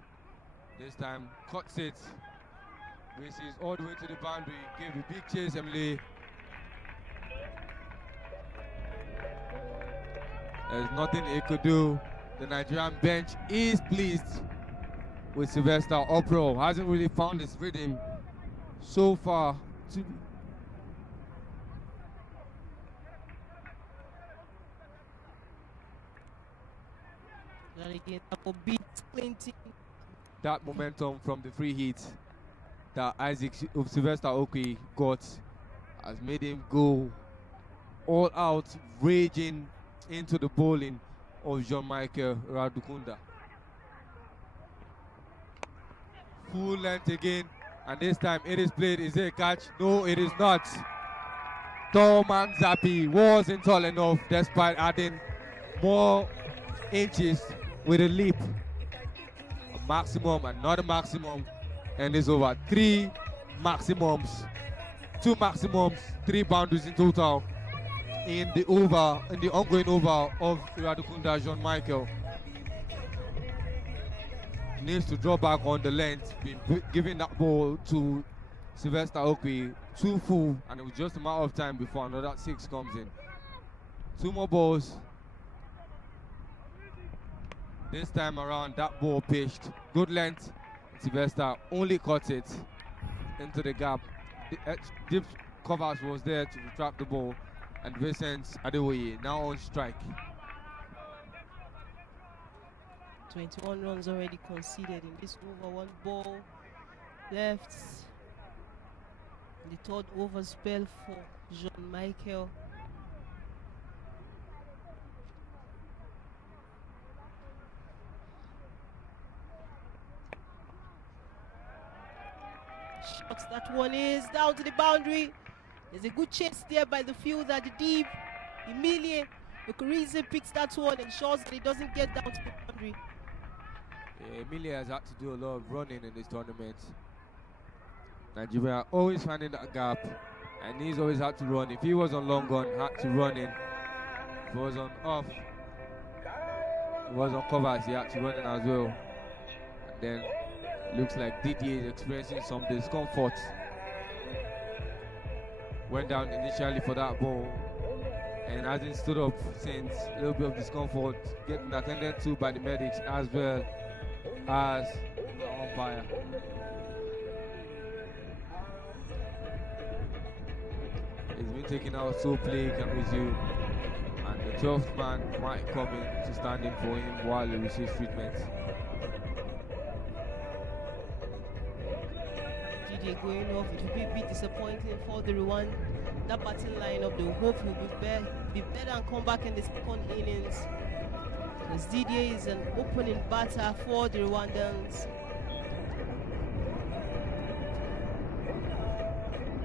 This time cuts it. Races all the way to the boundary. Gave a big chase, Emily. There's nothing he could do. The Nigerian bench is pleased with Sylvester. Opro hasn't really found his rhythm so far. That momentum from the free hit that Sylvester Okwe got has made him go all out, raging into the bowling of Jean-Michael Radukunda. Full length again, and this time it is played. Is it a catch? No, it is not. Torman Zappi wasn't tall enough despite adding more inches with a leap. A maximum, another maximum, and it's over. 3 maximums, 2 maximums, 3 boundaries in total in the ongoing over of Radukunda Jean-Michael. Needs to draw back on the length, giving that ball to Sylvester Okwe too full, and it was just a matter of time before another 6 comes in. 2 more balls. This time around, that ball pitched. Good length. Sylvester only caught it into the gap. The deep covers was there to retract the ball, and Vincent Adewoye now on strike. 21 runs already conceded in this over. 1 ball left. The 3rd over spell for Jean-Michael. Shots, that one is down to the boundary. There's a good chase there by the fielder, the deep. Emilie Okorize picks that one and ensures that it doesn't get down to the boundary. Yeah, Emilie has had to do a lot of running in this tournament. Nigeria always finding that gap, and he's always had to run. If he was on long gun, had to run in. If he was on off, he was on covers, he had to run in as well. And then looks like Didier is experiencing some discomfort. Went down initially for that ball and hasn't stood up since. A little bit of discomfort, getting attended to by the medics as well as the umpire. He's been taken out so play can resume, and the 12th man might come in to stand in for him while he receives treatment. Didier going off, it will be a bit disappointing for the Rwanda. That batting lineup, they hope will be better and come back in the 2nd innings. Because Didier is an opening batter for the Rwandans.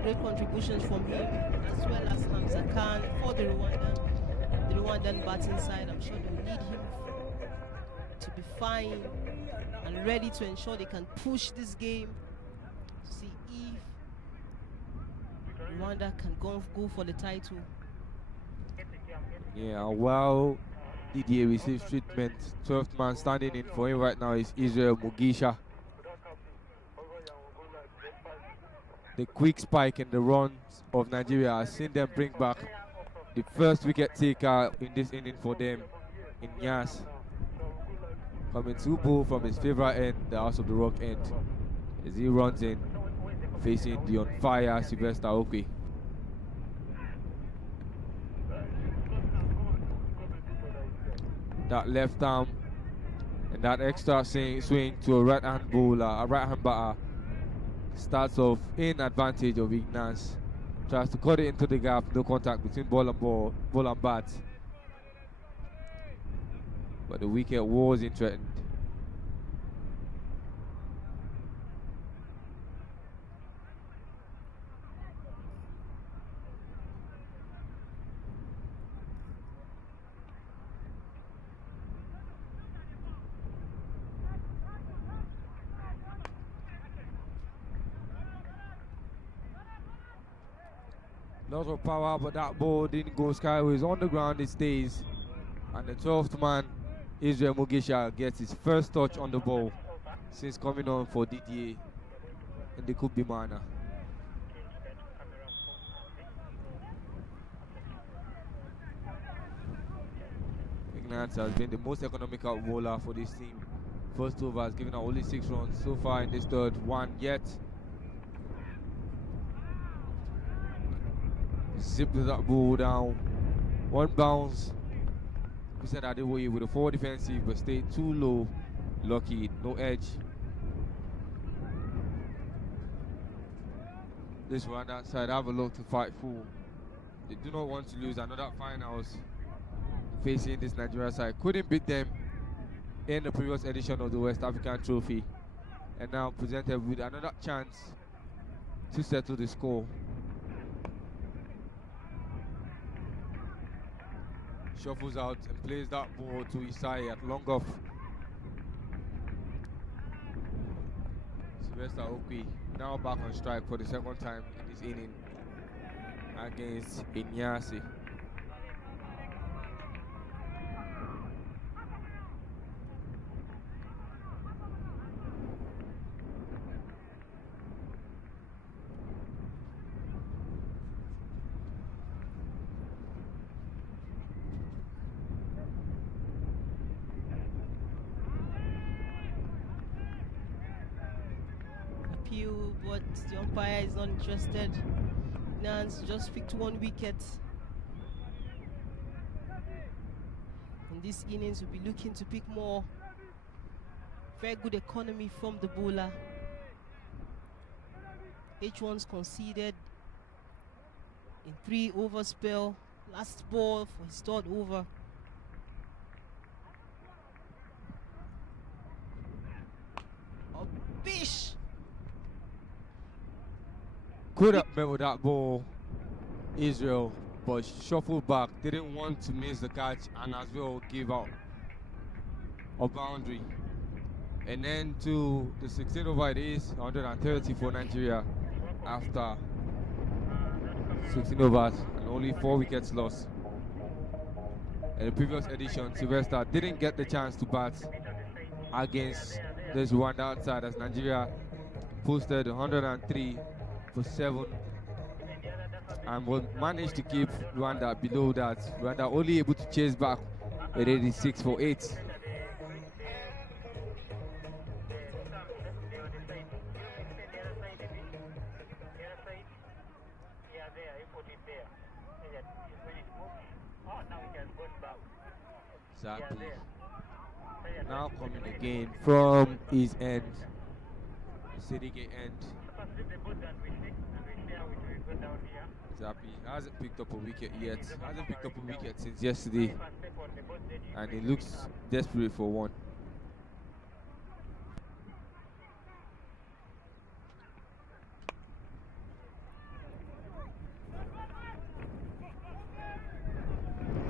Great contributions from him, as well as Hamza Khan for the Rwandan batting side. I'm sure they will need him to be fine and ready to ensure they can push this game to see if Rwanda can go for the title. Yeah, while Didier receives treatment, 12th man standing in for him right now is Israel Mugisha. The quick spike in the runs of Nigeria has seen them bring back the first wicket taker in this inning for them. Inyas coming to ball from his favorite end, the House of the Rock end, as he runs in, facing the on fire Sylvester Okwe. That left arm and that extra swing to a right-hand bowler, a right-hand batter, starts off in advantage of Ignace. Tries to cut it into the gap, no contact between ball and bat. But the wicket wasn't threatened. Lot of power, but that ball didn't go skyways. On the ground it stays. And the 12th man, Israel Mugisha, gets his first touch on the ball since coming on for Didier in the Coupe du Mana. Ignatz has been the most economical bowler for this team. First over has given out only 6 runs so far in this third, 1 yet. Zipped that ball down. 1 bounce. We said Adewoye with a 4 defensive, but stayed too low. Lucky, no edge. This Rwanda side have a lot to fight for. They do not want to lose another finals facing this Nigeria side. Couldn't beat them in the previous edition of the West African Trophy, and now presented with another chance to settle the score. Shuffles out and plays that ball to Isai at long off. Sylvester Okwe now back on strike for the second time in this inning against Inyasi. But the umpire is not interested. Nance just picked 1 wicket. In this innings, we'll be looking to pick more. Very good economy from the bowler. H1's conceded in 3 over spell. Last ball for his 3rd over. Oh, bish! Could have met with that ball, Israel, but shuffled back, didn't want to miss the catch, and as well gave out a boundary. And then to the 16 over it is 130 for Nigeria after 16 overs and only 4 wickets lost. In the previous edition, Sylvester didn't get the chance to bat against this Rwanda outside as Nigeria posted 103 for 7 and managed to keep Rwanda below that. Rwanda only able to chase back with 86 for 8. Exactly. Now coming again from his end, Sidige end. Zappi hasn't picked up a wicket yet. Hasn't picked up a wicket since yesterday, and he looks desperate for one.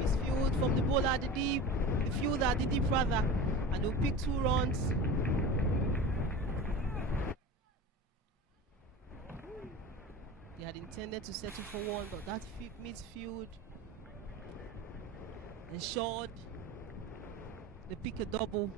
Misfield from the bowler at the deep, the fielder at the deep rather, and they'll pick 2 runs. They had intended to settle for 1, but that midfield ensured they pick a double.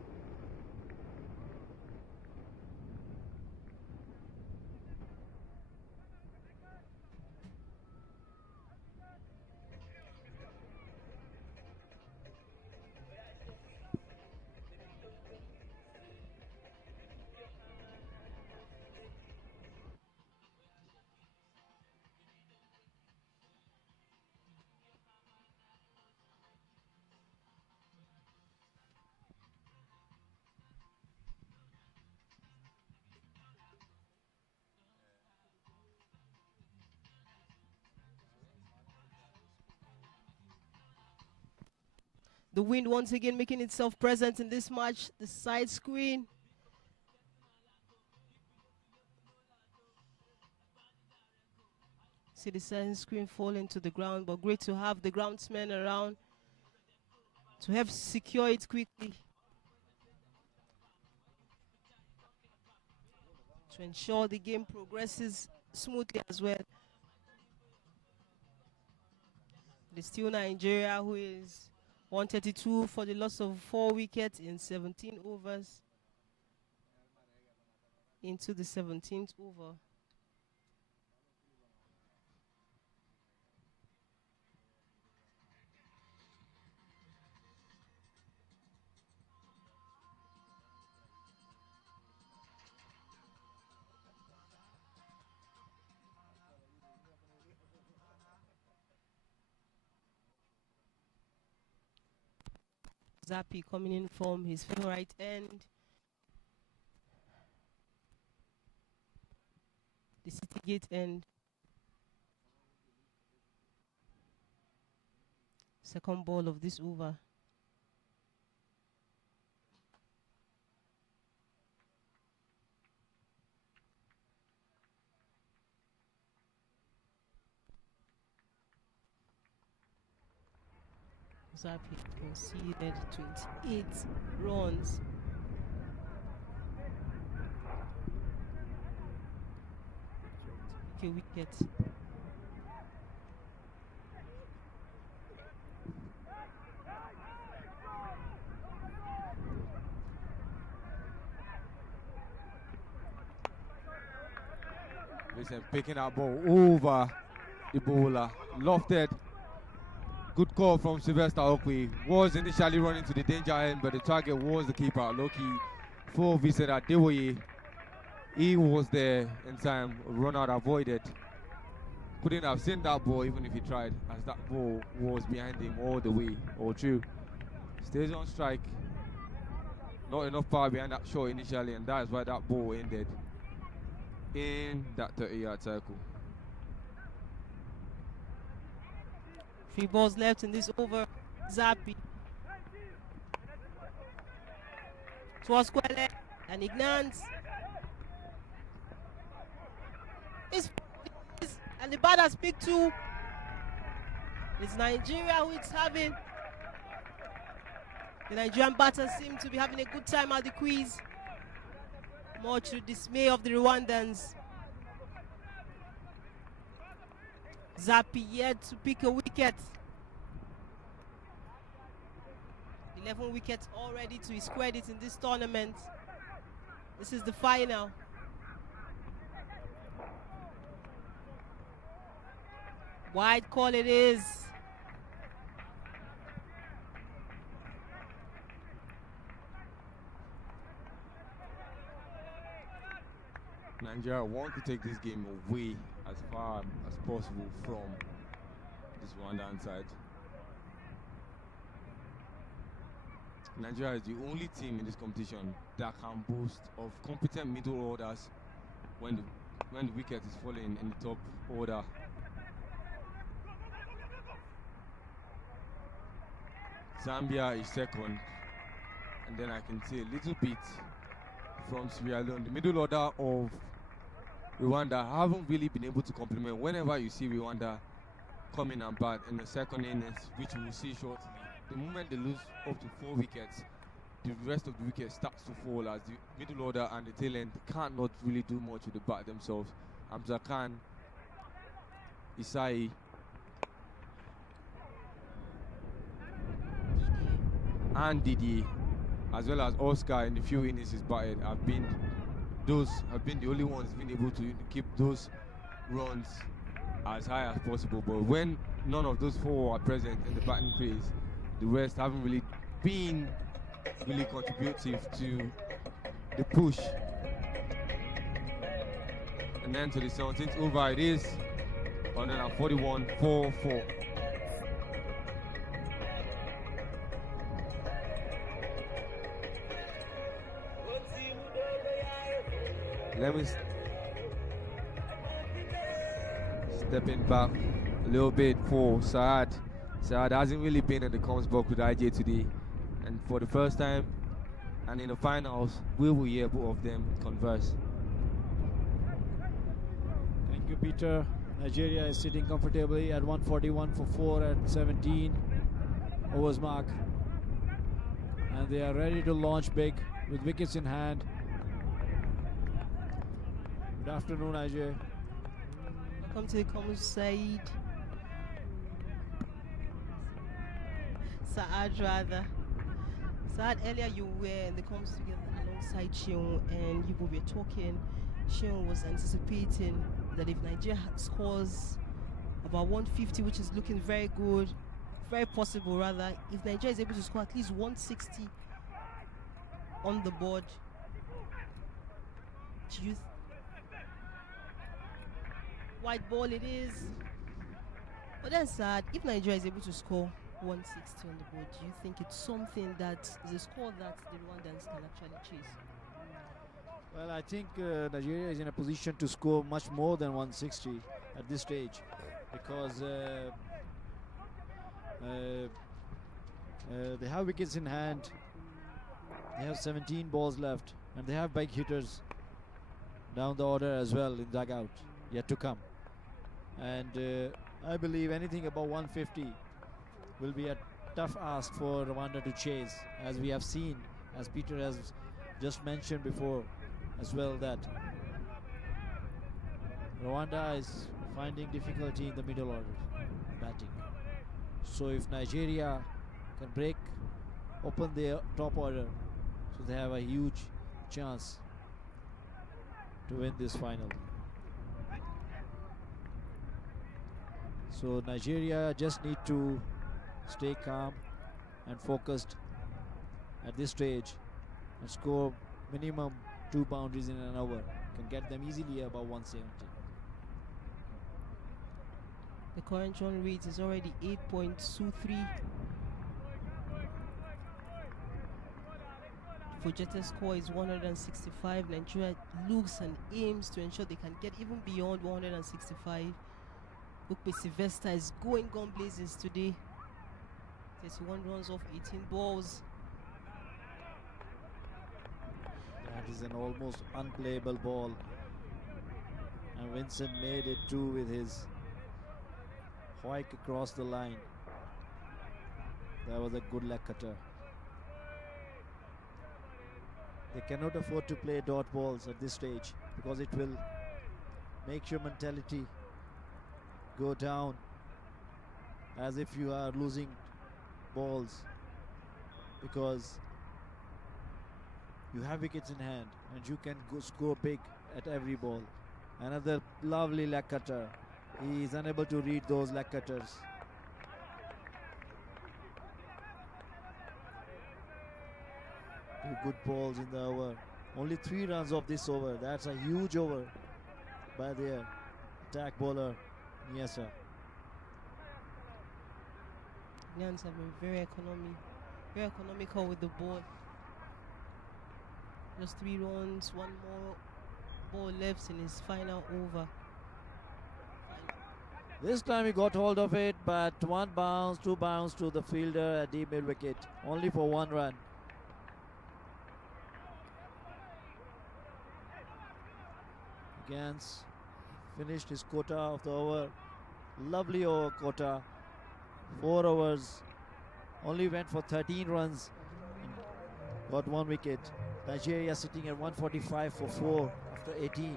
The wind once again making itself present in this match. The side screen. See the side screen falling to the ground, but great to have the groundsmen around to help secure it quickly, to ensure the game progresses smoothly as well. It's still Nigeria, who is 132 for the loss of 4 wickets in 17 overs into the 17th over. Zappi coming in from his right end. The City Gate end. Second ball of this over. Zappi conceded 28 runs. Okay, wicket. Listen, picking that ball over the bowler. Lofted. Good call from Sylvester Okwe. Was initially running to the danger end, but the target was the keeper, Loki. For Vincent Adewoye. He was there in time. Run out avoided. Couldn't have seen that ball even if he tried, as that ball was behind him all the way, all through. Stays on strike. Not enough power behind that shot initially, and that is why that ball ended in that 30-yard circle. 3 balls left in this over. Zappi. Towards Kwele and Ignance. And the batter speak to. It's Nigeria who it's having. The Nigerian batters seem to be having a good time at the quiz, much to dismay of the Rwandans. Zappi yet to pick a wicket. 11 wickets already to his credit in this tournament. This is the final. Wide call it is. Nigeria want to take this game away as far as possible from this Rwandan side. Nigeria is the only team in this competition that can boast of competent middle orders when the wicket is falling in the top order. Zambia is second, and then I can see a little bit from Sierra Leone. The middle order of Rwanda haven't really been able to complement. Whenever you see Rwanda coming and bat in the second innings, which we will see shortly, the moment they lose up to 4 wickets, the rest of the wickets starts to fall as the middle order and the tail end cannot really do much with the bat themselves. Hamza Khan, Isai, and Didi, as well as Oscar in the few innings he's batted, have been the only ones being able to keep those runs as high as possible. But when none of those 4 are present in the batting crease, the rest haven't really been contributive to the push. And then to the 17th over, it is 141-4-4. Let me stepping back a little bit for Saad. So there hasn't really been in the comms box with IJ today. And for the first time, and in the finals, we will hear both of them converse. Thank you, Peter. Nigeria is sitting comfortably at 141 for 4 at 17 overs mark. And they are ready to launch big with wickets in hand. Good afternoon, Ajay. Welcome to the comms side. Saad rather. Saad, earlier you were in the comms together alongside Shion and you were talking. Shion was anticipating that if Nigeria scores about 150, which is looking very good, very possible rather, if Nigeria is able to score at least 160 on the board, do you white ball it is. But then Saad, if Nigeria is able to score 160 on the board, do you think it's something that is a score that the Rwandans can actually chase? Well, I think Nigeria is in a position to score much more than 160 at this stage because they have wickets in hand, they have 17 balls left, and they have big hitters down the order as well in dugout yet to come. And I believe anything above 150 will be a tough ask for Rwanda to chase, as we have seen, as Peter has just mentioned before as well, that Rwanda is finding difficulty in the middle order batting. So if Nigeria can break open their top order, so they have a huge chance to win this final. So Nigeria just need to stay calm and focused at this stage and score minimum 2 boundaries in an over. Can get them easily above 170. The current run rate is already 8.23. Projected score is 165. Nigeria looks and aims to ensure they can get even beyond 165. Look, Sylvester is going gun blazes today. 31 runs off 18 balls. That is an almost unplayable ball. And Vincent made it too with his hoik across the line. That was a good leg cutter. They cannot afford to play dot balls at this stage because it will make your mentality go down as if you are losing balls, because you have wickets in hand and you can go score big at every ball. Another lovely leg cutter. He is unable to read those leg cutters. Two good balls in the over. Only 3 runs off this over. That's a huge over by their attack bowler, Niesa. Lions have been very economical with the ball. Just 3 runs, 1 more ball left in his final over. This time he got hold of it, but 1 bounce, 2 bounce to the fielder at deep mid wicket, only for 1 run. Gans finished his quota of the over. Lovely over quota. 4 overs. Only went for 13 runs. Got 1 wicket. Nigeria sitting at 145 for 4 after 18,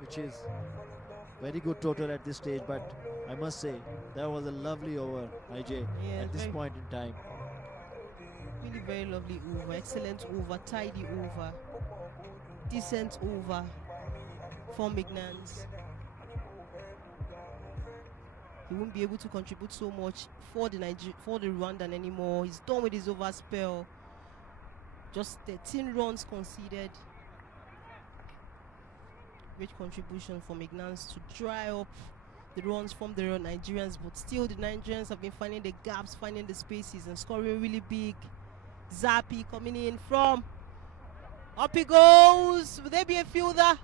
which is very good total at this stage. But I must say, that was a lovely over, IJ, at this point in time. Really very lovely over. Excellent over. Tidy over. Decent over from Mignans. He won't be able to contribute so much for the Rwandan anymore. He's done with his over spell. Just 13 runs conceded. Great contribution from Ignans to dry up the runs from the Nigerians, but still the Nigerians have been finding the gaps, finding the spaces and scoring really big. Zappi coming in from. Up he goes. Will there be a fielder?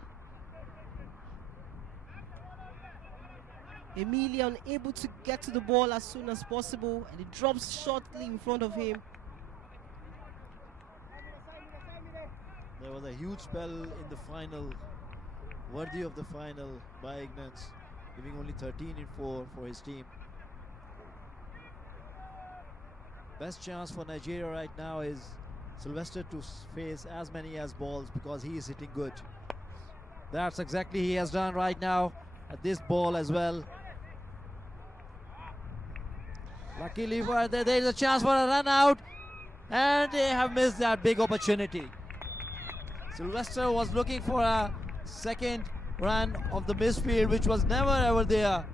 Emilia unable to get to the ball as soon as possible, and it drops shortly in front of him. There was a huge spell in the final, worthy of the final by Ignance, giving only 13 in 4 for his team. Best chance for Nigeria right now is Sylvester to face as many as balls because he is hitting good. That's exactly he has done right now at this ball as well. Luckily for there is a chance for a run out, and they have missed that big opportunity. Sylvester was looking for a second run of the misfield, which was never ever there.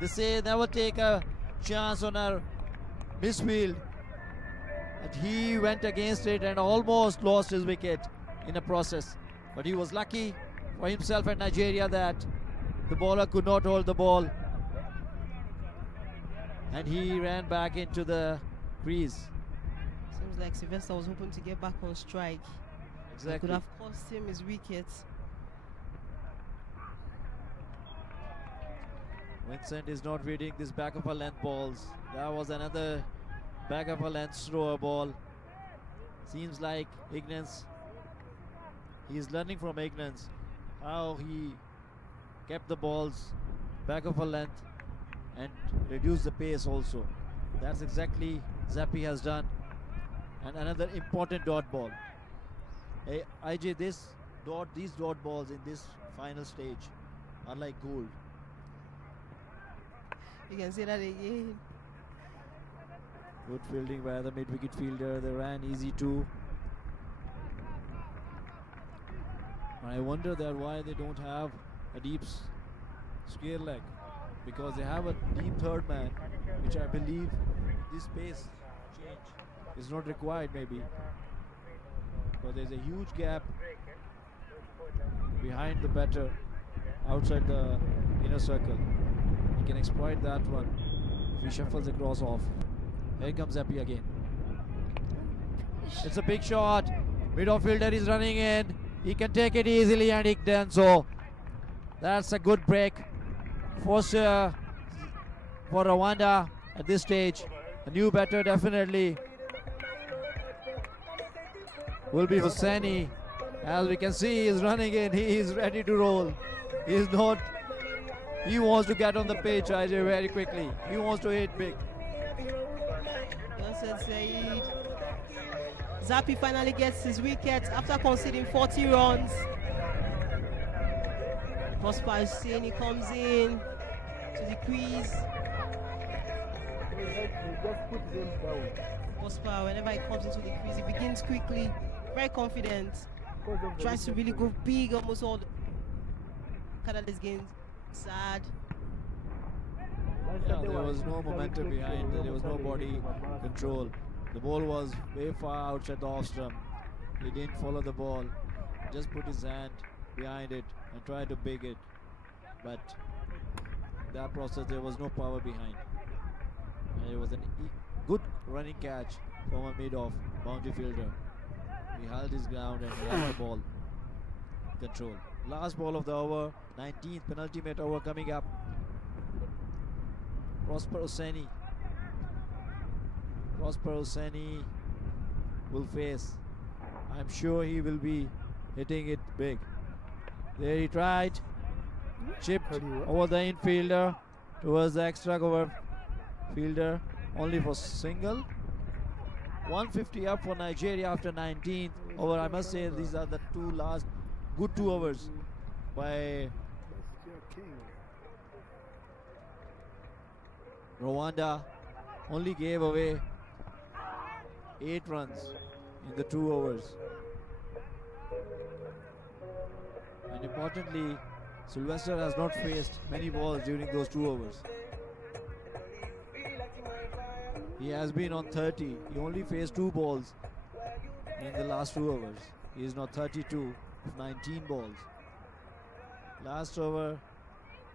They say never take a chance on a misfield, and he went against it and almost lost his wicket in the process. But he was lucky for himself and Nigeria that the bowler could not hold the ball, and he ran back into the crease. Seems like Sylvester was hoping to get back on strike. Exactly. It could have cost him his wicket. Vincent is not reading this back of a length balls. That was another back of a length slower ball. Seems like Ignance, he is learning from Ignance how he kept the balls back of a length and reduced the pace also. That's exactly Zappi has done. And another important dot ball. Hey, IJ, these dot balls in this final stage are like gold. You can say that again. Good fielding by the mid-wicket fielder. They ran easy too. I wonder that why they don't have a deep square leg, because they have a deep third man, which I believe this pace change is not required maybe. Because there's a huge gap behind the batter outside the inner circle. He can exploit that one if he shuffles across off. Here comes Zappi again. It's a big shot. Mid-off fielder is running in. He can take it easily, and he done so. That's a good break for Rwanda at this stage. A new batter definitely will be Hosseini. As we can see, he is running in. He is ready to roll. He is not. He wants to get on the pitch, Ajay, very quickly. He wants to hit big. Said Saeed. Zappi finally gets his wicket after conceding 40 runs. Prosper Hussaini comes in to the crease. Prosper, whenever he comes into the crease, he begins quickly, very confident. Tries to really go big almost all the Canada's games. Sad. Yeah, there was no momentum behind, there was no body control. The ball was way far outside the off stump. He didn't follow the ball, just put his hand behind it and tried to big it. But in that process, there was no power behind. And it was a good running catch from a mid-off boundary fielder. He held his ground and he had the ball control. Last ball of the over, 19th penultimate over coming up. Prosper Hussaini. Prosper Hussaini will face. I'm sure he will be hitting it big. There he tried. Chipped over the infielder towards the extra cover fielder. Only for single. 150 up for Nigeria after 19th over. I must say these are the two last good 2 overs by Rwanda. Only gave away 8 runs in the 2 overs. And importantly, Sylvester has not faced many balls during those 2 overs. He has been on 30. He only faced 2 balls in the last 2 overs. He is now 32 of 19 balls. Last over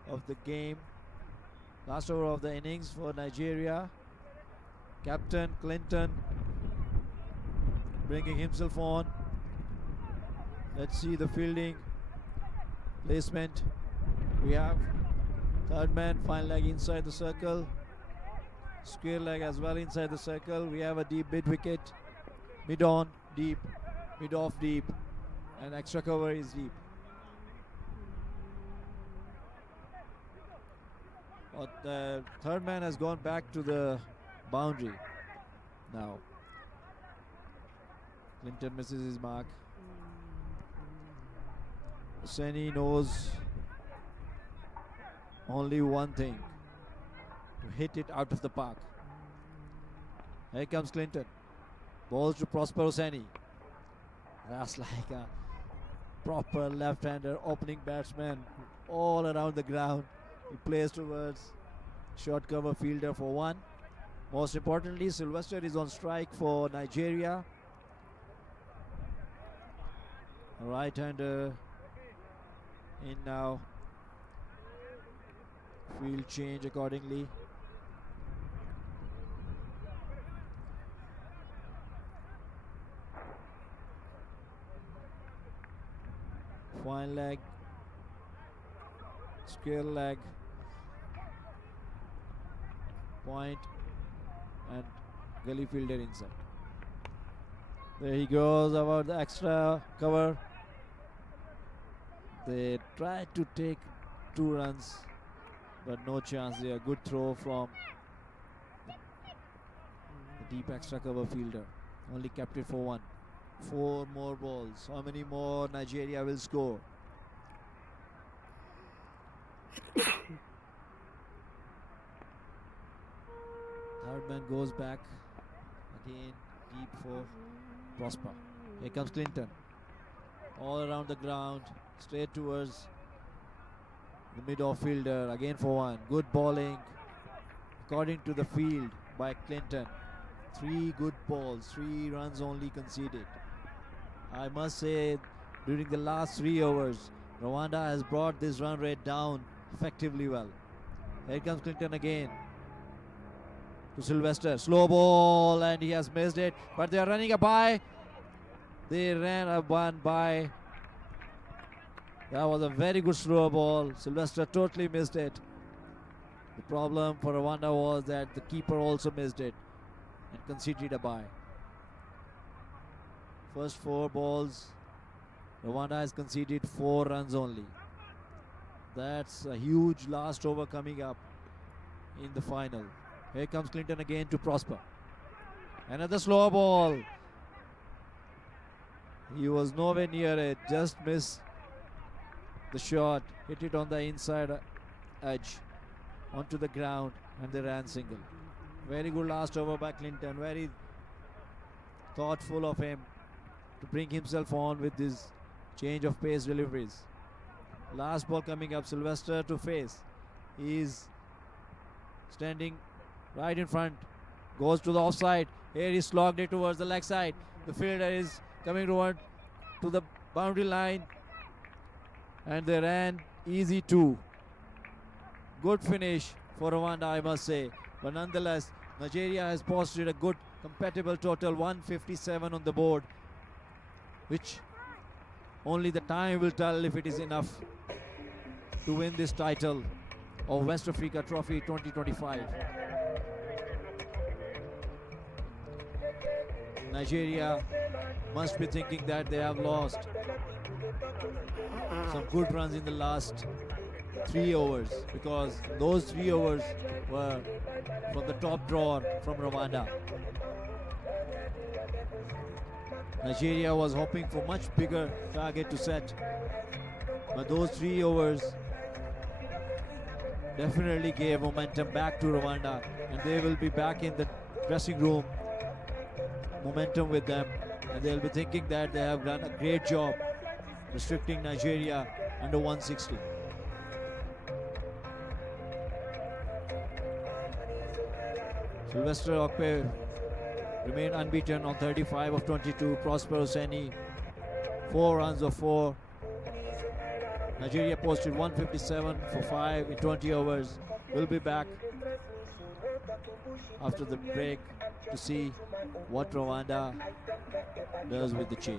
of the game. Last over of the innings for Nigeria. Captain Clinton bringing himself on. Let's see the fielding placement. We have Third man, fine leg inside the circle. Square leg as well inside the circle. We have a deep mid wicket. Mid on, deep. Mid off, deep. And extra cover is deep. But the third man has gone back to the boundary now. Clinton misses his mark. Hosseini knows only one thing: to hit it out of the park. Here comes Clinton. Balls to Prosper Hosseini. That's like a proper left-hander opening batsman all around the ground. He plays towards short cover fielder for one. Most importantly, Sylvester is on strike for Nigeria. A right-hander in now. Field change accordingly. Fine leg. Square leg. Point and gully fielder inside. There he goes about the extra cover. They tried to take 2 runs, but no chance there. Good throw from the deep extra cover fielder. Only kept it for 1. 4 more balls. How many more Nigeria will score? Third man goes back again, deep for Prosper. Here comes Clinton. All around the ground, straight towards the mid-off fielder, again for 1. Good bowling, according to the field, by Clinton. 3 good balls, 3 runs only conceded. I must say, during the last 3 overs, Rwanda has brought this run rate down effectively well. Here comes Clinton again. To Sylvester, slow ball, and he has missed it, but they are running a by. They ran a one by. That was a very good slow ball. Sylvester totally missed it. The problem for Rwanda was that the keeper also missed it and conceded a bye. First 4 balls, Rwanda has conceded 4 runs only. That's a huge last over coming up in the final. Here comes Clinton again to Prosper. Another slow ball. He was nowhere near it, just missed the shot, hit it on the inside edge onto the ground, and they ran single. Very good last over by Clinton, very thoughtful of him to bring himself on with this change of pace deliveries. Last ball coming up, Sylvester to face. He's standing right in front, goes to the offside. Here he slogged it towards the leg side. The fielder is coming toward to the boundary line, and they ran easy 2. Good finish for Rwanda, I must say. But nonetheless, Nigeria has posted a good compatible total, 157 on the board, which only the time will tell if it is enough to win this title of West Africa Trophy 2025. Nigeria must be thinking that they have lost some good runs in the last 3 overs, because those 3 overs were from the top drawer from Rwanda. Nigeria was hoping for much bigger target to set, but those 3 overs definitely gave momentum back to Rwanda, and they will be back in the dressing room, momentum with them, and they'll be thinking that they have done a great job restricting Nigeria under 160. Sylvester Okpe remained unbeaten on 35 of 22. Prosper Hosseini, 4 runs of 4. Nigeria posted 157 for 5 in 20 overs. We'll be back after the break to see what Rwanda does with the chase.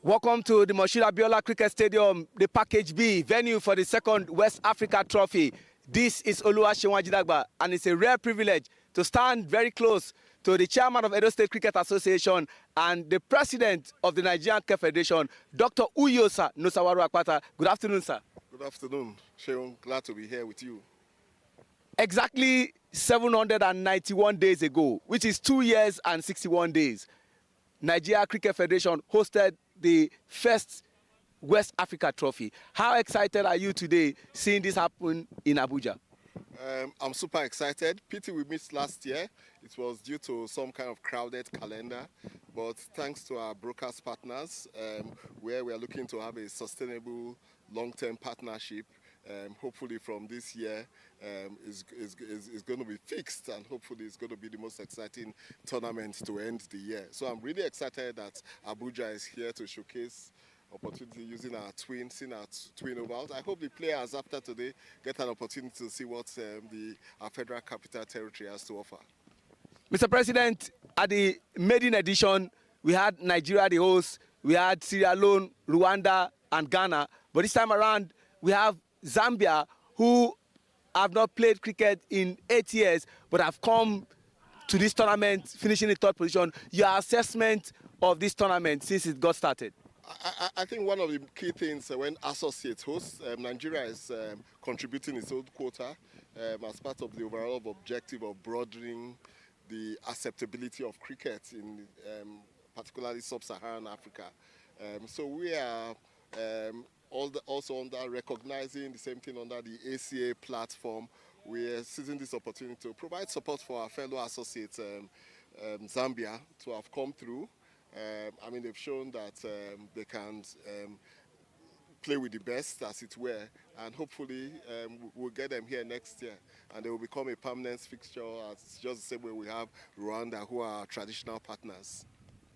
Welcome to the Moshood Abiola Cricket Stadium, the Package B, venue for the second West Africa Trophy. This is Oluwaseun Ajidagba, and it's a rare privilege to stand very close to the chairman of Edo State Cricket Association and the president of the Nigerian Cricket Federation, Dr. Uyosa Nosawaru Akpata. Good afternoon, sir. Good afternoon, Seun. Glad to be here with you. Exactly 791 days ago, which is 2 years and 61 days, Nigeria Cricket Federation hosted the first West Africa Trophy. How excited are you today seeing this happen in Abuja? I'm super excited. Pity we missed last year. It was due to some kind of crowded calendar. But thanks to our broadcast partners, where we are looking to have a sustainable long-term partnership, hopefully from this year is going to be fixed, and hopefully it's going to be the most exciting tournament to end the year. So I'm really excited that Abuja is here to showcase opportunity using our twin ovals. I hope the players after today get an opportunity to see what our Federal Capital Territory has to offer. Mr. President, at the maiden edition, we had Nigeria the host, we had Sierra Leone, Rwanda, and Ghana. But this time around, we have Zambia, who have not played cricket in 8 years, but have come to this tournament, finishing in third position. Your assessment of this tournament since it got started? I think one of the key things when associate hosts, Nigeria is contributing its own quota as part of the overall objective of broadening the acceptability of cricket in particularly sub-Saharan Africa. So we are also under recognizing the same thing under the ACA platform, we are seizing this opportunity to provide support for our fellow associates, Zambia, to have come through. I mean, they've shown that they can play with the best, as it were, and hopefully we'll get them here next year, and they will become a permanent fixture, as just the same way we have Rwanda, who are our traditional partners.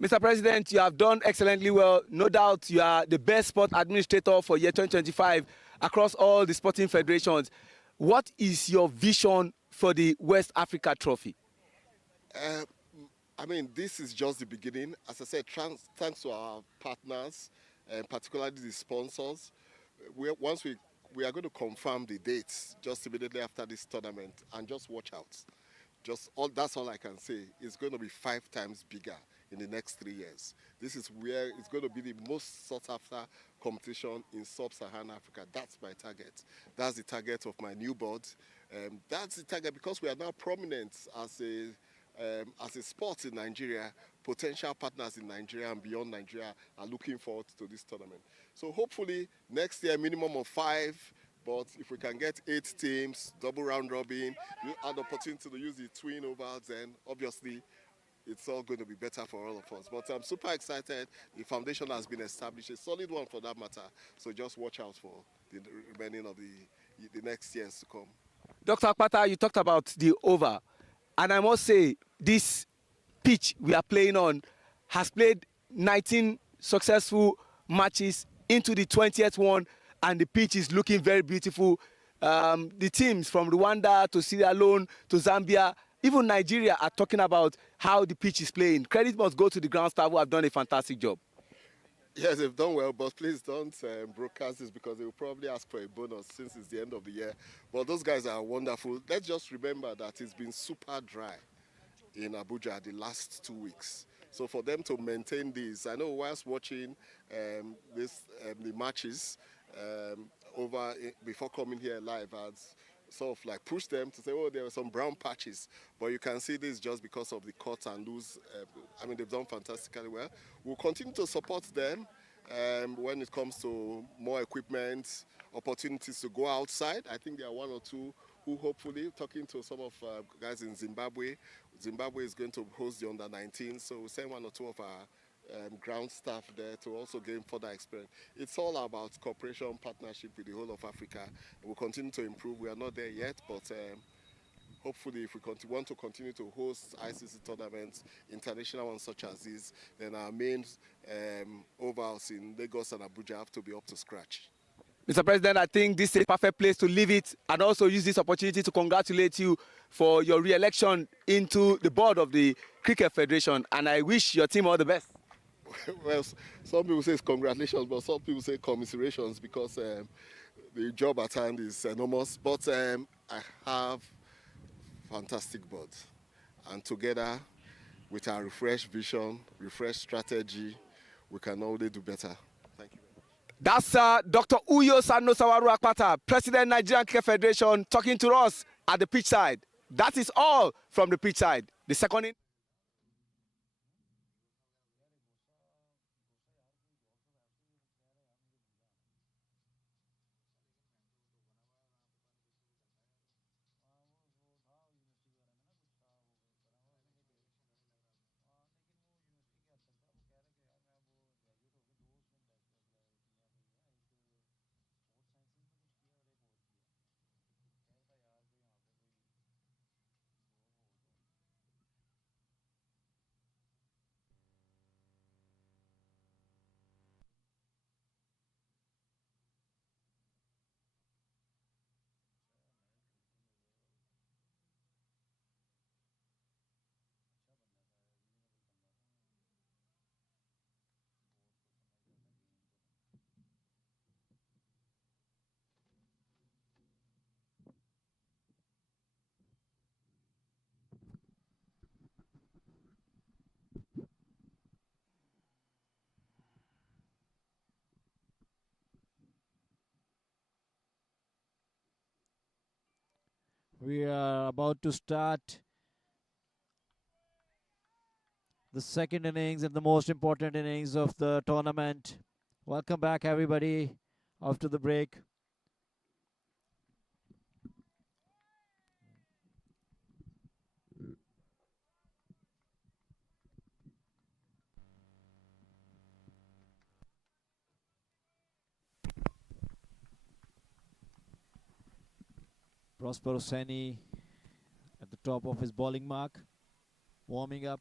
Mr. President, you have done excellently well. No doubt you are the best sport administrator for year 2025 across all the sporting federations. What is your vision for the West Africa Trophy? I mean, this is just the beginning. As I said, thanks to our partners, and particularly the sponsors, we are going to confirm the dates just immediately after this tournament, and just watch out. That's all I can say. It's going to be 5 times bigger in the next 3 years. This is where it's going to be the most sought after competition in sub-Saharan Africa. That's my target. That's the target of my new board. That's the target because we are now prominent as a sport in Nigeria. Potential partners in Nigeria and beyond Nigeria are looking forward to this tournament. So hopefully next year minimum of 5. But if we can get 8 teams, double round robin, you add opportunity to use the twin ovals, then obviously it's all going to be better for all of us. But I'm super excited. The foundation has been established, a solid one for that matter. So just watch out for the remaining of the next years to come. Dr. Akpata, you talked about the over. And I must say, this pitch we are playing on has played 19 successful matches into the 20th one, and the pitch is looking very beautiful. The teams from Rwanda to Sierra Leone to Zambia, even Nigeria, are talking about how the pitch is playing. Credit must go to the ground staff who have done a fantastic job. Yes, they've done well, but please don't broadcast this because they will probably ask for a bonus since it's the end of the year. But those guys are wonderful. Let's just remember that it's been super dry in Abuja the last 2 weeks. So for them to maintain this, I know whilst watching the matches before coming here live, I'd sort of like push them to say, oh, there are some brown patches. But you can see this just because of the cut and loose. I mean, they've done fantastically well. We'll continue to support them when it comes to more equipment, opportunities to go outside. I think there are 1 or 2 who hopefully, talking to some of guys in Zimbabwe, Zimbabwe is going to host the under-19, so we'll send 1 or 2 of our ground staff there to also gain further experience. It's all about cooperation, partnership with the whole of Africa. We'll continue to improve. We are not there yet, but hopefully if we want to continue to host ICC tournaments, international ones such as these, then our main ovals in Lagos and Abuja have to be up to scratch. Mr. President, I think this is a perfect place to leave it and also use this opportunity to congratulate you for your re-election into the board of the Cricket Federation, and I wish your team all the best. Well, some people say congratulations, but some people say commiserations because the job at hand is enormous. But I have fantastic board, and together with our refreshed vision, refreshed strategy, we can only do better. Thank you. That's Dr. Uyo Sanosawaru Akpata, President Nigerian Cricket Federation, talking to us at the pitch side. That is all from the pitch side. The second in. We are about to start the second innings and the most important innings of the tournament. Welcome back, everybody, after the break. Prosper Hosseini at the top of his bowling mark, warming up.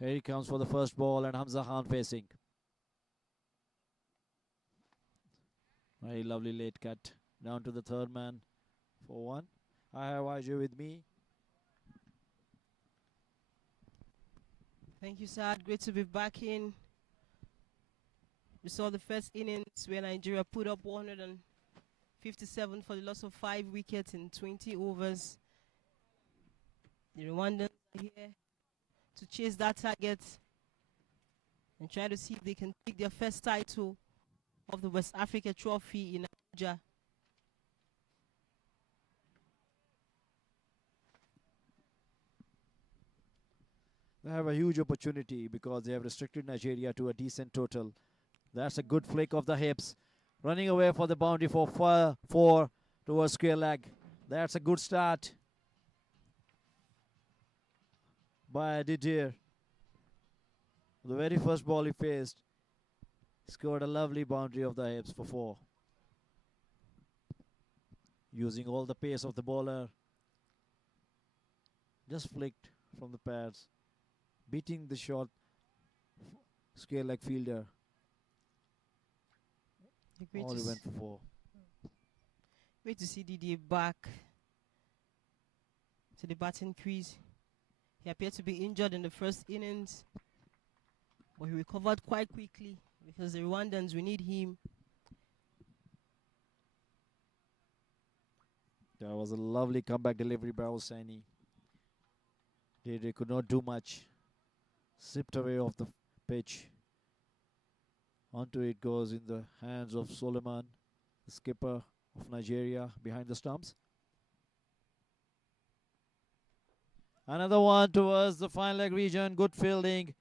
Here he comes for the first ball, and Hamza Khan facing. Very lovely late cut down to the third man for one. I have Ajay with me. Thank you, Saad. Great to be back in. We saw the first innings where Nigeria put up 157 for the loss of 5 wickets in 20 overs. The Rwandans are here to chase that target and try to see if they can take their first title of the West Africa Trophy in Abuja. They have a huge opportunity because they have restricted Nigeria to a decent total. That's a good flick of the hips. Running away for the boundary for 4 towards square leg. That's a good start by Didier. The very first ball he faced, scored a lovely boundary of the hips for 4. Using all the pace of the bowler. Just flicked from the pads. Beating the short square leg fielder. All he went for 4. Great to see Didier back to the batting crease. He appeared to be injured in the first innings, but he recovered quite quickly because the Rwandans, we need him. That was a lovely comeback delivery by Hosseini. Didier could not do much. Zipped away off the pitch. Onto it goes in the hands of Suleiman, the skipper of Nigeria, behind the stumps. Another one towards the fine leg region. Good fielding.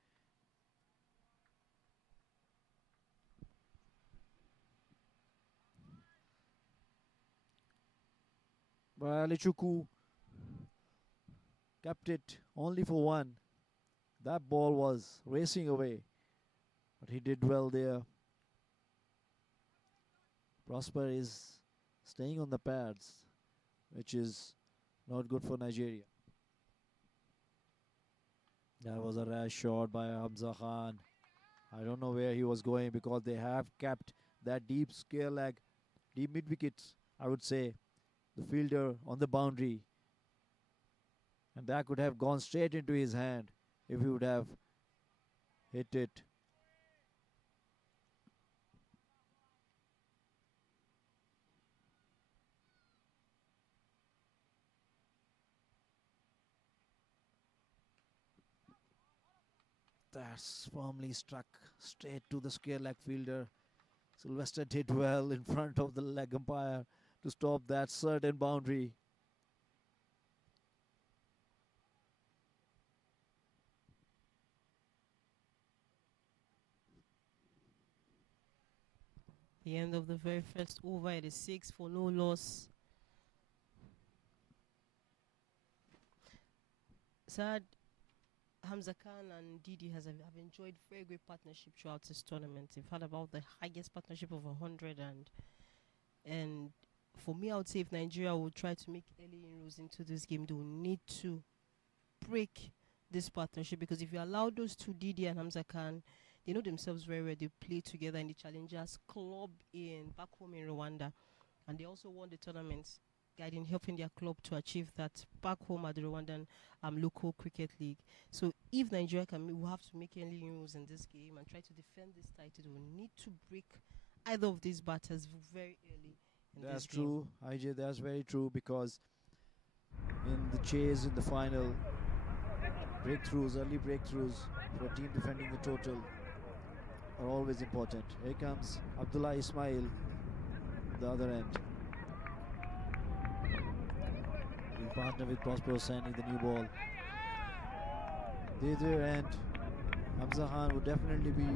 By Alichuku. Kept it only for 1. That ball was racing away, but he did well there. Prosper is staying on the pads, which is not good for Nigeria. That was a rash shot by Hamza Khan. I don't know where he was going because they have kept that deep square leg, deep mid wickets, I would say, the fielder on the boundary. And that could have gone straight into his hand if he would have hit it. That's firmly struck straight to the square leg fielder. Sylvester did well in front of the leg umpire to stop that certain boundary. The end of the very first over, it is 6 for no loss. Saad, Hamza Khan and Didi have enjoyed very great partnership throughout this tournament. They've had about the highest partnership of 100, and for me, I would say if Nigeria will try to make early inroads into this game, they will need to break this partnership, because if you allow those two, Didi and Hamza Khan, they know themselves very well. They play together in the Challengers Club back home in Rwanda, and they also won the tournament, helping their club to achieve that back home at the Rwandan local cricket league. So if Nigeria will have to make early inroads in this game and try to defend this title, they will need to break either of these batters very early. That's true, IJ. That's very true, because in the chase in the final, early breakthroughs for a team defending the total are always important. Here comes Abdullah Ismail, the other end. He'll partner with Prosper Hosseini, the new ball. The other end, Hamza Khan would definitely be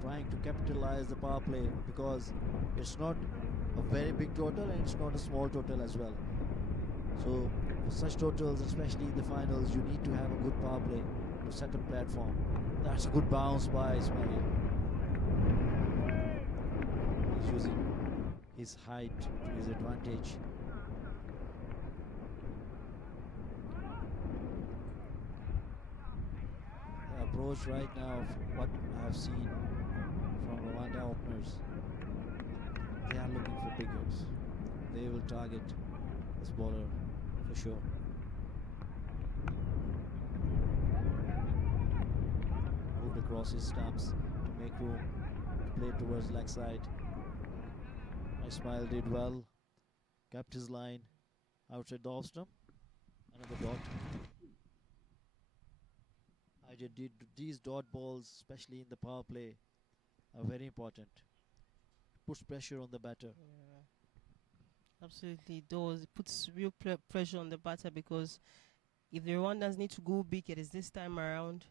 trying to capitalize the power play, because it's not a very big total and it's not a small total as well. So for such totals, especially in the finals, you need to have a good power play to set a platform. That's a good bounce by Ismail. his height to his advantage. The approach right now, what I have seen from Rwanda openers, they are looking for biggers. They will target this bowler for sure. Moved across his stumps to make room to play towards leg side. Ismail did well, kept his line outside the off stump. Another dot. These dot balls, especially in the power play, are very important. Puts pressure on the batter. Yeah. Absolutely does. It puts real pressure on the batter, because if the Rwandans need to go big, it is this time around.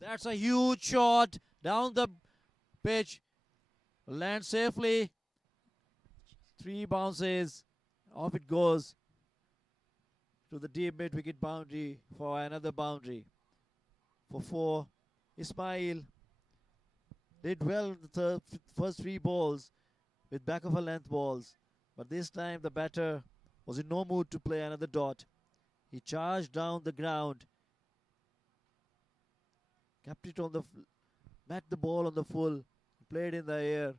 That's a huge shot down the pitch. Lands safely. 3 bounces. Off it goes to the deep mid-wicket boundary for another boundary. For 4, Ismail did well the first 3 balls with back of a length balls. But this time the batter was in no mood to play another dot. He charged down the ground. Kept it on the, met the ball on the full. Played in the air,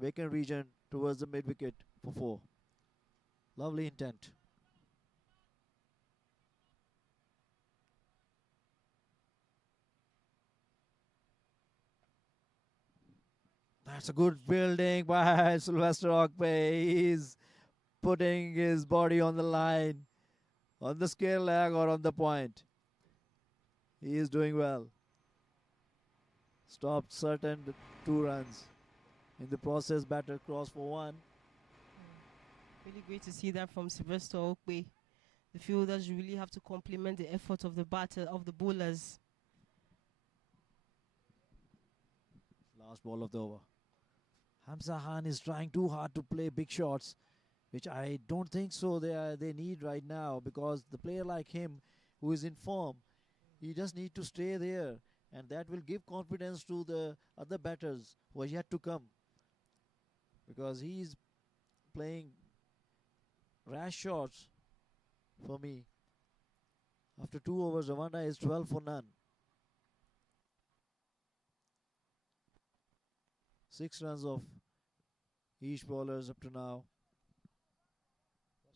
vacant region towards the mid-wicket for 4. Lovely intent. That's a good building by Sylvester Ogbe. He's putting his body on the line, on the scale leg or on the point. He is doing well. Stopped certain 2 runs. In the process, batter cross for 1. Really great to see that from Sylvester Okwe. The fielders really have to complement the effort of the batter, of the bowlers. Last ball of the over. Hamza Khan is trying too hard to play big shots, which I don't think so they need right now, because the player like him who is in form, he just need to stay there, and that will give confidence to the other batters who are yet to come, because he is playing rash shots for me. After 2 overs, Rwanda is 12 for none. 6 runs of each bowlers up to now.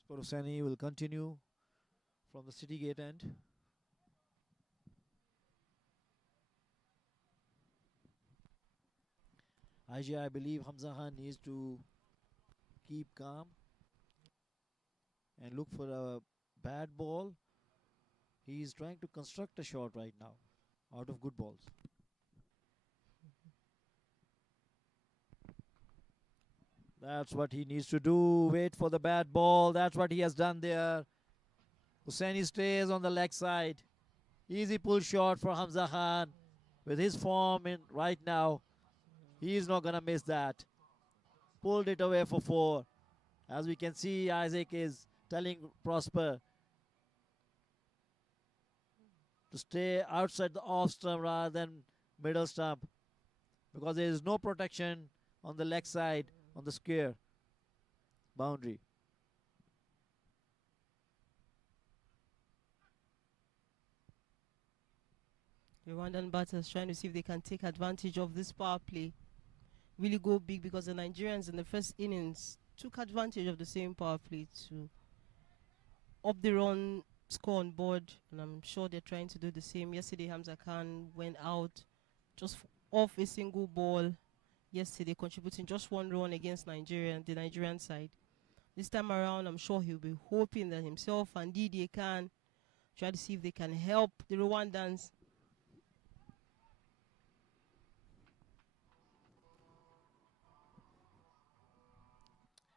Kasper Hossaini will continue from the City Gate end. IGI, I believe Hamza Khan needs to keep calm and look for a bad ball. He is trying to construct a shot right now out of good balls. That's what he needs to do. Wait for the bad ball. That's what he has done there. Hossaini stays on the leg side. Easy pull shot for Hamza Khan. With his form in right now, he is not going to miss that. Pulled it away for 4. As we can see, Isaac is telling Prosper to stay outside the off stump rather than middle stump, because there is no protection on the leg side on the square boundary. Rwandan batters trying to see if they can take advantage of this power play. Really go big, because the Nigerians in the first innings took advantage of the same power play to up the run score on board, and I'm sure they're trying to do the same. Yesterday, Hamza Khan went out just off a single ball. Yesterday, contributing just 1 run against Nigeria, the Nigerian side. This time around, I'm sure he'll be hoping that himself and Didier can try to see if they can help the Rwandans.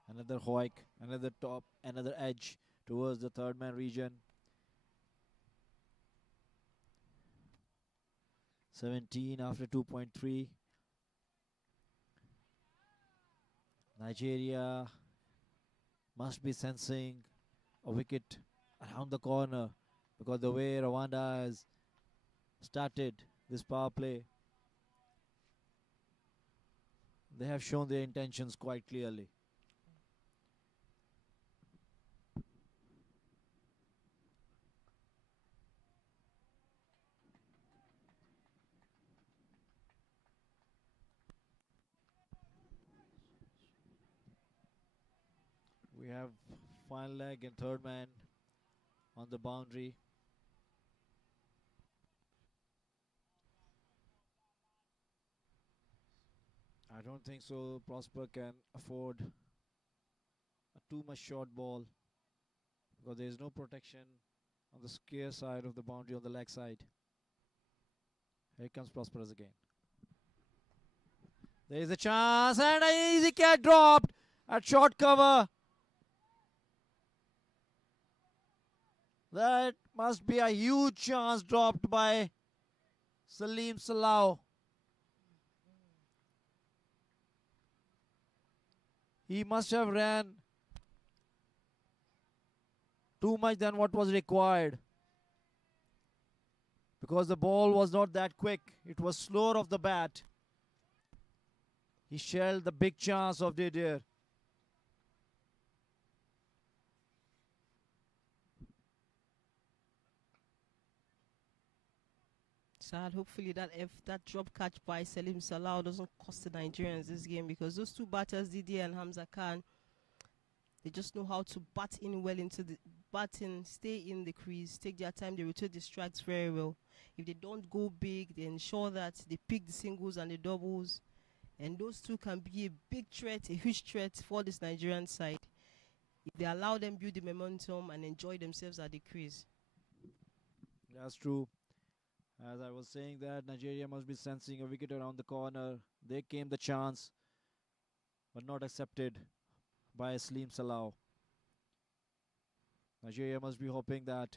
Another hoik, another top, another edge towards the third man region. 17 after 2.3. Nigeria must be sensing a wicket around the corner, because the way Rwanda has started this power play, They have shown their intentions quite clearly. We have final leg and third man on the boundary. I don't think so. Prosper can afford a too much short ball because there is no protection on the square side of the boundary on the leg side. Here comes Prosperous again. There is a chance and an easy catch dropped at short cover. That must be a huge chance dropped by Salim Salau. He must have ran too much than what was required because the ball was not that quick. It was slower off the bat. He shelled the big chance of Didier. Sad. Hopefully that if that drop catch by Salim Salau doesn't cost the Nigerians this game, because those two batters, Didier and Hamza Khan, they just know how to bat in well into the batting, stay in the crease, take their time, they rotate the strikes very well. If they don't go big, they ensure that they pick the singles and the doubles. And those two can be a big threat, a huge threat for this Nigerian side if they allow them build the momentum and enjoy themselves at the crease. That's true. As I was saying that Nigeria must be sensing a wicket around the corner. There came the chance, but not accepted by Salim Salau. Nigeria must be hoping that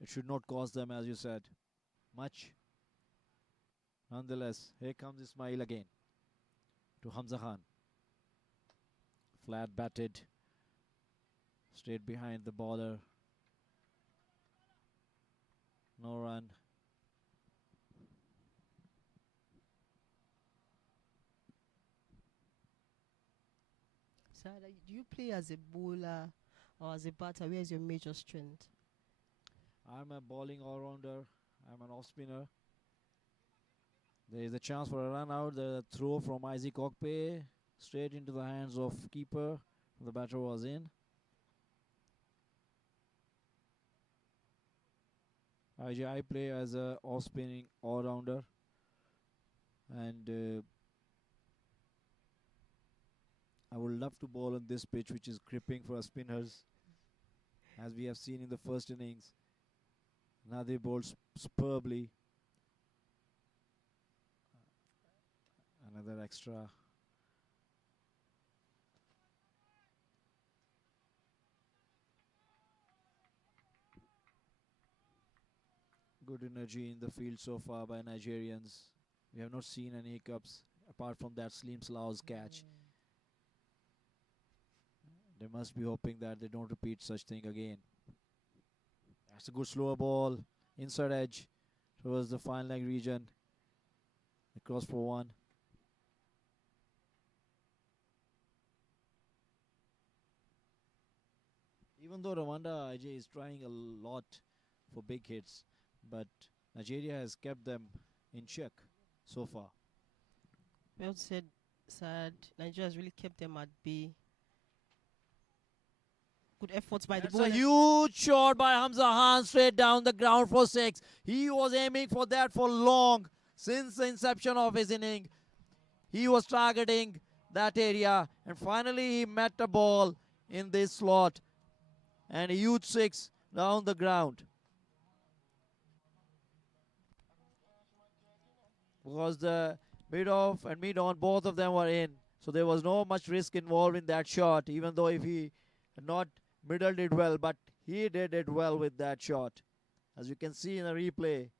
it should not cost them, as you said, much. Nonetheless, here comes Ismail again to Hamza Khan. Flat batted, straight behind the bowler. No run. Sada, do you play as a bowler or as a batter? Where is your major strength? I'm a bowling all-rounder. I'm an off-spinner. There is a chance for a run out. The throw from Isaac Okpe straight into the hands of keeper. The batter was in. I play as a off-spinning all-rounder. And I would love to bowl on this pitch, which is gripping for our spinners, as we have seen in the first innings. Now they bowled superbly. Another extra. Good energy in the field so far by Nigerians. We have not seen any hiccups apart from that Salim Salau's catch. They must be hoping that they don't repeat such thing again. That's a good slower ball. Inside edge towards the fine leg region. Across for one. Even though Rwanda IJ is trying a lot for big hits, but Nigeria has kept them in check so far. Well said, Sad. Nigeria has really kept them at bay. Good efforts by That's the bowler. a huge shot by Hamza Khan straight down the ground for 6. He was aiming for that for long. Since the inception of his inning, he was targeting that area, and finally he met the ball in this slot. And a huge 6 down the ground. Because the mid-off and mid-on, both of them were in. So there was no much risk involved in that shot, even though if he had not middled it well, but he did it well with that shot. As you can see in the replay,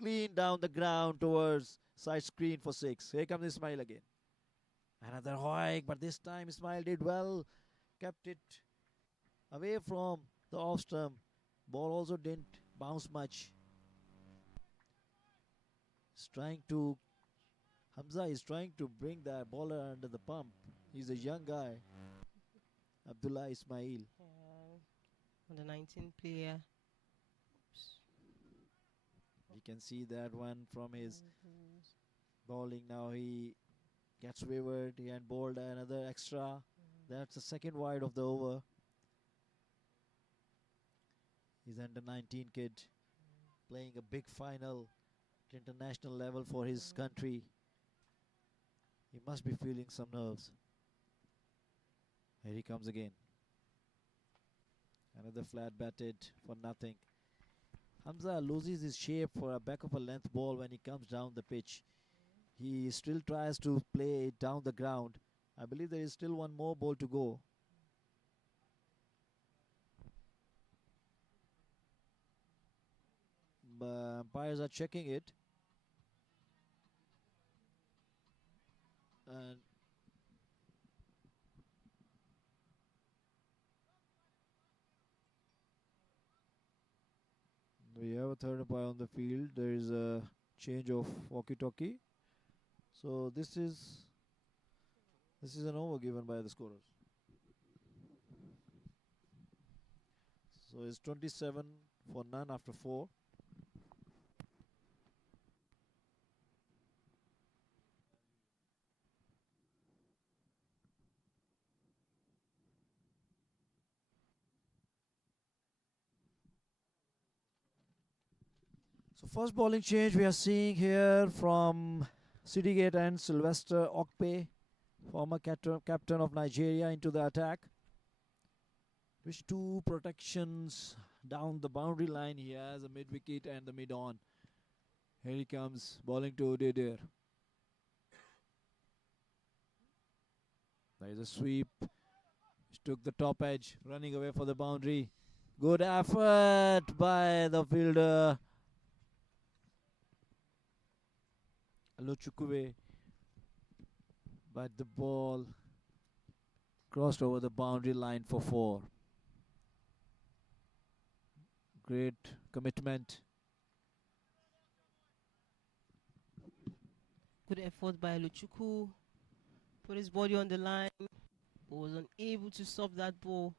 clean down the ground towards side screen for 6. Here comes Ismail again. Another hoik, but this time Ismail did well, kept it away from the off stump. Ball also didn't bounce much. He's trying to Hamza is trying to bring that bowler under the pump. He's a young guy. Abdullah Ismail. On the 19 player. You can see that one from his bowling. Now he gets wavered and bowled another extra. That's the second wide of the over. He's under 19 kid playing a big final at international level for his country. He must be feeling some nerves. Here he comes again. Another flat batted for nothing. Hamza loses his shape for a back of a length ball when he comes down the pitch. He still tries to play it down the ground. I believe there is still one more ball to go. Umpires are checking it. And we have a third umpire on the field. There is a change of walkie-talkie. So this is an over given by the scorers. So it's 27 for none after 4. So first bowling change we are seeing here from Citygate and Sylvester Okpe, former captain of Nigeria, into the attack. Which two protections down the boundary line he has, a mid wicket and the mid on. Here he comes bowling to Dedir. There is a sweep. He took the top edge, running away for the boundary. Good effort by the fielder. Alochukwe, but the ball crossed over the boundary line for 4. Great commitment. Good effort by Luchuku. Put his body on the line. But was unable to stop that ball.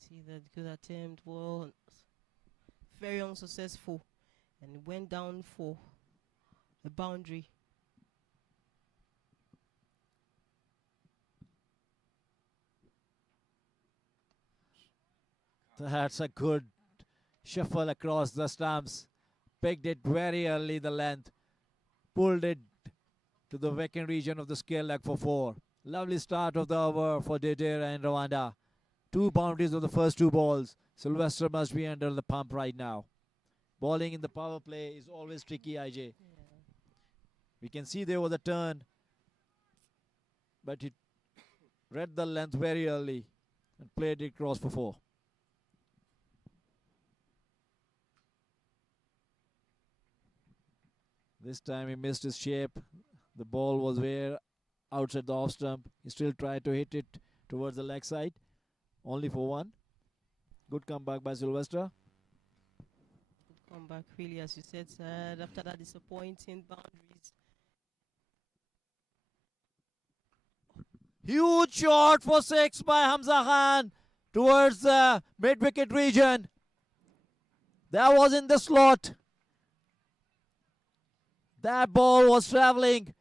See that good attempt was very unsuccessful. And it went down for a boundary. That's a good shuffle across the stumps. Pegged it very early the length. Pulled it to the vacant region of the scale leg for 4. Lovely start of the over for Dedir and Rwanda. 2 boundaries of the first 2 balls. Sylvester must be under the pump right now. Bowling in the power play is always tricky, IJ. We can see there was a turn, but he read the length very early and played it cross for 4. This time he missed his shape. The ball was way outside the off stump. He still tried to hit it towards the leg side, only for 1. Good comeback by Sylvester. Good comeback, really, as you said, after that disappointing boundaries. Huge shot for 6 by Hamza Khan towards the mid-wicket region. That was in the slot. That ball was traveling.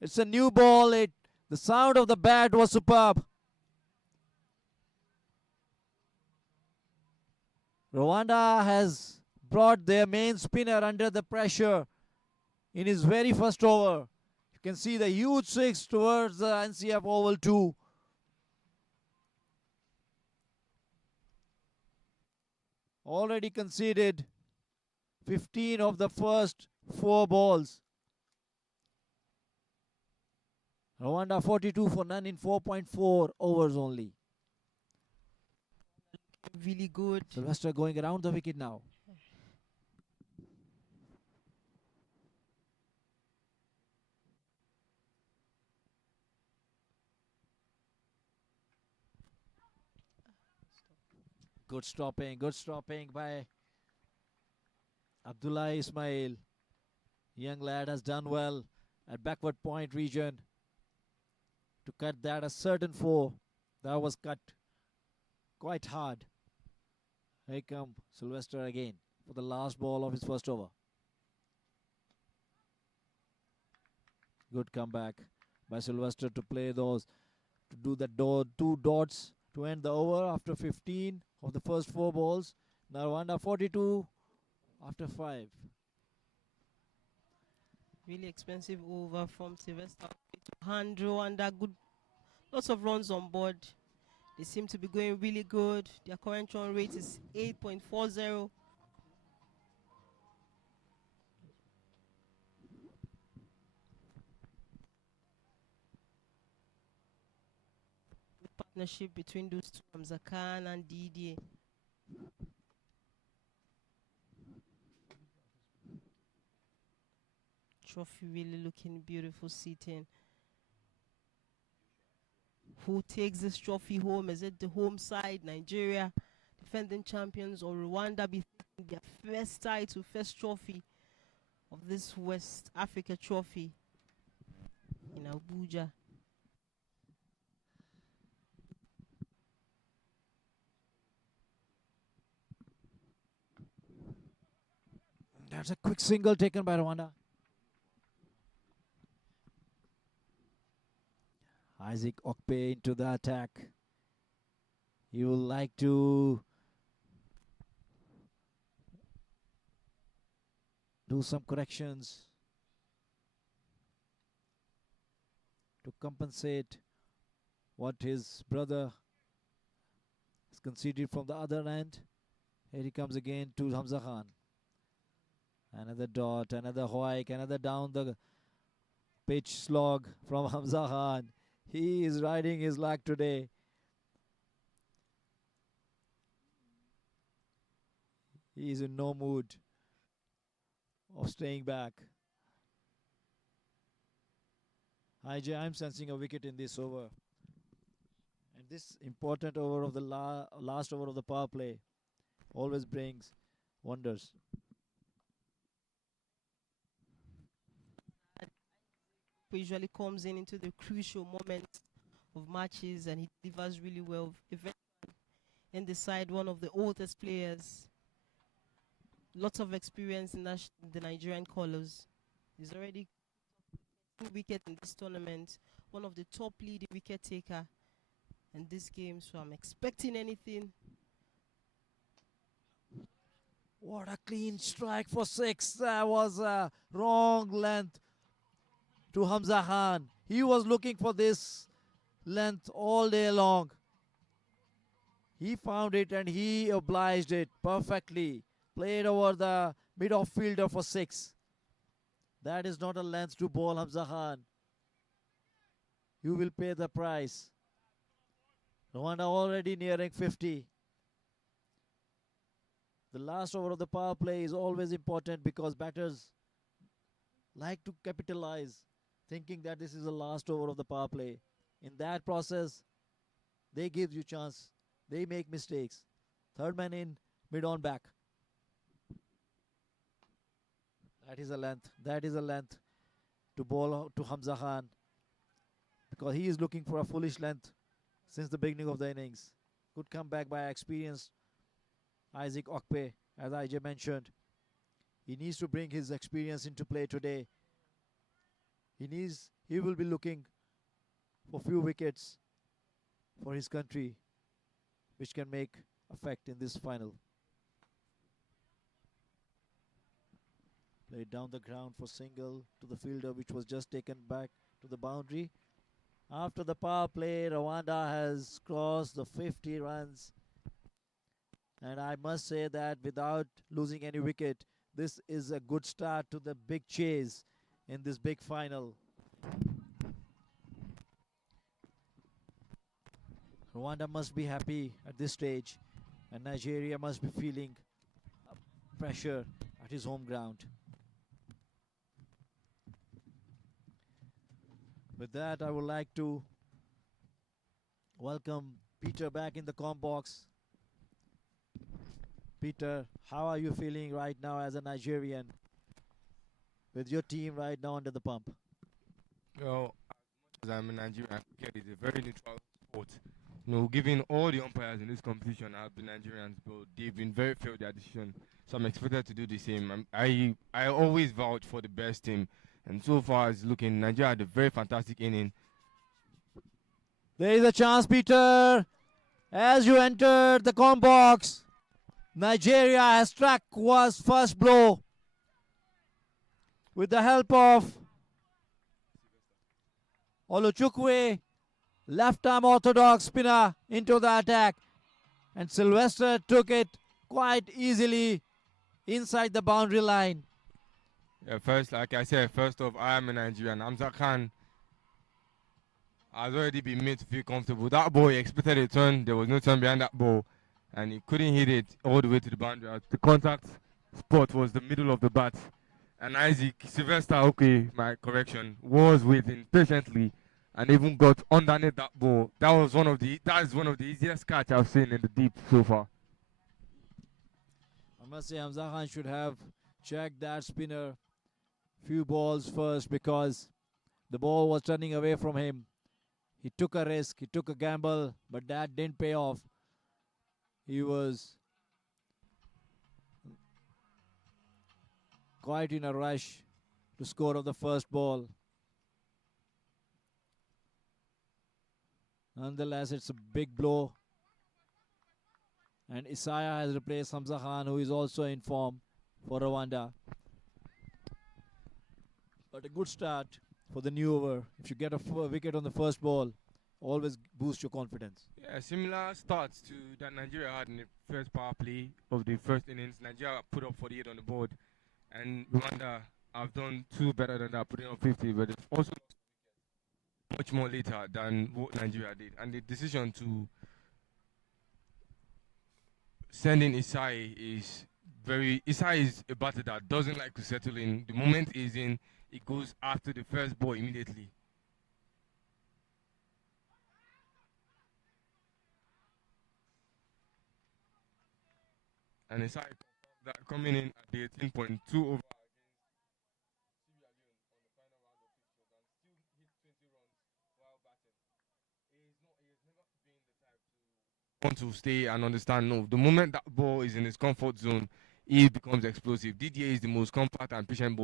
It's a new ball. The sound of the bat was superb. Rwanda has brought their main spinner under the pressure in his very first over. You can see the huge 6 towards the NCF Oval 2. Already conceded 15 of the first 4 balls. Rwanda 42 for none in 4.4 overs only. Really good. Sylvester going around the wicket now. Good stopping by Abdullah Ismail. Young lad has done well at backward point region to cut that a certain 4. That was cut quite hard. Here come Sylvester again for the last ball of his first over. Good comeback by Sylvester to play those, to do that 2 dots to end the over after 15 of the first 4 balls. Now Rwanda 42 after 5. Really expensive over from Sylvester to hand Rwanda. Good, lots of runs on board. They seem to be going really good. Their current run rate is 8.40. Partnership between those two, Hamza Khan and Didier. Trophy really looking beautiful sitting. Who takes this trophy home? Is it the home side, Nigeria, defending champions, or Rwanda be their first title, first trophy of this West Africa trophy in Abuja? That's a quick single taken by Rwanda. Isaac Okpe into the attack. He will like to do some corrections to compensate what his brother has conceded from the other end. Here he comes again to Hamza Khan. Another dot, another hoik, another down the pitch slog from Hamza Khan. He is riding his luck today. He is in no mood of staying back. IJ, I'm sensing a wicket in this over. And this important over of the last over of the power play always brings wonders. Usually comes into the crucial moments of matches and he delivers really well. In the side, one of the oldest players, lots of experience in the Nigerian colours. He's already 2 wickets in this tournament, one of the top leading wicket taker in this game. So I'm expecting anything. What a clean strike for 6. That was a wrong length to Hamza Khan. He was looking for this length all day long. He found it and he obliged it perfectly. Played over the mid-off fielder for 6. That is not a length to bowl, Hamza Khan. You will pay the price. Rwanda already nearing 50. The last over of the power play is always important because batters like to capitalize, thinking that this is the last over of the power play. In that process, they give you chance. They make mistakes. Third man in, mid on back. That is a length. That is a length to bowl to Hamza Khan because he is looking for a foolish length since the beginning of the innings. Good comeback by experienced Isaac Okpe, as IJ mentioned. He needs to bring his experience into play today. He will be looking for few wickets for his country, which can make effect in this final. Played down the ground for single to the fielder, which was just taken back to the boundary. After the power play, Rwanda has crossed the 50 runs. And I must say that without losing any wicket, this is a good start to the big chase in this big final. Rwanda must be happy at this stage, and Nigeria must be feeling pressure at his home ground. With that, I would like to welcome Peter back in the comm box. Peter, how are you feeling right now as a Nigerian? with your team right now under the pump? Well, as I'm a Nigerian, cricket is a very neutral sport. Given all the umpires in this competition have been Nigerians, but they've been very fair with their decision. So I'm expected to do the same. I always vouch for the best team, and so far it's looking Nigeria had a very fantastic inning. There is a chance, Peter. As you enter the com box, Nigeria has struck was first blow with the help of Oluchukwu, left-arm orthodox spinner into the attack, and Sylvester took it quite easily inside the boundary line. Yeah, first, like I said, first off, I am a Nigerian. Hamza Khan has already been made to feel comfortable. That ball, he expected a turn. There was no turn behind that ball, and he couldn't hit it all the way to the boundary. The contact spot was the middle of the bat, and Isaac Sylvester, okay, my correction, was waiting patiently and even got underneath that ball. That is one of the easiest catch I've seen in the deep so far. I must say Hamza Khan should have checked that spinner few balls first, because the ball was turning away from him. He took a risk, he took a gamble, but that didn't pay off. He was quite in a rush to score on the first ball. Nonetheless, it's a big blow. And Isaiah has replaced Hamza Khan, who is also in form for Rwanda. But a good start for the new over. If you get a wicket on the first ball, always boost your confidence. Yeah, similar starts to that Nigeria had in the first power play of the first innings. Nigeria put up 48 on the board, and Rwanda have done 2 better than that, putting up 50, but it's also much more later than what Nigeria did. And the decision to send in Isai is Isai is a batter that doesn't like to settle in. The moment he's in, he goes after the first ball immediately. And Isai that coming in at the 18.2 over want to stay and understand. No, the moment that ball is in his comfort zone, he becomes explosive. Didier is the most compact and patient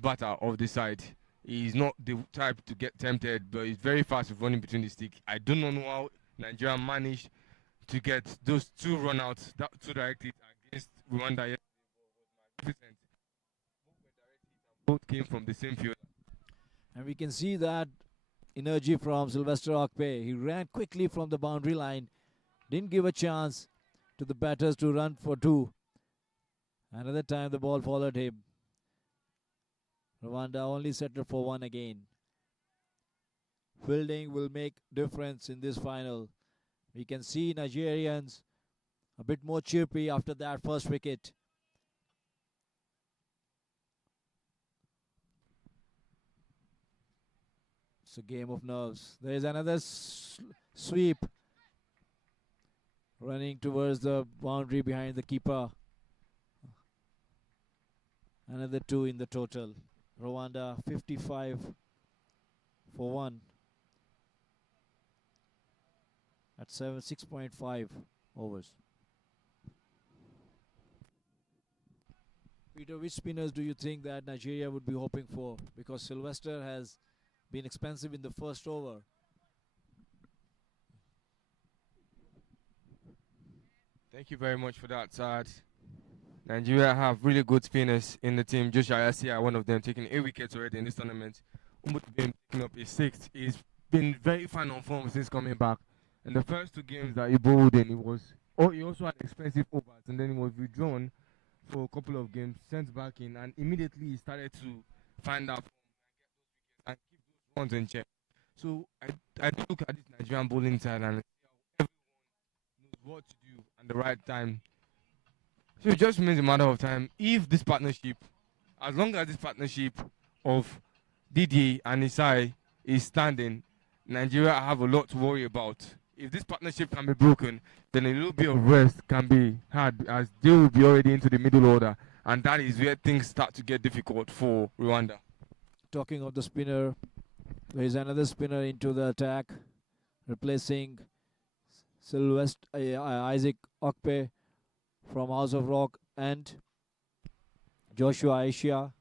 batter of the side. He's not the type to get tempted, but he's very fast with running between the stick. I do not know how Nigeria managed to get those 2 runouts so directly against Rwanda. Both came from the same field. And we can see that energy from Sylvester Okpe. He ran quickly from the boundary line, didn't give a chance to the batters to run for 2. Another time the ball followed him. Rwanda only settled for 1 again. Fielding will make difference in this final. We can see Nigerians a bit more chirpy after that first wicket. It's a game of nerves. There is another sweep running towards the boundary behind the keeper. Another 2 in the total. Rwanda 55 for 1 at 6.5 overs. Peter, which spinners do you think that Nigeria would be hoping for? Because Sylvester has been expensive in the first over. Thank you very much for that, Saad. Nigeria have really good spinners in the team. Joshua Yasia, one of them, taking 8 wickets already in this tournament. Umutbim picking up his 6th. He's been very fine on form since coming back. In the first 2 games that he bowled in, he also had expensive overs, and then he was withdrawn for a couple of games, sent back in, and immediately he started to find out and keep those runs in check. So I look at this Nigerian bowling side and everyone knows what to do at the right time. So it just remains a matter of time. If this partnership, as long as this partnership of Didier and Isai is standing, Nigeria have a lot to worry about. If this partnership can be broken, then a little bit of rest can be had, as they will be already into the middle order. and that is where things start to get difficult for Rwanda. Talking of the spinner, there is another spinner into the attack, replacing Isaac Okpe from House of Rock and Joshua Asia.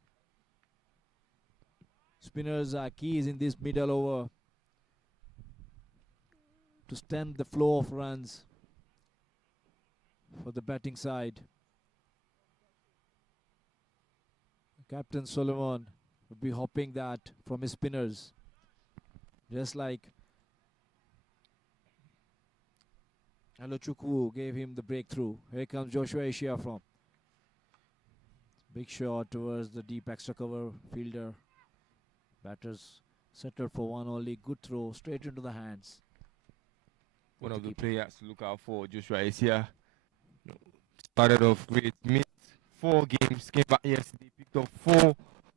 Spinners are keys in this middle over to stem the flow of runs for the batting side. Captain Solomon would be hoping that from his spinners, just like Alochukwu gave him the breakthrough. Here comes Joshua Asia from. Big shot towards the deep extra cover fielder. Batters settled for one only. Good throw straight into the hands. One of the players to look out for, Joshua Asia. Started off great, missed 4 games, came back yesterday, picked up 4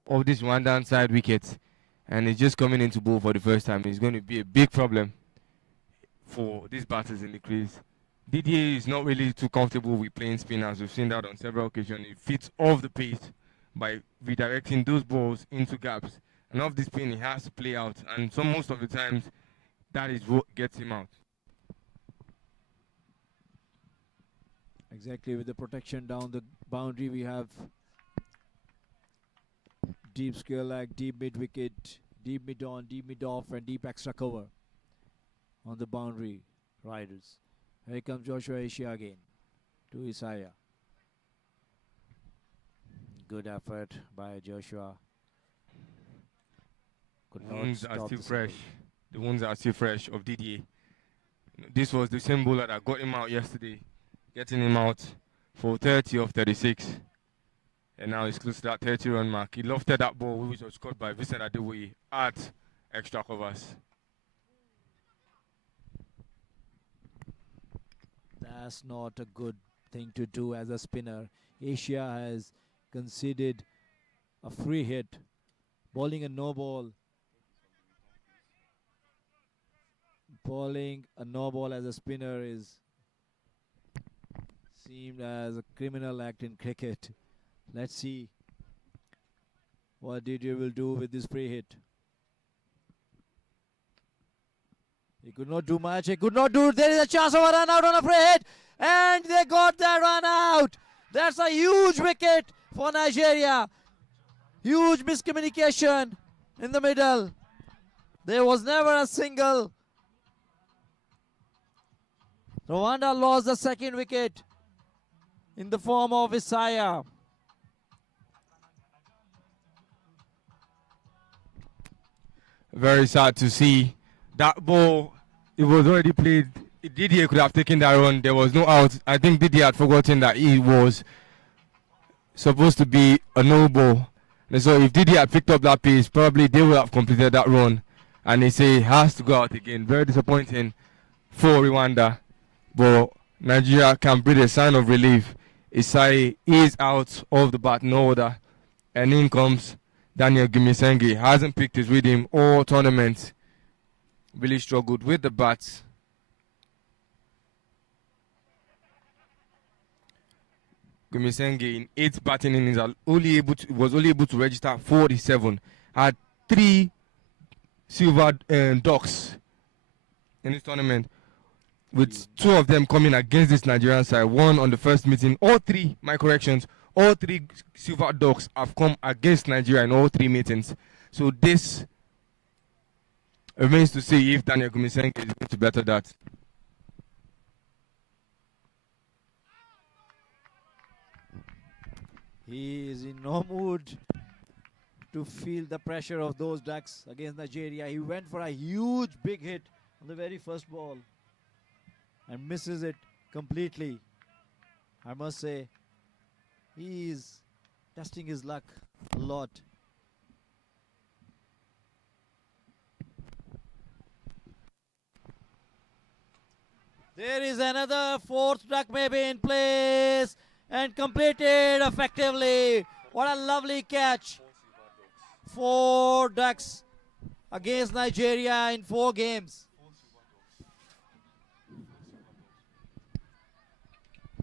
of this Rwandan side wickets, and he's just coming into ball for the first time. It's going to be a big problem for these batters in the crease. Didier is not really too comfortable with playing spinners. We've seen that on several occasions. He fits off the pace by redirecting those balls into gaps. And off the spin, he has to play out. And so most of the times, that is what gets him out. Exactly, with the protection down the boundary, we have deep square leg, deep mid wicket, deep mid on, deep mid off, and deep extra cover on the boundary riders. Here comes Joshua Asia again to Isaiah. Good effort by Joshua. Could The not wounds are stop still the fresh. single. The wounds are still fresh of Didier. This was the same bowler that got him out yesterday, getting him out for 30 of 36. And now he's close to that 30-run mark. He lofted that ball, which was caught by Vincent Adewoye at extra covers. That's not a good thing to do as a spinner. Asia has conceded a free hit, bowling a no ball. Bowling a no ball as a spinner is seemed as a criminal act in cricket. Let's see what Didier will do with this free hit. He could not do much. He could not do. There is a chance of a run out on a free hit. And they got that run out. That's a huge wicket for Nigeria. Huge miscommunication in the middle. There was never a single. Rwanda lost the second wicket in the form of Isaiah. Very sad to see. That ball, it was already played. Didier could have taken that run. There was no out. I think Didier had forgotten that it was supposed to be a no ball. And so if Didier had picked up that pace, probably they would have completed that run. And they say it has to go out again. Very disappointing for Rwanda. But Nigeria can breathe a sign of relief. Isai is out of the batting order. And in comes Daniel Gimisenge. Hasn't picked his rhythm all tournament. Really struggled with the bats. Gimisenge in 8 batting innings was only able to register 47. Had 3 silver ducks in this tournament, with 2 of them coming against this Nigerian side. 1 on the first meeting. All 3, my corrections, all 3 silver ducks have come against Nigeria in all 3 meetings. So this remains to see if Daniel Gimisenge is going to better that. He is in no mood to feel the pressure of those ducks against Nigeria. He went for a huge big hit on the very first ball and misses it completely. I must say, he is testing his luck a lot. There is another 4th duck maybe in place and completed effectively. What a lovely catch. 4 ducks against Nigeria in 4 games.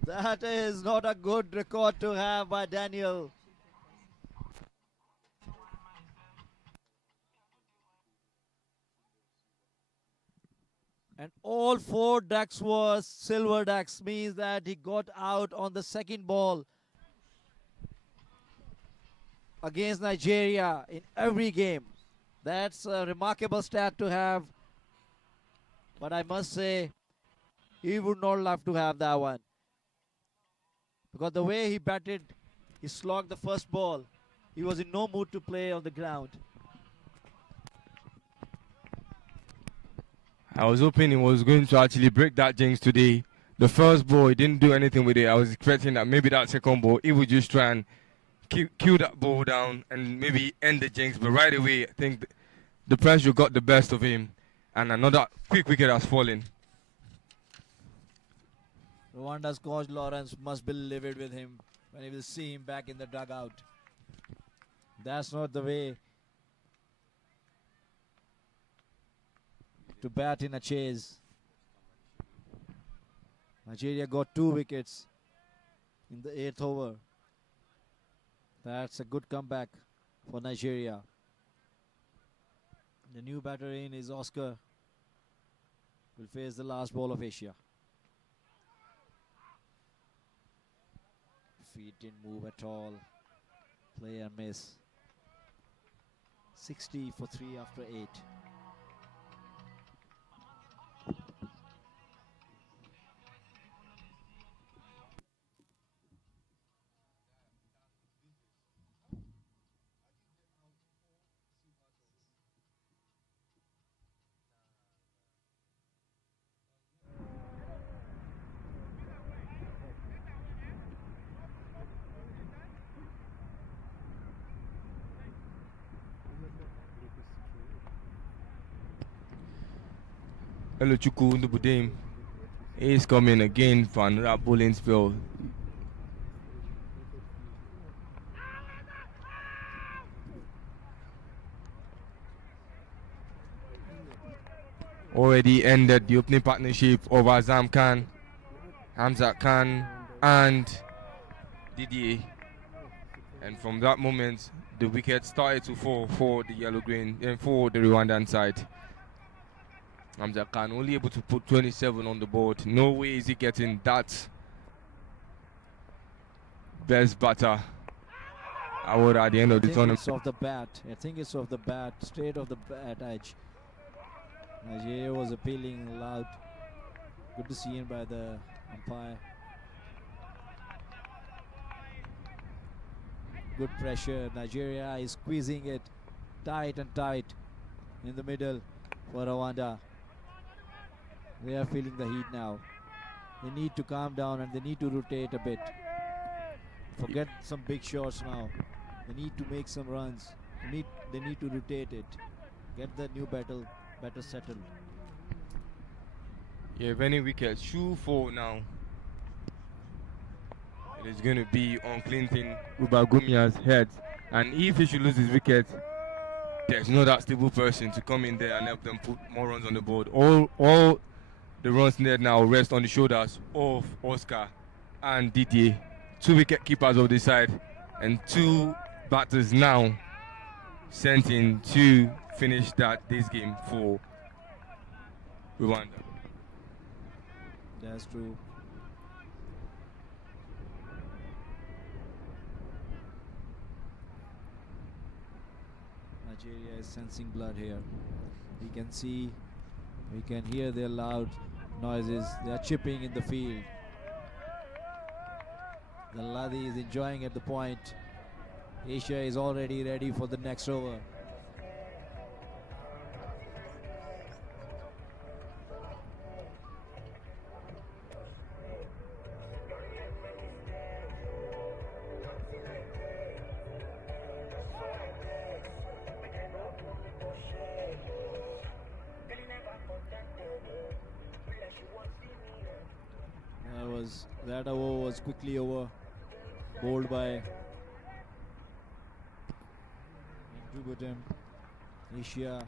That is not a good record to have by Daniel. And all 4 ducks were silver ducks, means that he got out on the second ball against Nigeria in every game. That's a remarkable stat to have. But I must say, he would not love to have that one. Because the way he batted, he slogged the first ball. He was in no mood to play on the ground. I was hoping he was going to actually break that jinx today. The first ball, he didn't do anything with it. I was expecting that maybe that second ball, he would just try and kill that ball down and maybe end the jinx. But right away, I think the pressure got the best of him. And another quick wicket has fallen. Rwanda's coach Lawrence must be livid with him when he will see him back in the dugout. That's not the way to bat in a chase. Nigeria got 2 wickets in the 8th over. That's a good comeback for Nigeria. The new batter in is Oscar. Will face the last ball of Asia. Feet didn't move at all. Play and miss. 60 for 3 after 8. Hello, Chuku Ndubudim. He's coming again for another bowling spell. Already ended the opening partnership of Azam Khan, Hamza Khan, and Didier. And from that moment, the wicket started to fall for the yellow green and for the Rwandan side. Hamza Khan only able to put 27 on the board. No way is he getting that best batter award at the end of the tournament. It's off the bat. I think it's off the bat, straight off the bat edge. Nigeria was appealing loud. Good to see him by the umpire. Good pressure. Nigeria is squeezing it tight and tight in the middle for Rwanda. They are feeling the heat now. They need to calm down and they need to rotate a bit. Forget some big shots now. They need to make some runs. They need to rotate it. Get the new battle settled. Yeah, if any wickets should fall now, it is going to be on Clinton Ubagumia's head. And if he should lose his wicket, there's no that stable person to come in there and help them put more runs on the board. All the runs there now rest on the shoulders of Oscar and Didier. 2 wicket keepers of the side and 2 batters now sent in to finish this game for Rwanda. That's true. Nigeria is sensing blood here. We can see, we can hear their loud noises. They are chipping in the field. The Ladi is enjoying at the point. Asia is already ready for the next over. That over was quickly over, bowled by Dubutim. Asia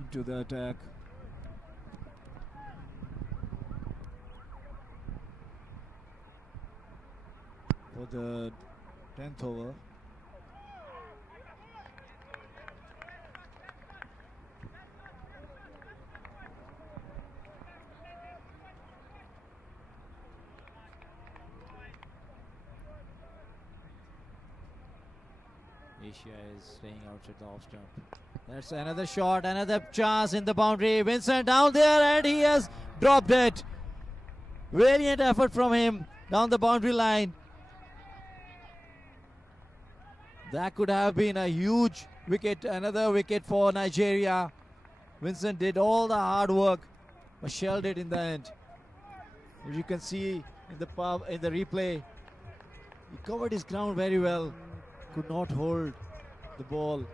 into the attack. for the 10th over. Asia is staying outside the off stump. That's another shot, another chance in the boundary. Vincent down there and he has dropped it. Valiant effort from him down the boundary line. That could have been a huge wicket, another wicket for Nigeria. Vincent did all the hard work, but shelled it in the end. As you can see in the replay, he covered his ground very well. Could not hold the ball.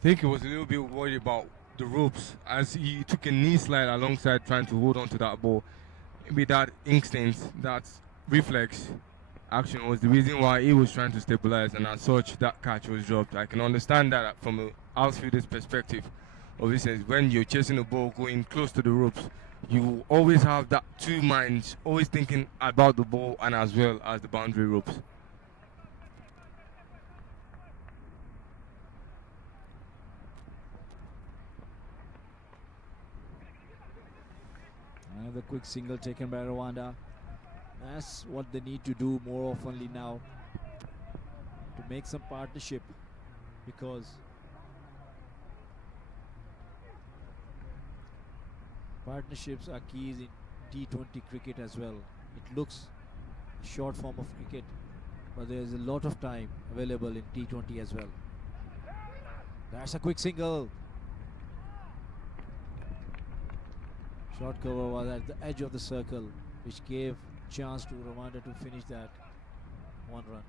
I think he was a little bit worried about the ropes as he took a knee slide alongside trying to hold on to that ball. Maybe that instinct, that reflex action was the reason why he was trying to stabilize, and as such that catch was dropped. I can understand that from an outfielder's perspective. Obviously, when you're chasing a ball going close to the ropes, you always have that two minds, always thinking about the ball and as well as the boundary ropes. Another quick single taken by Rwanda. That's what they need to do more oftenly now, to make some partnership, because partnerships are keys in T20 cricket as well. It looks a short form of cricket, but there is a lot of time available in T20 as well. That's a quick single. Short cover was at the edge of the circle, which gave chance to Rwanda to finish that one run.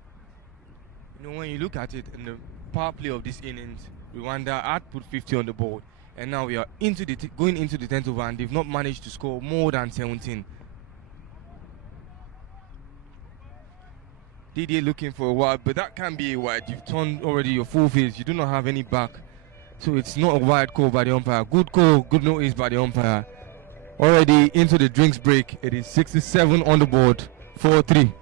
You know, when you look at it in the power play of this innings, Rwanda had put 50 on the board, and now we are going into the 10th over, and they've not managed to score more than 17. Didier looking for a wide, but that can be a wide. You've turned already your full face. You do not have any back, so it's not a wide call by the umpire. Good call, good notice by the umpire. Already into the drinks break. It is 67 on the board, 4-3.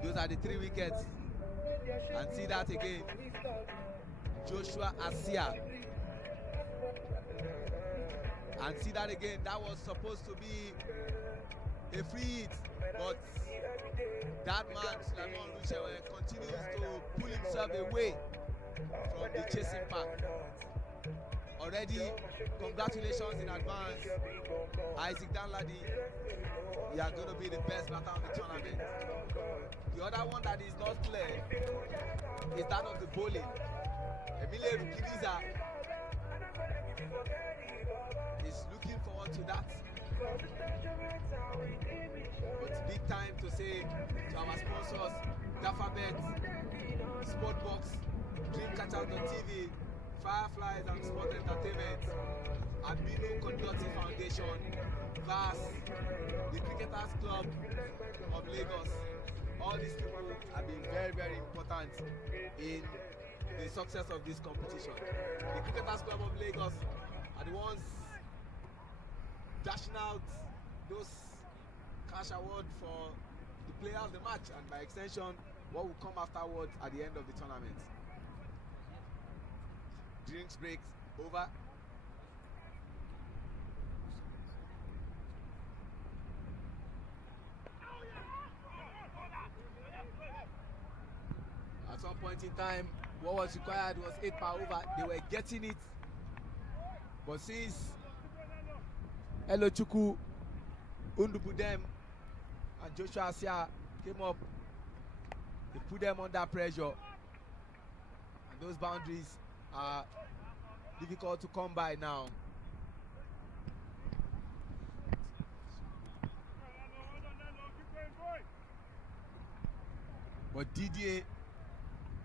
Those are the 3 wickets. And see that again. Joshua Asia. And see that again. That was supposed to be a free hit, but that man, Leone, continues to pull himself away from the chasing pack. Already, congratulations in advance, Isaac Danladi. You are going to be the best batter of the tournament. The other one that is not clear is that of the bowling. Emile Rukiniza is looking forward to that. But it's big time to say to our sponsors, Gafabet, Sportbox, Dreamcatcher.tv, Fireflies and Sport Entertainment, Abino Conducting Foundation, VAS, the Cricketers Club of Lagos, all these people have been very, very important in the success of this competition. The Cricketers Club of Lagos are the ones dashing out those cash awards for the player of the match, and by extension, what will come afterwards at the end of the tournament. Drinks breaks over. At some point in time, what was required was 8 per over. They were getting it, but since Elochukwu, Undubudem, and Joshua Asia came up, they put them under pressure, and those boundaries are difficult to come by now. But Didier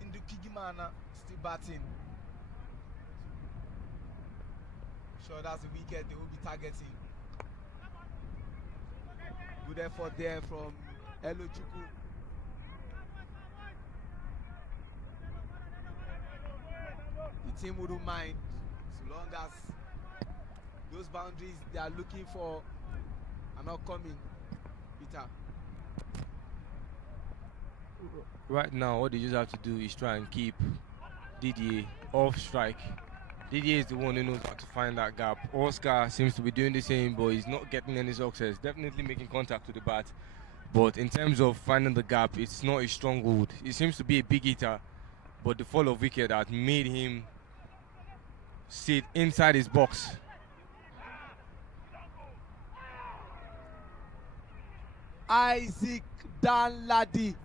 Indukigimana still batting. Sure, that's the wicket they will be targeting. Good effort there from Elochukwu. The team wouldn't mind so long as those boundaries they are looking for are not coming. Peter. Right now, what they just have to do is try and keep Didier off strike. Didier is the one who knows how to find that gap. Oscar seems to be doing the same, but he's not getting any success. Definitely making contact with the bat, but in terms of finding the gap, it's not his stronghold. He seems to be a big hitter, but the fall of wicket had made him sit inside his box. Isaac Danladi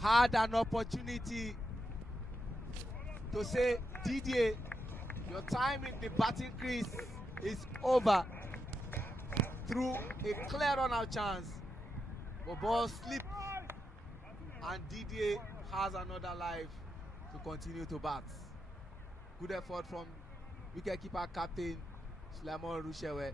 had an opportunity to say, Didier, your time in the batting crease is over, through a clear run-out chance. But ball slipped, and Didier has another life to continue to bat. Good effort from wicketkeeper captain Suleiman Rushewe.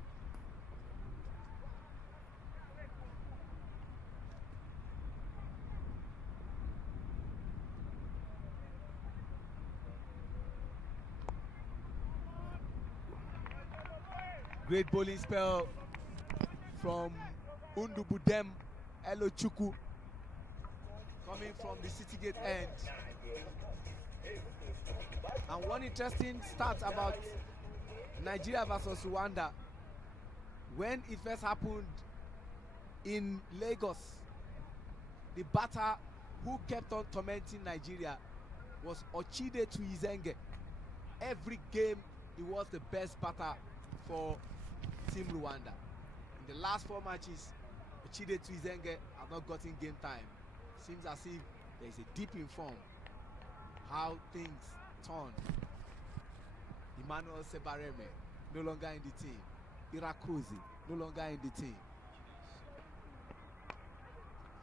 Great bowling spell from Undubudem Elochukwu, coming from the Citygate end. And one interesting stat about Nigeria versus Rwanda: when it first happened in Lagos, the batter who kept on tormenting Nigeria was Ochide Tuizenge. Every game he was the best batter for Team Rwanda. In the last 4 matches, Ochide Tuizenge has not gotten game time. Seems as if there is a dip in form. How things turn. Emmanuel Sebareme no longer in the team. Irakuzi no longer in the team.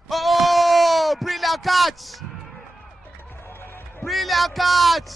Oh, brilliant catch! Brilliant catch!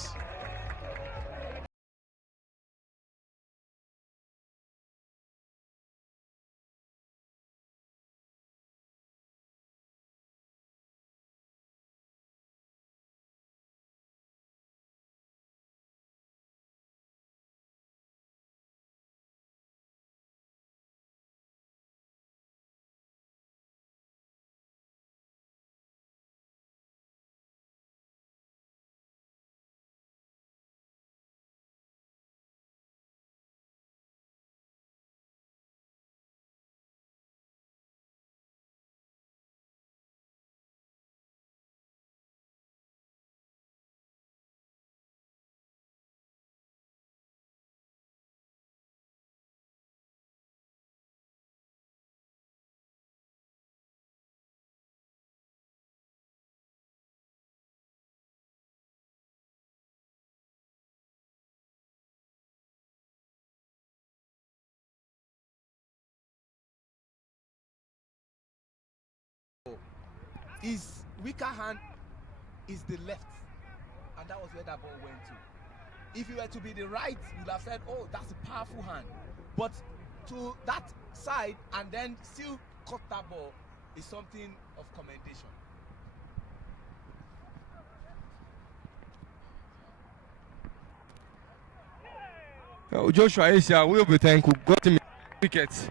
His weaker hand is the left, and that was where that ball went to. If it were to be the right, you'd have said, oh, that's a powerful hand. But to that side and then still cut that ball is something of commendation. Joshua Asia will be thankful. Got him wickets.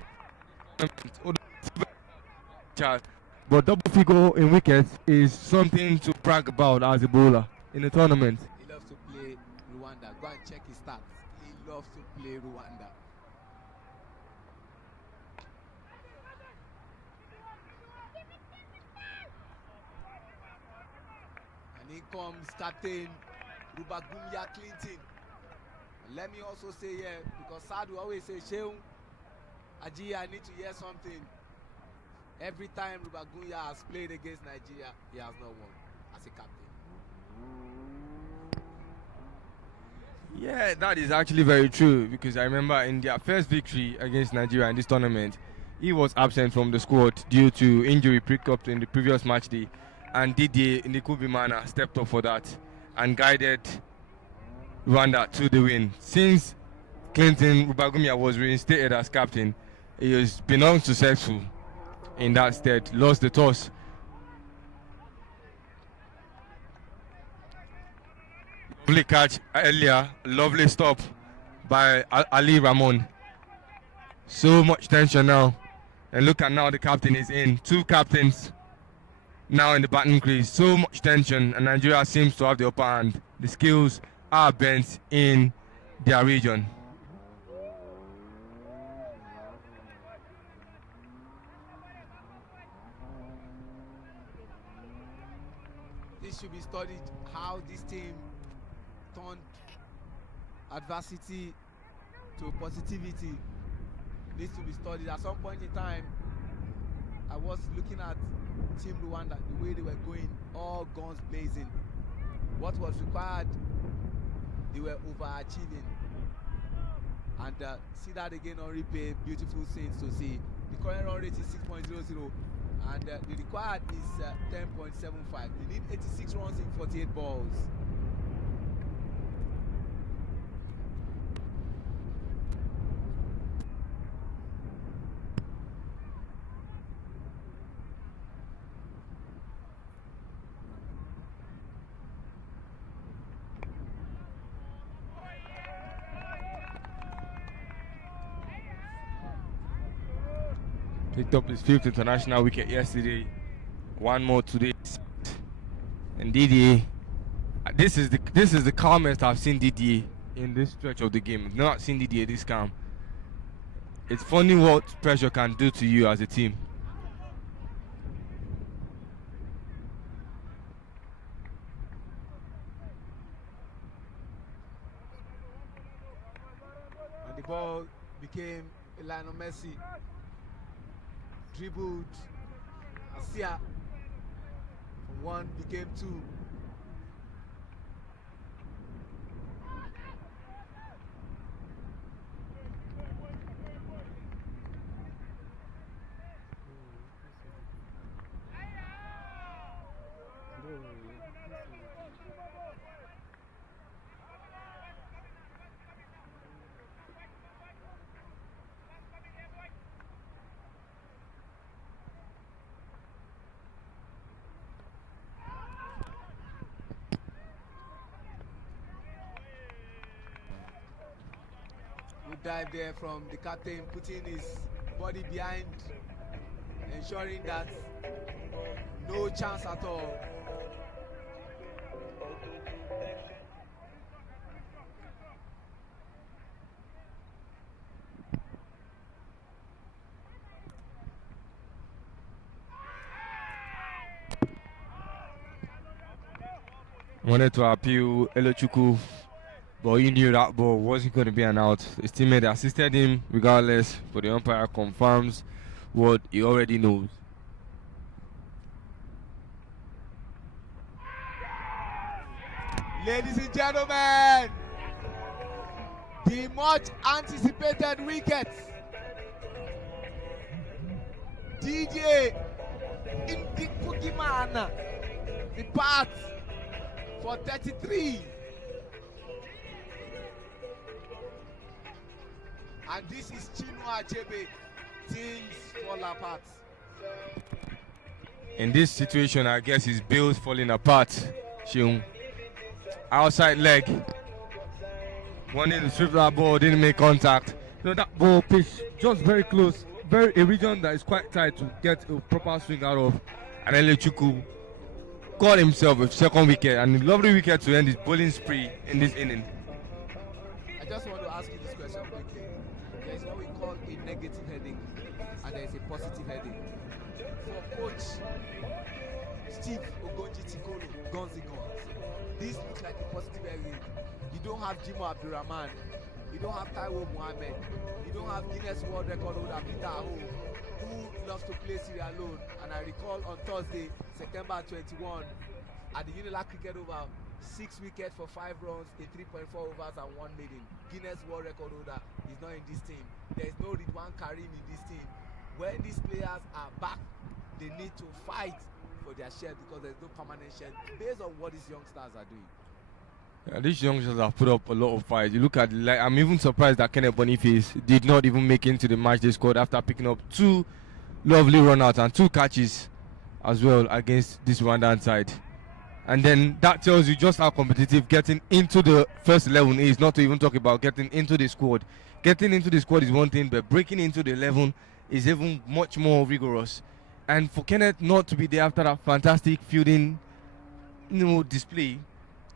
But double figure in wickets is something to brag about as a bowler in the tournament. He loves to play Rwanda. Go and check his stats. He loves to play Rwanda. And in comes Captain Rubagumya Clinton. And let me also say here, because Sadu always say, Sheung, Aji, I need to hear something. Every time Rubagunya has played against Nigeria, he has not won as a captain. Yeah, that is actually very true, because I remember in their first victory against Nigeria in this tournament, he was absent from the squad due to injury picked up in the previous match day, and Didier Ndikubimana stepped up for that and guided Rwanda to the win. Since Clinton Rubagumya was reinstated as captain, he has been unsuccessful in that stead. Lost the toss. Lovely catch earlier, lovely stop by Ali Ramon. So much tension now, and look at now the captain is in. Two captains now in the batting crease. So much tension, and Nigeria seems to have the upper hand. The skills are bent in their region. This should be studied, how this team turned adversity to positivity. Needs to be studied. At some point in time, I was looking at Team Rwanda, the way they were going, all guns blazing. What was required, they were overachieving. And see that again on replay, beautiful scenes to see. The current run rate is 6.00. And the required is 10.75. They need 86 runs in 48 balls. Picked up his 5th international wicket yesterday. One more today. And Didier, this is the calmest I've seen Didier in this stretch of the game. I've not seen Didier this calm. It's funny what pressure can do to you as a team. And the ball became a Lionel Messi. Dribbled Asia. From 1 became 2. Dive there from the captain, putting his body behind, ensuring that no chance at all. Wanted to appeal Elochukwu, but he knew that ball wasn't going to be an out. His teammate assisted him regardless, but the umpire confirms what he already knows. Ladies and gentlemen, the much anticipated wicket. DJ Ndikubimana, the part for 33. And this is Chinua Achebe. Things fall apart. In this situation, I guess his bill's falling apart. Sheung. Outside leg. Wanting to strip that ball, didn't make contact. You know, that ball pitched just very close. A region that is quite tight to get a proper swing out of. And then Lechuku caught himself with second wicket, and a lovely wicket to end his bowling spree in this inning. I just want to ask you this question quickly. There is what we call a negative headache, and there is a positive headache. For coach Steve Ogonji Tikolo, Gonzi Guns, this looks like a positive headache. You don't have Jimo Abdurrahman, you don't have Taiwo Mohammed, you don't have Guinness World Record holder Peter Aho, who loves to play Sierra Leone. And I recall on Thursday, September 21, at the Unilag Cricket Oval, 6 wickets for 5 runs in 3.4 overs and 1 maiden. Guinness World Record holder is not in this team. There is no Ridwan Karim in this team. When these players are back, they need to fight for their share because there is no permanent share based on what these youngsters are doing. Yeah, these youngsters have put up a lot of fight. You look at I'm even surprised that Kenneth Boniface did not even make it into the match they scored after picking up 2 lovely run-outs and 2 catches as well against this Rwandan side. And then that tells you just how competitive getting into the first 11 is, not to even talk about getting into the squad. Getting into the squad is one thing, but breaking into the 11 is even much more rigorous. And for Kenneth not to be there after that fantastic fielding display,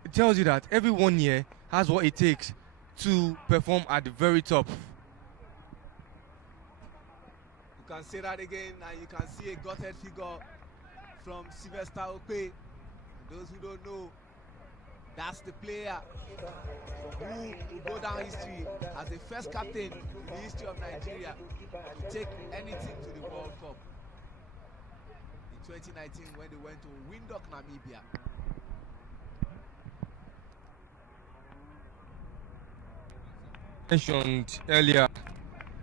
it tells you that every 1 year has what it takes to perform at the very top. You can say that again, and you can see a gutted figure from Sylvester Okpe. Those who don't know, that's the player who will go down history as the first captain in the history of Nigeria to take anything to the World Cup in 2019 when they went to Windhoek, Namibia. Mentioned earlier,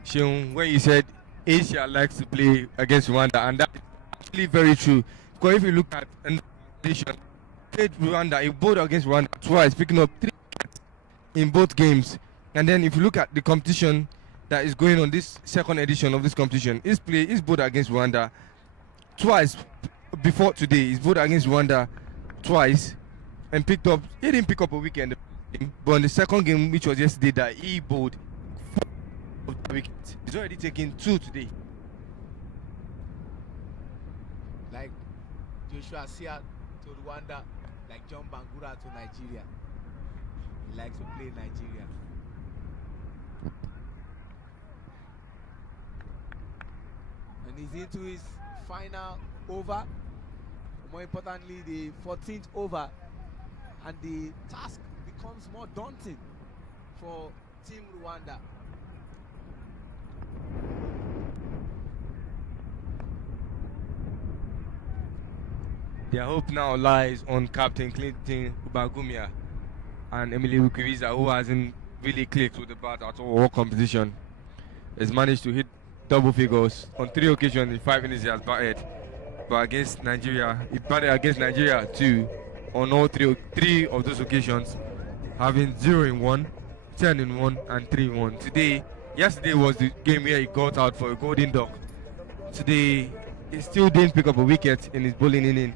Sheung, where he said Asia likes to play against Rwanda, and that is actually very true. Because if you look at a nation, played Rwanda, he bowled against Rwanda twice, picking up 3 wickets in both games. And then if you look at the competition that is going on, this second edition of this competition, he's bowled against Rwanda twice before today. He's bowled against Rwanda twice and he didn't pick up a wicket in the game, but in the second game, which was yesterday, that he bowled 4 wickets. He's already taken 2 today. Like Joshua Sia to Rwanda, like John Bangura to Nigeria. He likes to play Nigeria. And he's into his final over. More importantly, the 14th over. And the task becomes more daunting for Team Rwanda. Their hope now lies on Captain Clinton Ubagumia and Emily Ukiriza, who hasn't really clicked with the bat at all competition. Has managed to hit double figures on 3 occasions in 5 innings he has batted. But against Nigeria, he batted against Nigeria too on all 3 of those occasions, having 0 in 1, 10 in 1, and 3 in 1. Yesterday was the game where he got out for a golden duck. Today, he still didn't pick up a wicket in his bowling inning.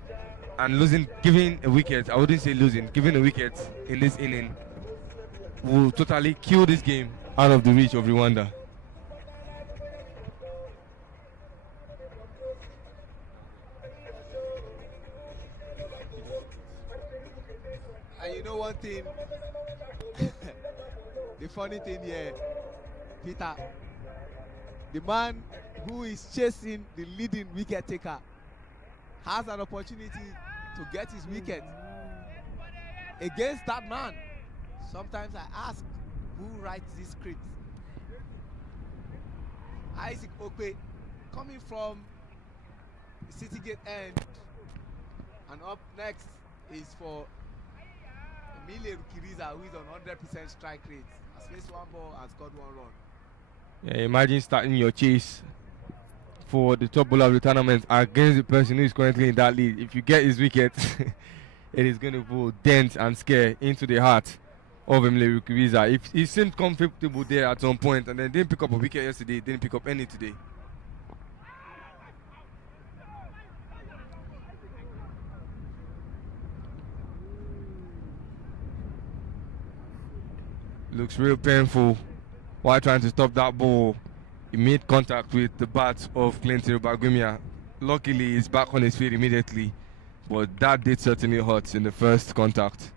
And giving a wicket, I wouldn't say losing, giving a wicket in this inning will totally kill this game out of the reach of Rwanda. And you know one thing, the funny thing here, Peter, the man who is chasing the leading wicket taker has an opportunity to get his wicket against that man. Sometimes I ask, who writes this script? Isaac Okpe coming from the City Gate end, and up next is for Emile Rukiriza, who is on 100% strike rate, has faced 1 ball and scored 1 run. Yeah, imagine starting your chase for the top bowler of the tournament against the person who is currently in that lead. If you get his wicket, it is going to go dent and scare into the heart of Emile Rukiriza. If he seemed comfortable there at some point and then didn't pick up a wicket yesterday, didn't pick up any today. Looks real painful while trying to stop that ball. He made contact with the bat of Clinton Rubagumia. Luckily, he's back on his feet immediately, but that did certainly hurt in the first contact.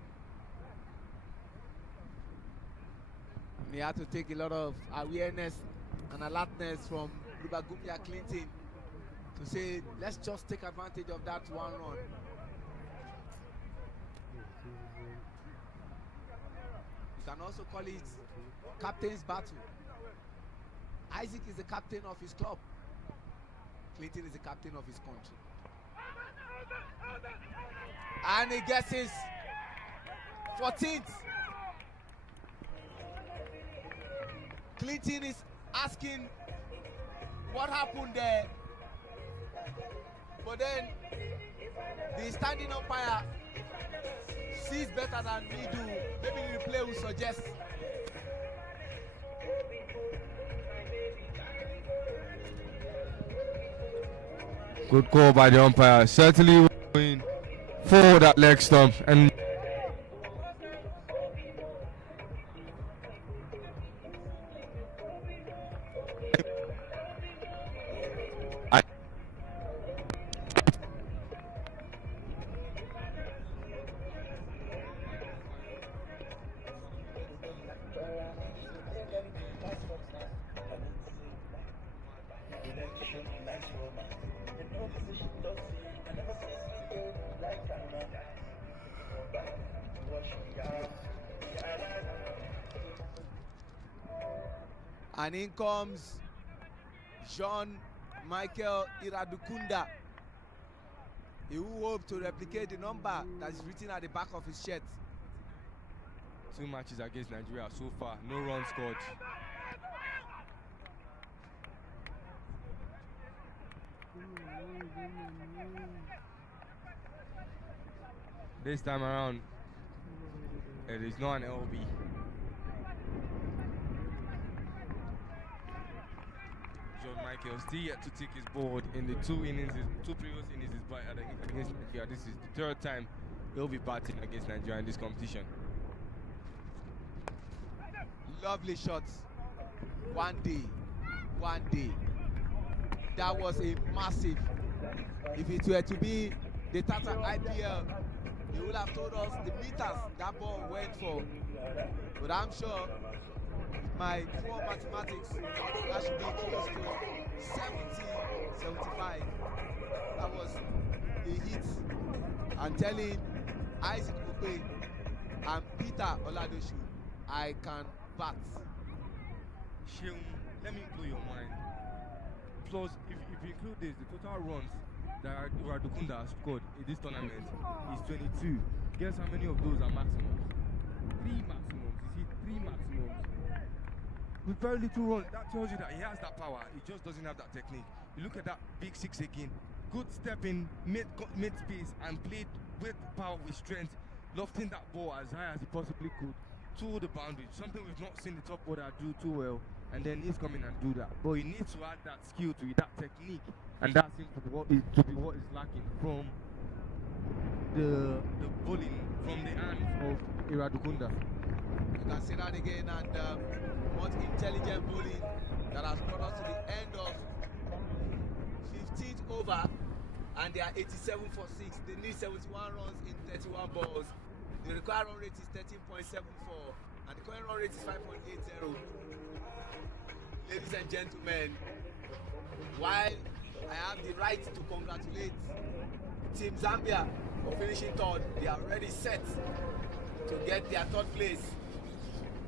And he had to take a lot of awareness and alertness from Rubagumia Clinton to say, let's just take advantage of that one run. You can also call it captain's battle. Isaac is the captain of his club. Clinton is the captain of his country. And he gets his 14th. Clinton is asking what happened there. But then the standing umpire sees better than we do. Maybe the replay will suggest. Good call by the umpire. Certainly going for that leg stump. And And in comes Jean-Michael Iradukunda. He will hope to replicate the number that is written at the back of his shirt. 2 matches against Nigeria so far, no runs scored. This time around, it is not an LB. John Michael still yet to take his board in the two previous innings against Nigeria. This is the third time he'll be batting against Nigeria in this competition. Lovely shots. One day. That was a massive. If it were to be the Tata IPL, they would have told us the meters that ball went for. But I'm sure with my poor mathematics, that should be close to 70, 75. That was a hit. I'm telling Isaac Ope and Peter Oladoshu, I can bat. Sheung, let me blow your mind. Plus, if you include this, the total runs that Iradukunda has scored in this tournament is 22. Guess how many of those are maximums? 3 maximums. You see, 3 maximums. With very little run, that tells you that he has that power. He just doesn't have that technique. You look at that big six again. Good step in mid space and played with power, with strength, lofting that ball as high as he possibly could to the boundary. Something we've not seen the top order do too well. And then he's coming and do that. But he needs to add that skill to it, that technique, and that seems to be what is lacking from the bowling from the hands of Iradukunda. You can say that again, and much intelligent bowling that has brought us to the end of 15th over, and they are 87 for 6. They need 71 runs in 31 balls. The required run rate is 13.74, and the current run rate is 5.80. Ladies and gentlemen, while I have the right to congratulate Team Zambia for finishing third, they are already set to get their third place.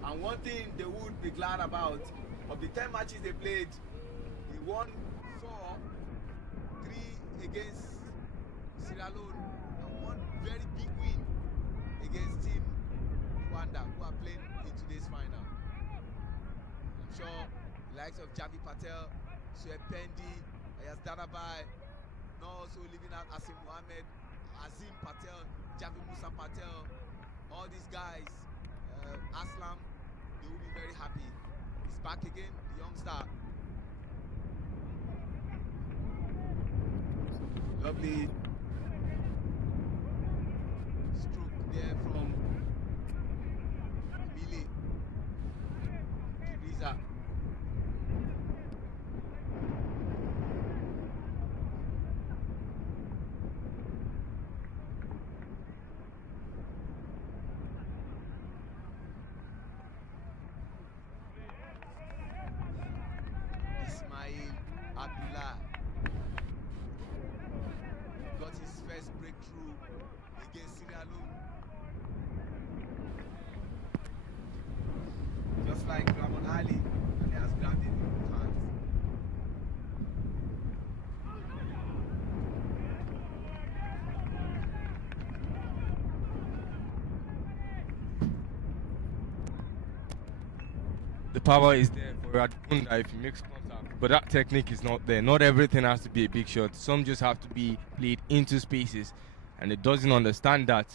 And one thing they would be glad about, of the 10 matches they played, they won 4, 3 against Sierra Leone, and one very big win against Team Rwanda, who are playing in today's final. I'm sure the likes of Javi Patel, Sueb Pendi, Ayaz Darabai, now also leaving out Asim Mohammed, Azim Patel, Javi Musa Patel, all these guys, Aslam, they will be very happy. He's back again, the young star. Lovely stroke there from Emile. Abuja. Ismail Abdullah got his first breakthrough against Sierra Leone. Just like Ramon Ali, and he has grabbed it in both hands. The power is there for Rwanda if he makes contact, but that technique is not there. Not everything has to be a big shot. Some just have to be played into spaces, and it doesn't understand that.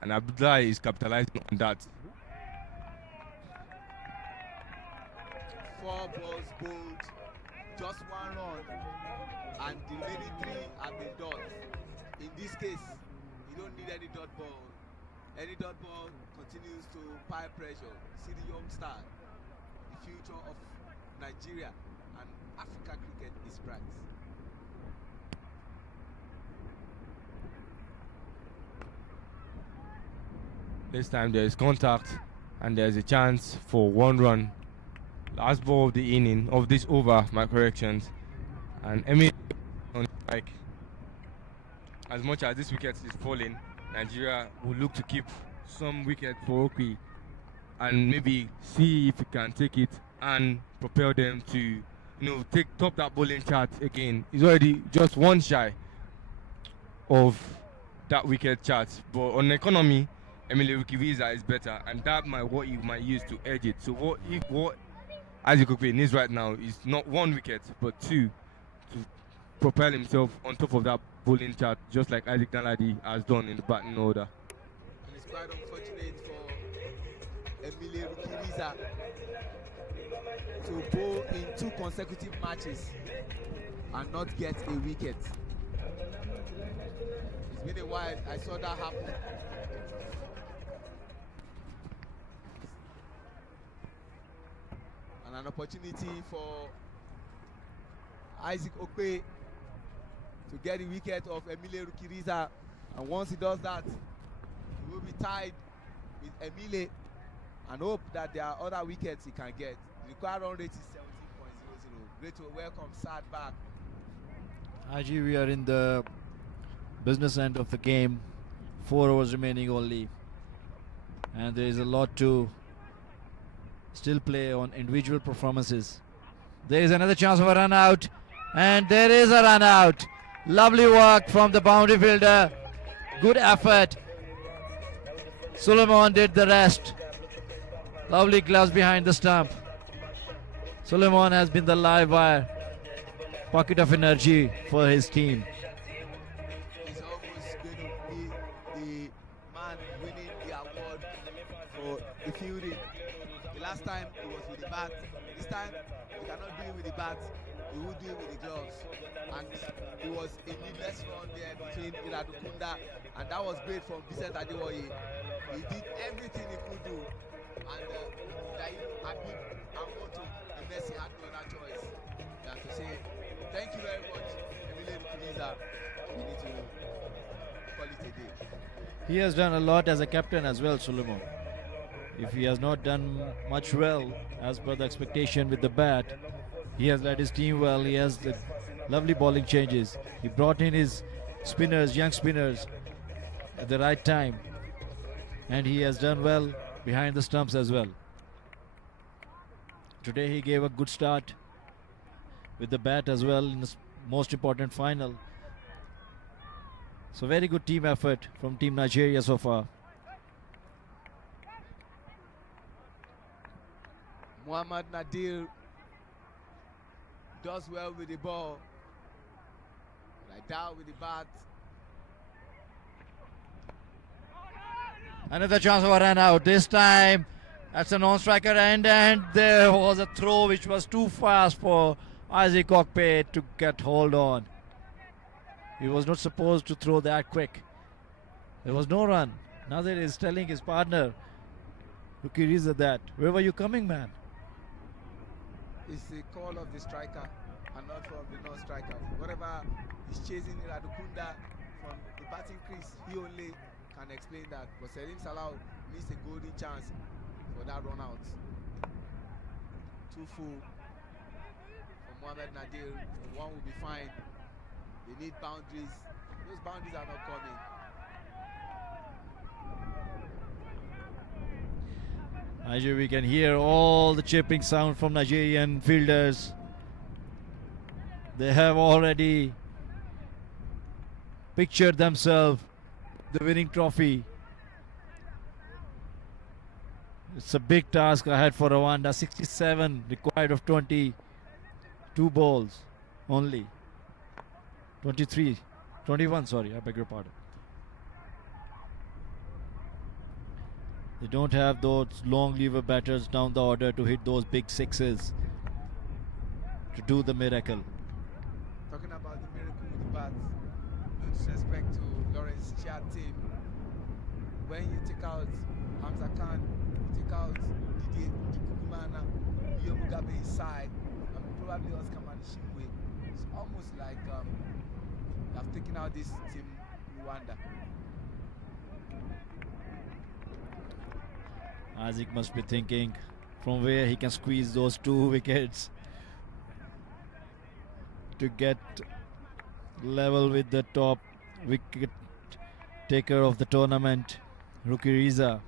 And Abdullah is capitalizing on that. 4 balls bowled, just 1 run, and the remaining 3 have been dots. In this case, you don't need any dot ball. Any dot ball continues to pile pressure. See the young star. The future of Nigeria and Africa cricket is bright. This time there is contact, and there's a chance for 1 run. Last ball of the inning, of this over, my corrections. And Emily on strike. As much as this wicket is falling, Nigeria will look to keep some wicket for Okwi and maybe see if we can take it and propel them to, top that bowling chart again. He's already just 1 shy of that wicket chart. But on economy, Emily Rukiviza is better, and that what you might use to edge it. So what Isaac Okwe needs right now is not 1 wicket, but 2 to propel himself on top of that bowling chart, just like Isaac Danladi has done in the batting order. And it's quite unfortunate for Emile Rukiviza to bowl in 2 consecutive matches and not get a wicket. It's been a while I saw that happen. And an opportunity for Isaac Okwe to get the wicket of Emile Rukiviza, and once he does that, he will be tied with Emile and hope that there are other wickets he can get. The required run rate is 17.00. Great to welcome Sad back. Aji, we are in the business end of the game. 4 overs remaining only, and there is a lot to still play on individual performances. There is another chance of a run out, and there is a run out. Lovely work from the boundary fielder. Good effort. Suleiman did the rest. Lovely gloves behind the stump. Suleiman has been the live wire. Pocket of energy for his team. He's almost going to be the man winning the award for the fielding. The last time he was with the bat. This time he cannot do it with the bat. He will do it with the gloves. And it was a needless run there between Iradukunda, and that was great from Vincent Adewoye. He did everything he could do, and Habib and Moto, the Messi had no other choice than to say thank you very much, Emile Rukiviza. We need to call it a day. He has done a lot as a captain as well, Suleiman. If he has not done much well as per the expectation with the bat, he has led his team well. He has the lovely bowling changes. He brought in his spinners, young spinners, at the right time, and he has done well behind the stumps as well. Today he gave a good start with the bat as well in the most important final. So very good team effort from Team Nigeria so far. Muhammad Nadir does well with the ball, like that with the bat. Another chance of a run out. This time that's a non-striker end, and there was a throw which was too fast for Isaac Okpe to get hold on. He was not supposed to throw that quick. There was no run. Nadir is telling his partner, Rukiviza, that where were you coming, man? It's a call of the striker and not from the non-striker. Whatever is chasing Radukunda from the batting crease, he only can explain that. But Selim Salah missed a golden chance for that run out. Too full for Mohamed Nadir. One will be fine. They need boundaries. Those boundaries are not coming. Nigeria, we can hear all the chirping sound from Nigerian fielders. They have already pictured themselves the winning trophy. It's a big task ahead for Rwanda. 67 required of 22 balls only. 21, sorry, I beg your pardon. They don't have those long lever batters down the order to hit those big sixes to do the miracle. Talking about the miracle with the bats, no disrespect to Lawrence Chia's team. When you take out Hamza Khan, you take out Didier Kukumana, Iyo Mugabe inside, and probably Oscar Manishimwe, it's almost like they have taken out this team Rwanda. Isaac must be thinking from where he can squeeze those 2 wickets to get level with the top wicket taker of the tournament, Rookie Riza.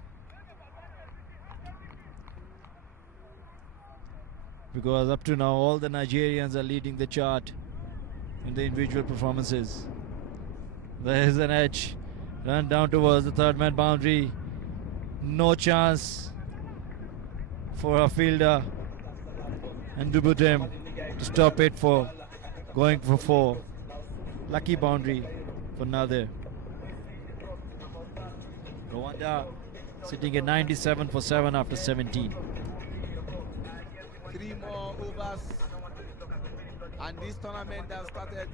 Because up to now all the Nigerians are leading the chart in the individual performances. There is an edge. Run down towards the third man boundary. No chance for a fielder and Dubutem to stop it for going for 4. Lucky boundary for Nadir. Rwanda sitting at 97 for 7 after 17. 3 more overs, and this tournament that started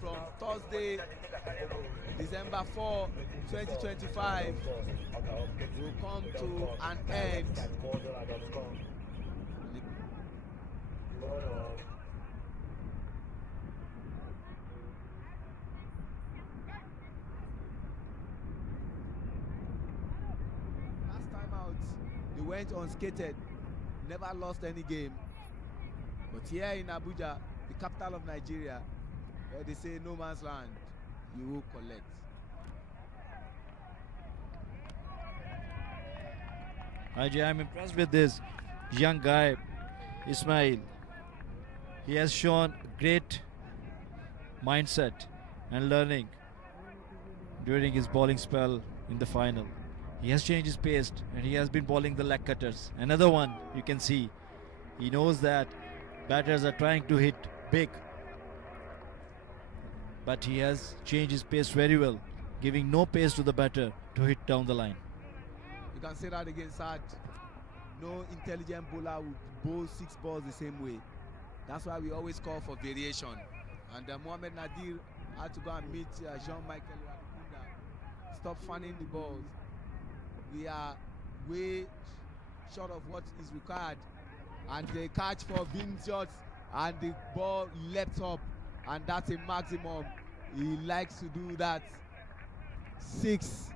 from Thursday, December 4, 2025, will come to an end. Last time out, they went unscathed, never lost any game. But here in Abuja, the capital of Nigeria, where they say no man's land, you will collect. Ajay, I'm impressed with this young guy, Ismail. He has shown great mindset and learning during his bowling spell in the final. He has changed his pace and he has been bowling the leg cutters. Another one you can see. He knows that batters are trying to hit big, but he has changed his pace very well, giving no pace to the batter to hit down the line. You can say that again, Sad. No intelligent bowler would bowl 6 balls the same way. That's why we always call for variation. And Mohamed Nadir had to go and meet Jean-Michael Radukunda. Stop fanning the balls. We are way short of what is required. And they catch for being shots, and the ball leapt up, and that's a maximum. He likes to do that. 6.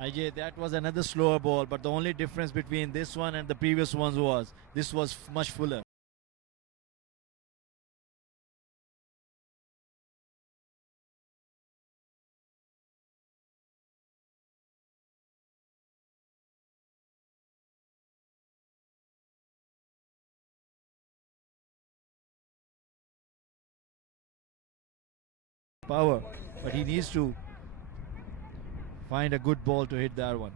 Ajay, that was another slower ball, but the only difference between this one and the previous ones was this was much fuller. Power, but he needs to find a good ball to hit that one.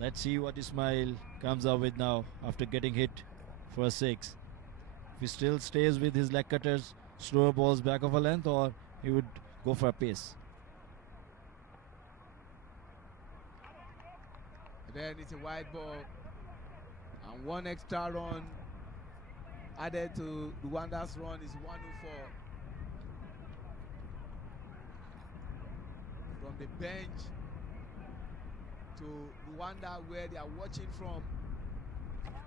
Let's see what Ismail comes up with now after getting hit for a 6. If he still stays with his leg cutters, slower balls back of a length, or he would go for a pace. Then it's a wide ball, and 1 extra run added to Rwanda's run is 104. From the bench to Rwanda, where they are watching from,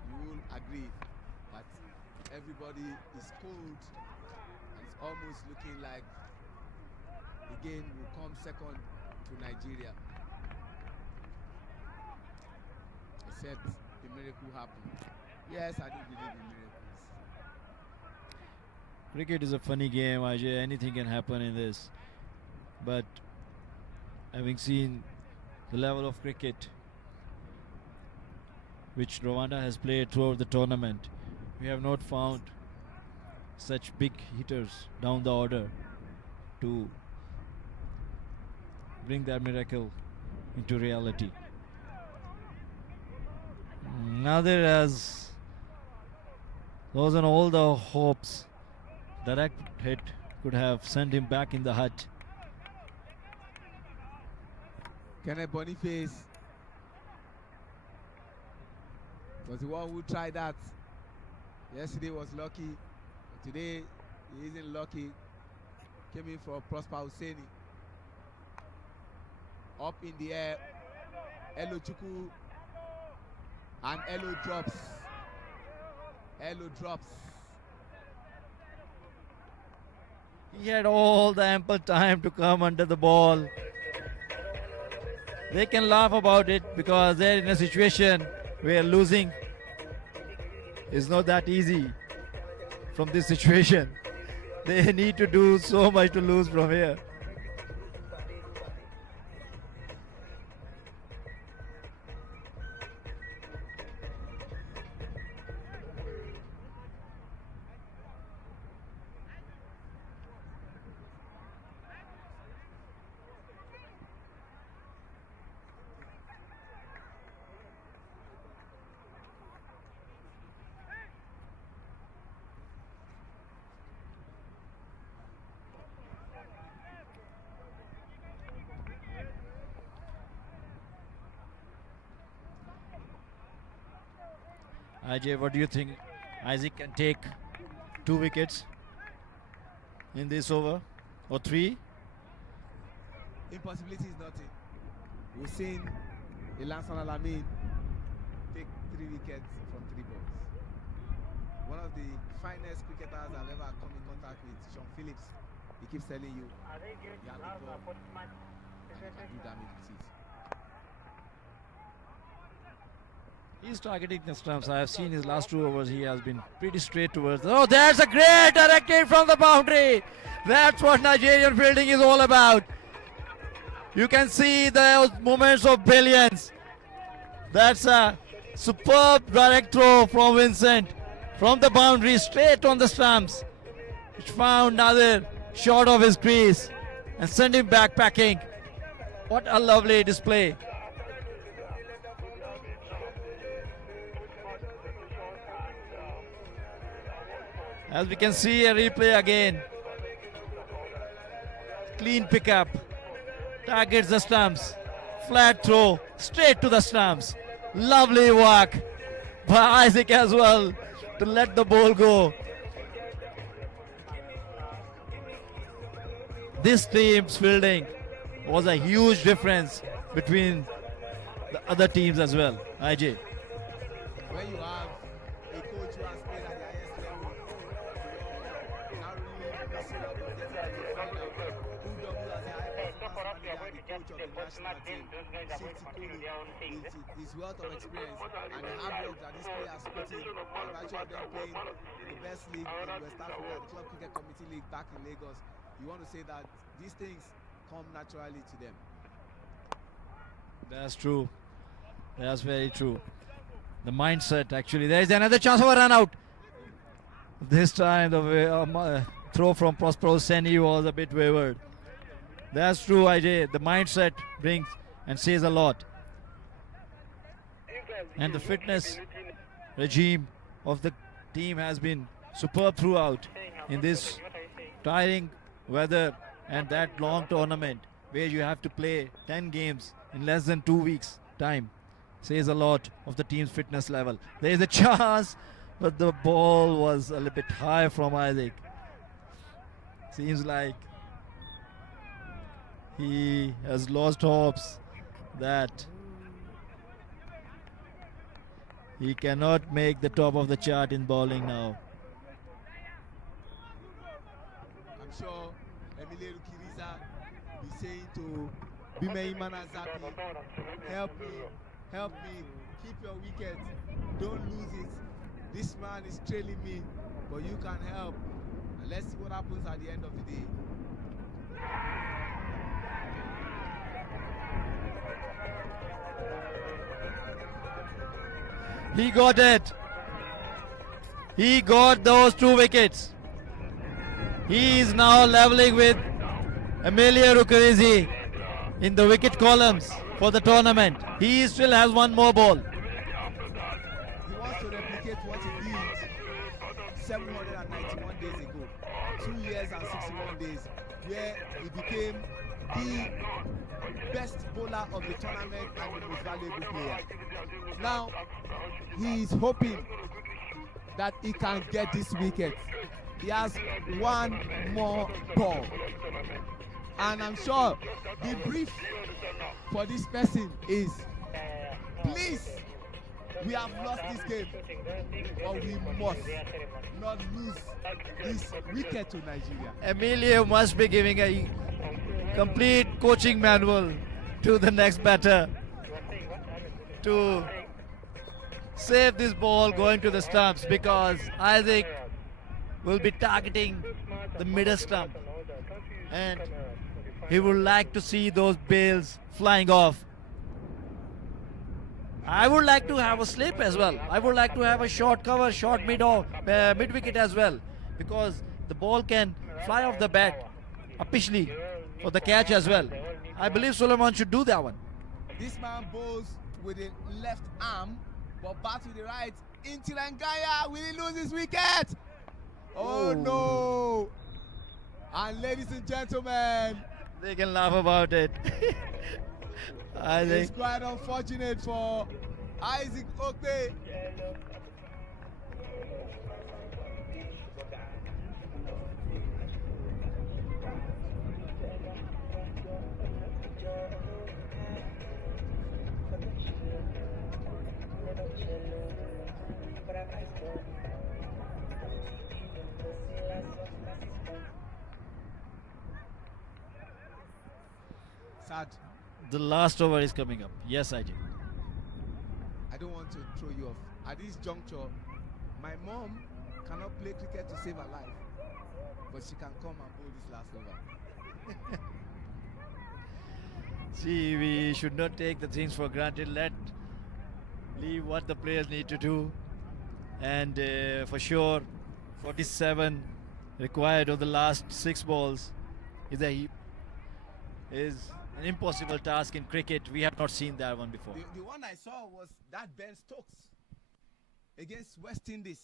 you will agree that everybody is cold and it's almost looking like the game will come second to Nigeria. Except a miracle happened. Yes, I do believe in miracles. Cricket is a funny game, Ajay. Anything can happen in this. But having seen the level of cricket which Rwanda has played throughout the tournament, we have not found such big hitters down the order to bring that miracle into reality. Nadir has lost on all the hopes. Direct hit could have sent him back in the hut. Kenneth Boniface was the one who tried that. Yesterday was lucky. But today he isn't lucky. Came in for Prosper Hussaini. Up in the air. Elo Chuku. And Elo drops. Elo drops. He had all the ample time to come under the ball. They can laugh about it because they're in a situation where losing is not that easy from this situation. They need to do so much to lose from here. Ajay, what do you think? Isaac can take 2 wickets in this over or 3? Impossibility is nothing. We've seen Ilansan Alamin take 3 wickets from 3 balls. One of the finest cricketers I've ever come in contact with, Sean Phillips. He keeps telling you, you have the ball and you can do damage with it. He's targeting the stumps. I have seen his last 2 overs. He has been pretty straight towards. Oh, there's a great direct hit from the boundary. That's what Nigerian fielding is all about. You can see those moments of brilliance. That's a superb direct throw from Vincent from the boundary straight on the stumps, which found Nadir short of his crease and sent him backpacking. What a lovely display. As we can see a replay again. Clean pickup. Targets the stumps. Flat throw. Straight to the stumps. Lovely work by Isaac as well to let the ball go. This team's fielding was a huge difference between the other teams as well. IJ. When you have a coach who has played at the highest level, you not really missing out on getting to the final. Who double as a high performance manager and the coach of the national team, Shifty Kulu, his wealth of experience and the hard work that these players put in, and virtually of them playing in the best league in West Africa, the Club Cricket Committee League back in Lagos, you want to say that these things come naturally to them. That's true. That's very true. The mindset, actually. There is another chance of a run out. This time the throw from Prosper Hussaini was a bit wavered. That's true, IJ. The mindset brings and says a lot. And the fitness regime of the team has been superb throughout in this tiring weather and that long tournament where you have to play 10 games in less than 2 weeks time. Says a lot of the team's fitness level. There is a chance, but the ball was a little bit high from Isaac. Seems like he has lost hopes that He cannot make the top of the chart in bowling now. I'm sure Emile Rukiriza will be saying to Bime Imanazapi, help me, keep your wicket, don't lose it. This man is trailing me, but you can help. And let's see what happens at the end of the day. He got it. He got those 2 wickets. He is now leveling with Emilio Rukirizi in the wicket columns for the tournament. He still has 1 more ball. He wants to replicate what he did 791 days ago, 2 years and 61 days, where he became the best bowler of the tournament and the most valuable player. Now, he is hoping that he can get this wicket. He has 1 more ball. And I'm sure the brief for this person is, please, we have lost this game, but we must not lose this wicket to Nigeria. Emilio must be giving a complete coaching manual to the next batter to save this ball going to the stumps, because Isaac will be targeting the middle stump and he would like to see those bails flying off. I would like to have a slip as well. I would like to have a short cover, short mid wicket as well, because the ball can fly off the bat officially for the catch as well. I believe Solomon should do that one. This man bowls with the left arm, but bats with the right. Intirangaya, will he lose his wicket? Oh no! And ladies and gentlemen, they can laugh about it. I think it's quite unfortunate for Isaac Okpe. Sad. the last over is coming up. Yes, I do. I don't want to throw you off. At this juncture, my mom cannot play cricket to save her life, but she can come and bowl this last over. See, we should not take the things for granted. Leave what the players need to do. And for sure, 47 required of the last 6 balls is an impossible task in cricket. We have not seen that one before. The one I saw was that Ben Stokes against West Indies.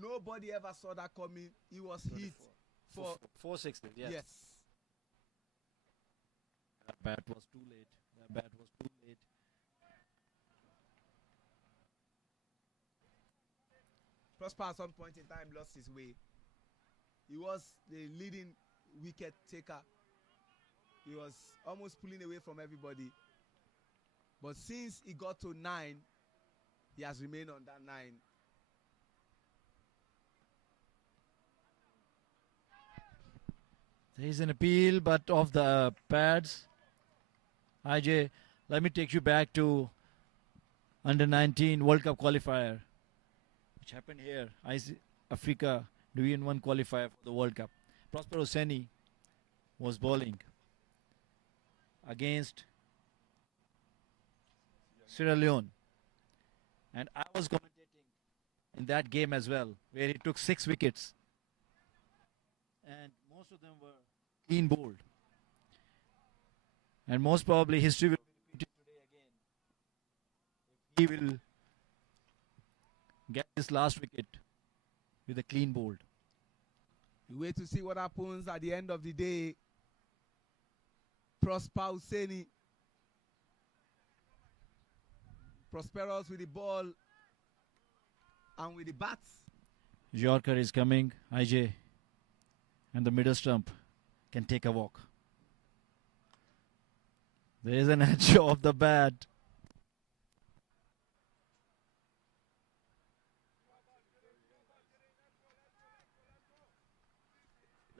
Nobody ever saw that coming. He was hit for 460. Yes. Yes. That bat was too late. That bat was too late. Prosper at some point in time lost his way. He was the leading wicket taker. He was almost pulling away from everybody. But since he got to 9, he has remained on that 9. There is an appeal, but off the pads. IJ, let me take you back to Under 19 World Cup qualifier, which happened here. Africa Division 1 qualifier for the World Cup. Prosper Hosseini was bowling against Sierra Leone. And I was commentating in that game as well, where he took 6 wickets. And most of them were clean bowled. And most probably history will be repeated today again. If he will get this last wicket with a clean bowled. We wait to see what happens at the end of the day. Prosper Hosseini. Prosperous with the ball and with the bats. Yorker is coming, IJ, and the middle stump can take a walk. There is an edge of the bat.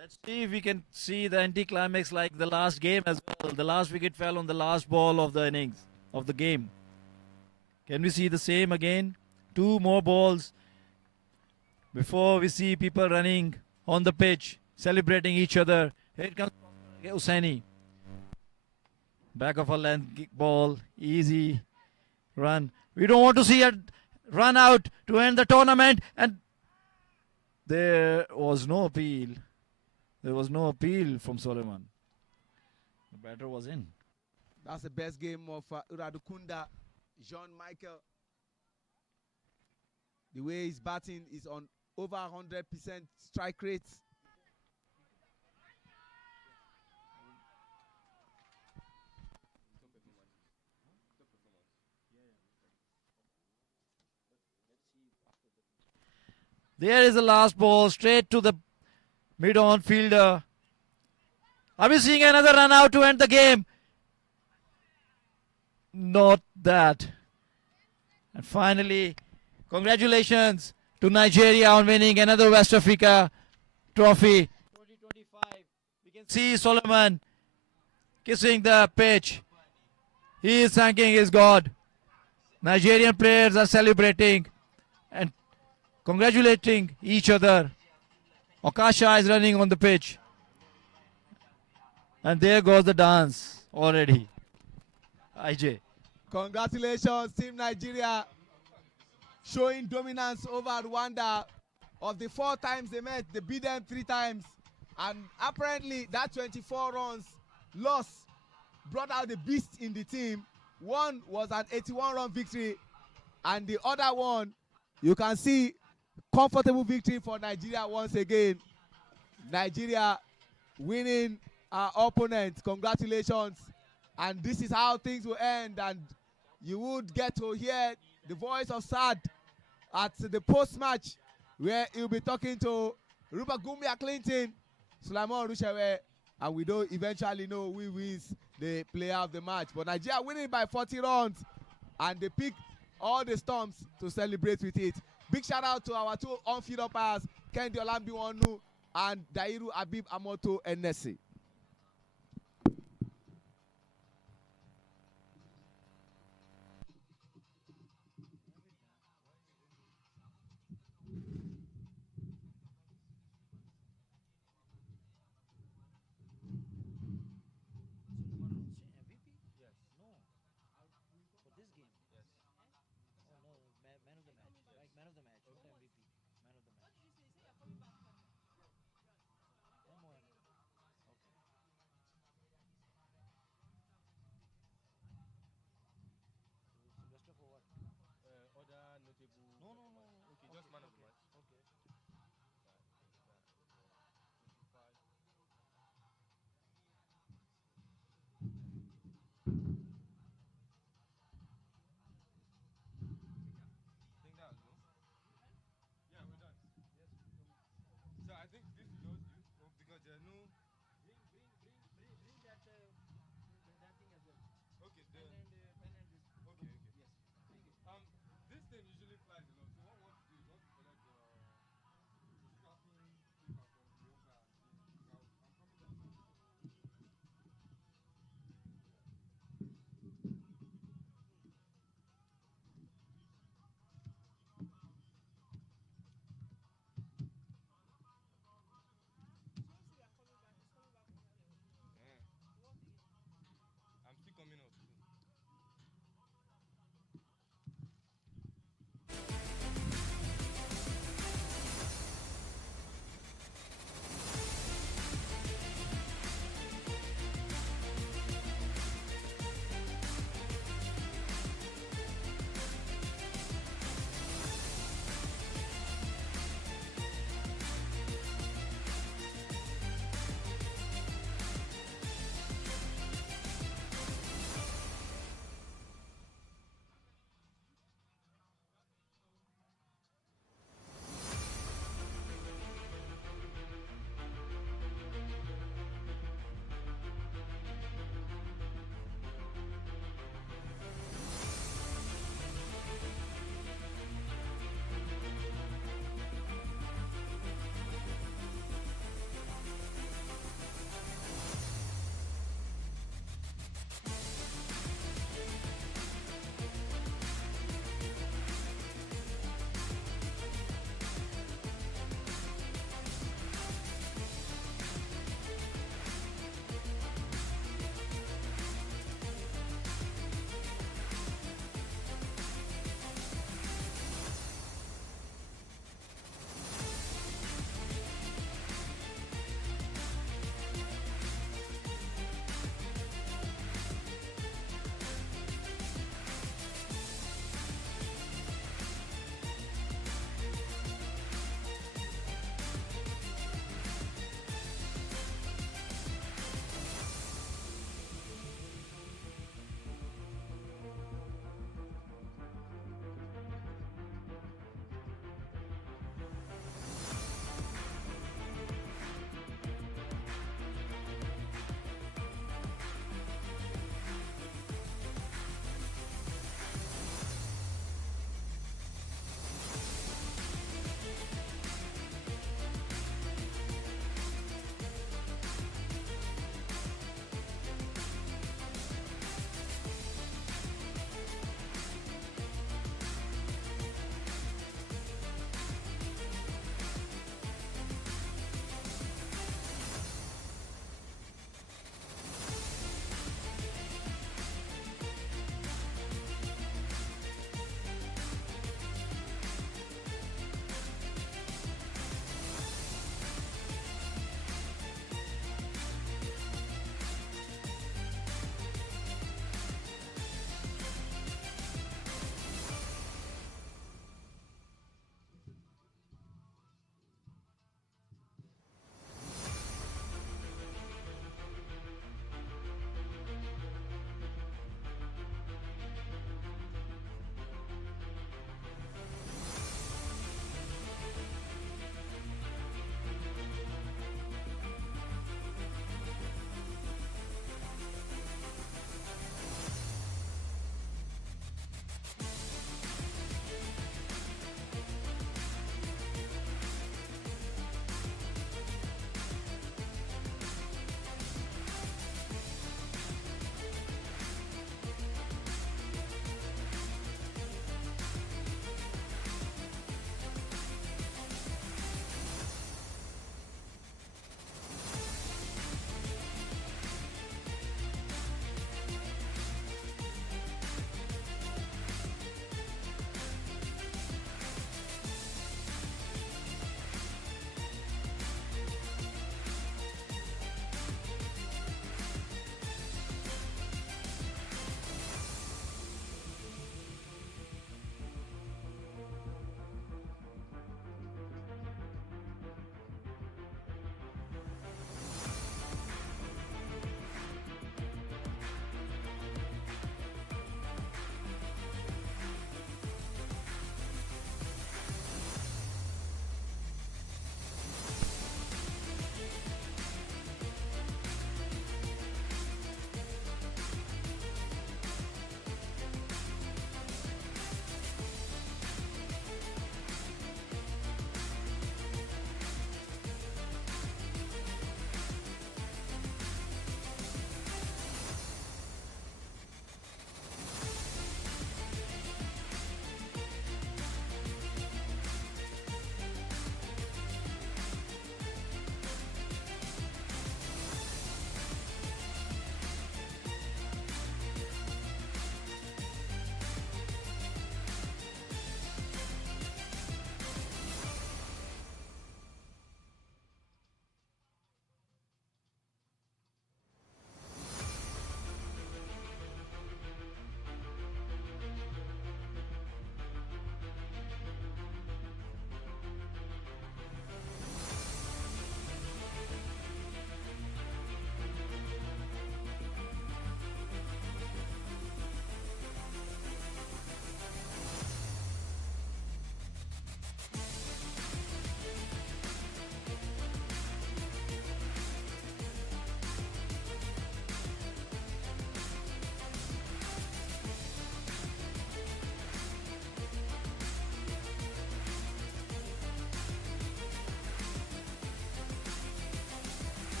Let's see if we can see the anticlimax like the last game as well. The last wicket fell on the last ball of the innings, of the game. Can we see the same again? 2 more balls before we see people running on the pitch, celebrating each other. Here comes Usaini. Back of a length ball, easy run. We don't want to see a run out to end the tournament, and there was no appeal. There was no appeal from Solomon. The batter was in. That's the best game of Iradukunda, Jean-Michael. The way he's batting is on over 100% strike rate. There is the last ball, straight to the mid-on fielder. Are we seeing another run out to end the game? Not that. And finally, congratulations to Nigeria on winning another West Africa trophy. 2025. We can see Solomon kissing the pitch. He is thanking his God. Nigerian players are celebrating and congratulating each other. Okasha is running on the pitch. And there goes the dance already. IJ. Congratulations, Team Nigeria, showing dominance over Rwanda. Of the 4 times they met, they beat them 3 times. And apparently that 24 runs loss brought out the beast in the team. One was an 81-run victory, and the other one, you can see, comfortable victory for Nigeria once again. Nigeria winning our opponent. Congratulations. And this is how things will end. And you would get to hear the voice of Sad at the post-match, where he'll be talking to Rupert Gumia Clinton, Sulaiman Rushewe, and we don't eventually know who wins the player of the match. But Nigeria winning by 40 runs, and they pick all the stumps to celebrate with it. Big shout out to our 2 on-field umpires, Kendi Olambiwonu and Dairu Abib Amoto Enesi.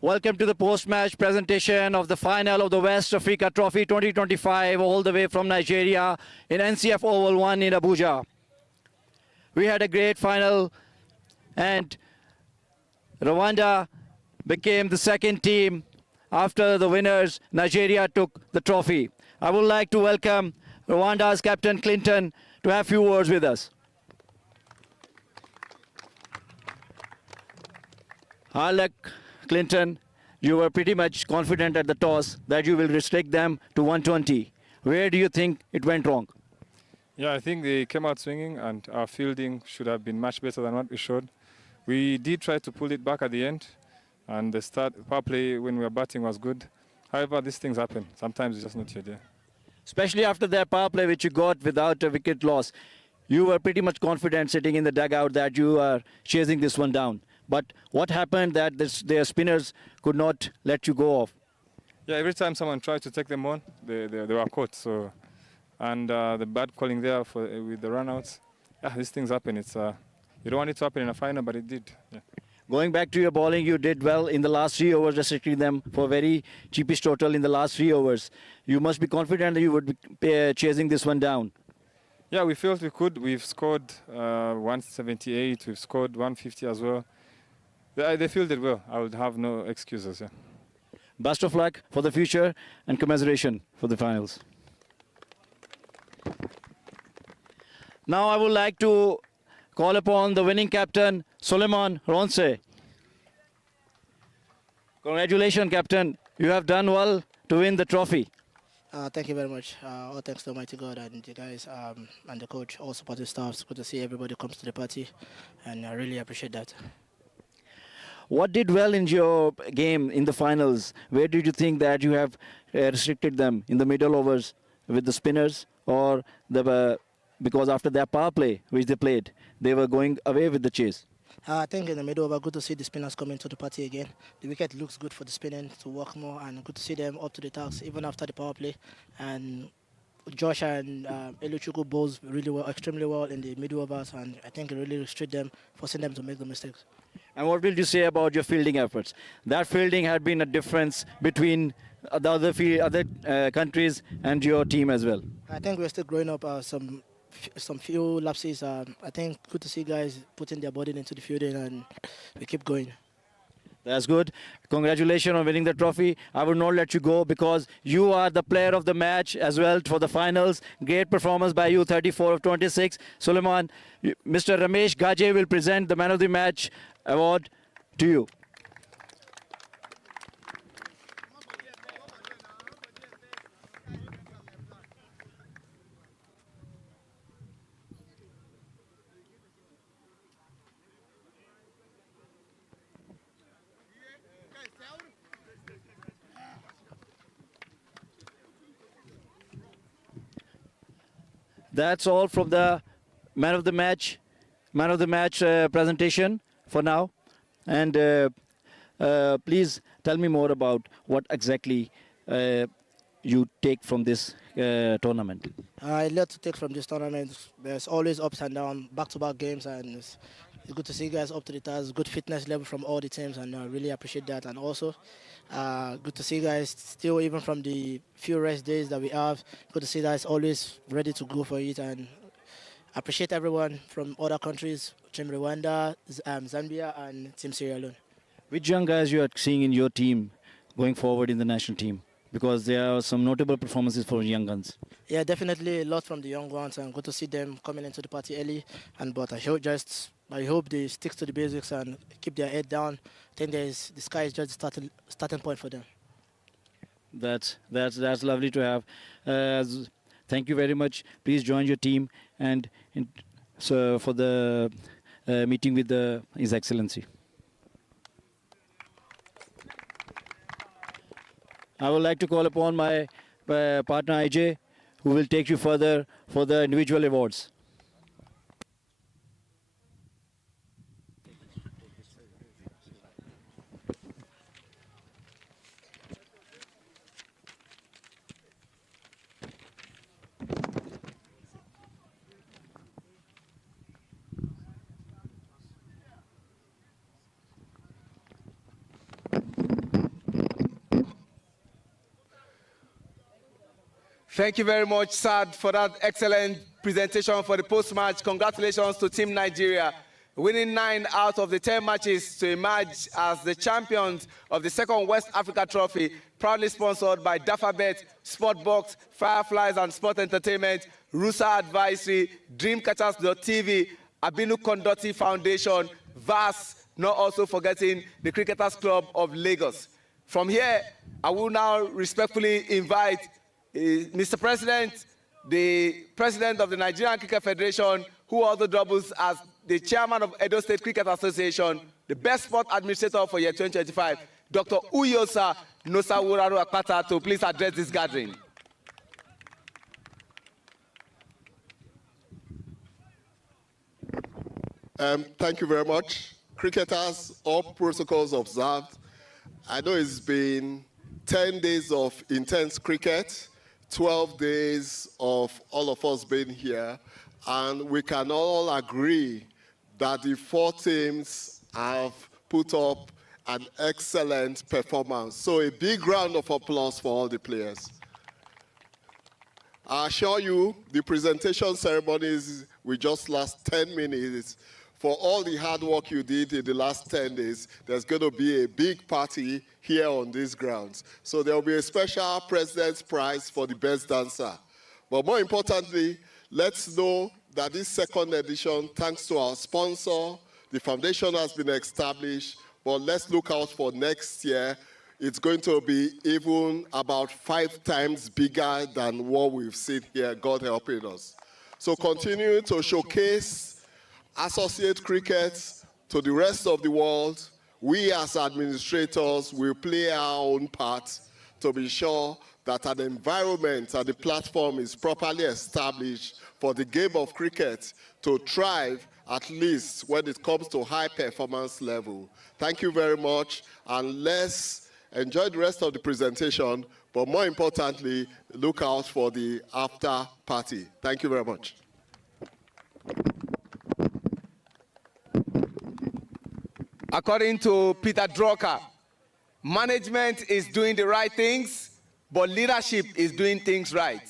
Welcome to the post-match presentation of the final of the West Africa Trophy 2025, all the way from Nigeria in NCF Oval 1 in Abuja. We had a great final, and Rwanda became the second team. After the winners, Nigeria took the trophy. I would like to welcome Rwanda's Captain Clinton to have a few words with us. Alec Clinton, you were pretty much confident at the toss that you will restrict them to 120. Where do you think it went wrong? Yeah, I think they came out swinging, and our fielding should have been much better than what we showed. We did try to pull it back at the end, and the power play when we were batting was good. However, these things happen. Sometimes it's just not your day. Especially after that power play which you got without a wicket loss, you were pretty much confident sitting in the dugout that you are chasing this one down. But what happened that their spinners could not let you go off? Yeah, every time someone tried to take them on, they were caught. So, and the bad calling there with the runouts, yeah, these things happen. It's you don't want it to happen in a final, but it did. Yeah. Going back to your bowling, you did well in the last 3 overs, restricting them for very cheapish total in the last 3 overs. You must be confident that you would be chasing this one down. Yeah, we felt we could. We've scored 178. We've scored 150 as well. They fielded well. I would have no excuses. Yeah. Best of luck for the future and commiseration for the finals. Now I would like to call upon the winning captain, Suleiman Ronse. Congratulations, Captain. You have done well to win the trophy. Thank you very much. All thanks to Almighty God and the guys and the coach, all supporting staffs. Good to see everybody comes to the party, and I really appreciate that. What did well in your game in the finals? Where did you think that you have restricted them? In the middle overs with the spinners, or because after that power play which they played, they were going away with the chase? I think in the middle over, good to see the spinners coming to the party again. The wicket looks good for the spinning to work more, and good to see them up to the task even after the power play. And Josh and Eluchuku bowls really well, extremely well in the middle overs, and I think it really restrict them, forcing them to make the mistakes. And what will you say about your fielding efforts? That fielding had been a difference between the other countries and your team as well. I think we're still growing up. Some few lapses. I think good to see guys putting their body into the fielding, and we keep going. That's good. Congratulations on winning the trophy. I will not let you go because you are the player of the match as well for the finals. Great performance by you, 34 of 26. Suleiman, Mr. Ramesh Gaje will present the man of the match award to you. That's all from the man of the match presentation for now. And please tell me more about what exactly you take from this tournament. I love to take from this tournament. There's always ups and downs, back-to-back games, and it's good to see guys up to the task, good fitness level from all the teams, and I really appreciate that. And also, good to see guys still, even from the few rest days that we have, good to see guys always ready to go for it. And appreciate everyone from other countries, Team Rwanda, Zambia, and Team Sierra Leone. Which young guys you are seeing in your team going forward in the national team? Because there are some notable performances for young guns. Yeah, definitely a lot from the young ones, and good to see them coming into the party early. But I hope they stick to the basics and keep their head down. I think the sky is just the starting point for them. That's lovely to have. Thank you very much. Please join your team and so for the meeting with His Excellency. I would like to call upon my partner IJ, who will take you further for the individual awards. Thank you very much, Sad, for that excellent presentation for the post-match. Congratulations to Team Nigeria, winning 9 out of the 10 matches to emerge as the champions of the second West Africa Trophy, proudly sponsored by Dafabet, Sportbox, Fireflies and Sport Entertainment, Rusa Advisory, Dreamcatchers.tv, Abinu Kondoti Foundation, VAS, not also forgetting the Cricketers Club of Lagos. From here, I will now respectfully invite Mr. President, the President of the Nigerian Cricket Federation, who also doubles as the Chairman of Edo State Cricket Association, the best sport administrator for year 2025, Dr. Uyosa Nosawuraru Akpata, to please address this gathering. Thank you very much. Cricketers, all protocols observed. I know it's been 10 days of intense cricket, 12 days of all of us being here, and we can all agree that the 4 teams have put up an excellent performance. So a big round of applause for all the players. I assure you, the presentation ceremonies will just last 10 minutes. For all the hard work you did in the last 10 days, there's going to be a big party here on these grounds. So there will be a special President's Prize for the best dancer. But more importantly, let's know that this second edition, thanks to our sponsor, the foundation has been established, but let's look out for next year. It's going to be even about 5 times bigger than what we've seen here, God helping us. So continue to showcase associate cricket to the rest of the world. We as administrators will play our own part to be sure that an environment and the platform is properly established for the game of cricket to thrive, at least when it comes to high performance level. Thank you very much, and let's enjoy the rest of the presentation, but more importantly, look out for the after party. Thank you very much. According to Peter Drucker, management is doing the right things, but leadership is doing things right.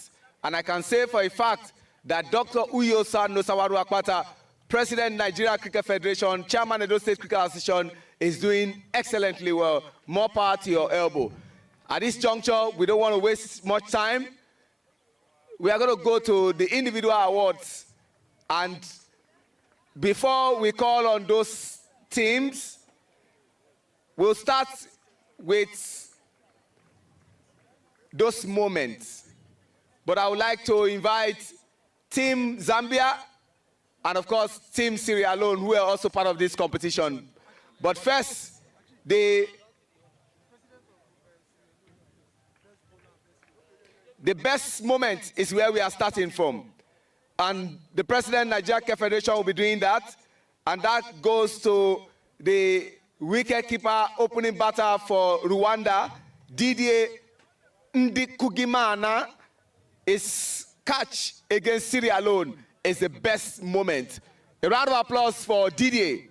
And I can say for a fact that Dr. Uyosa Nosawaru Akpata, President Nigeria Cricket Federation, Chairman Edo State Cricket Association, is doing excellently well. More power to your elbow. At this juncture, we don't want to waste much time. We are going to go to the individual awards. And before we call on those teams, we'll start with those moments. But I would like to invite Team Zambia and, of course, Team Sierra Leone, who are also part of this competition. But first, the best moment is where we are starting from. And the President of Nigeria Cricket Federation will be doing that. And that goes to the wicketkeeper opening batter for Rwanda, Didier Ndikugimana. His catch against Sierra Leone is the best moment. A round of applause for Didier.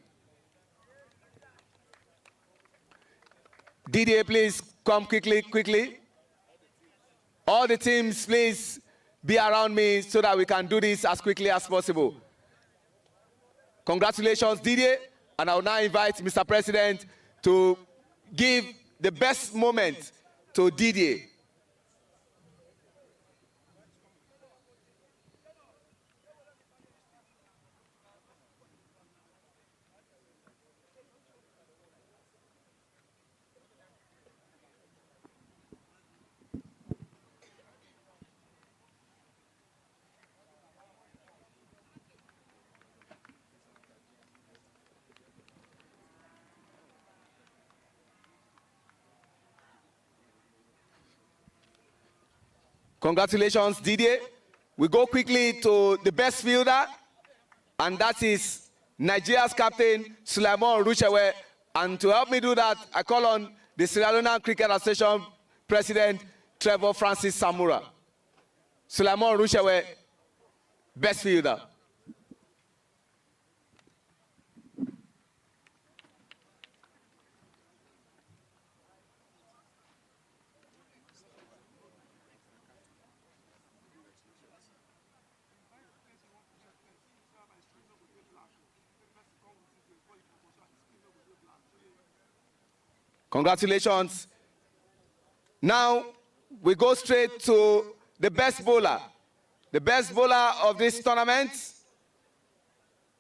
Didier, please come quickly. All the teams, please be around me so that we can do this as quickly as possible. Congratulations, Didier. And I will now invite Mr. President to give the best moment to Didier. Congratulations, Didier. We go quickly to the best fielder, and that is Nigeria's captain, Sulaiman Rushewe. And to help me do that, I call on the Sierra Leone Cricket Association President, Trevor Francis Samura. Sulaiman Rushewe, best fielder. Congratulations. Now, we go straight to the best bowler. The best bowler of this tournament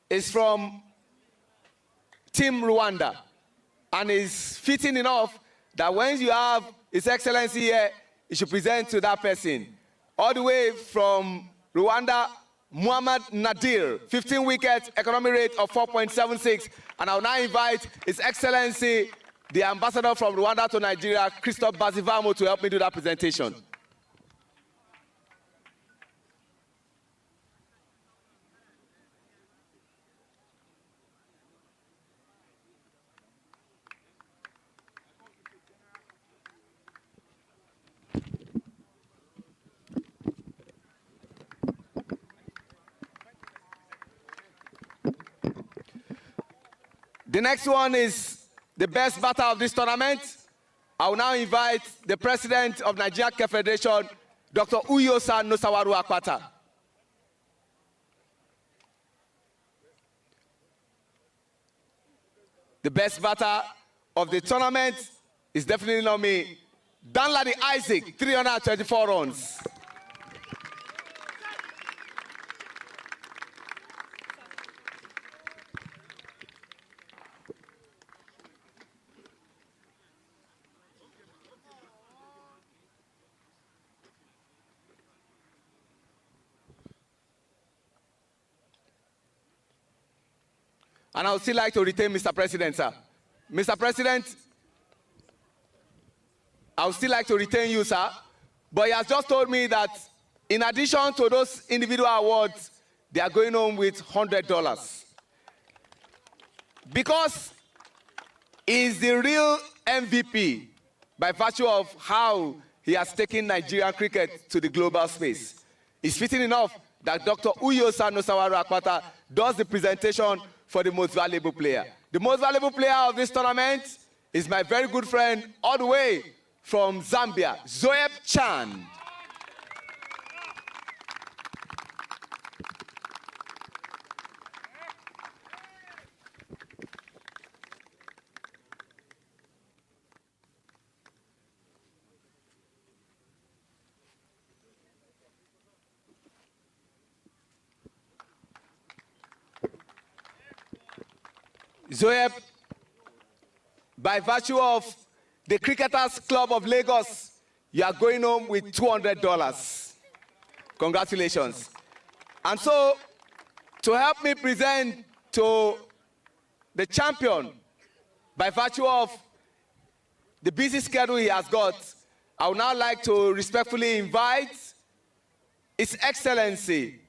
is from Team Rwanda, and is fitting enough that when you have His Excellency here, you should present to that person. All the way from Rwanda, Muhammad Nadir, 15 wickets, economy rate of 4.76. And I'll now invite His Excellency, the ambassador from Rwanda to Nigeria, Christophe Bazivamo, to help me do that presentation. The next one is the best batter of this tournament. I will now invite the president of Nigeria Cricket Federation, Dr. Uyosa Nosawaru Akpata. The best batter of the tournament is definitely not me. Danladi Isaac, 324 runs. And I would still like to retain Mr. President, sir. Mr. President, I would still like to retain you, sir. But he has just told me that in addition to those individual awards, they are going home with $100. Because he's the real MVP by virtue of how he has taken Nigerian cricket to the global space. It's fitting enough that Dr. Uyosa Nosawaru Akpata does the presentation for the most valuable player. The most valuable player of this tournament is my very good friend all the way from Zambia, Zoeb Chan. Zoeb, by virtue of the Cricketers Club of Lagos, you are going home with $200. Congratulations. And so, to help me present to the champion, by virtue of the busy schedule he has got, I would now like to respectfully invite His Excellency,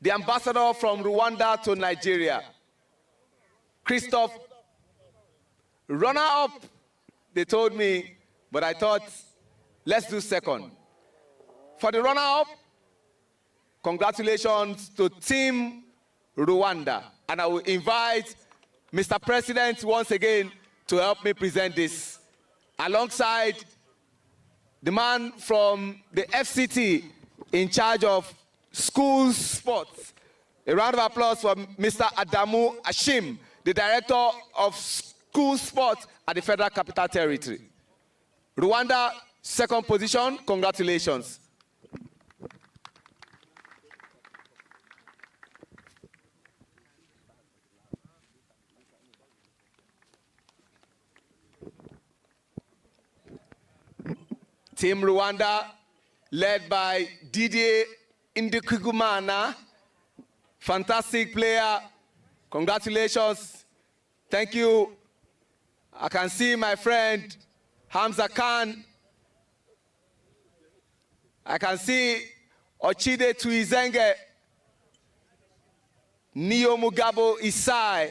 the ambassador from Rwanda to Nigeria, Christophe, runner-up, they told me, but I thought, let's do second. For the runner-up, congratulations to Team Rwanda. And I will invite Mr. President once again to help me present this, alongside the man from the FCT in charge of school sports. A round of applause for Mr. Adamu Ashim, the director of school sports at the Federal Capital Territory. Rwanda, second position, congratulations. Team Rwanda, led by Didier Indikugumana, fantastic player. Congratulations. Thank you. I can see my friend Hamza Khan. I can see Ochide Tuizenge, Neo Mugabo Isai,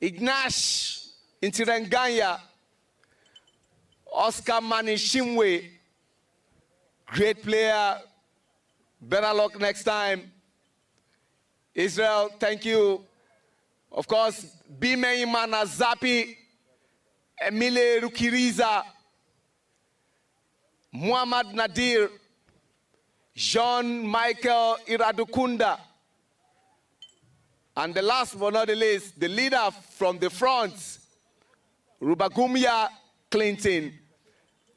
Ignash Intirenganya, Oscar Manishimwe, great player. Better luck next time. Israel, thank you. Of course, Bimeimana Zapi, Emile Rukiriza, Muhammad Nadir, Jean-Michael Iradukunda, and the last but not the least, the leader from the front, Rubagumya Clinton.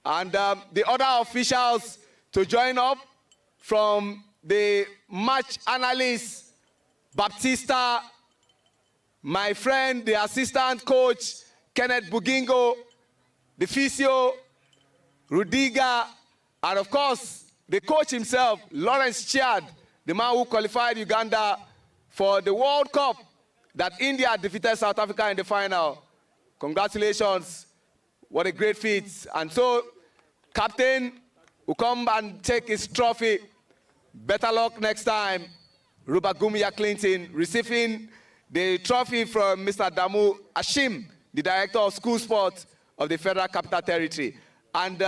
And the other officials to join up from the match analyst, Baptista, my friend, the assistant coach, Kenneth Bugingo, the physio, Rudiga, and of course, the coach himself, Lawrence Chiad, the man who qualified Uganda for the World Cup that India defeated South Africa in the final. Congratulations, what a great feat. And so, captain will come and take his trophy. Better luck next time. Rubagumya Clinton receiving the trophy from Mr. Damu Ashim, the director of school sports of the Federal Capital Territory. And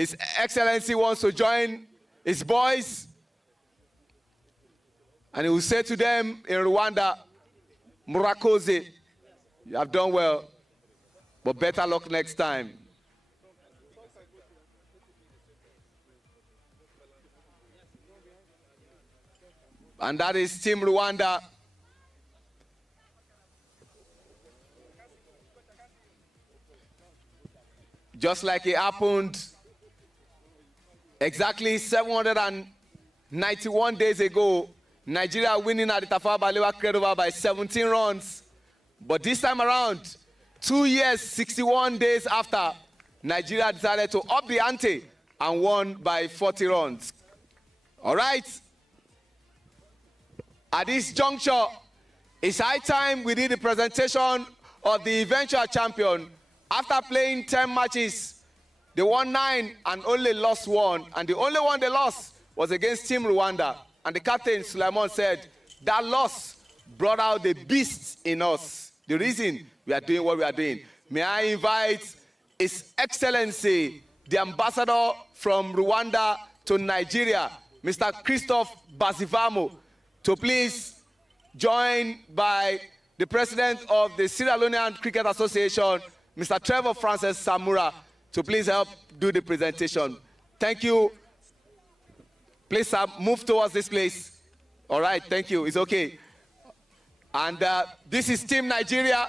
His Excellency wants to join his boys, and he will say to them in Rwanda, Murakoze, you have done well, but better luck next time. And that is Team Rwanda. Just like it happened exactly 791 days ago, Nigeria winning at the Tafawa Balewa Credival by 17 runs. But this time around, 2 years, 61 days after, Nigeria decided to up the ante and won by 40 runs. All right. At this juncture, it's high time we did the presentation of the eventual champion. After playing 10 matches, they won 9 and only lost 1. And the only one they lost was against Team Rwanda. And the captain, Suleiman, said, that loss brought out the beast in us. The reason we are doing what we are doing. May I invite His Excellency, the ambassador from Rwanda to Nigeria, Mr. Christophe Bazivamo, to please join by the president of the Sierra Leonean Cricket Association, Mr. Trevor Francis Samura, to please help do the presentation. Thank you. Please, sir, move towards this place. All right, thank you. It's okay. And this is Team Nigeria,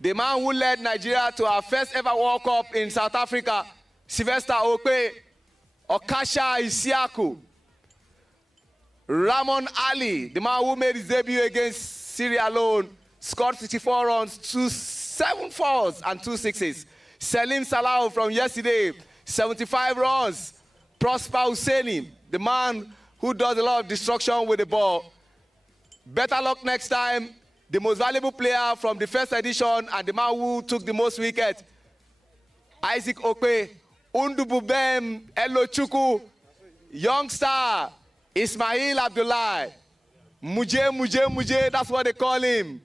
the man who led Nigeria to our first ever World Cup in South Africa, Sylvester Okpe, Okasha Isiaku, Ramon Ali, the man who made his debut against Sierra Leone, scored 64 runs, 7 fours and 2 sixes. Salim Salah from yesterday, 75 runs. Prosper Husseini, the man who does a lot of destruction with the ball. Better luck next time. The most valuable player from the first edition and the man who took the most wickets, Isaac Okpe, Undububem Elochukwu, youngster, Ismail Abdullahi, Muje, that's what they call him.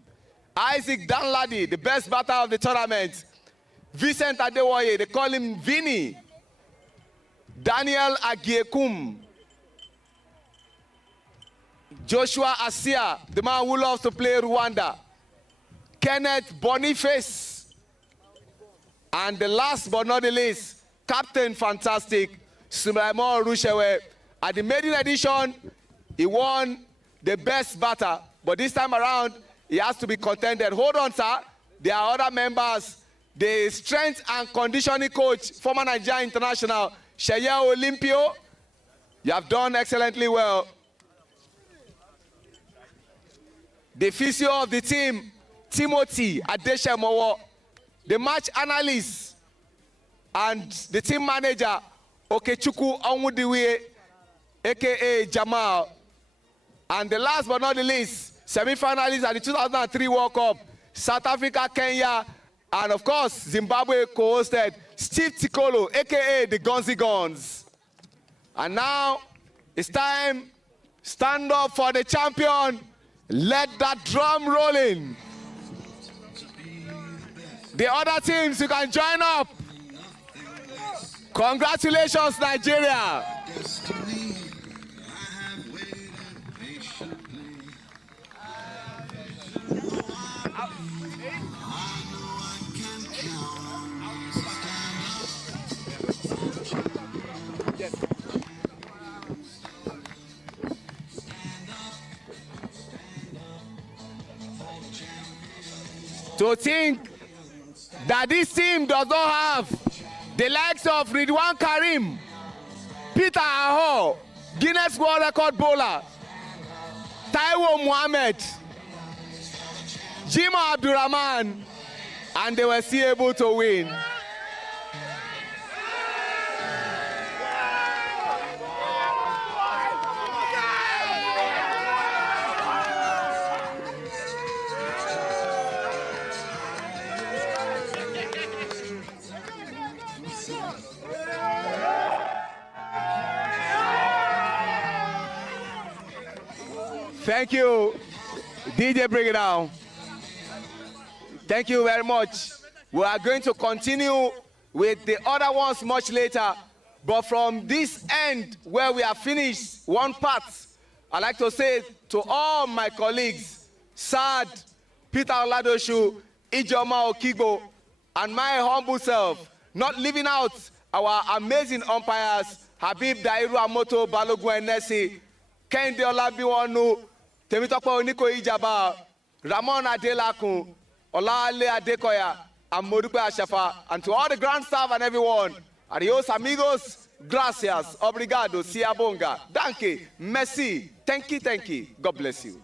Isaac Danladi, the best batter of the tournament. Vincent Adewoye, they call him Vinny. Daniel Agiekum. Joshua Asia, the man who loves to play Rwanda. Kenneth Boniface. And the last but not the least, Captain Fantastic, Sulaimon Rushewe. At the maiden edition, he won the best batter. But this time around, he has to be contended. Hold on, sir. There are other members. The strength and conditioning coach, former Nigeria international, Sheye Olympio. You have done excellently well. The physio of the team, Timothy Adeshemowo. The match analyst and the team manager, Okechukwu Onwudiwe, a.k.a. Jamal. And the last but not the least, semi-finalists at the 2003 World Cup, South Africa, Kenya, and of course, Zimbabwe co-hosted Steve Tikolo, a.k.a. the Gonzi Guns. And now, it's time, stand up for the champion. Let that drum roll in. The other teams, you can join up. Congratulations, Nigeria. To think that this team does not have the likes of Ridwan Karim, Peter Aho, Guinness World Record bowler, Taiwo Mohammed, Jima Abdurrahman, and they were still able to win. Thank you. DJ, bring it down. Thank you very much. We are going to continue with the other ones much later. But from this end, where we have finished one part, I'd like to say to all my colleagues, Sad, Peter Oladoshu, Ijoma Okigbo, and my humble self, not leaving out our amazing umpires, Habib Dairu Amoto Balogun Enesi, Kende Olabiwonu, Temitope Oniko Ijaba, Ramon Adelakun, Olale Adekoya, and Modupe Ashafa, and to all the grand staff and everyone, adios amigos, gracias, obrigado, siabonga, danke, merci, thank you, God bless you.